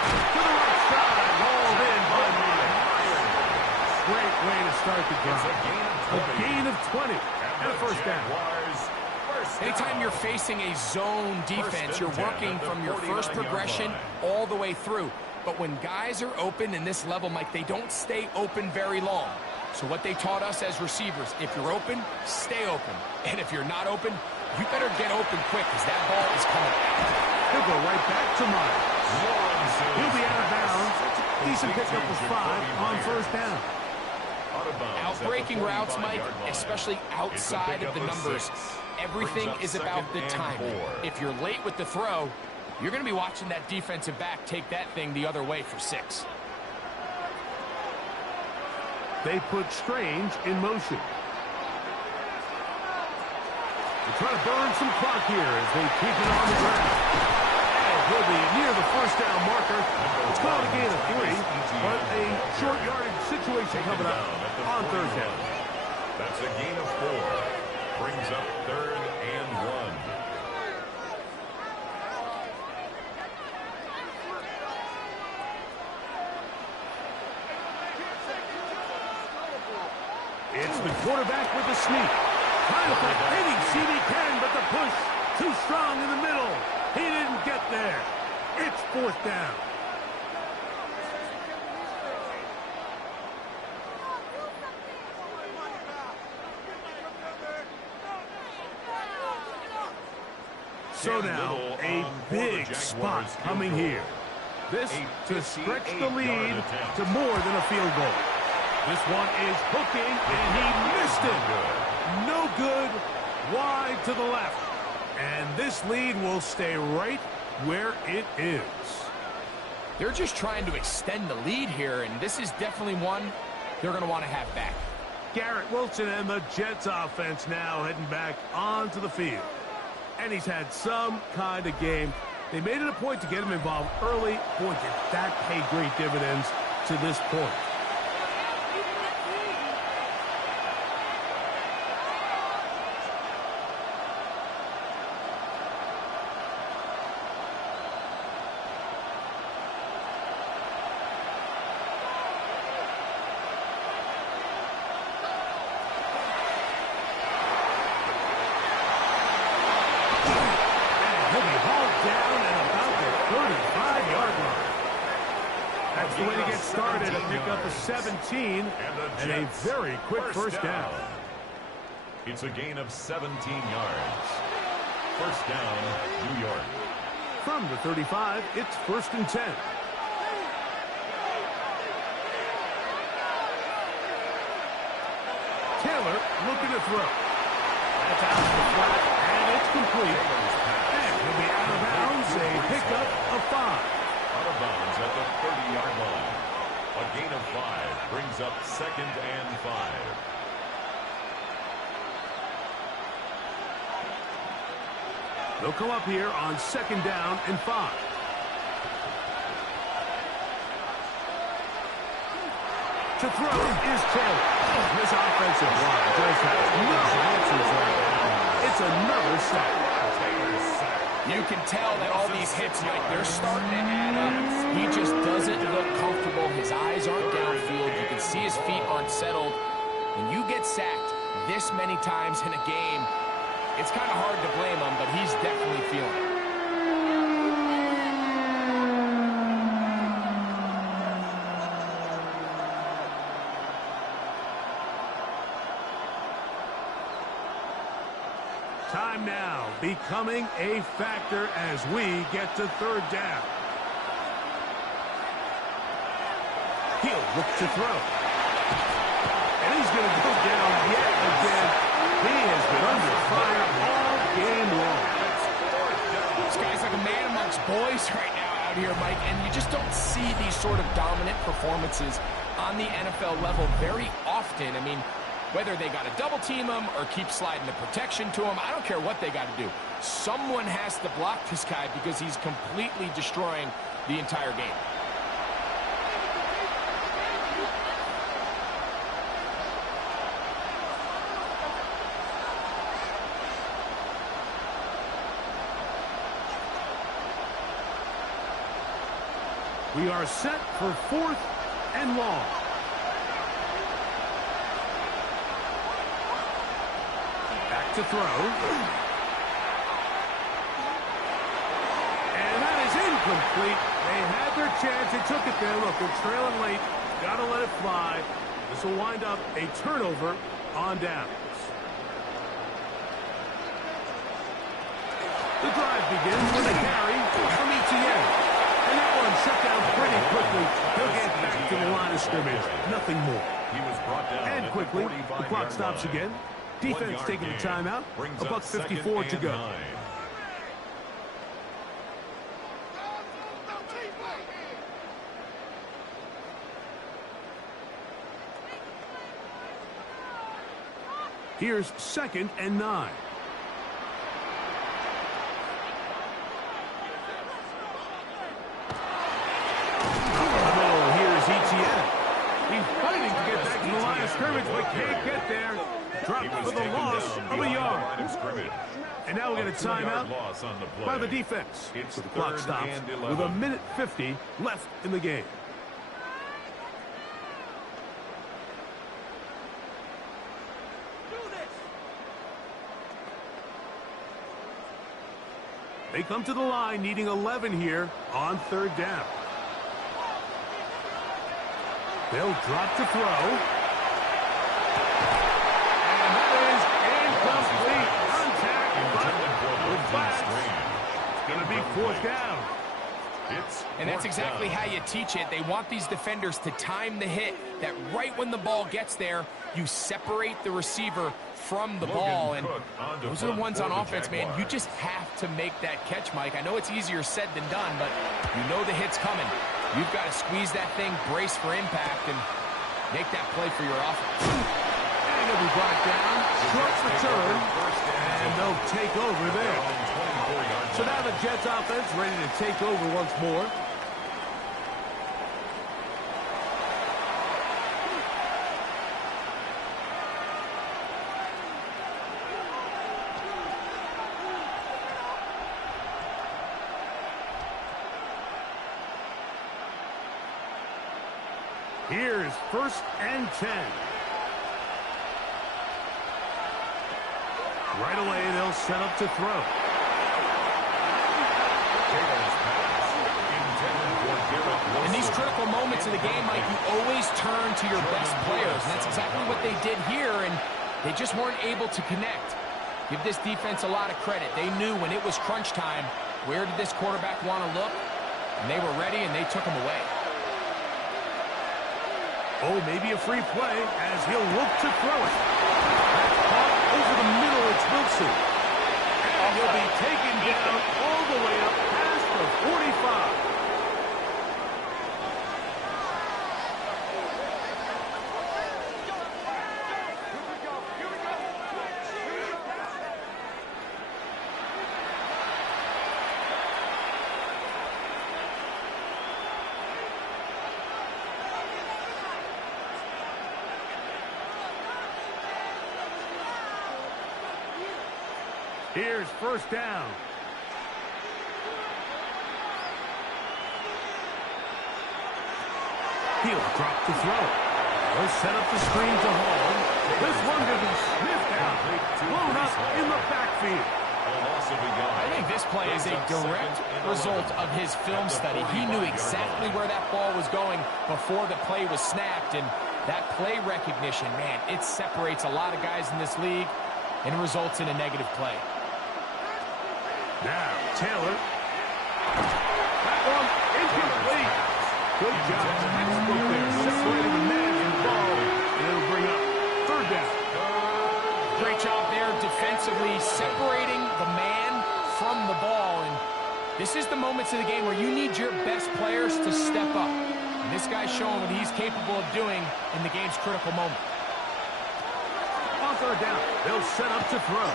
To the right side, hauled in by Myers. Great way to start the drive. A gain of 20 and a first down. Anytime you're facing a zone defense, you're working from your first progression all the way through. But when guys are open in this level, Mike, they don't stay open very long. So what they taught us as receivers, if you're open, stay open. And if you're not open, you better get open quick because that ball is coming out. He'll go right back to Myers. He'll be out of bounds. Decent pickup of 5 on first down. Out-breaking routes, Mike, especially outside of the numbers, everything is about the timing. If you're late with the throw, you're going to be watching that defensive back take that thing the other way for 6. They put Strange in motion. They try to burn some clock here as they keep it on the ground. And he'll be near the first down marker. It's called a gain of 3, but a short yardage situation coming up on third down. That's a gain of 4. Brings up 3rd and 1. It's the quarterback with the sneak. Trying to put any seam he can, but the push too strong in the middle. He didn't get there. It's fourth down. So now, a big spot coming here. This to stretch the lead to more than a field goal. This one is hooking, and he missed it. No good, wide to the left. And this lead will stay right where it is. They're just trying to extend the lead here, and this is definitely one they're going to want to have back. Garrett Wilson and the Jets offense now heading back onto the field. And he's had some kind of game. They made it a point to get him involved early. Boy, did that pay great dividends to this point. That's the way to get started. A pick up of 17 and a very quick first down. It's a gain of 17 yards. First down, New York. From the 35, it's 1st and 10. Taylor looking to throw. That's out to the flat, and it's complete. And he'll be out of bounds, a pickup of 5. Out of bounds at the 30-yard line. A gain of 5 brings up 2nd and 5. They'll come up here on 2nd down and 5. To throw is Taylor. This offensive line just has no answers right now. It's another sack. You can tell that all these hits, Mike, they're starting to add up. He just doesn't look comfortable. His eyes aren't downfield. You can see his feet aren't settled. When you get sacked this many times in a game, it's kind of hard to blame him, but he's definitely feeling it. Time now becoming a factor as we get to 3rd down. He'll look to throw. And he's going to go down yet again. He has been under fire all game long. This guy's like a man amongst boys right now out here, Mike, and you just don't see these sort of dominant performances on the NFL level very often. I mean, whether they got to double team him or keep sliding the protection to him, I don't care what they got to do. Someone has to block this guy because he's completely destroying the entire game. We are set for 4th and long. Back to throw. And that is incomplete. They had their chance. They took it there. Look, they're trailing late. Got to let it fly. This will wind up a turnover on downs. The drive begins with a carry from ETN. And that one shut down pretty quickly. He'll get back to the line of scrimmage. Nothing more. He was brought down And quickly, the clock stops again. Defense taking the timeout. $1:54 to go. Here's 2nd and 9. He's fighting to get back to the line of scrimmage, but can't get there. Dropped for the loss of a yard. And now we'll get a timeout by the defense. So the clock stops with 1:50 left in the game. They come to the line needing 11 here on 3rd down. They'll drop to throw. And that is incomplete. Contact, but it's going to be 4th down. And that's exactly how you teach it. They want these defenders to time the hit, that right when the ball gets there, you separate the receiver from the ball. And those are the ones on offense, man. You just have to make that catch, Mike. I know it's easier said than done, but you know the hit's coming. You've got to squeeze that thing, brace for impact, and make that play for your offense. And he'll be brought down, short return, and they'll take over there. So now the Jets offense ready to take over once more. Here's 1st and 10. Right away, they'll set up to throw. And these these critical moments of the game, Mike, you always turn to your best players, and that's exactly what they did here, and they just weren't able to connect. Give this defense a lot of credit. They knew when it was crunch time, where did this quarterback want to look? And they were ready, and they took him away. Oh, maybe a free play as he'll look to throw it. That's caught over the middle. It's Wilson. And he'll be taken down all the way up past the 45. Here's first down. He'll drop to throw. He'll set up the screen to Hall. This one to be sniffed out. Blown up in the backfield. I think this play is a direct result of his film study. He knew exactly where that ball was going before the play was snapped, and that play recognition, man, it separates a lot of guys in this league and results in a negative play. Now, Taylor. That one incomplete. Good job. Textbook there. Separating the man from the ball. And it'll bring up third down. Great job there defensively, separating the man from the ball. And this is the moments of the game where you need your best players to step up. And this guy's showing what he's capable of doing in the game's critical moment. On third down. They'll set up to throw.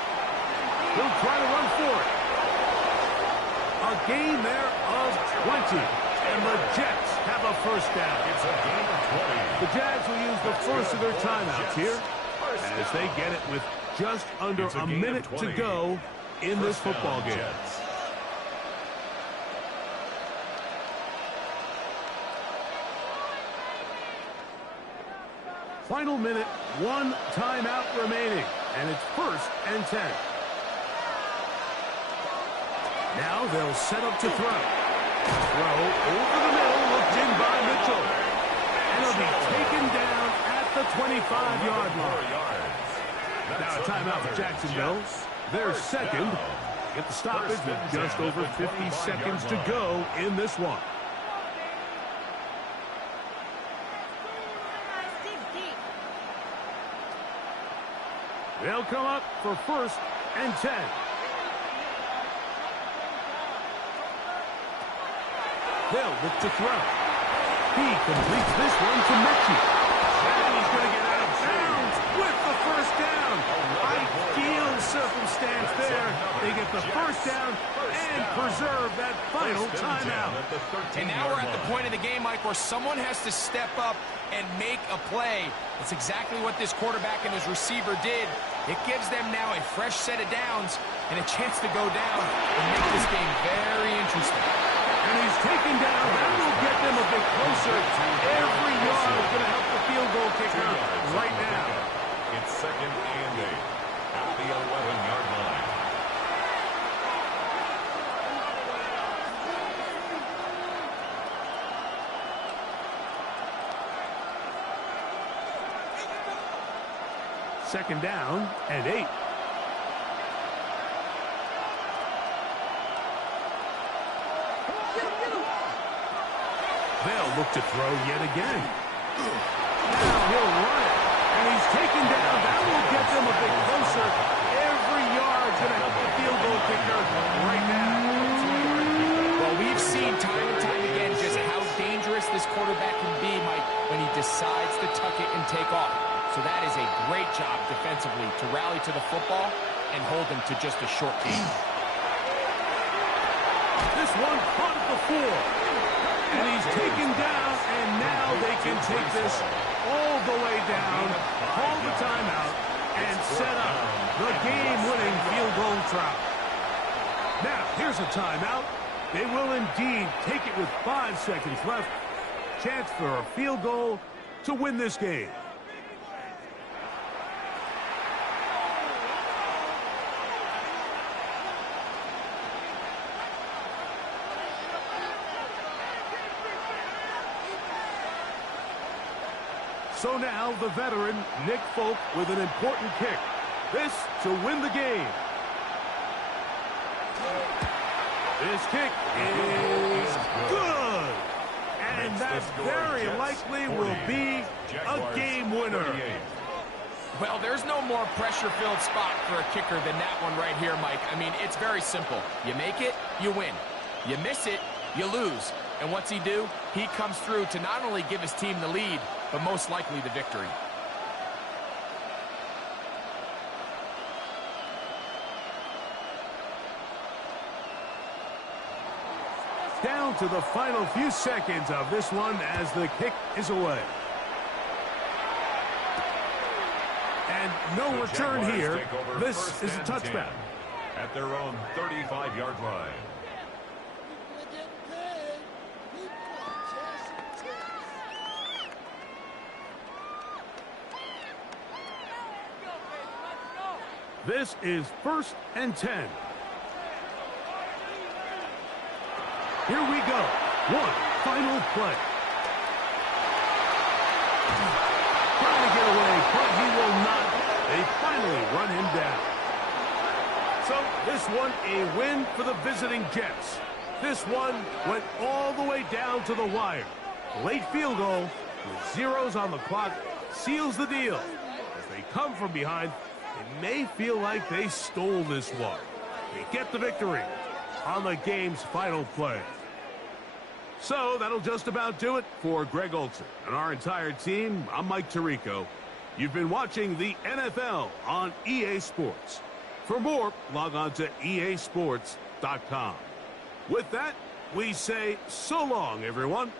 He'll try to run for it. A gain there of 20. And the Jets have a first down. It's a gain of 20. The Jags will use the first of their timeouts here as they get it with just under a minute to go in this football game. Final minute, one timeout remaining, and it's 1st and 10. Now they'll set up to throw. Throw over the middle, looked in by Mitchell. And he'll be taken down at the 25-yard line. Now a timeout for Jacksonville. Their second. Get the stoppage with just over 50 seconds to go in this one. They'll come up for 1st and 10. They'll look to throw. He completes this one to Mitchell. And he's going to get out of bounds with the first down. Ideal circumstance there. They get the first down and preserve that final timeout. And now we're at the point of the game, Mike, where someone has to step up and make a play. That's exactly what this quarterback and his receiver did. It gives them now a fresh set of downs and a chance to go down and make this game very interesting. And he's taken down. That will get them a bit closer. Every yard is going to help the field goal kicker right now. It's 2nd and 8 at the 11-yard line. Second down and 8. They'll look to throw yet again. Now he'll run it. And he's taken down. That will get them a bit closer. Every yard's going to help the field goal kicker right now. Well, we've seen time and time again just how dangerous this quarterback can be, Mike, when he decides to tuck it and take off. So that is a great job defensively to rally to the football and hold them to just a short game. This one caught at the 4. And he's taken down, and now they can take this all the way down, call the timeout, and set up the game-winning field goal try. Now, here's a timeout. They will indeed take it with 5 seconds left. Chance for a field goal to win this game. So now the veteran, Nick Folk, with an important kick. This to win the game. This kick is good. And that very likely will be a game winner. Well, there's no more pressure-filled spot for a kicker than that one right here, Mike. I mean, it's very simple. You make it, you win. You miss it, you lose. And what's he do? He comes through to not only give his team the lead, but most likely the victory. Down to the final few seconds of this one as the kick is away. And no return here. This is a touchback. At their own 35-yard line. This is 1st and 10. Here we go. One final play. Trying to get away, but he will not. They finally run him down. So this one a win for the visiting Jets. This one went all the way down to the wire. Late field goal with zeros on the clock seals the deal. As they come from behind, they may feel like they stole this one. They get the victory on the game's final play. So that'll just about do it for Greg Olson and our entire team. I'm Mike Tirico. You've been watching the NFL on EA Sports. For more, log on to easports.com. With that, we say so long, everyone.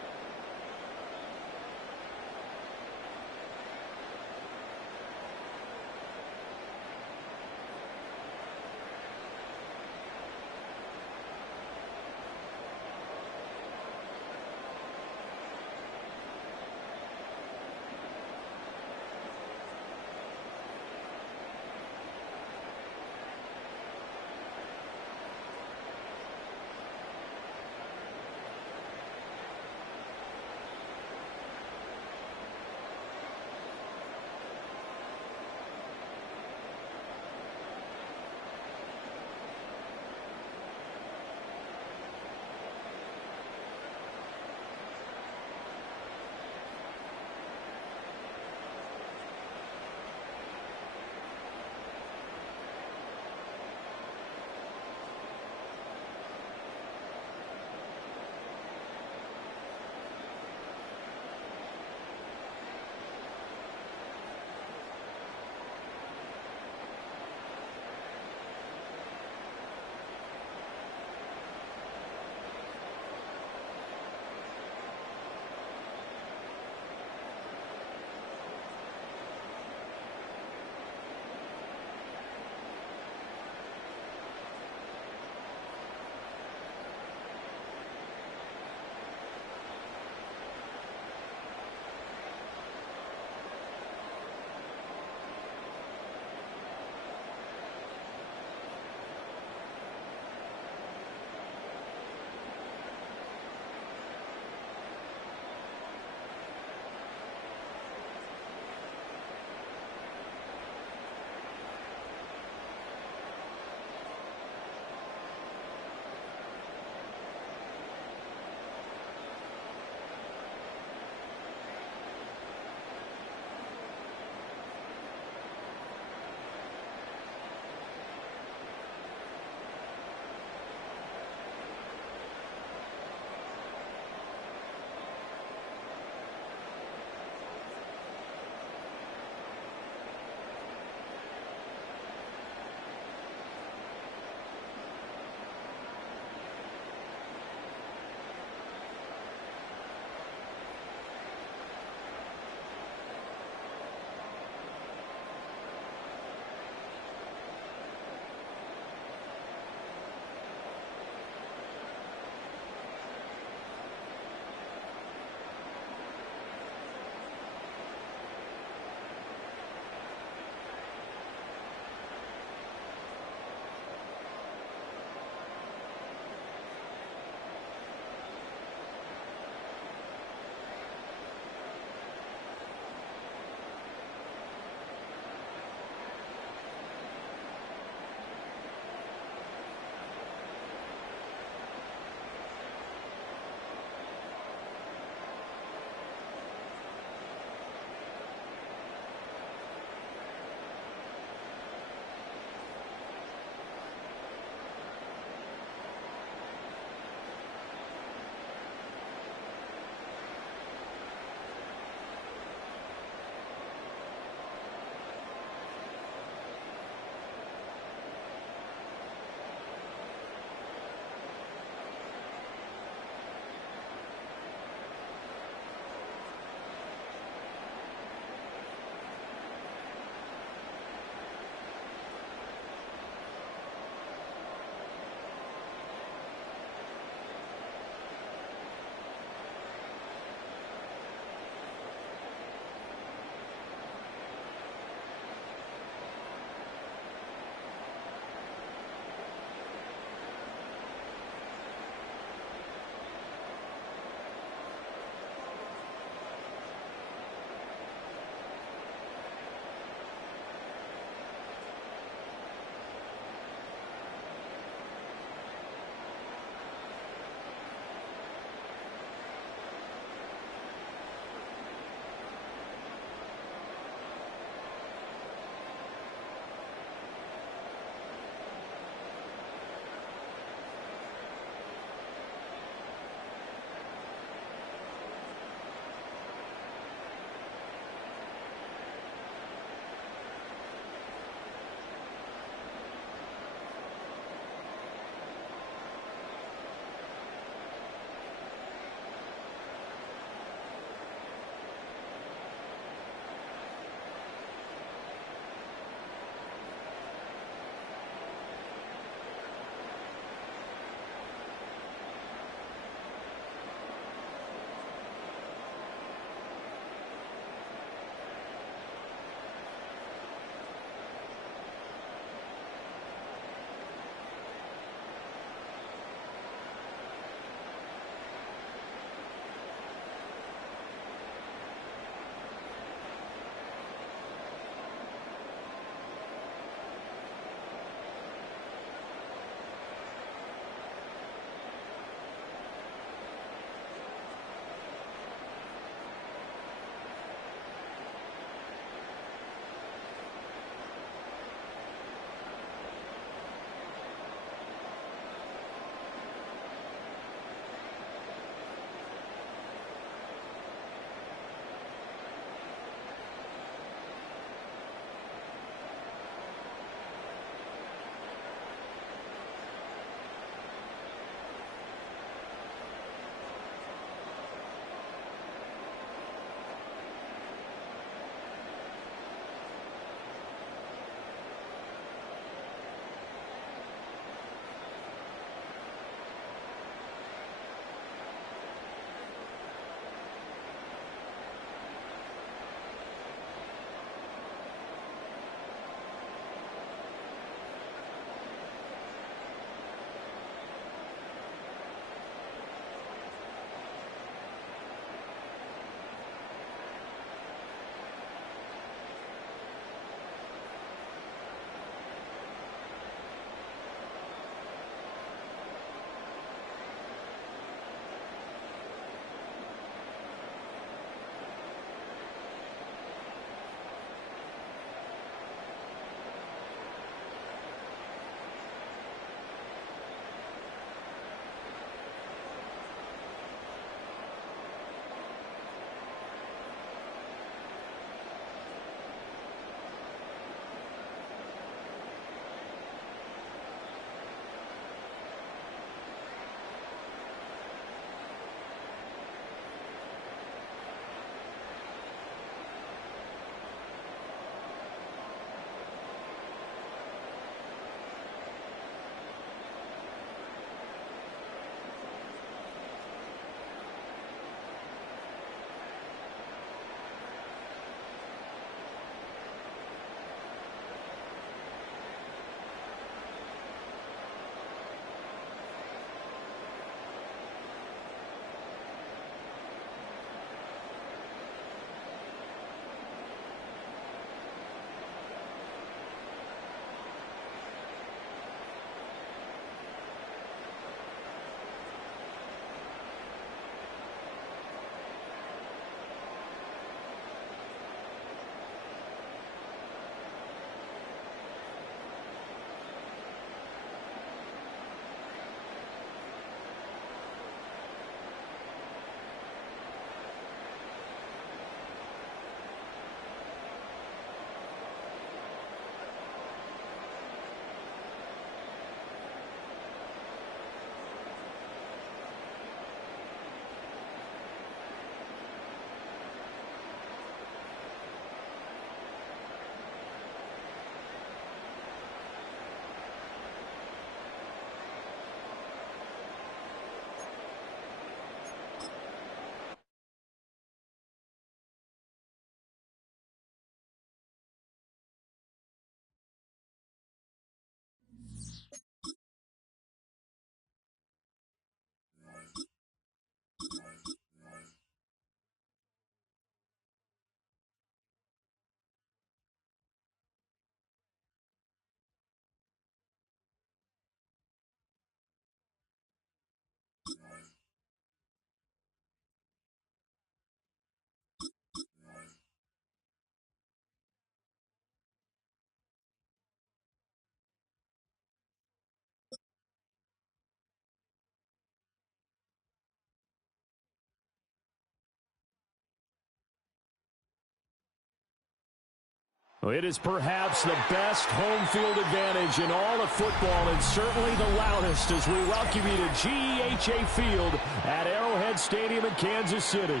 Well, it is perhaps the best home field advantage in all of football, and certainly the loudest as we welcome you to GEHA Field at Arrowhead Stadium in Kansas City.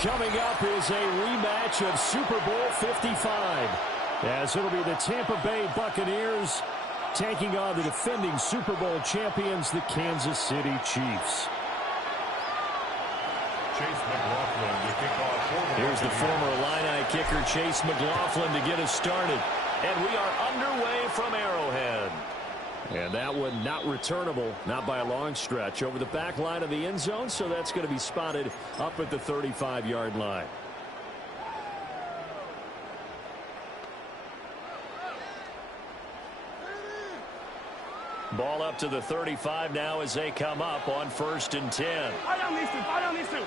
Coming up is a rematch of Super Bowl 55, as it'll be the Tampa Bay Buccaneers taking on the defending Super Bowl champions, the Kansas City Chiefs. Chase McLaughlin to kick off. Here's the former Illini kicker, Chase McLaughlin, to get us started. And we are underway from Arrowhead. And that one not returnable, not by a long stretch, over the back line of the end zone, so that's going to be spotted up at the 35-yard line. Ball up to the 35 now as they come up on 1st and 10. Fight on these two. Fight on these two.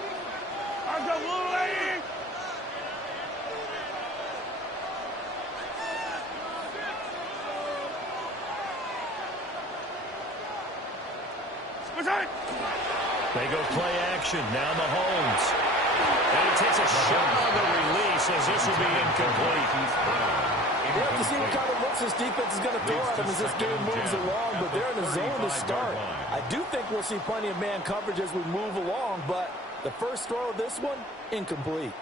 Let's go, little lady. They go play action. Now Mahomes. And he takes a shot on the release as this will be incomplete. We'll have to see what kind of looks this defense is going to throw at them as this game moves along, but they're in the zone to start. I do think we'll see plenty of man coverage as we move along, but the first throw of this one, incomplete.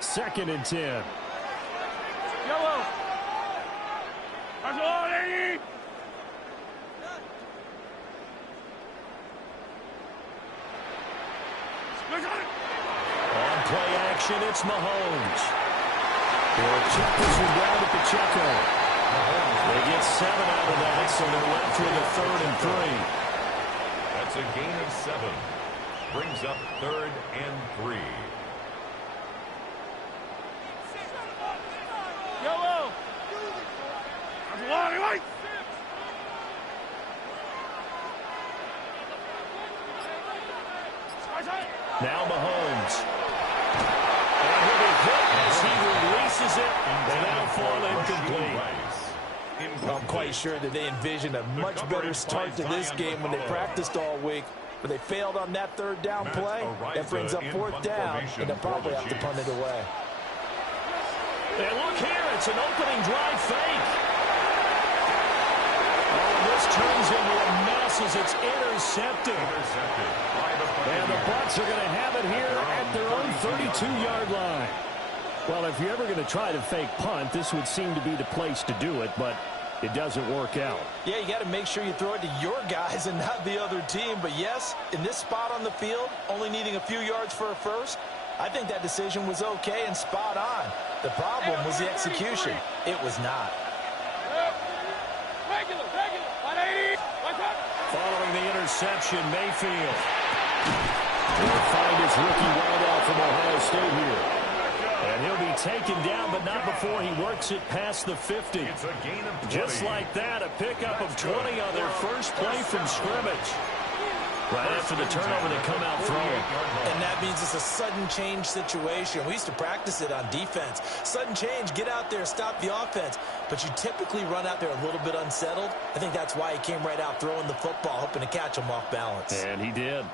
2nd and 10. Yellow. Let's go, lady. On play action, it's Mahomes. They'll check this one down at Pacheco. They get 7 out of that, so they're left with a 3rd and 3. That's a gain of 7. Brings up 3rd and 3. Yellow. Let's go, lady. Now Mahomes. And he'll be hit as he releases it. They now fall incomplete. I'm quite sure that they envisioned a much better start to this game when they practiced all week, but they failed on that 3rd down play. That brings up 4th down, and they'll probably have to punt it away. And look here, it's an opening drive fake. Oh, this turns into a mess as it's intercepted. And the Bucs are going to have it here at their own 32-yard line. Well, if you're ever going to try to fake punt, this would seem to be the place to do it, but it doesn't work out. Yeah, you got to make sure you throw it to your guys and not the other team. But yes, in this spot on the field, only needing a few yards for a first, I think that decision was okay and spot on. The problem was the execution. It was not. Following the interception, Mayfield will find his rookie wideout from Ohio State here. And he'll be taken down, but not before he works it past the 50. It's a gain of 20. Just like that, a pickup of 20 on their first play from scrimmage. Right after the turnover, they come out throwing. And that means it's a sudden change situation. We used to practice it on defense. Sudden change, get out there, stop the offense. But you typically run out there a little bit unsettled. I think that's why he came right out throwing the football, hoping to catch him off balance. And he did.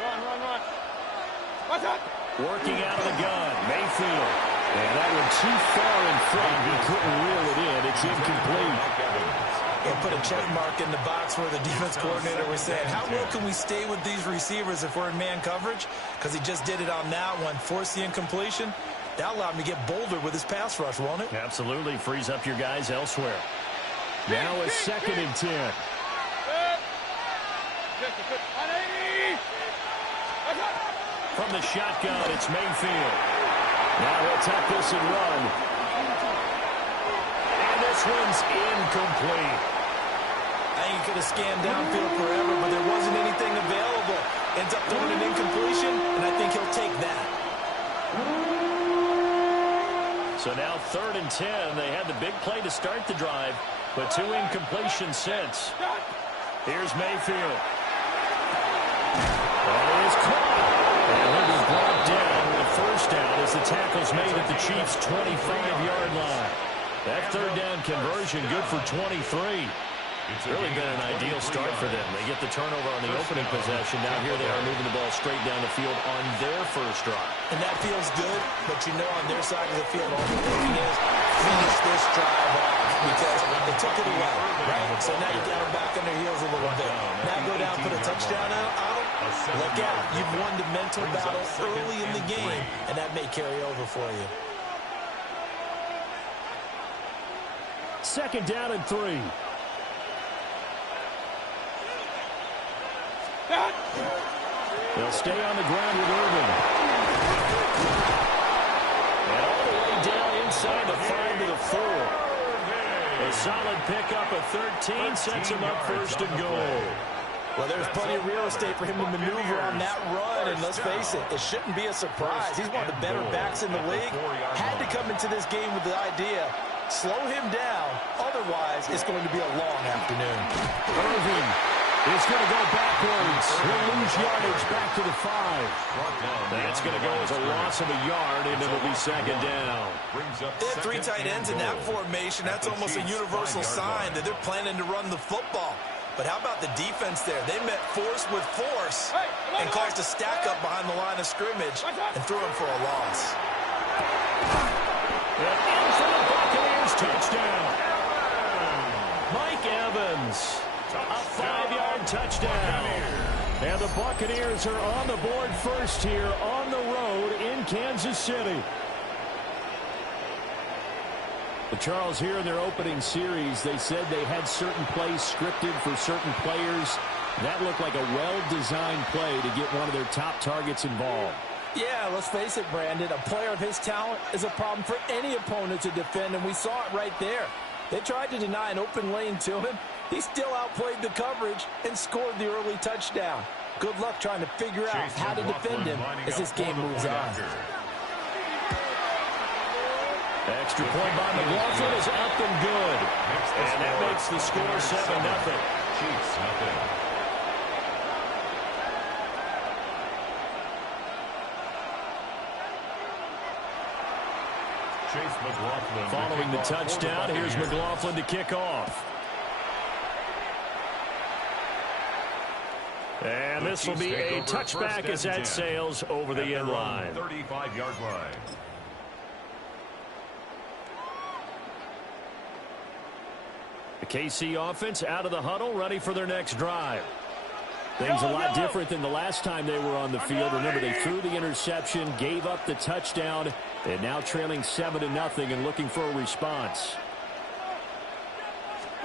Run. What's up? Working out of the gun, Mayfield. And that one too far in front. He couldn't reel it in. It's incomplete. And put a check mark in the box where the defense coordinator was saying, how well can we stay with these receivers if we're in man coverage? Because he just did it on that one, forced the incompletion. That allowed him to get bolder with his pass rush, won't it? Absolutely. Frees up your guys elsewhere. Now a 2nd and 10. From the shotgun, it's Mayfield. Now he'll tuck this and run. And this one's incomplete. I think he could have scanned downfield forever, but there wasn't anything available. Ends up throwing an incompletion, and I think he'll take that. So now 3rd and 10. They had the big play to start the drive, but 2 incompletions since. Here's Mayfield. And it is caught. And he'll be brought down with a 1st down as the tackle's made at the Chiefs' 25-yard line. That 3rd down conversion good for 23. It's really been an ideal start for them. They get the turnover on the opening possession. Now here they are moving the ball straight down the field on their first drive. And that feels good, but you know on their side of the field, all they're thinking is finish this drive off because they took it away, right? So now you got them back on their heels a little bit. Now go down, put a touchdown out. Look out. You've won the mental battle early in the game, and that may carry over for you. Second down and 3. They'll stay on the ground with Irvin. And all the way down inside the 5 to the 4. A solid pickup of 13 sets him up first and goal. Well, there's plenty of real estate for him to maneuver on that run, and let's face it, it shouldn't be a surprise. He's one of the better backs in the league. Had to come into this game with the idea, slow him down, otherwise it's going to be a long afternoon. Irvin is going to go backwards. He'll lose yardage back to the 5. That's going to go as a loss of a yard, and it'll be second down. They have 3 tight ends in that formation. That's almost a universal sign that they're planning to run the football. But how about the defense there? They met force with force and caused a stack up behind the line of scrimmage and threw him for a loss. And in for the Buccaneers touchdown. Mike Evans, a 5-yard touchdown. And the Buccaneers are on the board first here on the road in Kansas City. But Charles, here in their opening series, they said they had certain plays scripted for certain players. That looked like a well-designed play to get one of their top targets involved. Yeah, let's face it, Brandon. A player of his talent is a problem for any opponent to defend, and we saw it right there. They tried to deny an open lane to him. He still outplayed the coverage and scored the early touchdown. Good luck trying to figure out how to defend him as this game moves on. Extra point by McLaughlin is up and good. And that makes the score 7-0. Chiefs, nothing. Chase McLaughlin. Following the touchdown, here's McLaughlin to kick off. And this will be a touchback as that sails over the end line. 35-yard line. The KC offense out of the huddle, ready for their next drive. Things a lot different than the last time they were on the field. Remember, they threw the interception, gave up the touchdown, and now trailing 7-0 and looking for a response.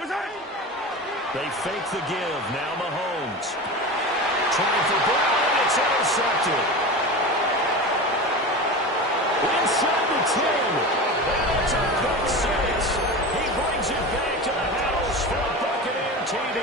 They fake the give. Now Mahomes. Trying for Brown. It's intercepted. Inside the 10. And it's a quick 6. He brings it back to the house for a Buccaneer TD.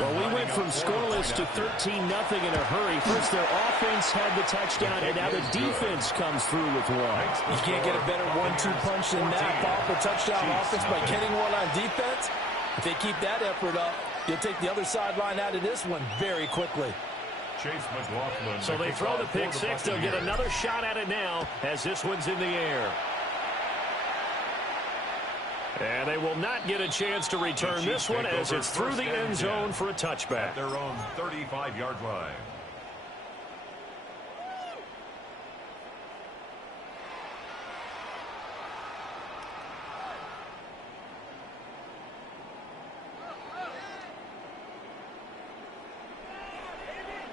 Well, we went from scoreless to 13-0 in a hurry. First, their offense had the touchdown, and now the defense comes through with one. You can't get a better 1-2 punch than that. Ball for touchdown offense by getting one on defense. If they keep that effort up, you'll take the other sideline out of this one very quickly. So they throw the pick six. They'll get another shot at it now as this one's in the air. And they will not get a chance to return this one as it's through the end zone for a touchback. At their own 35-yard line.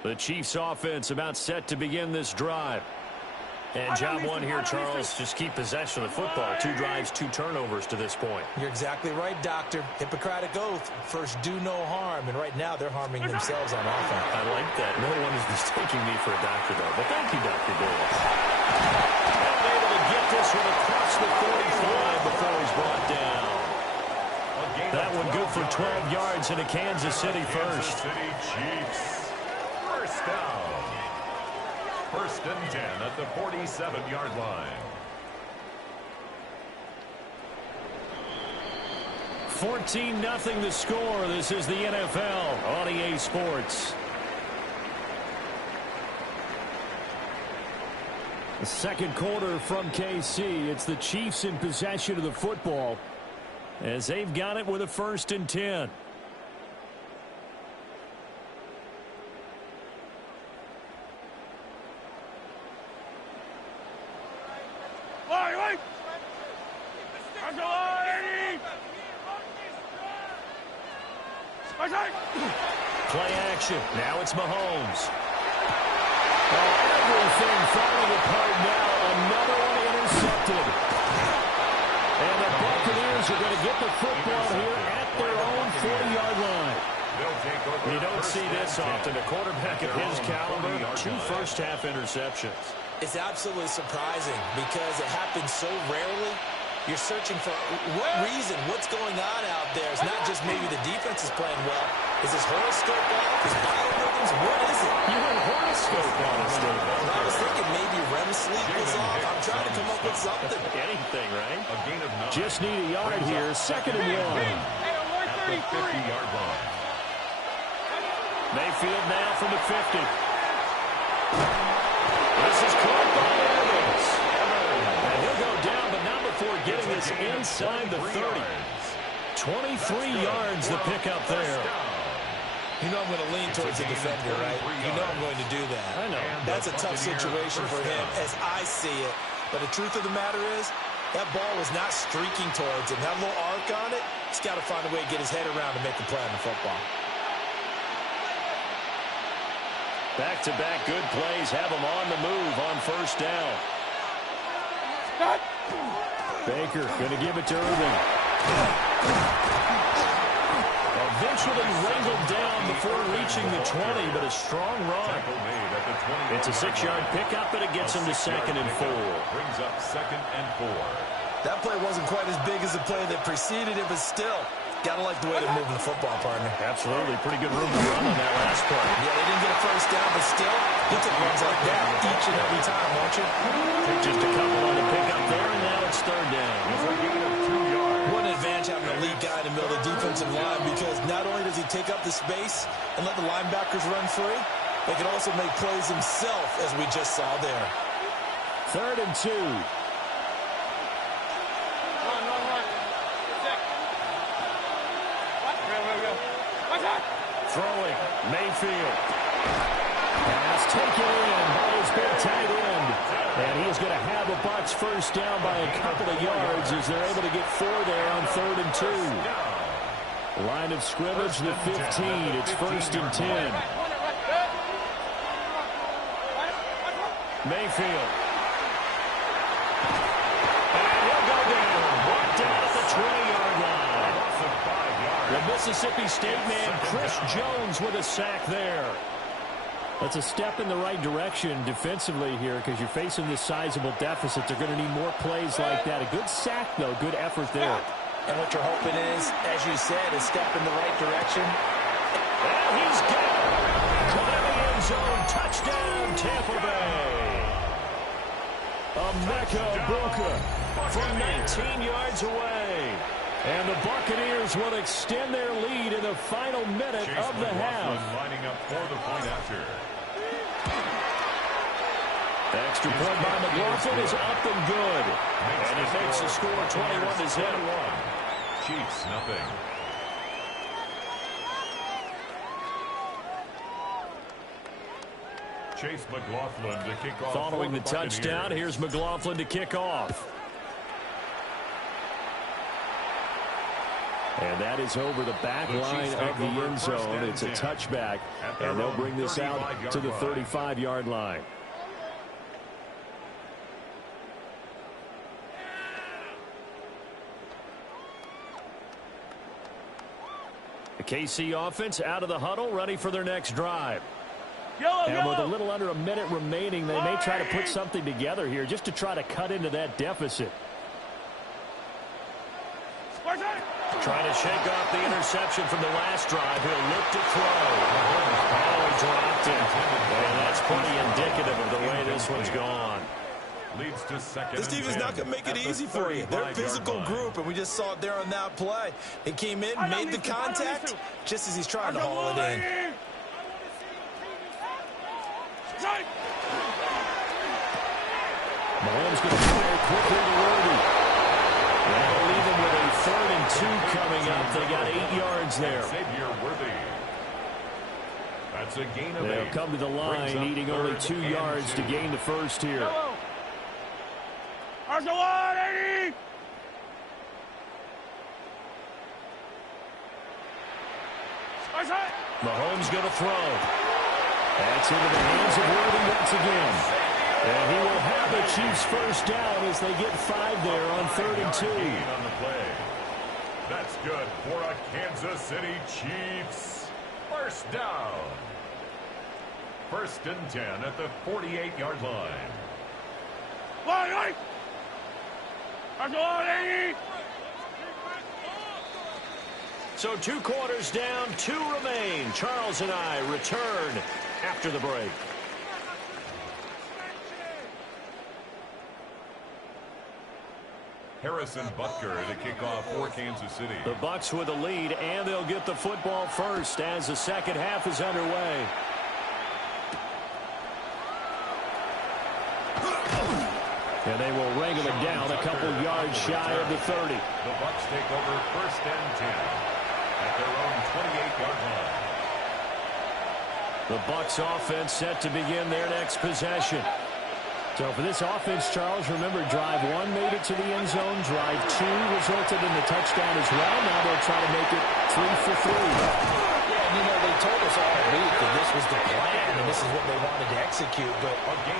The Chiefs offense about set to begin this drive. And job one here, Charles, just keep possession of the football. 2 drives, 2 turnovers to this point. You're exactly right, Doctor. Hippocratic oath. First, do no harm. And right now, they're harming themselves on offense. I like that. No one is mistaking me for a doctor, though. But thank you, Dr. Davis. And able to get this one across the 45 before he's brought down. That one good for 12 yards into Kansas City first. Kansas City Chiefs. First down. First and 10 at the 47-yard line. 14-0 the score. This is the NFL on EA Sports. The second quarter from KC. It's the Chiefs in possession of the football. as they've got it with a 1st and 10. Play action. Now it's Mahomes. Everything falling apart now. Another one intercepted. And the Buccaneers are going to get the football here at their own 40-yard line. You don't see this often. A quarterback of his caliber, 2 first-half interceptions. It's absolutely surprising because it happens so rarely. You're searching for what reason, what's going on out there. It's not just maybe the defense is playing well. Is his horoscope off? His biorhythms? What is it? You had a horoscope on us, David. I was thinking maybe REM sleep was off. I'm trying to come up with something. Anything, right? A gain of 9. Just need a yard here. 2nd and 1. At the 50-yard line. Mayfield now from the 50. This is caught by Evans. And he'll go down, but not before getting this inside the 30. 23 yards the pickup there. You know I'm going to lean towards the defender, right? You know I'm going to do that. I know. That's a tough situation for him as I see it. But the truth of the matter is, that ball was not streaking towards him. That little arc on it, he's got to find a way to get his head around to make a play on the football. Back-to-back good plays have him on the move on 1st down. Baker going to give it to Irving. Eventually wrangled down before reaching the 20, but a strong run. It's a 6-yard pickup, but it gets him to 2nd and 4. Brings up 2nd and 4. That play wasn't quite as big as the play that preceded it, but still, gotta like the way they're moving the football, partner. Absolutely. Pretty good room to run on that last play. Yeah, they didn't get a 1st down, but still, you take runs like that each and every time, won't you? Just a couple on the pickup there, and now it's 3rd down. What an advantage having a lead guy in the middle of the defensive line, because not only does he take up the space and let the linebackers run free, they can also make plays himself, as we just saw there. 3rd and 2. Throwing, Mayfield. Pass taken in by his big tight end. And he's going to have the Bucs 1st down by a couple of yards as they're able to get 4 there on 3rd and 2. Line of scrimmage, the 15. It's 1st and 10. Mayfield. And he'll go down. Brought down at the 20-yard line. The Mississippi State man, Chris Jones, with a sack there. That's a step in the right direction defensively here because you're facing this sizable deficit. They're going to need more plays like that. A good sack, though. Good effort there. And what you're hoping is, as you said, a step in the right direction. And he's got it. Caught in the end zone. Touchdown, Tampa Bay. Emeka Buka from 19 yards away. And the Buccaneers will extend their lead in the final minute of the half. Lining up for the point after. Extra point by McLaughlin is up and good. And he makes the score 21-0. Chiefs, nothing. Chase McLaughlin to kick off. Following the touchdown, here's McLaughlin to kick off. And that is over the back line of the end zone. It's a touchback, and they'll bring this out to the 35-yard line. The KC offense out of the huddle, ready for their next drive. And with a little under a minute remaining, they may try to put something together here just to try to cut into that deficit. Trying to shake off the interception from the last drive. He'll look to throw. Oh, he dropped it. And that's pretty indicative of the way this one's gone. Leads to 2nd. This defense is not going to make it easy for you. They're a physical group, and we just saw it there on that play. They came in, made the contact, just as he's trying to haul it in. Mahomes going to fire quickly to Worthy. And they'll leave him with a 3rd and 2 coming up. They got 8 yards there. That's a gain of 8. They'll come to the line, needing only 2 yards to gain the first here. Mahomes going to throw. That's into the hands of Worthy once again. And he will have the Chiefs first down as they get 5 there on 3rd and 2. On the play. That's good for a Kansas City Chiefs. First down. 1st and 10 at the 48-yard line. So 2 quarters down, 2 remain. Charles and I return after the break. Harrison Butker to kick off for Kansas City. The Bucs with a lead, and they'll get the football first as the second half is underway. And they will wrangle it down a couple yards shy of the 30. The Bucs take over 1st and 10 at their own 28-yard line. The Bucs offense set to begin their next possession. So for this offense, Charles, remember, drive 1 made it to the end zone. Drive 2 resulted in the touchdown as well. Now they'll try to make it 3 for 3. Yeah, you know, they told us all week that this was the plan and this is what they wanted to execute. But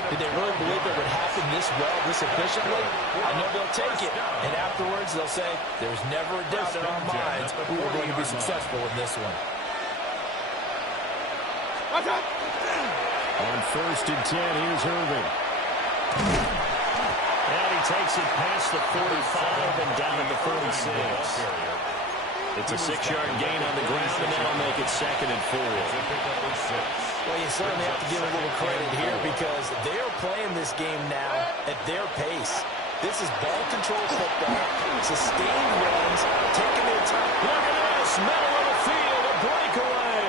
did they really believe it would happen this well, this efficiently? I know they'll take it. And afterwards, they'll say, there's never a doubt in our minds we were going to be successful in this one. On 1st and 10, here's Irving. And he takes it past the 45 and down at the 46. It's a 6-yard gain on the ground, and that'll make it 2nd and 4. Well, you certainly have to give a little credit here because they're playing this game now at their pace. This is ball control football, sustained runs, taking their time. Look at this, middle of the field, a breakaway.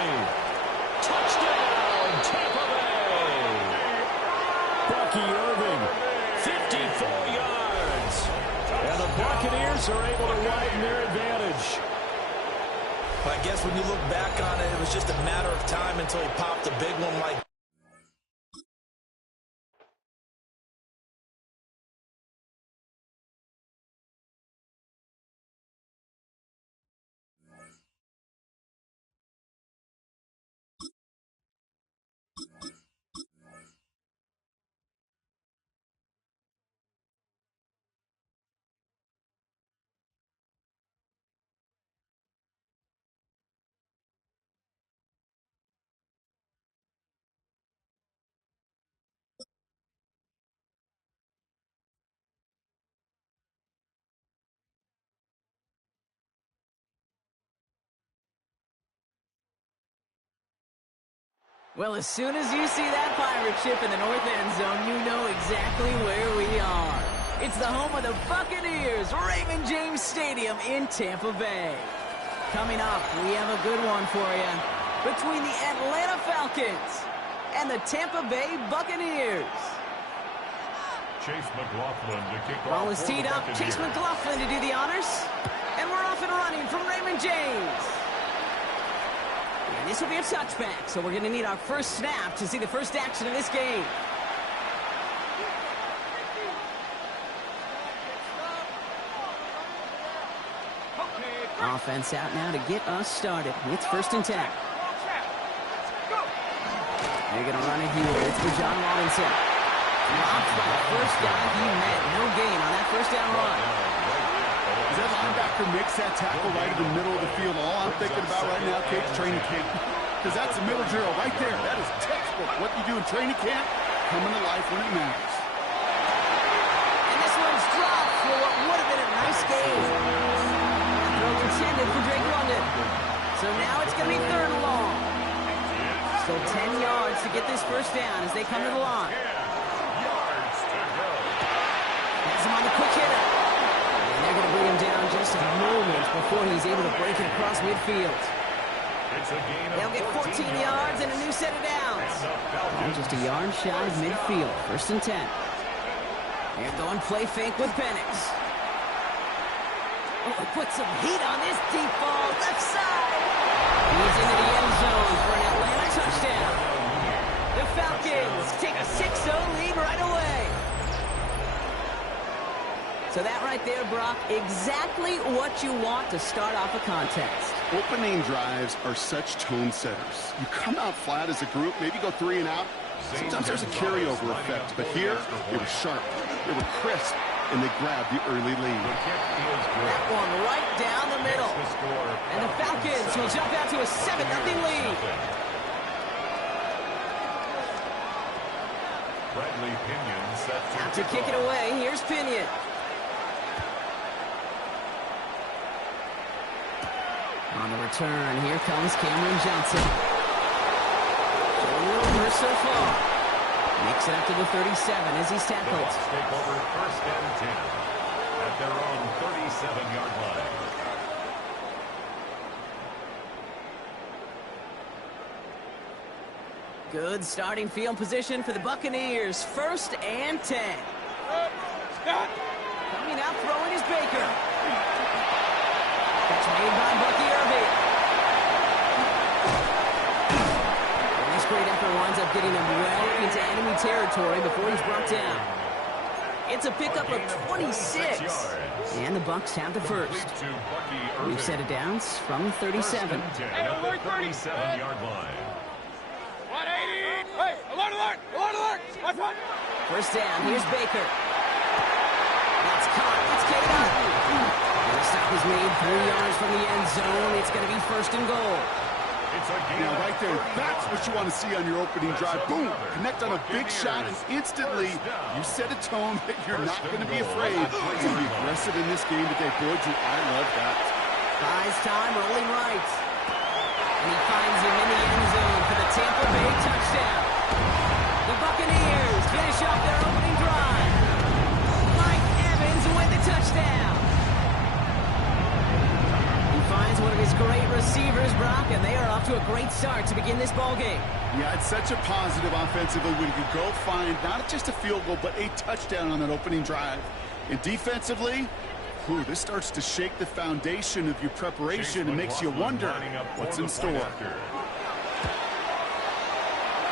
Touchdown, Tampa Bay. Bucky Irving, 54 yards. And the Buccaneers are able to widen their advantage. I guess when you look back on it, it was just a matter of time until he popped a big one like Well, as soon as you see that pirate ship in the north end zone, you know exactly where we are. It's the home of the Buccaneers, Raymond James Stadium in Tampa Bay. Coming up, we have a good one for you. Between the Atlanta Falcons and the Tampa Bay Buccaneers. Chase McLaughlin to kick off. Ball is teed up. Chase McLaughlin to do the honors. And we're off and running from Raymond James. And this will be a touchback, so we're going to need our first snap to see the first action of this game. Offense out now to get us started. It's 1st and 10. They're going to run it here. It's for John Robinson. Blocked by the first guy he met. No gain on that first down run. As that linebacker makes that tackle right in the middle of the field, all I'm thinking about right now, Kate's training camp. Because that's the middle drill right there. That is textbook. What you do in training camp, coming to life when it matters. And this one's dropped for what would have been a nice game. Throw intended for Drake London. So now it's going to be 3rd and long. So 10 yards to get this first down as they come to the line. Has him on the quick hitter. And they're going to bring him down just a moment before he's able to break it across midfield. They'll get 14 yards and a new set of downs. And just a yard shy of midfield. 1st and 10. They're going play fake with Penix. Oh, put some heat on this deep ball. Left side. He's into the end zone for an Atlanta touchdown. The Falcons take a 6-0 lead right away. So that right there, Brock, exactly what you want to start off a contest. Opening drives are such tone setters. You come out flat as a group, maybe go 3 and out. Sometimes there's a carryover effect, but here, they were sharp, they were crisp, and they grabbed the early lead. That one right down the middle. And the Falcons will jump out to a 7-0 lead. Bradley Pinion set Out to kick it away. Here's Pinion. On the return, here comes Cameron Johnson. Showing a little burst so far. Makes it up to the 37 as he's tackled. Bucks take over 1st and 10 at their own 37-yard line. Good starting field position for the Buccaneers. 1st and 10. Coming out throwing is Baker. Catch made by Bucky Irving. This great effort winds up getting him well into enemy territory before he's brought down. It's a pickup of 26. And the Bucks have the first. We've set it down from the 37. At the 37-yard line. 180! Hey, alert, alert! Alert, alert! Watch one! First down, here's Baker. That's caught. It's K.O. And the stop is made 3 yards from the end zone. It's going to be 1st and goal. Now, right there, that's what you want to see on your opening drive. Boom! Connect on a big shot, and instantly you set a tone that you're not going to be afraid to be aggressive in this game today. Boy, do I love that. Buys time, rolling right. And he finds him in the end zone for the Tampa Bay touchdown. The Buccaneers finish off their opening drive. Mike Evans with the touchdown. He finds one of his great receivers, Brock, and they are off to a great start to begin this ball game. Yeah, it's such a positive offensively when you go find not just a field goal, but a touchdown on that opening drive. And defensively, this starts to shake the foundation of your preparation and makes you wonder what's in store.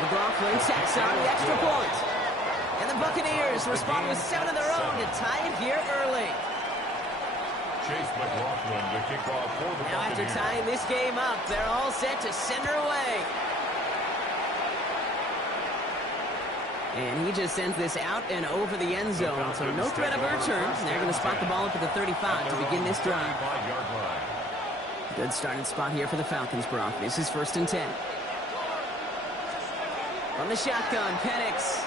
McLaughlin tacks on the extra point. And the Buccaneers respond with 7 of their own to tie it here early. Chase McLaughlin to kick off for the Now after tying this game up, they're all set to send her away. And he just sends this out and over the end zone, so no threat of a return. They're going to spot the ball up at the 35 to begin this drive. Good starting spot here for the Falcons, Brock. This is 1st and 10. From the shotgun, Penix.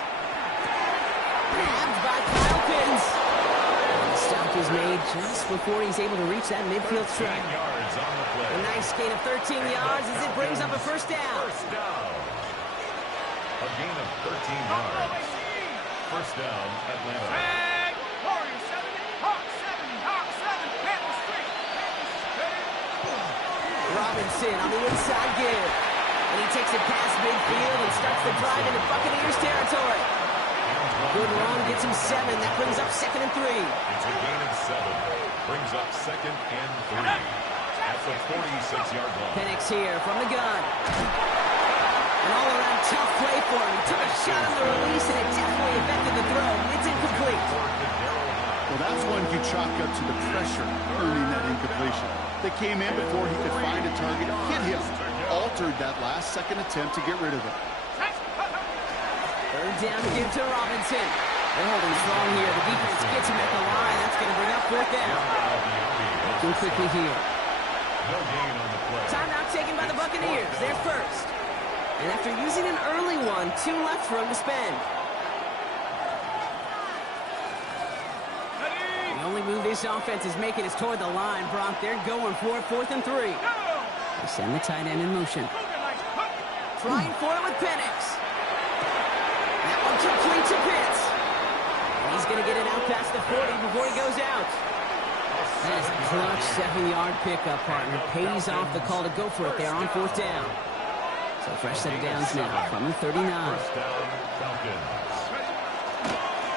Grabbed by Kyle Pitts. The stop is made just before he's able to reach that midfield strike. A nice gain of 13 yards as it brings up a 1st down. A gain of 13 yards. 1st down, Atlanta. Flag! Warrior 7, Hawk 7, Hawk 7, Panther 3. Robinson on the inside give. And he takes it past midfield and starts the drive into Buccaneers territory. Good run, gets him 7. That brings up 2nd and 3. It's a gain of 7. Brings up 2nd and 3. At the 46-yard line. Penix here from the gun. An all-around tough play for him. He took a shot on the release, and it definitely affected the throw. It's incomplete. Well, that's one you chalk up to the pressure earning that incompletion. They came in before he could find a target, hit him, altered that last-second attempt to get rid of it. 3rd down to give to Robinson. They're holding strong here. The defense gets him at the line. That's going to bring up 4th down. Looking quickly here. No gain on the play. Timeout taken by the Buccaneers. They're first. And after using an early one, 2 left for him to spend. The only move this offense is making is toward the line, Brock. They're going for it, 4th and 3. They send the tight end in motion. Trying for it with Penix. That one complete to Pitts. And he's going to get it out past the 40 before he goes out. That is a clutch 7-yard pickup, partner. Pays off the call to go for it there on 4th down. So fresh set of downs now from the 39. 1st down, Falcons.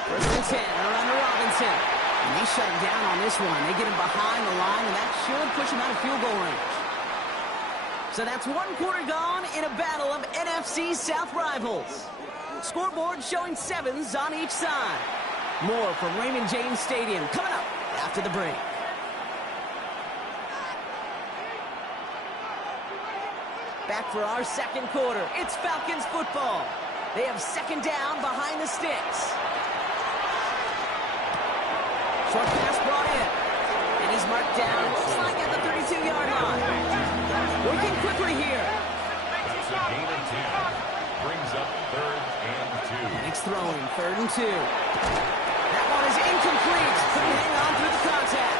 1st and 10, around to Robinson. And they shut him down on this one. They get him behind the line, and that should push him out of field goal range. So that's one quarter gone in a battle of NFC South rivals. Scoreboard showing 7s on each side. More from Raymond James Stadium coming up after the break. Back for our second quarter. It's Falcons football. They have second down behind the sticks. Short pass brought in. And he's marked down, looks like at the 32-yard line. Working quickly here. That's a gain of 10. Brings up 3rd and 2. Next throwing, 3rd and 2. That one is incomplete. Couldn't hang on through the contact.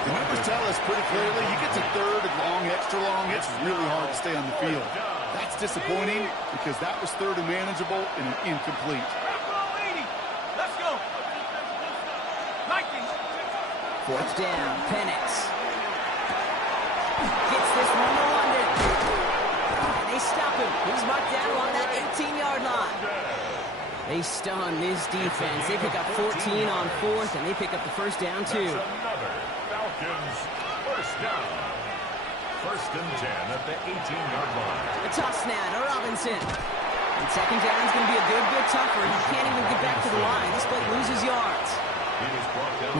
The numbers tell us pretty clearly, you get to 3rd and long, extra long, it's really hard to stay on the field. That's disappointing because that was 3rd and manageable and an incomplete. Let's go. 4th down, Penix. Gets this one to London. And they stop him. He's marked down along that 18-yard line. They stun this defense. They pick up 14 on 4th, and they pick up the first down, too. That's another Falcons first down. 1st and 10 at the 18-yard line. A toss now to Robinson. And second down is going to be a good bit tougher. He can't even get back to the line. This play loses yards.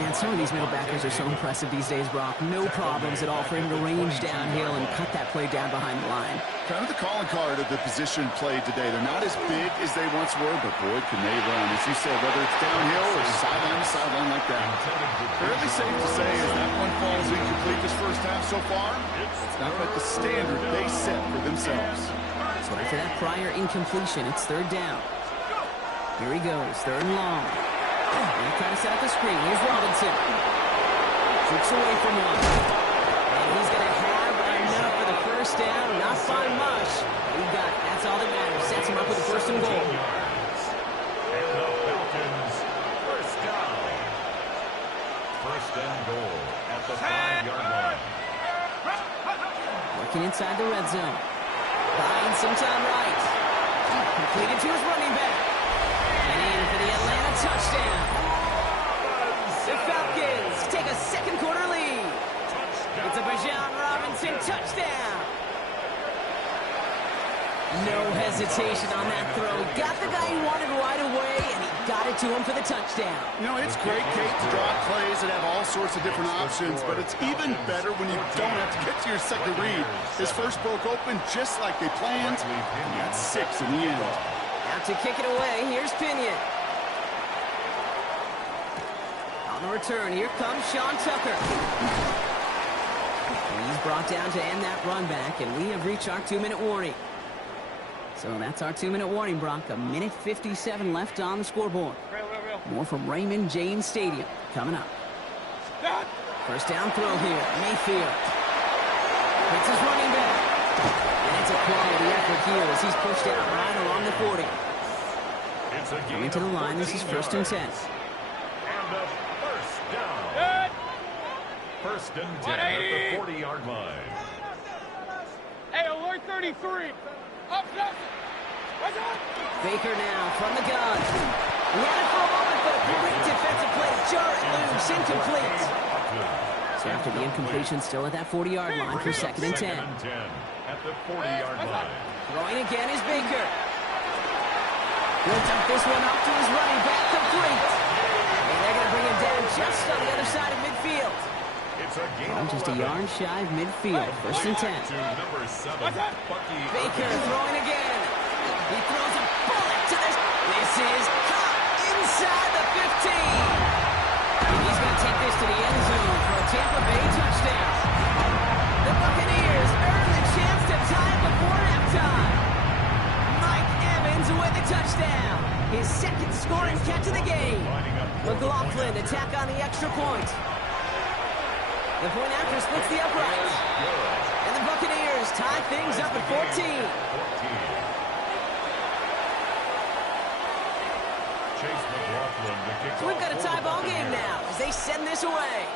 Man, some of these middle backers are so impressive these days, Brock. No problems at all for him to range downhill and cut that play down behind the line. Kind of the calling card of the position played today. They're not as big as they once were, but boy, can they run. As you said, whether it's downhill or sideline to sideline like that. Fairly safe to say as that one falls incomplete this first half so far, it's not like the standard they set for themselves. So after that prior incompletion, it's 3rd down. Here he goes, 3rd and long. They try to set up the screen. Here's Robinson. Tricks away from one. And he's going to have enough for the first down. Not by much. He got it. That's all that matters. Sets him up with the 1st and goal. And the Falcons first down. 1st and goal at the 5-yard line. Working inside the red zone. Buying some time right. Completed to his running back. And in for the Atlanta touchdown. The Falcons take a second quarter lead. It's a Bijan Robinson touchdown. No hesitation on that throw. Got the guy he wanted right away, and he got it to him for the touchdown. You know, it's great, Kate, to draw plays that have all sorts of different options, but it's even better when you don't have to get to your second read. His first broke open just like they planned, and he got 6 in the end. Out to kick it away, here's Pinion. On the return, here comes Sean Tucker. And he's brought down to end that run back, and we have reached our 2-minute warning. So that's our 2-minute warning, Brock. 1:57 left on the scoreboard. More from Raymond James Stadium coming up. First down throw here, Mayfield. It's his running back. And it's a quality effort here as he's pushed out right along the 40. Coming to the line, this is 1st and 10. And a first down. 1st and 10 at the 40-yard line. Hey, alert 33. Up, up. Baker now from the gun. He had it for a moment, but a great defensive play. Jar it loose, incomplete. So after the incompletion, still at that 40-yard line for 2nd and 10. 2nd and 10 at the 40-yard line. Throwing again is Baker. He'll dump this one up to his running back, complete. And they're going to bring him down just on the other side of midfield. Just a yard shy of midfield. 1st and 10. Number 7, Baker throwing again. He throws a bullet to this. This is caught inside the 15. And he's going to take this to the end zone for a Tampa Bay touchdown. The Buccaneers earn the chance to tie it before halftime. Mike Evans with the touchdown. His 2nd scoring catch of the game. McLaughlin attack on the extra point. The point after splits the uprights. And the Buccaneers tie things up at 14. So we've got a tie ball game now as they send this away.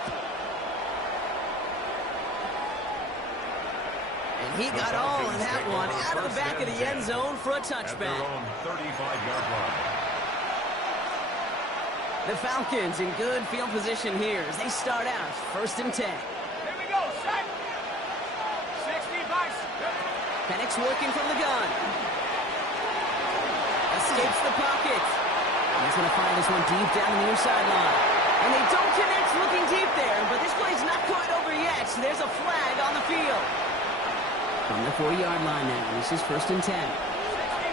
And he got all of that one out of the back of the end zone for a touchback. The Falcons in good field position here as they start out 1st and 10. Here we go, set. 60 bucks. Penix working from the gun. Escapes the pocket. He's going to fire this one deep down the near sideline. And they don't connect looking deep there, but this play's not quite over yet. There's a flag on the field. From the 4-yard line now, this is 1st and 10. 60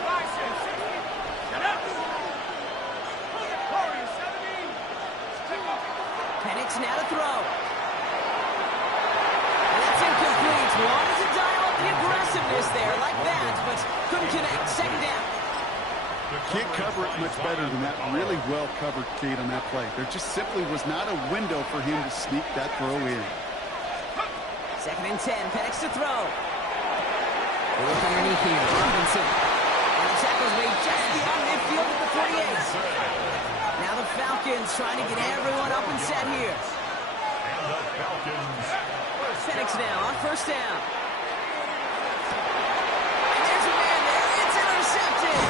bucks and 60. Shut up. 70. Penix now to throw. And that's incomplete. Wanted to dial up the aggressiveness there like that, but couldn't connect. 2nd down. Can't cover it much better than that. Really well covered, Kate, on that play. There just simply was not a window for him to sneak that throw in. 2nd and 10. Penix to throw. They look underneath here. Robinson. And the tackle's made just beyond midfield at the 48. Now the Falcons trying to get everyone up and set here. And the Falcons. Penix now on 1st down. And there's a man there. It's intercepted.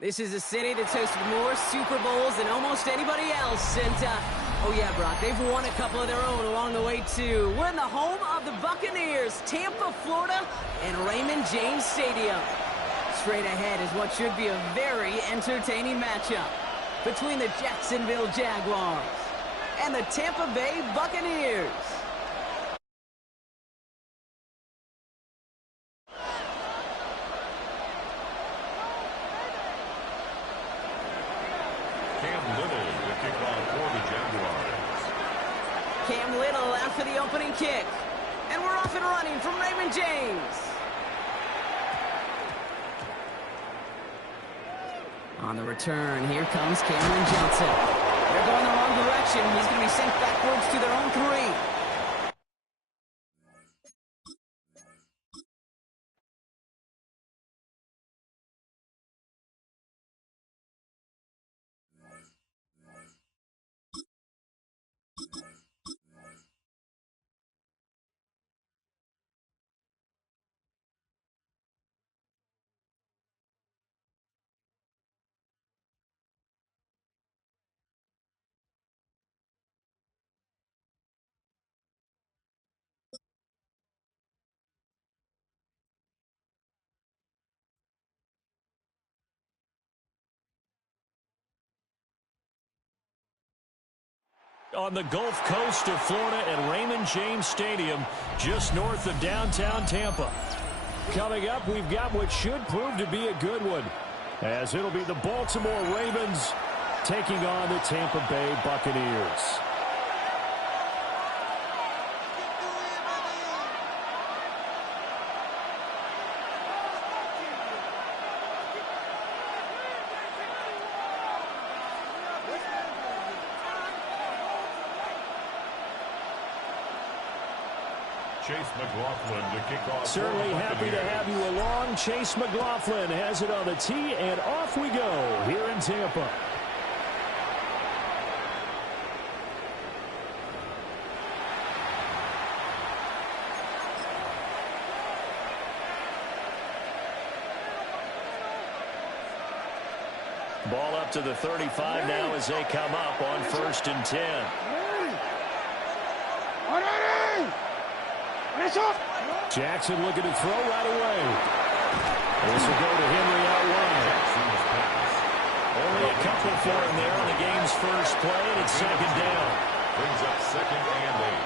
This is a city that's hosted more Super Bowls than almost anybody else. And, oh yeah, Brock, they've won a couple of their own along the way, too. We're in the home of the Buccaneers, Tampa, Florida, and Raymond James Stadium. Straight ahead is what should be a very entertaining matchup between the Jacksonville Jaguars and the Tampa Bay Buccaneers. Cam Little after the opening kick. And we're off and running from Raymond James. On the return, here comes Cameron Johnson. They're going the wrong direction. He's going to be sent backwards to their own 3. On the Gulf Coast of Florida at Raymond James Stadium, just north of downtown Tampa. Coming up, we've got what should prove to be a good one, as it'll be the Baltimore Ravens taking on the Tampa Bay Buccaneers. Chase McLaughlin to kick off. Certainly happy to have you along. Chase McLaughlin has it on the tee, and off we go here in Tampa. Ball up to the 35 now as they come up on 1st and 10. Jackson looking to throw right away. This will go to Henry out wide. Only a couple for him there on the game's first play, and it's 2nd down. Brings up 2nd and 8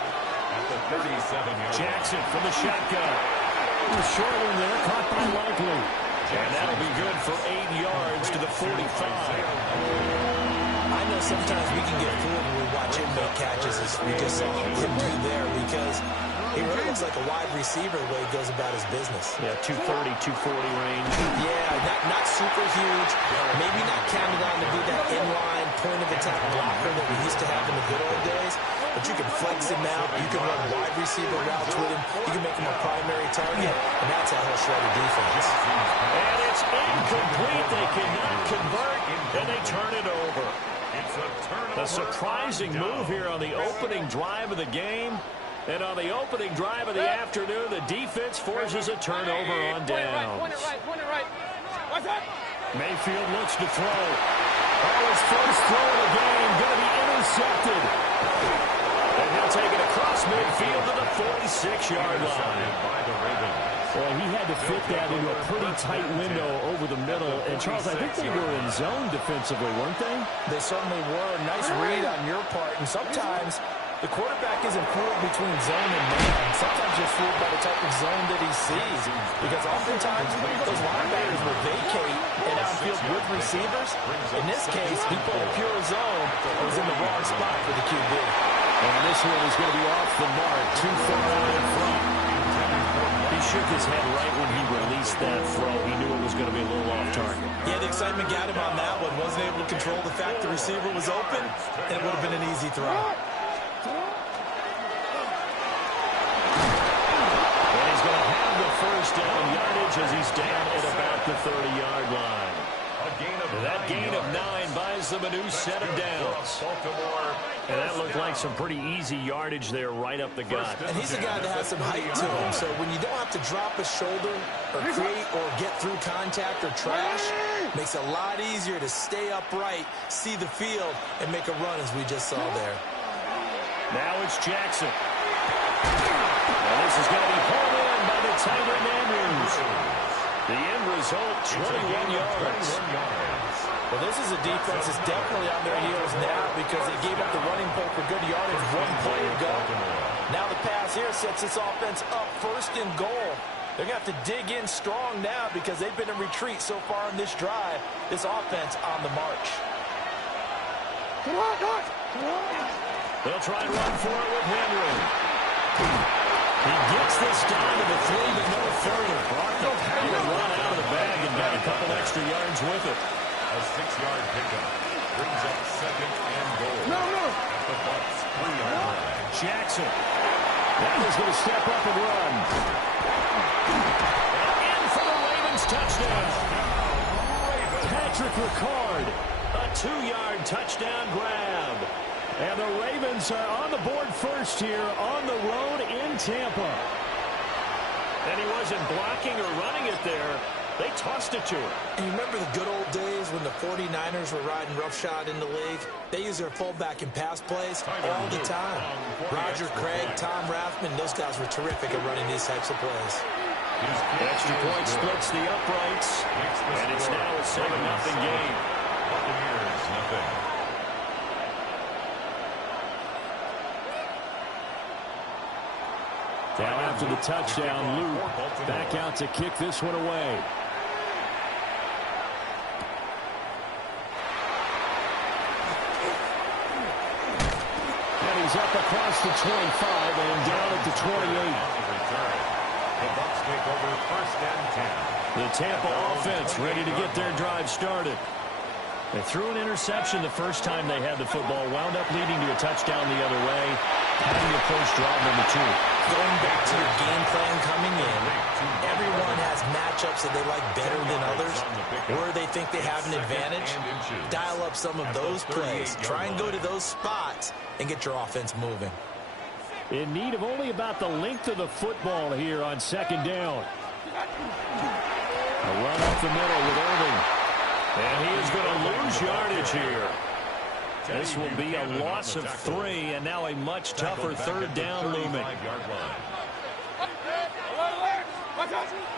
at the 37-yard. Jackson from the shotgun. The short one there, caught by Likely. And that'll be good for 8 yards to the 45. I know sometimes we can get fooled when we watch him make catches as we just saw him do there because he really looks like a wide receiver the way he goes about his business. Yeah, 230, 240 range. Yeah, not super huge. Maybe not counted on to be that inline point-of-attack blocker that we used to have in the good old days. But you can flex him out. You can run wide receiver routes with him. You can make him a primary target. And that's how he'll shred a defense. And it's incomplete. They cannot convert, and they turn it over. A surprising move here on the opening drive of the game. And on the opening drive of the afternoon, the defense forces a turnover on downs. Mayfield looks to throw. His first throw of the game going to be intercepted. And he'll take it across midfield to the 46-yard line. Well, he had to fit that into a pretty tight window over the middle. And, Charles, I think they were in zone defensively, weren't they? They certainly were. Nice read on your part. And sometimes the quarterback isn't fooled between zone and man. Sometimes you're fooled by the type of zone that he sees. Because oftentimes those linebackers will vacate and outfield with receivers. In this case, he put a pure zone and was in the wrong spot for the QB. And this one is going to be off the mark, too far out in front. He shook his head right when he released that throw. He knew it was going to be a little off target. Yeah, the excitement got him on that one. Wasn't able to control the fact the receiver was open, and it would have been an easy throw. And he's going to have the first down yardage as he's down at about the 30-yard line. That gain of 9 buys them a new set of downs. And that looked like some pretty easy yardage there right up the gut. And he's a guy that has some height to him, so when you don't have to drop a shoulder or create or get through contact or trash, it makes it a lot easier to stay upright, see the field, and make a run as we just saw there. Now it's Jackson. And this is going to be pulled in by the tight end Andrews. The end result, 21 yards. Well, this is a defense that's definitely on their heels now because they gave up the running play for good yardage one play ago. Now the pass here sets this offense up 1st and goal. They're going to have to dig in strong now because they've been in retreat so far in this drive. This offense on the march. They'll try and run for it with Henry. He gets this down to the 3, but no further. He can run out of the bag and got a couple extra yards with it. A 6-yard pickup brings up 2nd and goal. At the Bucs 3-yard line. Jackson. That is going to step up and run. And in for the Ravens touchdown. Patrick Ricard. A 2-yard touchdown grab. And the Ravens are on the board first here on the road in Tampa. And he wasn't blocking or running it there. They tossed it to him. And you remember the good old days when the 49ers were riding roughshod in the league? They use their fullback in pass plays all the time. Roger Craig, Tom Rathman, those guys were terrific at running these types of plays. Extra point splits the uprights. And it's now a 7-0 game. Buccaneers, nothing. Now after the touchdown, Luke back out to kick this one away. And he's up across the 25 and down at the 28. The Bucs take over 1st and 10. The Tampa offense ready to get their drive started. They threw an interception the first time they had the football, wound up leading to a touchdown the other way. How do you approach drive number 2? Going back to your game plan coming in, everyone has matchups that they like better than others, where they think they have an advantage. Dial up some of those plays. Try and go to those spots and get your offense moving. In need of only about the length of the football here on second down. A run up the middle with Irving. And he is going to lose yardage here. This will be a loss of 3, and now a much tougher third down looming.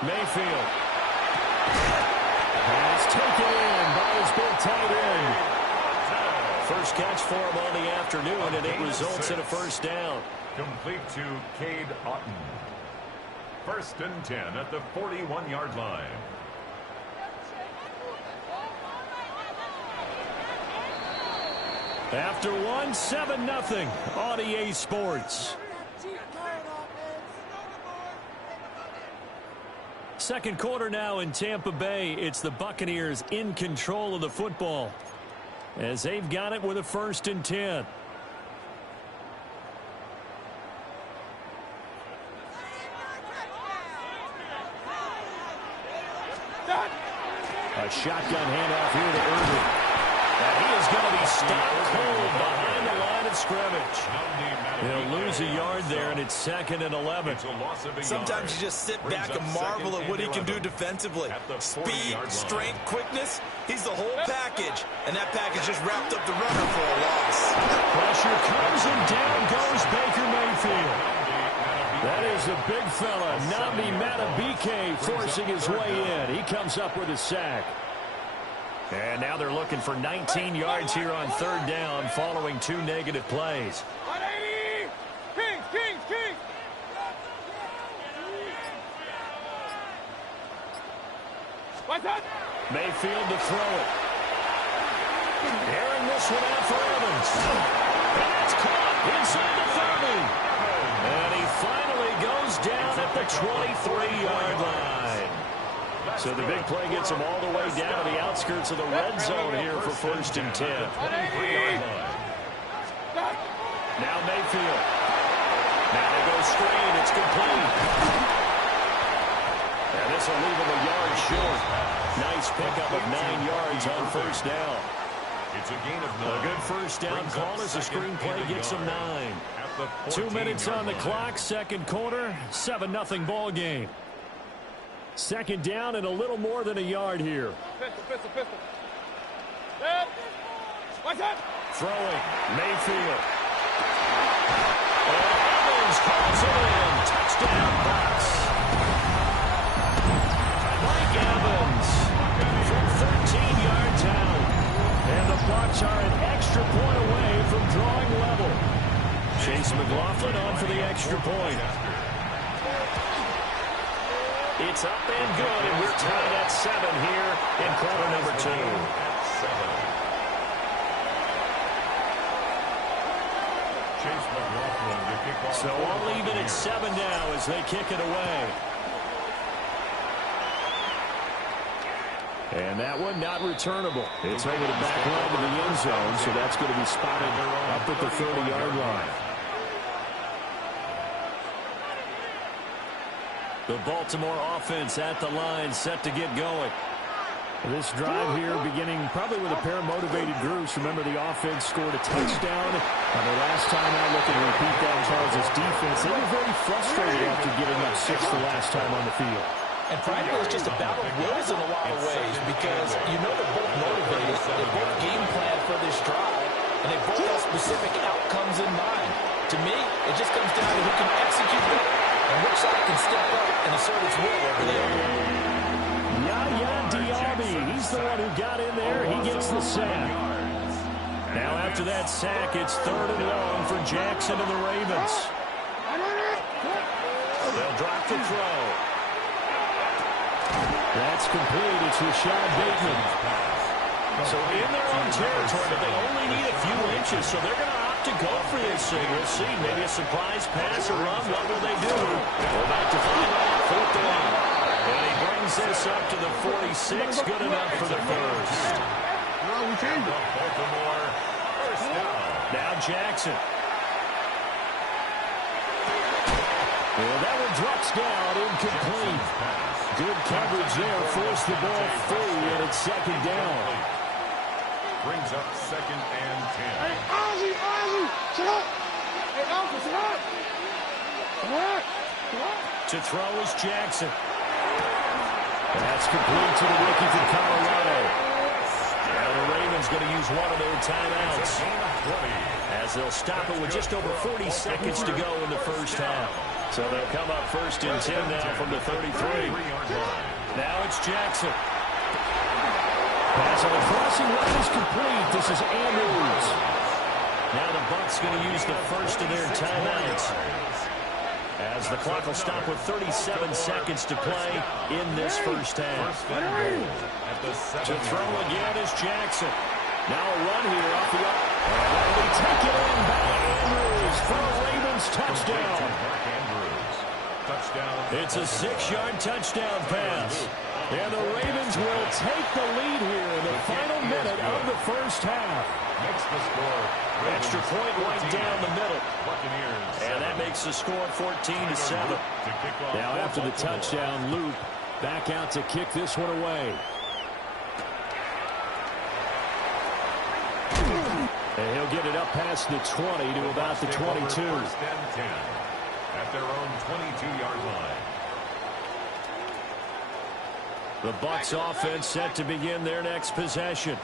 Mayfield. Pass taken in by his big tight end. First catch for him on the afternoon, and it results in a first down. Complete to Cade Otton. 1st and 10 at the 41-yard line. After 1, 7-0 on EA Sports. Second quarter now in Tampa Bay. It's the Buccaneers in control of the football as they've got it with a 1st and 10. A shotgun handoff here to Irving. And he is going to be stopped cold behind the line of scrimmage. He'll lose a yard there, and it's 2nd and 11. Sometimes you just sit back and marvel at what he can do defensively. Speed, strength, quickness, he's the whole package. And that package just wrapped up the runner for a loss. Pressure comes, and down goes Baker Mayfield. That is the big fella, Nnamdi Madubuike, forcing his way in. He comes up with a sack. And now they're looking for 19 yards here on 3rd down following 2 negative plays. 180! Kings! What's that? Mayfield to throw it. Airing this one out for Evans. And it's caught inside the 30. And he finally goes down at the 23-yard line. So the big play gets him all the way down to the outskirts of the red zone here for 1st and 10. Now Mayfield. Now they go screen. It's complete. And this will leave him a yard short. Nice pickup of 9 yards on 1st down. It's a gain of 9. A good first down call as the screen play gets him 9. 2 minutes on the clock, 2nd quarter, 7-0 ball game. 2nd down and a little more than a yard here. Pistol. What's that? Throwing, Mayfield. And Evans calls it in. Touchdown, Bucs. Mike Evans from 13 yards out. And the Bucs are an extra point away from drawing level. Chase McLaughlin on for the extra point. It's up and good, and we're tied at 7 here in quarter number 2. So I'll leave it at 7 now as they kick it away. And that one not returnable. It's over the back line of the end zone, so that's going to be spotted up at the 30-yard line. The Baltimore offense at the line, set to get going. This drive here beginning probably with a pair of motivated groups. Remember, the offense scored a touchdown. And the last time I look and repeat that, Charles' defense, they were very frustrated after giving up 6 the last time on the field. And frankly, it's just a battle of wills in a lot of ways because you know they're both motivated. They both game plan for this drive, and they both have specific outcomes in mind. To me, it just comes down to who can execute better and which side can step up and assert its will over the other. Yaya Diaby, he's the one who got in there. He gets the sack. Now after that sack, it's 3rd and long for Jackson and the Ravens. They'll drop the throw. That's complete. It's Rashad Bateman. So in their own territory, but they only need a few inches, so they're going to opt to go for this thing. We'll see. Maybe a surprise pass or run. What will they do? We're about to find out. 4th down. And he brings this up to the 46. Good enough for the first. No, we changed it. Baltimore, 1st down. Now Jackson. And that one drops down, incomplete. Good coverage there, forced the ball free, and it's second down. Brings up 2nd and 10. Hey, Ozzy, sit up. Hey, Alpha, sit up. Come on. To throw is Jackson. That's complete to the rookie from Colorado. Now the Ravens going to use one of their timeouts, as they'll stop it with just over 40 seconds to go in the first half. So they'll come up 1st and 10 now from the 33. Now it's Jackson. Pass on the crossing route is complete. This is Andrews. Now the Bucs going to use the first of their timeouts, as the clock will stop with 37 seconds to play in this first half. To throw again is Jackson. Now a run here off the up. And that'll be taken in by Andrews for a Ravens touchdown. It's a 6-yard touchdown pass. And the Ravens will take the lead here in the final minute of the first half. Extra point right down the middle. And that makes the score 14-7. Now after the touchdown, Luke back out to kick this one away. And he'll get it up past the 20 to about the 22. First and 10 at their own 22-yard line. The Bucs offense set to begin their next possession.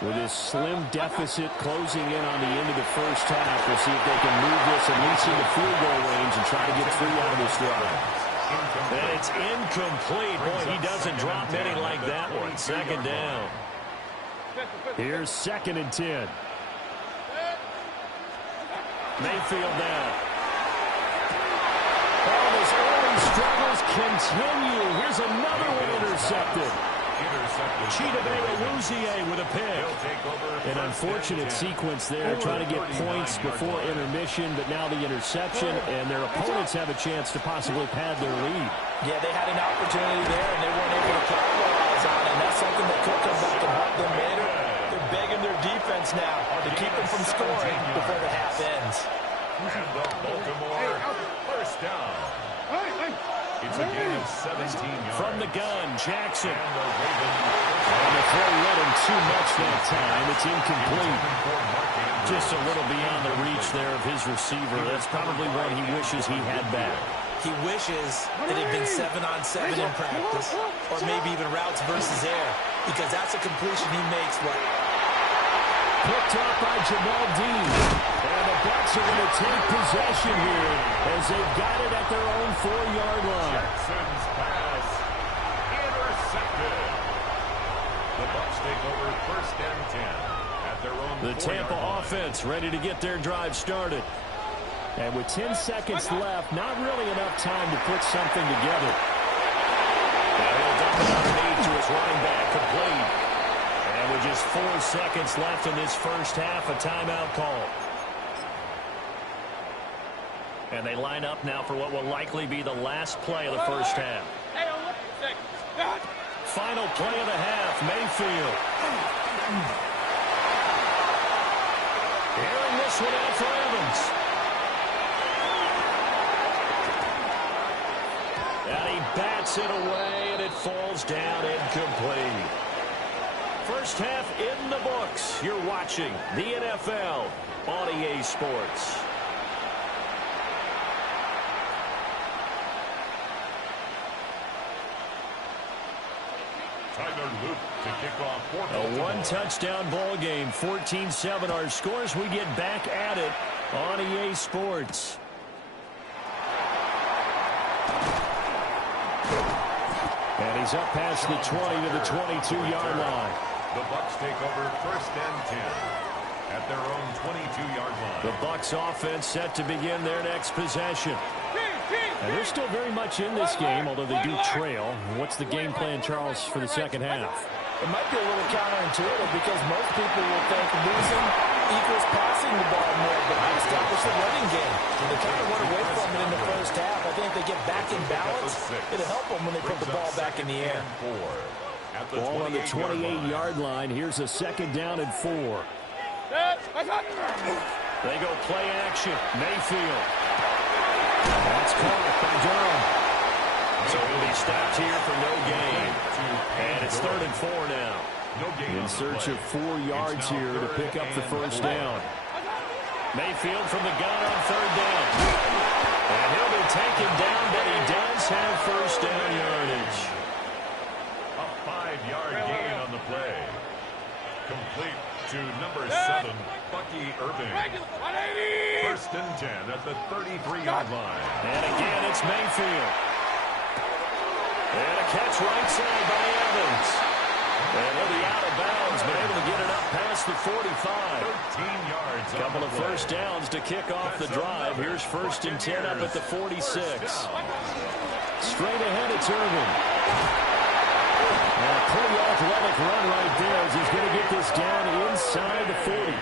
With this slim deficit closing in on the end of the first half, we'll see if they can move this at least into field goal range and try to get 3 out of this drive. And it's incomplete. Boy, he doesn't drop many like that one. Second down. Here's 2nd and 10. Mayfield now. All his early struggles continue. Here's another one intercepted. Chidobe with a pick. An unfortunate sequence there, trying to get points before intermission, but now the interception, and their opponents have a chance to possibly pad their lead. Yeah, they had an opportunity there, and they weren't able to capitalize on it, and that's something that could come back and haunt them later. They're begging their defense now to keep them from scoring before the half ends. And the Baltimore first down. It's a gain of 17 yards. From the gun, Jackson. And the throw led him too much that time. It's incomplete. Just a little beyond the reach there of his receiver. That's probably one he wishes he had back. He wishes it had been 7-on-7 in practice, or maybe even routes versus air, because that's a completion he makes. Picked up by Jamal Dean. And the Bucs are going to take possession here as they've got it at their own 4-yard line. Jackson's pass intercepted. The Bucs take over 1st and 10 at their own 4-yard line. The Tampa offense ready to get their drive started. And with 10 seconds left, not really enough time to put something together. Now he'll dump it underneath to his running back, complete. And with just 4 seconds left in this first half, a timeout call. And they line up now for what will likely be the last play of the first half. Final play of the half, Mayfield. Airing this one out for Evans. And he bats it away, and it falls down incomplete. First half in the books. You're watching the NFL on EA Sports. To kick off for a one-touchdown ball game, 14-7. Our scores, we get back at it on EA Sports. And he's up past the 20 to the 22-yard line. The Bucs take over 1st and 10 at their own 22-yard line. The Bucs offense set to begin their next possession. And they're still very much in this game, although they do trail. What's the game plan, Charles, for the second half? It might be a little counterintuitive because most people will think losing equals passing the ball more, but I establish the running game. They kind of went away from it in the first half. I think if they get back in balance, it'll help them when they put the ball back in the air. Ball on the 28-yard line. Here's a 2nd down and 4. They go play action. Mayfield. That's caught by Durham. So he'll be stopped here for no gain. And it's 3rd and 4 now. In search of 4 yards here to pick up the first down. Mayfield from the gun on 3rd down. And he'll be taken down, but he does have first down yardage. A 5-yard gain on the play. Complete to number 7, Bucky Irving. 1st and 10 at the 33-yard line. And again, it's Mayfield. And a catch right side by Evans. And he'll be out of bounds, but able to get it up past the 45. 13 yards. Couple of first downs to kick off the drive. Here's 1st and 10 up at the 46. Straight ahead, it's Irving. And a pretty athletic run right there as he's going to get this down inside the 40.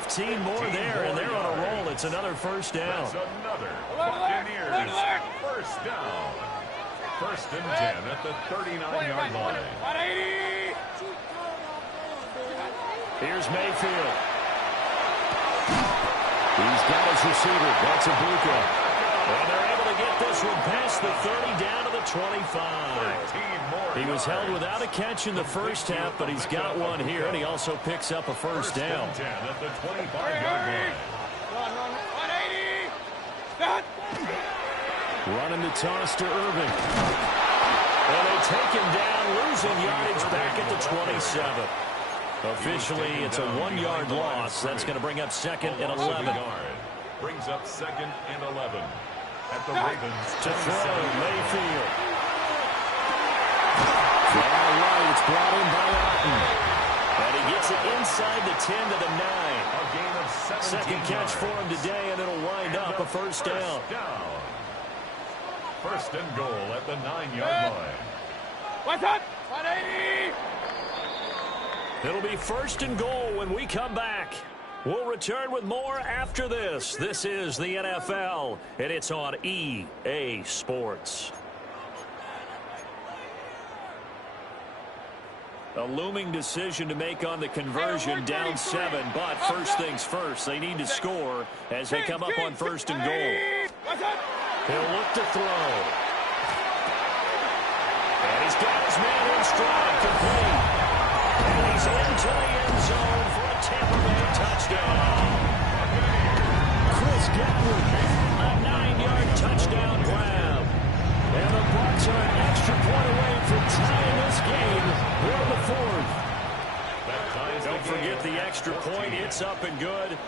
15 more there, and they're on a roll. It's another first down. That's another Buccaneers first down. 1st and 10 at the 39-yard line. Here's Mayfield. He's got his receiver. That's Ibuka. And they're able to get this one past the 30 down to the 25. He was held without a catch in the first half, but he's got one here, and he also picks up a first down. 10 at the 25-yard line. Running the toss to Irving. And they take him down, losing yardage back at the 27. Officially, it's a 1-yard loss. That's going to bring up 2nd and 11. Brings up 2nd and 11. At the Ravens to throw, Mayfield. All right, it's brought in by Otten. And he gets it inside the 10 to the 9. A gain of 17 Second catch for him today, and it'll wind up a first down. 1st and goal at the 9-yard line. What's up? 180! It'll be 1st and goal when we come back. We'll return with more after this. This is the NFL, and it's on EA Sports. A looming decision to make on the conversion, down 7, but first things first, they need to score as they come up on 1st and goal. He'll look to throw. And he's got his man in stride, complete. And he's into the end zone for a Tampa Bay touchdown. Chris Godwin, a 9-yard touchdown grab. And the Bucs are an extra point away from tying this game here in the 4th. Don't forget the extra point. It's up and good.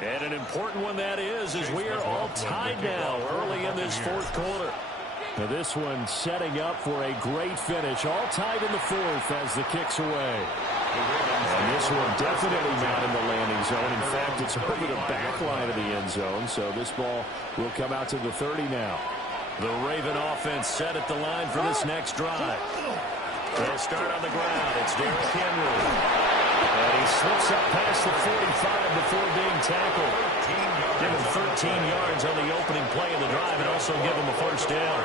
And an important one that is we are all tied now early in this 4th quarter. Now this one setting up for a great finish. All tied in the 4th as the kick's away. And this one definitely not in the landing zone. In fact, it's over the back line of the end zone. So this ball will come out to the 30 now. The Raven offense set at the line for this next drive. They'll start on the ground. It's Derrick Henry. And he slips up past the 45 before being tackled. Give him 13 yards on the opening play of the drive and also give him a first down.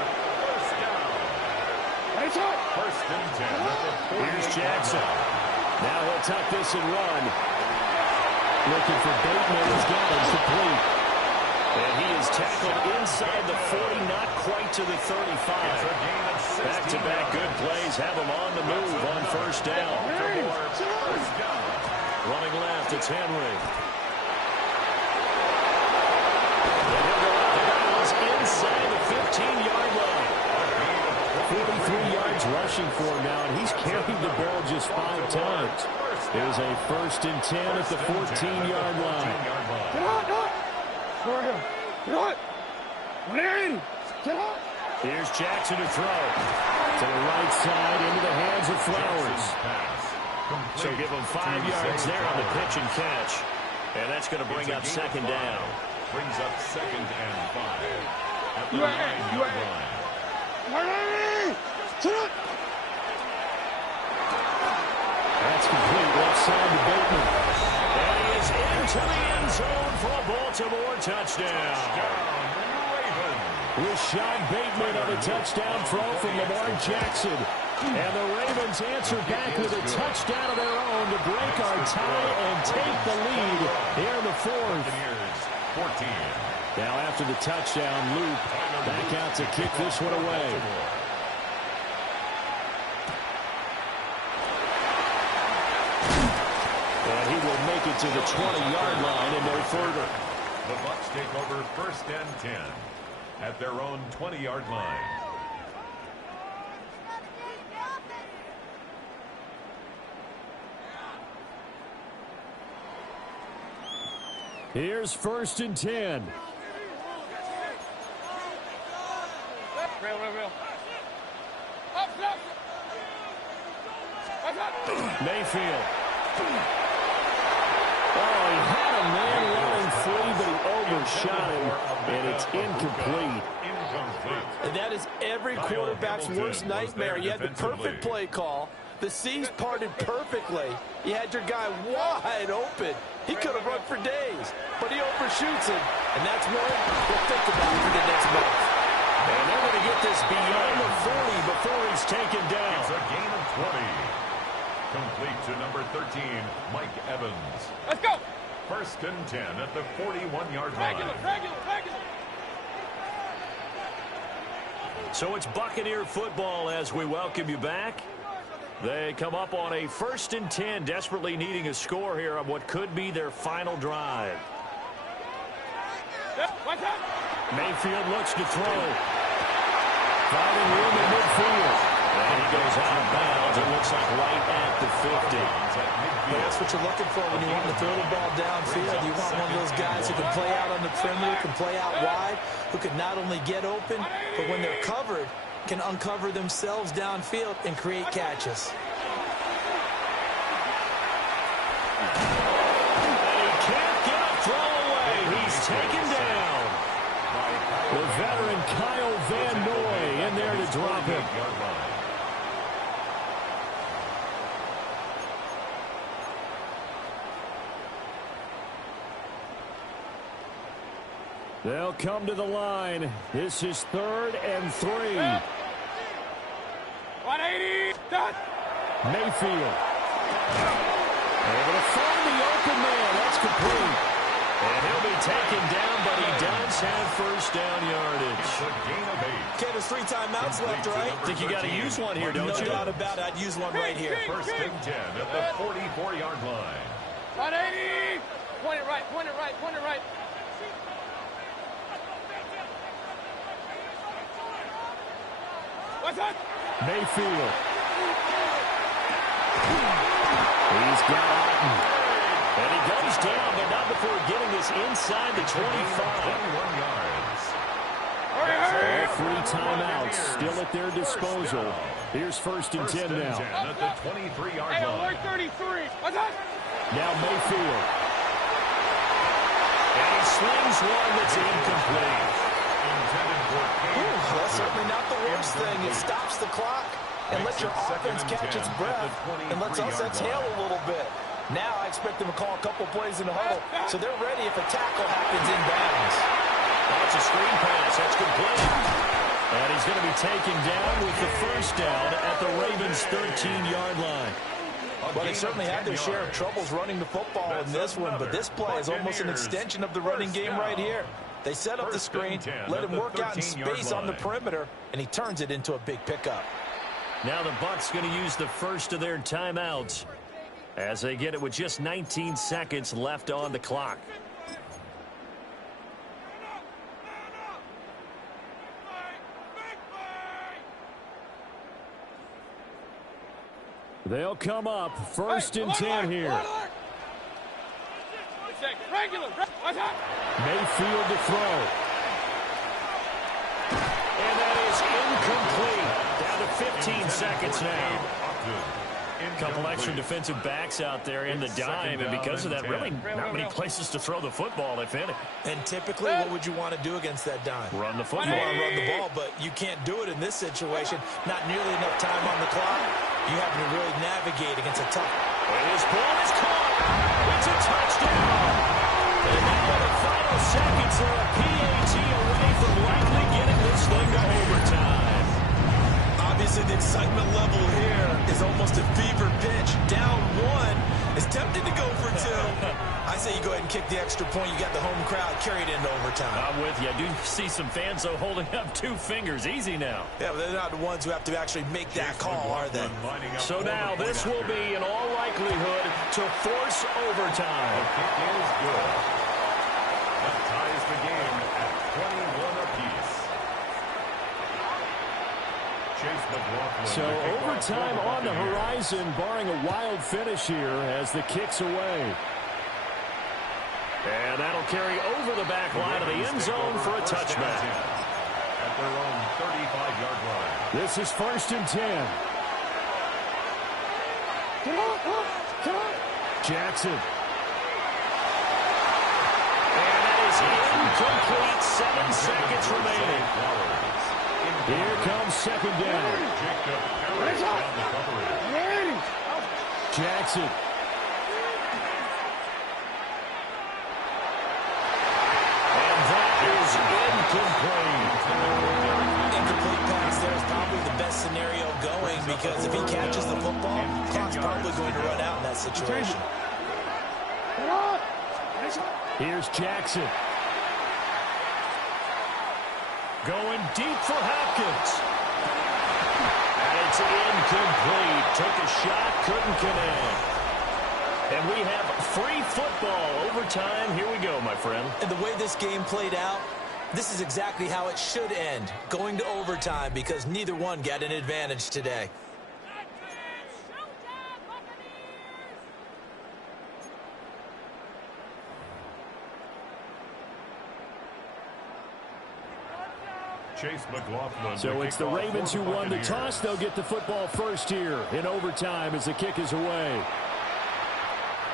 First and 10. Here's Jackson. Now he'll tuck this and run. Looking for Bateman. He's got him complete. And he is tackled inside the 40, not quite to the 35. Back-to-back good plays have him on the move on first down. Running left, it's Henry. And he'll go out of bounds inside the 15-yard line. 43 yards rushing for him now, and he's carried the ball just 5 times. There's a 1st and 10 at the 14-yard line. Get out, Go ahead. Get out. 180. Get out. Here's Jackson to throw. To the right side into the hands of Flowers. So give him 5 yards there on the pitch and catch. And that's going to bring up 2nd down. Brings up 2nd and 5. At the 9-yard line. 180. Get out. That's complete. Left side to Bateman. And he is into the end zone for a Baltimore touchdown. Rashad Bateman on a touchdown throw from Lamar Jackson. And the Ravens answer back with a touchdown of their own to break our tie and take the lead here in the 4th. 14. Now after the touchdown, Luke back out to kick this one away. And he will make it to the 20-yard line and no further. The Bucs take over 1st and 10 at their own 20-yard line. Here's 1st and 10. Real. Mayfield. Oh, he had a man running free, but he overshot him, and it's incomplete. And that is every quarterback's worst nightmare. You had the perfect play call. The C's parted perfectly. You had your guy wide open. He could have run for days, but he overshoots it. And that's one we'll think about for the next month. And they're going to get this beyond the 40 before he's taken down. It's a gain of 20. Complete to number 13, Mike Evans. Let's go. 1st and 10 at the 41-yard line. Regular. So it's Buccaneer football as we welcome you back. They come up on a 1st and 10, desperately needing a score here on what could be their final drive. Mayfield looks to throw. Finding room in midfield. And he goes out of bounds. It looks like right at the 50. Well, that's what you're looking for when you want to throw the ball downfield. You want one of those guys who can play out on the perimeter, can play out wide, who can not only get open, but when they're covered, can uncover themselves downfield and create catches. And he can't get a throw away. He's taken down. The veteran Kyle Van Noy in there to drop him. They'll come to the line. This is 3rd and 3. 180. Done. Mayfield. Able to find the open man. That's complete. And he'll be taken down, but he does have 1st down yardage. Okay, there's 3 timeouts left, right? I think you got to use one here, don't you? No doubt about it. I'd use one right here. 1st and 10 at the 44-yard line. 180. Point it right. What's up? Mayfield. He's got Otten. And he goes down, but not before getting this inside the 25. 21 yards. All 3 timeouts still at their disposal. Here's 1st and 10 now. 10 at the 23-yard line. 33. What's up? Now Mayfield. And he slings one that's incomplete. That's certainly not the worst thing. It stops the clock and lets your offense catch its breath and lets us exhale a little bit. Now I expect them to call a couple plays in the huddle, so they're ready if a tackle happens in bounds. That's a screen pass. That's complete. And he's going to be taken down with the 1st down at the Ravens' 13-yard line. Well, they certainly had their share of troubles running the football in this one, but this play is almost an extension of the running game right here. They set up the screen, let him work out in space on the perimeter, and he turns it into a big pickup. Now the Bucs going to use the first of their timeouts as they get it with just 19 seconds left on the clock. They'll come up 1st and 10 here. Mayfield to throw. And that is incomplete. Down to 15 seconds now. A couple extra defensive backs out there in the dime, and because of that, really not many places to throw the football, if any. And typically, what would you want to do against that dime? Run the football. You want to run the ball, but you can't do it in this situation. Not nearly enough time on the clock. You have to really navigate against a tough. And his ball is caught. It's a touchdown. And now in the final seconds, they're a PAT away from likely getting this thing to overtime. Obviously, the excitement level here is almost a fever pitch. Down 1 is tempted to go for 2. I say you go ahead and kick the extra point. You got the home crowd carried into overtime. I'm with you. I do see some fans, though, holding up 2 fingers. Easy now. Yeah, but they're not the ones who have to actually make that call, are they? So now this will be, in all likelihood, to force overtime. The kick is good. That ties the game at 21 apiece. Chase McLaughlin. So overtime on the horizon, barring a wild finish here as the kick's away. And that'll carry over the back line of the end zone for a touchback. At their own 35-yard line. This is 1st and 10. Jackson. And that is incomplete. 7 seconds remaining. Here comes 2nd down. Jacob Harris down the coverage. Jackson. And that is incomplete. Incomplete pass there is probably the best scenario going because if he catches the football, clock's probably going to run out in that situation. Here's Jackson. Going deep for Hopkins. And it's incomplete. Took a shot, couldn't connect. And we have free football. Overtime. Here we go, my friend. And the way this game played out, this is exactly how it should end. Going to overtime because neither one got an advantage today. Chase McLaughlin. So it's the Ravens who won the toss. They'll get the football first here in overtime as the kick is away.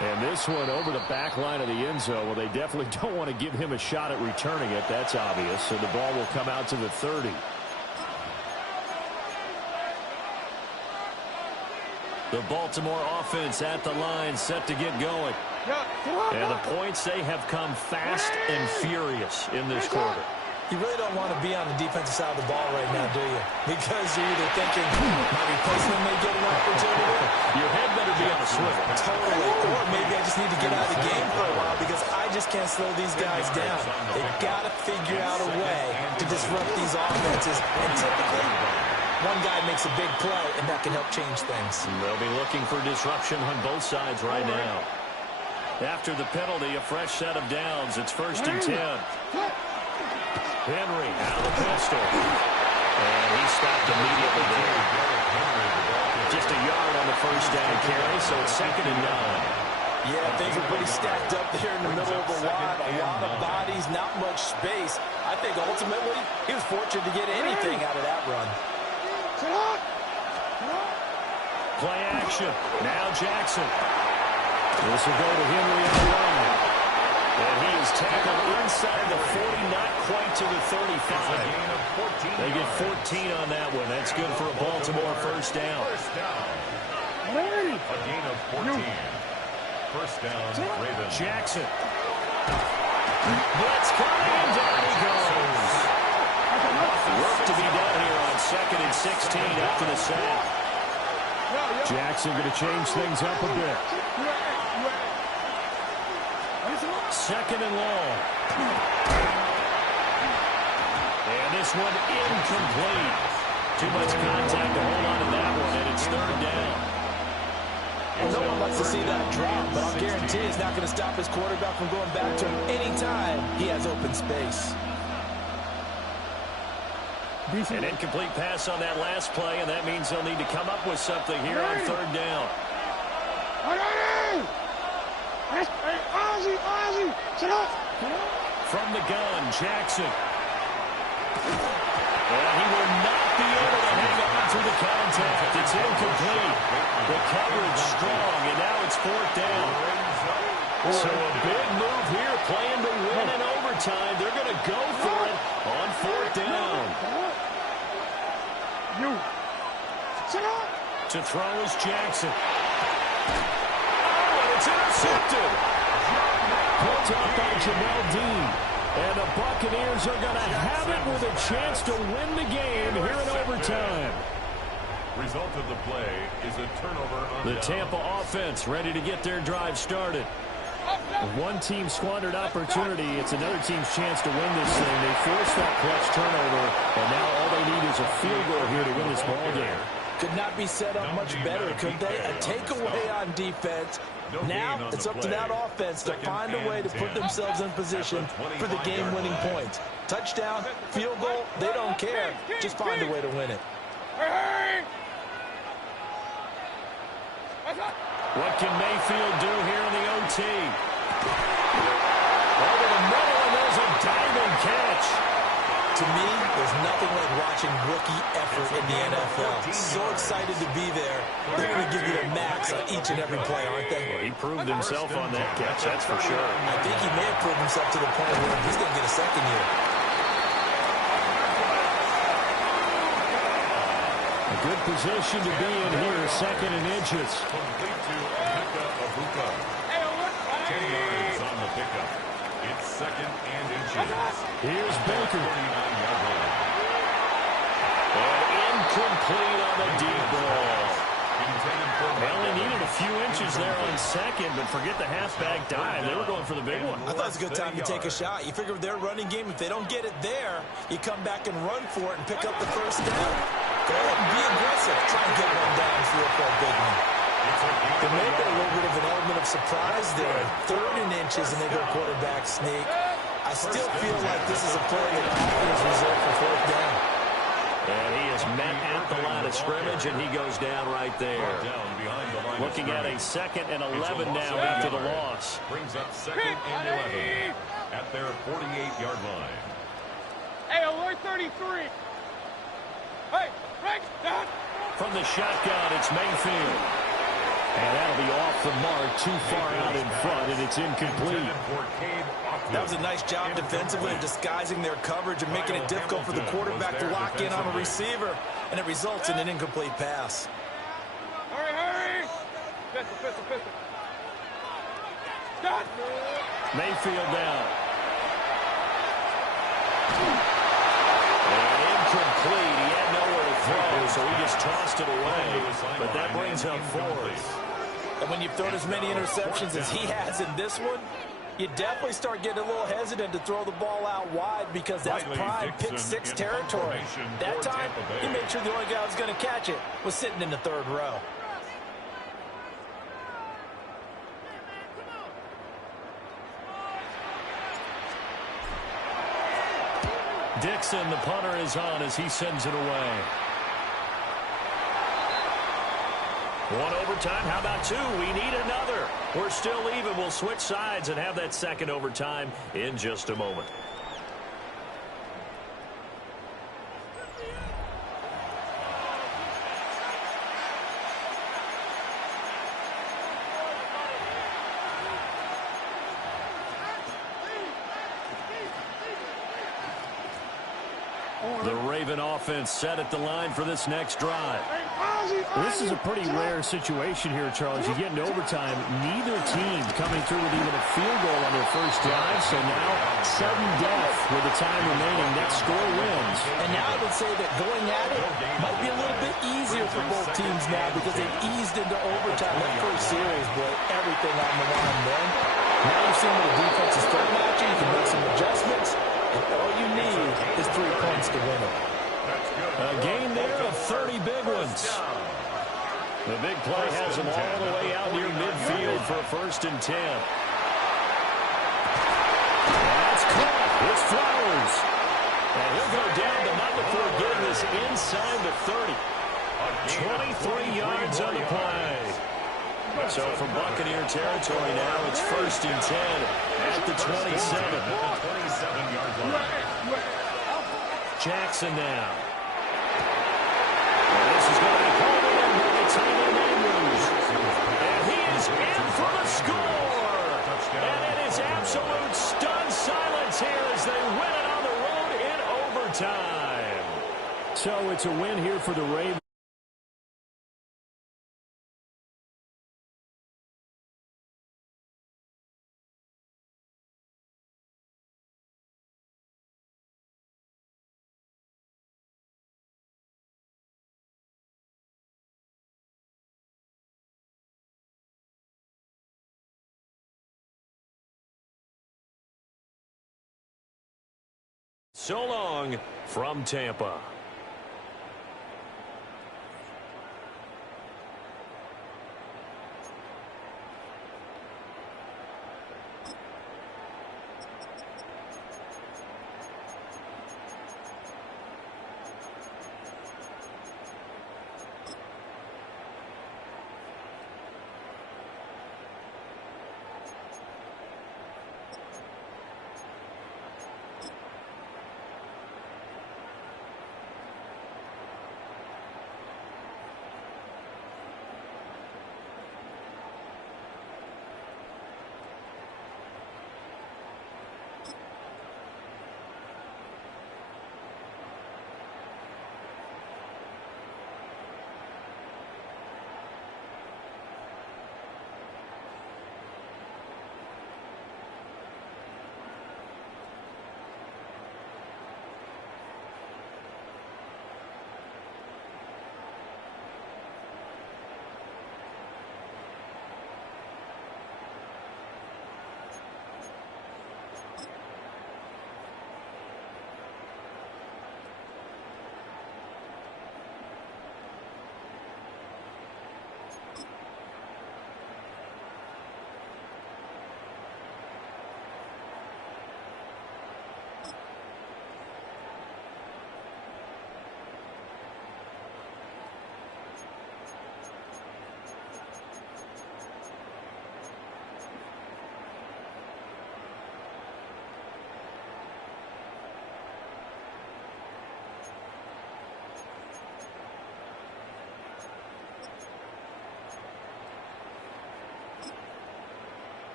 And this one over the back line of the end zone. Well, they definitely don't want to give him a shot at returning it. That's obvious. So the ball will come out to the 30. The Baltimore offense at the line, set to get going. And the points, they have come fast and furious in this quarter. You really don't want to be on the defensive side of the ball right now, do you? Because you're either thinking my replacement may get an opportunity. Your head better be on a swivel. Totally. Or maybe I just need to get out of the game for a while because I just can't slow these guys down. They've got to figure out a way to disrupt these offenses. And typically, one guy makes a big play, and that can help change things. And they'll be looking for disruption on both sides right now. After the penalty, a fresh set of downs. It's 1st and 10. Henry out of the pistol. And he stopped immediately there. Just a yard on the first down carry, so it's 2nd and 9. Yeah, things are pretty stacked up there in the middle of the lot. A lot of bodies, not much space. I think ultimately he was fortunate to get anything out of that run. Play action. Now Jackson. This will go to Henry on the line. And he is tackled inside the 40, not quite to the 35. They get 14 on that one. That's good for a Baltimore first down. A gain of 14. First down, Ravens. Jackson. Blitz coming, and down he goes. Work to be done here on 2nd and 16 after the sack. Jackson going to change things up a bit. 2nd and long. And this one incomplete. Too much contact to hold on to that one, and it's 3rd down. Well, no one likes to see that drop, but I'll guarantee it's not going to stop his quarterback from going back to him anytime he has open space. An incomplete pass on that last play, and that means they'll need to come up with something here on 3rd down. From the gun, Jackson. And he will not be able to hang on to the contact. It's incomplete. The coverage strong, and now it's 4th down. So a big move here, playing to win in overtime. They're going to go for it on 4th down. To throw is Jackson. Oh, and it's intercepted. Picked up by Jamel Dean. And the Buccaneers are going to have it with a chance to win the game here in overtime. Result of the play is a turnover on the Tampa offense ready to get their drive started. One team squandered opportunity. It's another team's chance to win this thing. They forced that clutch turnover, and now all they need is a field goal here to win this ball game. Could not be set up much better, could they? A takeaway on defense. Now it's up to that offense to find a way to put themselves in position for the game-winning points. Touchdown, field goal, they don't care. Just find a way to win it. What can Mayfield do here in the OT? Over the middle, and there's a diamond catch. To me, there's nothing like watching rookie effort in the NFL. So excited to be there. They're going to give you the max on each and every play, aren't they? Well, he proved himself on that catch, that's for sure. I think he may have proved himself to the point where he's going to get a second year. A good position to be in here, second and inches. Complete to Abuka. 10 yards on the pickup. It's second and inches. Here's Baker. 49-yard line. And incomplete on the deep ball. Intended for They only needed a few inches there on second, but forget the halfback dive. They were going for the big one. I thought it was a good time to take a shot. You figure with their running game, if they don't get it there, you come back and run for it and pick up the first down. Go ahead and be aggressive. Try and get one downfield for a big one. There may have been a little bit of an element of surprise there. Third and inches, and they go quarterback sneak. I still feel like this is a play that is reserved for fourth down. And he is met at the line of scrimmage, and he goes down right there. Looking at a second and 11 now after the loss. Brings up second and 11 at their 48-yard line. Hey, alert 33. Hey, break down. From the shotgun, it's Mayfield. And that'll be off the mark, too far out in front, and it's incomplete. That was a nice job defensively of disguising their coverage and making it difficult for the quarterback to lock in on a receiver, and it results in an incomplete pass. Hurry, hurry. Pistol. Done. Mayfield down. And incomplete. He had nowhere to throw, so he just tossed it away. But that brings up fourth. And when you've thrown as many interceptions as he has in this one, you definitely start getting a little hesitant to throw the ball out wide because that's prime pick-six territory. That time, he made sure the only guy who was going to catch it was sitting in the third row. Dixon, the punter, is on as he sends it away. One overtime. How about two? We need another. We're still even. We'll switch sides and have that second overtime in just a moment. The Raven offense set at the line for this next drive. This is a pretty rare situation here, Charles. You get into overtime, neither team coming through with even a field goal on their first drive, so now sudden death with the time remaining. Next score wins. And now I would say that going at it might be a little bit easier for both teams now because they've eased into overtime. That first series, boy, everything on the line then. Now you've seen what the defense is throwing at you. You can make some adjustments, and all you need is 3 points to win it. A game there of 30 big ones. The big play has them all the way out near midfield for a 1st and 10. That's caught. It's Flowers. And he'll go down, but not before getting this inside the 30. 23 yards on the play. So from Buccaneer territory now, it's 1st and 10 at the 27. Jackson now. This is going to be called in by the tight end Andrews. And he is in for the score. And it is absolute stunned silence here as they win it on the road in overtime. So it's a win here for the Ravens. So long from Tampa.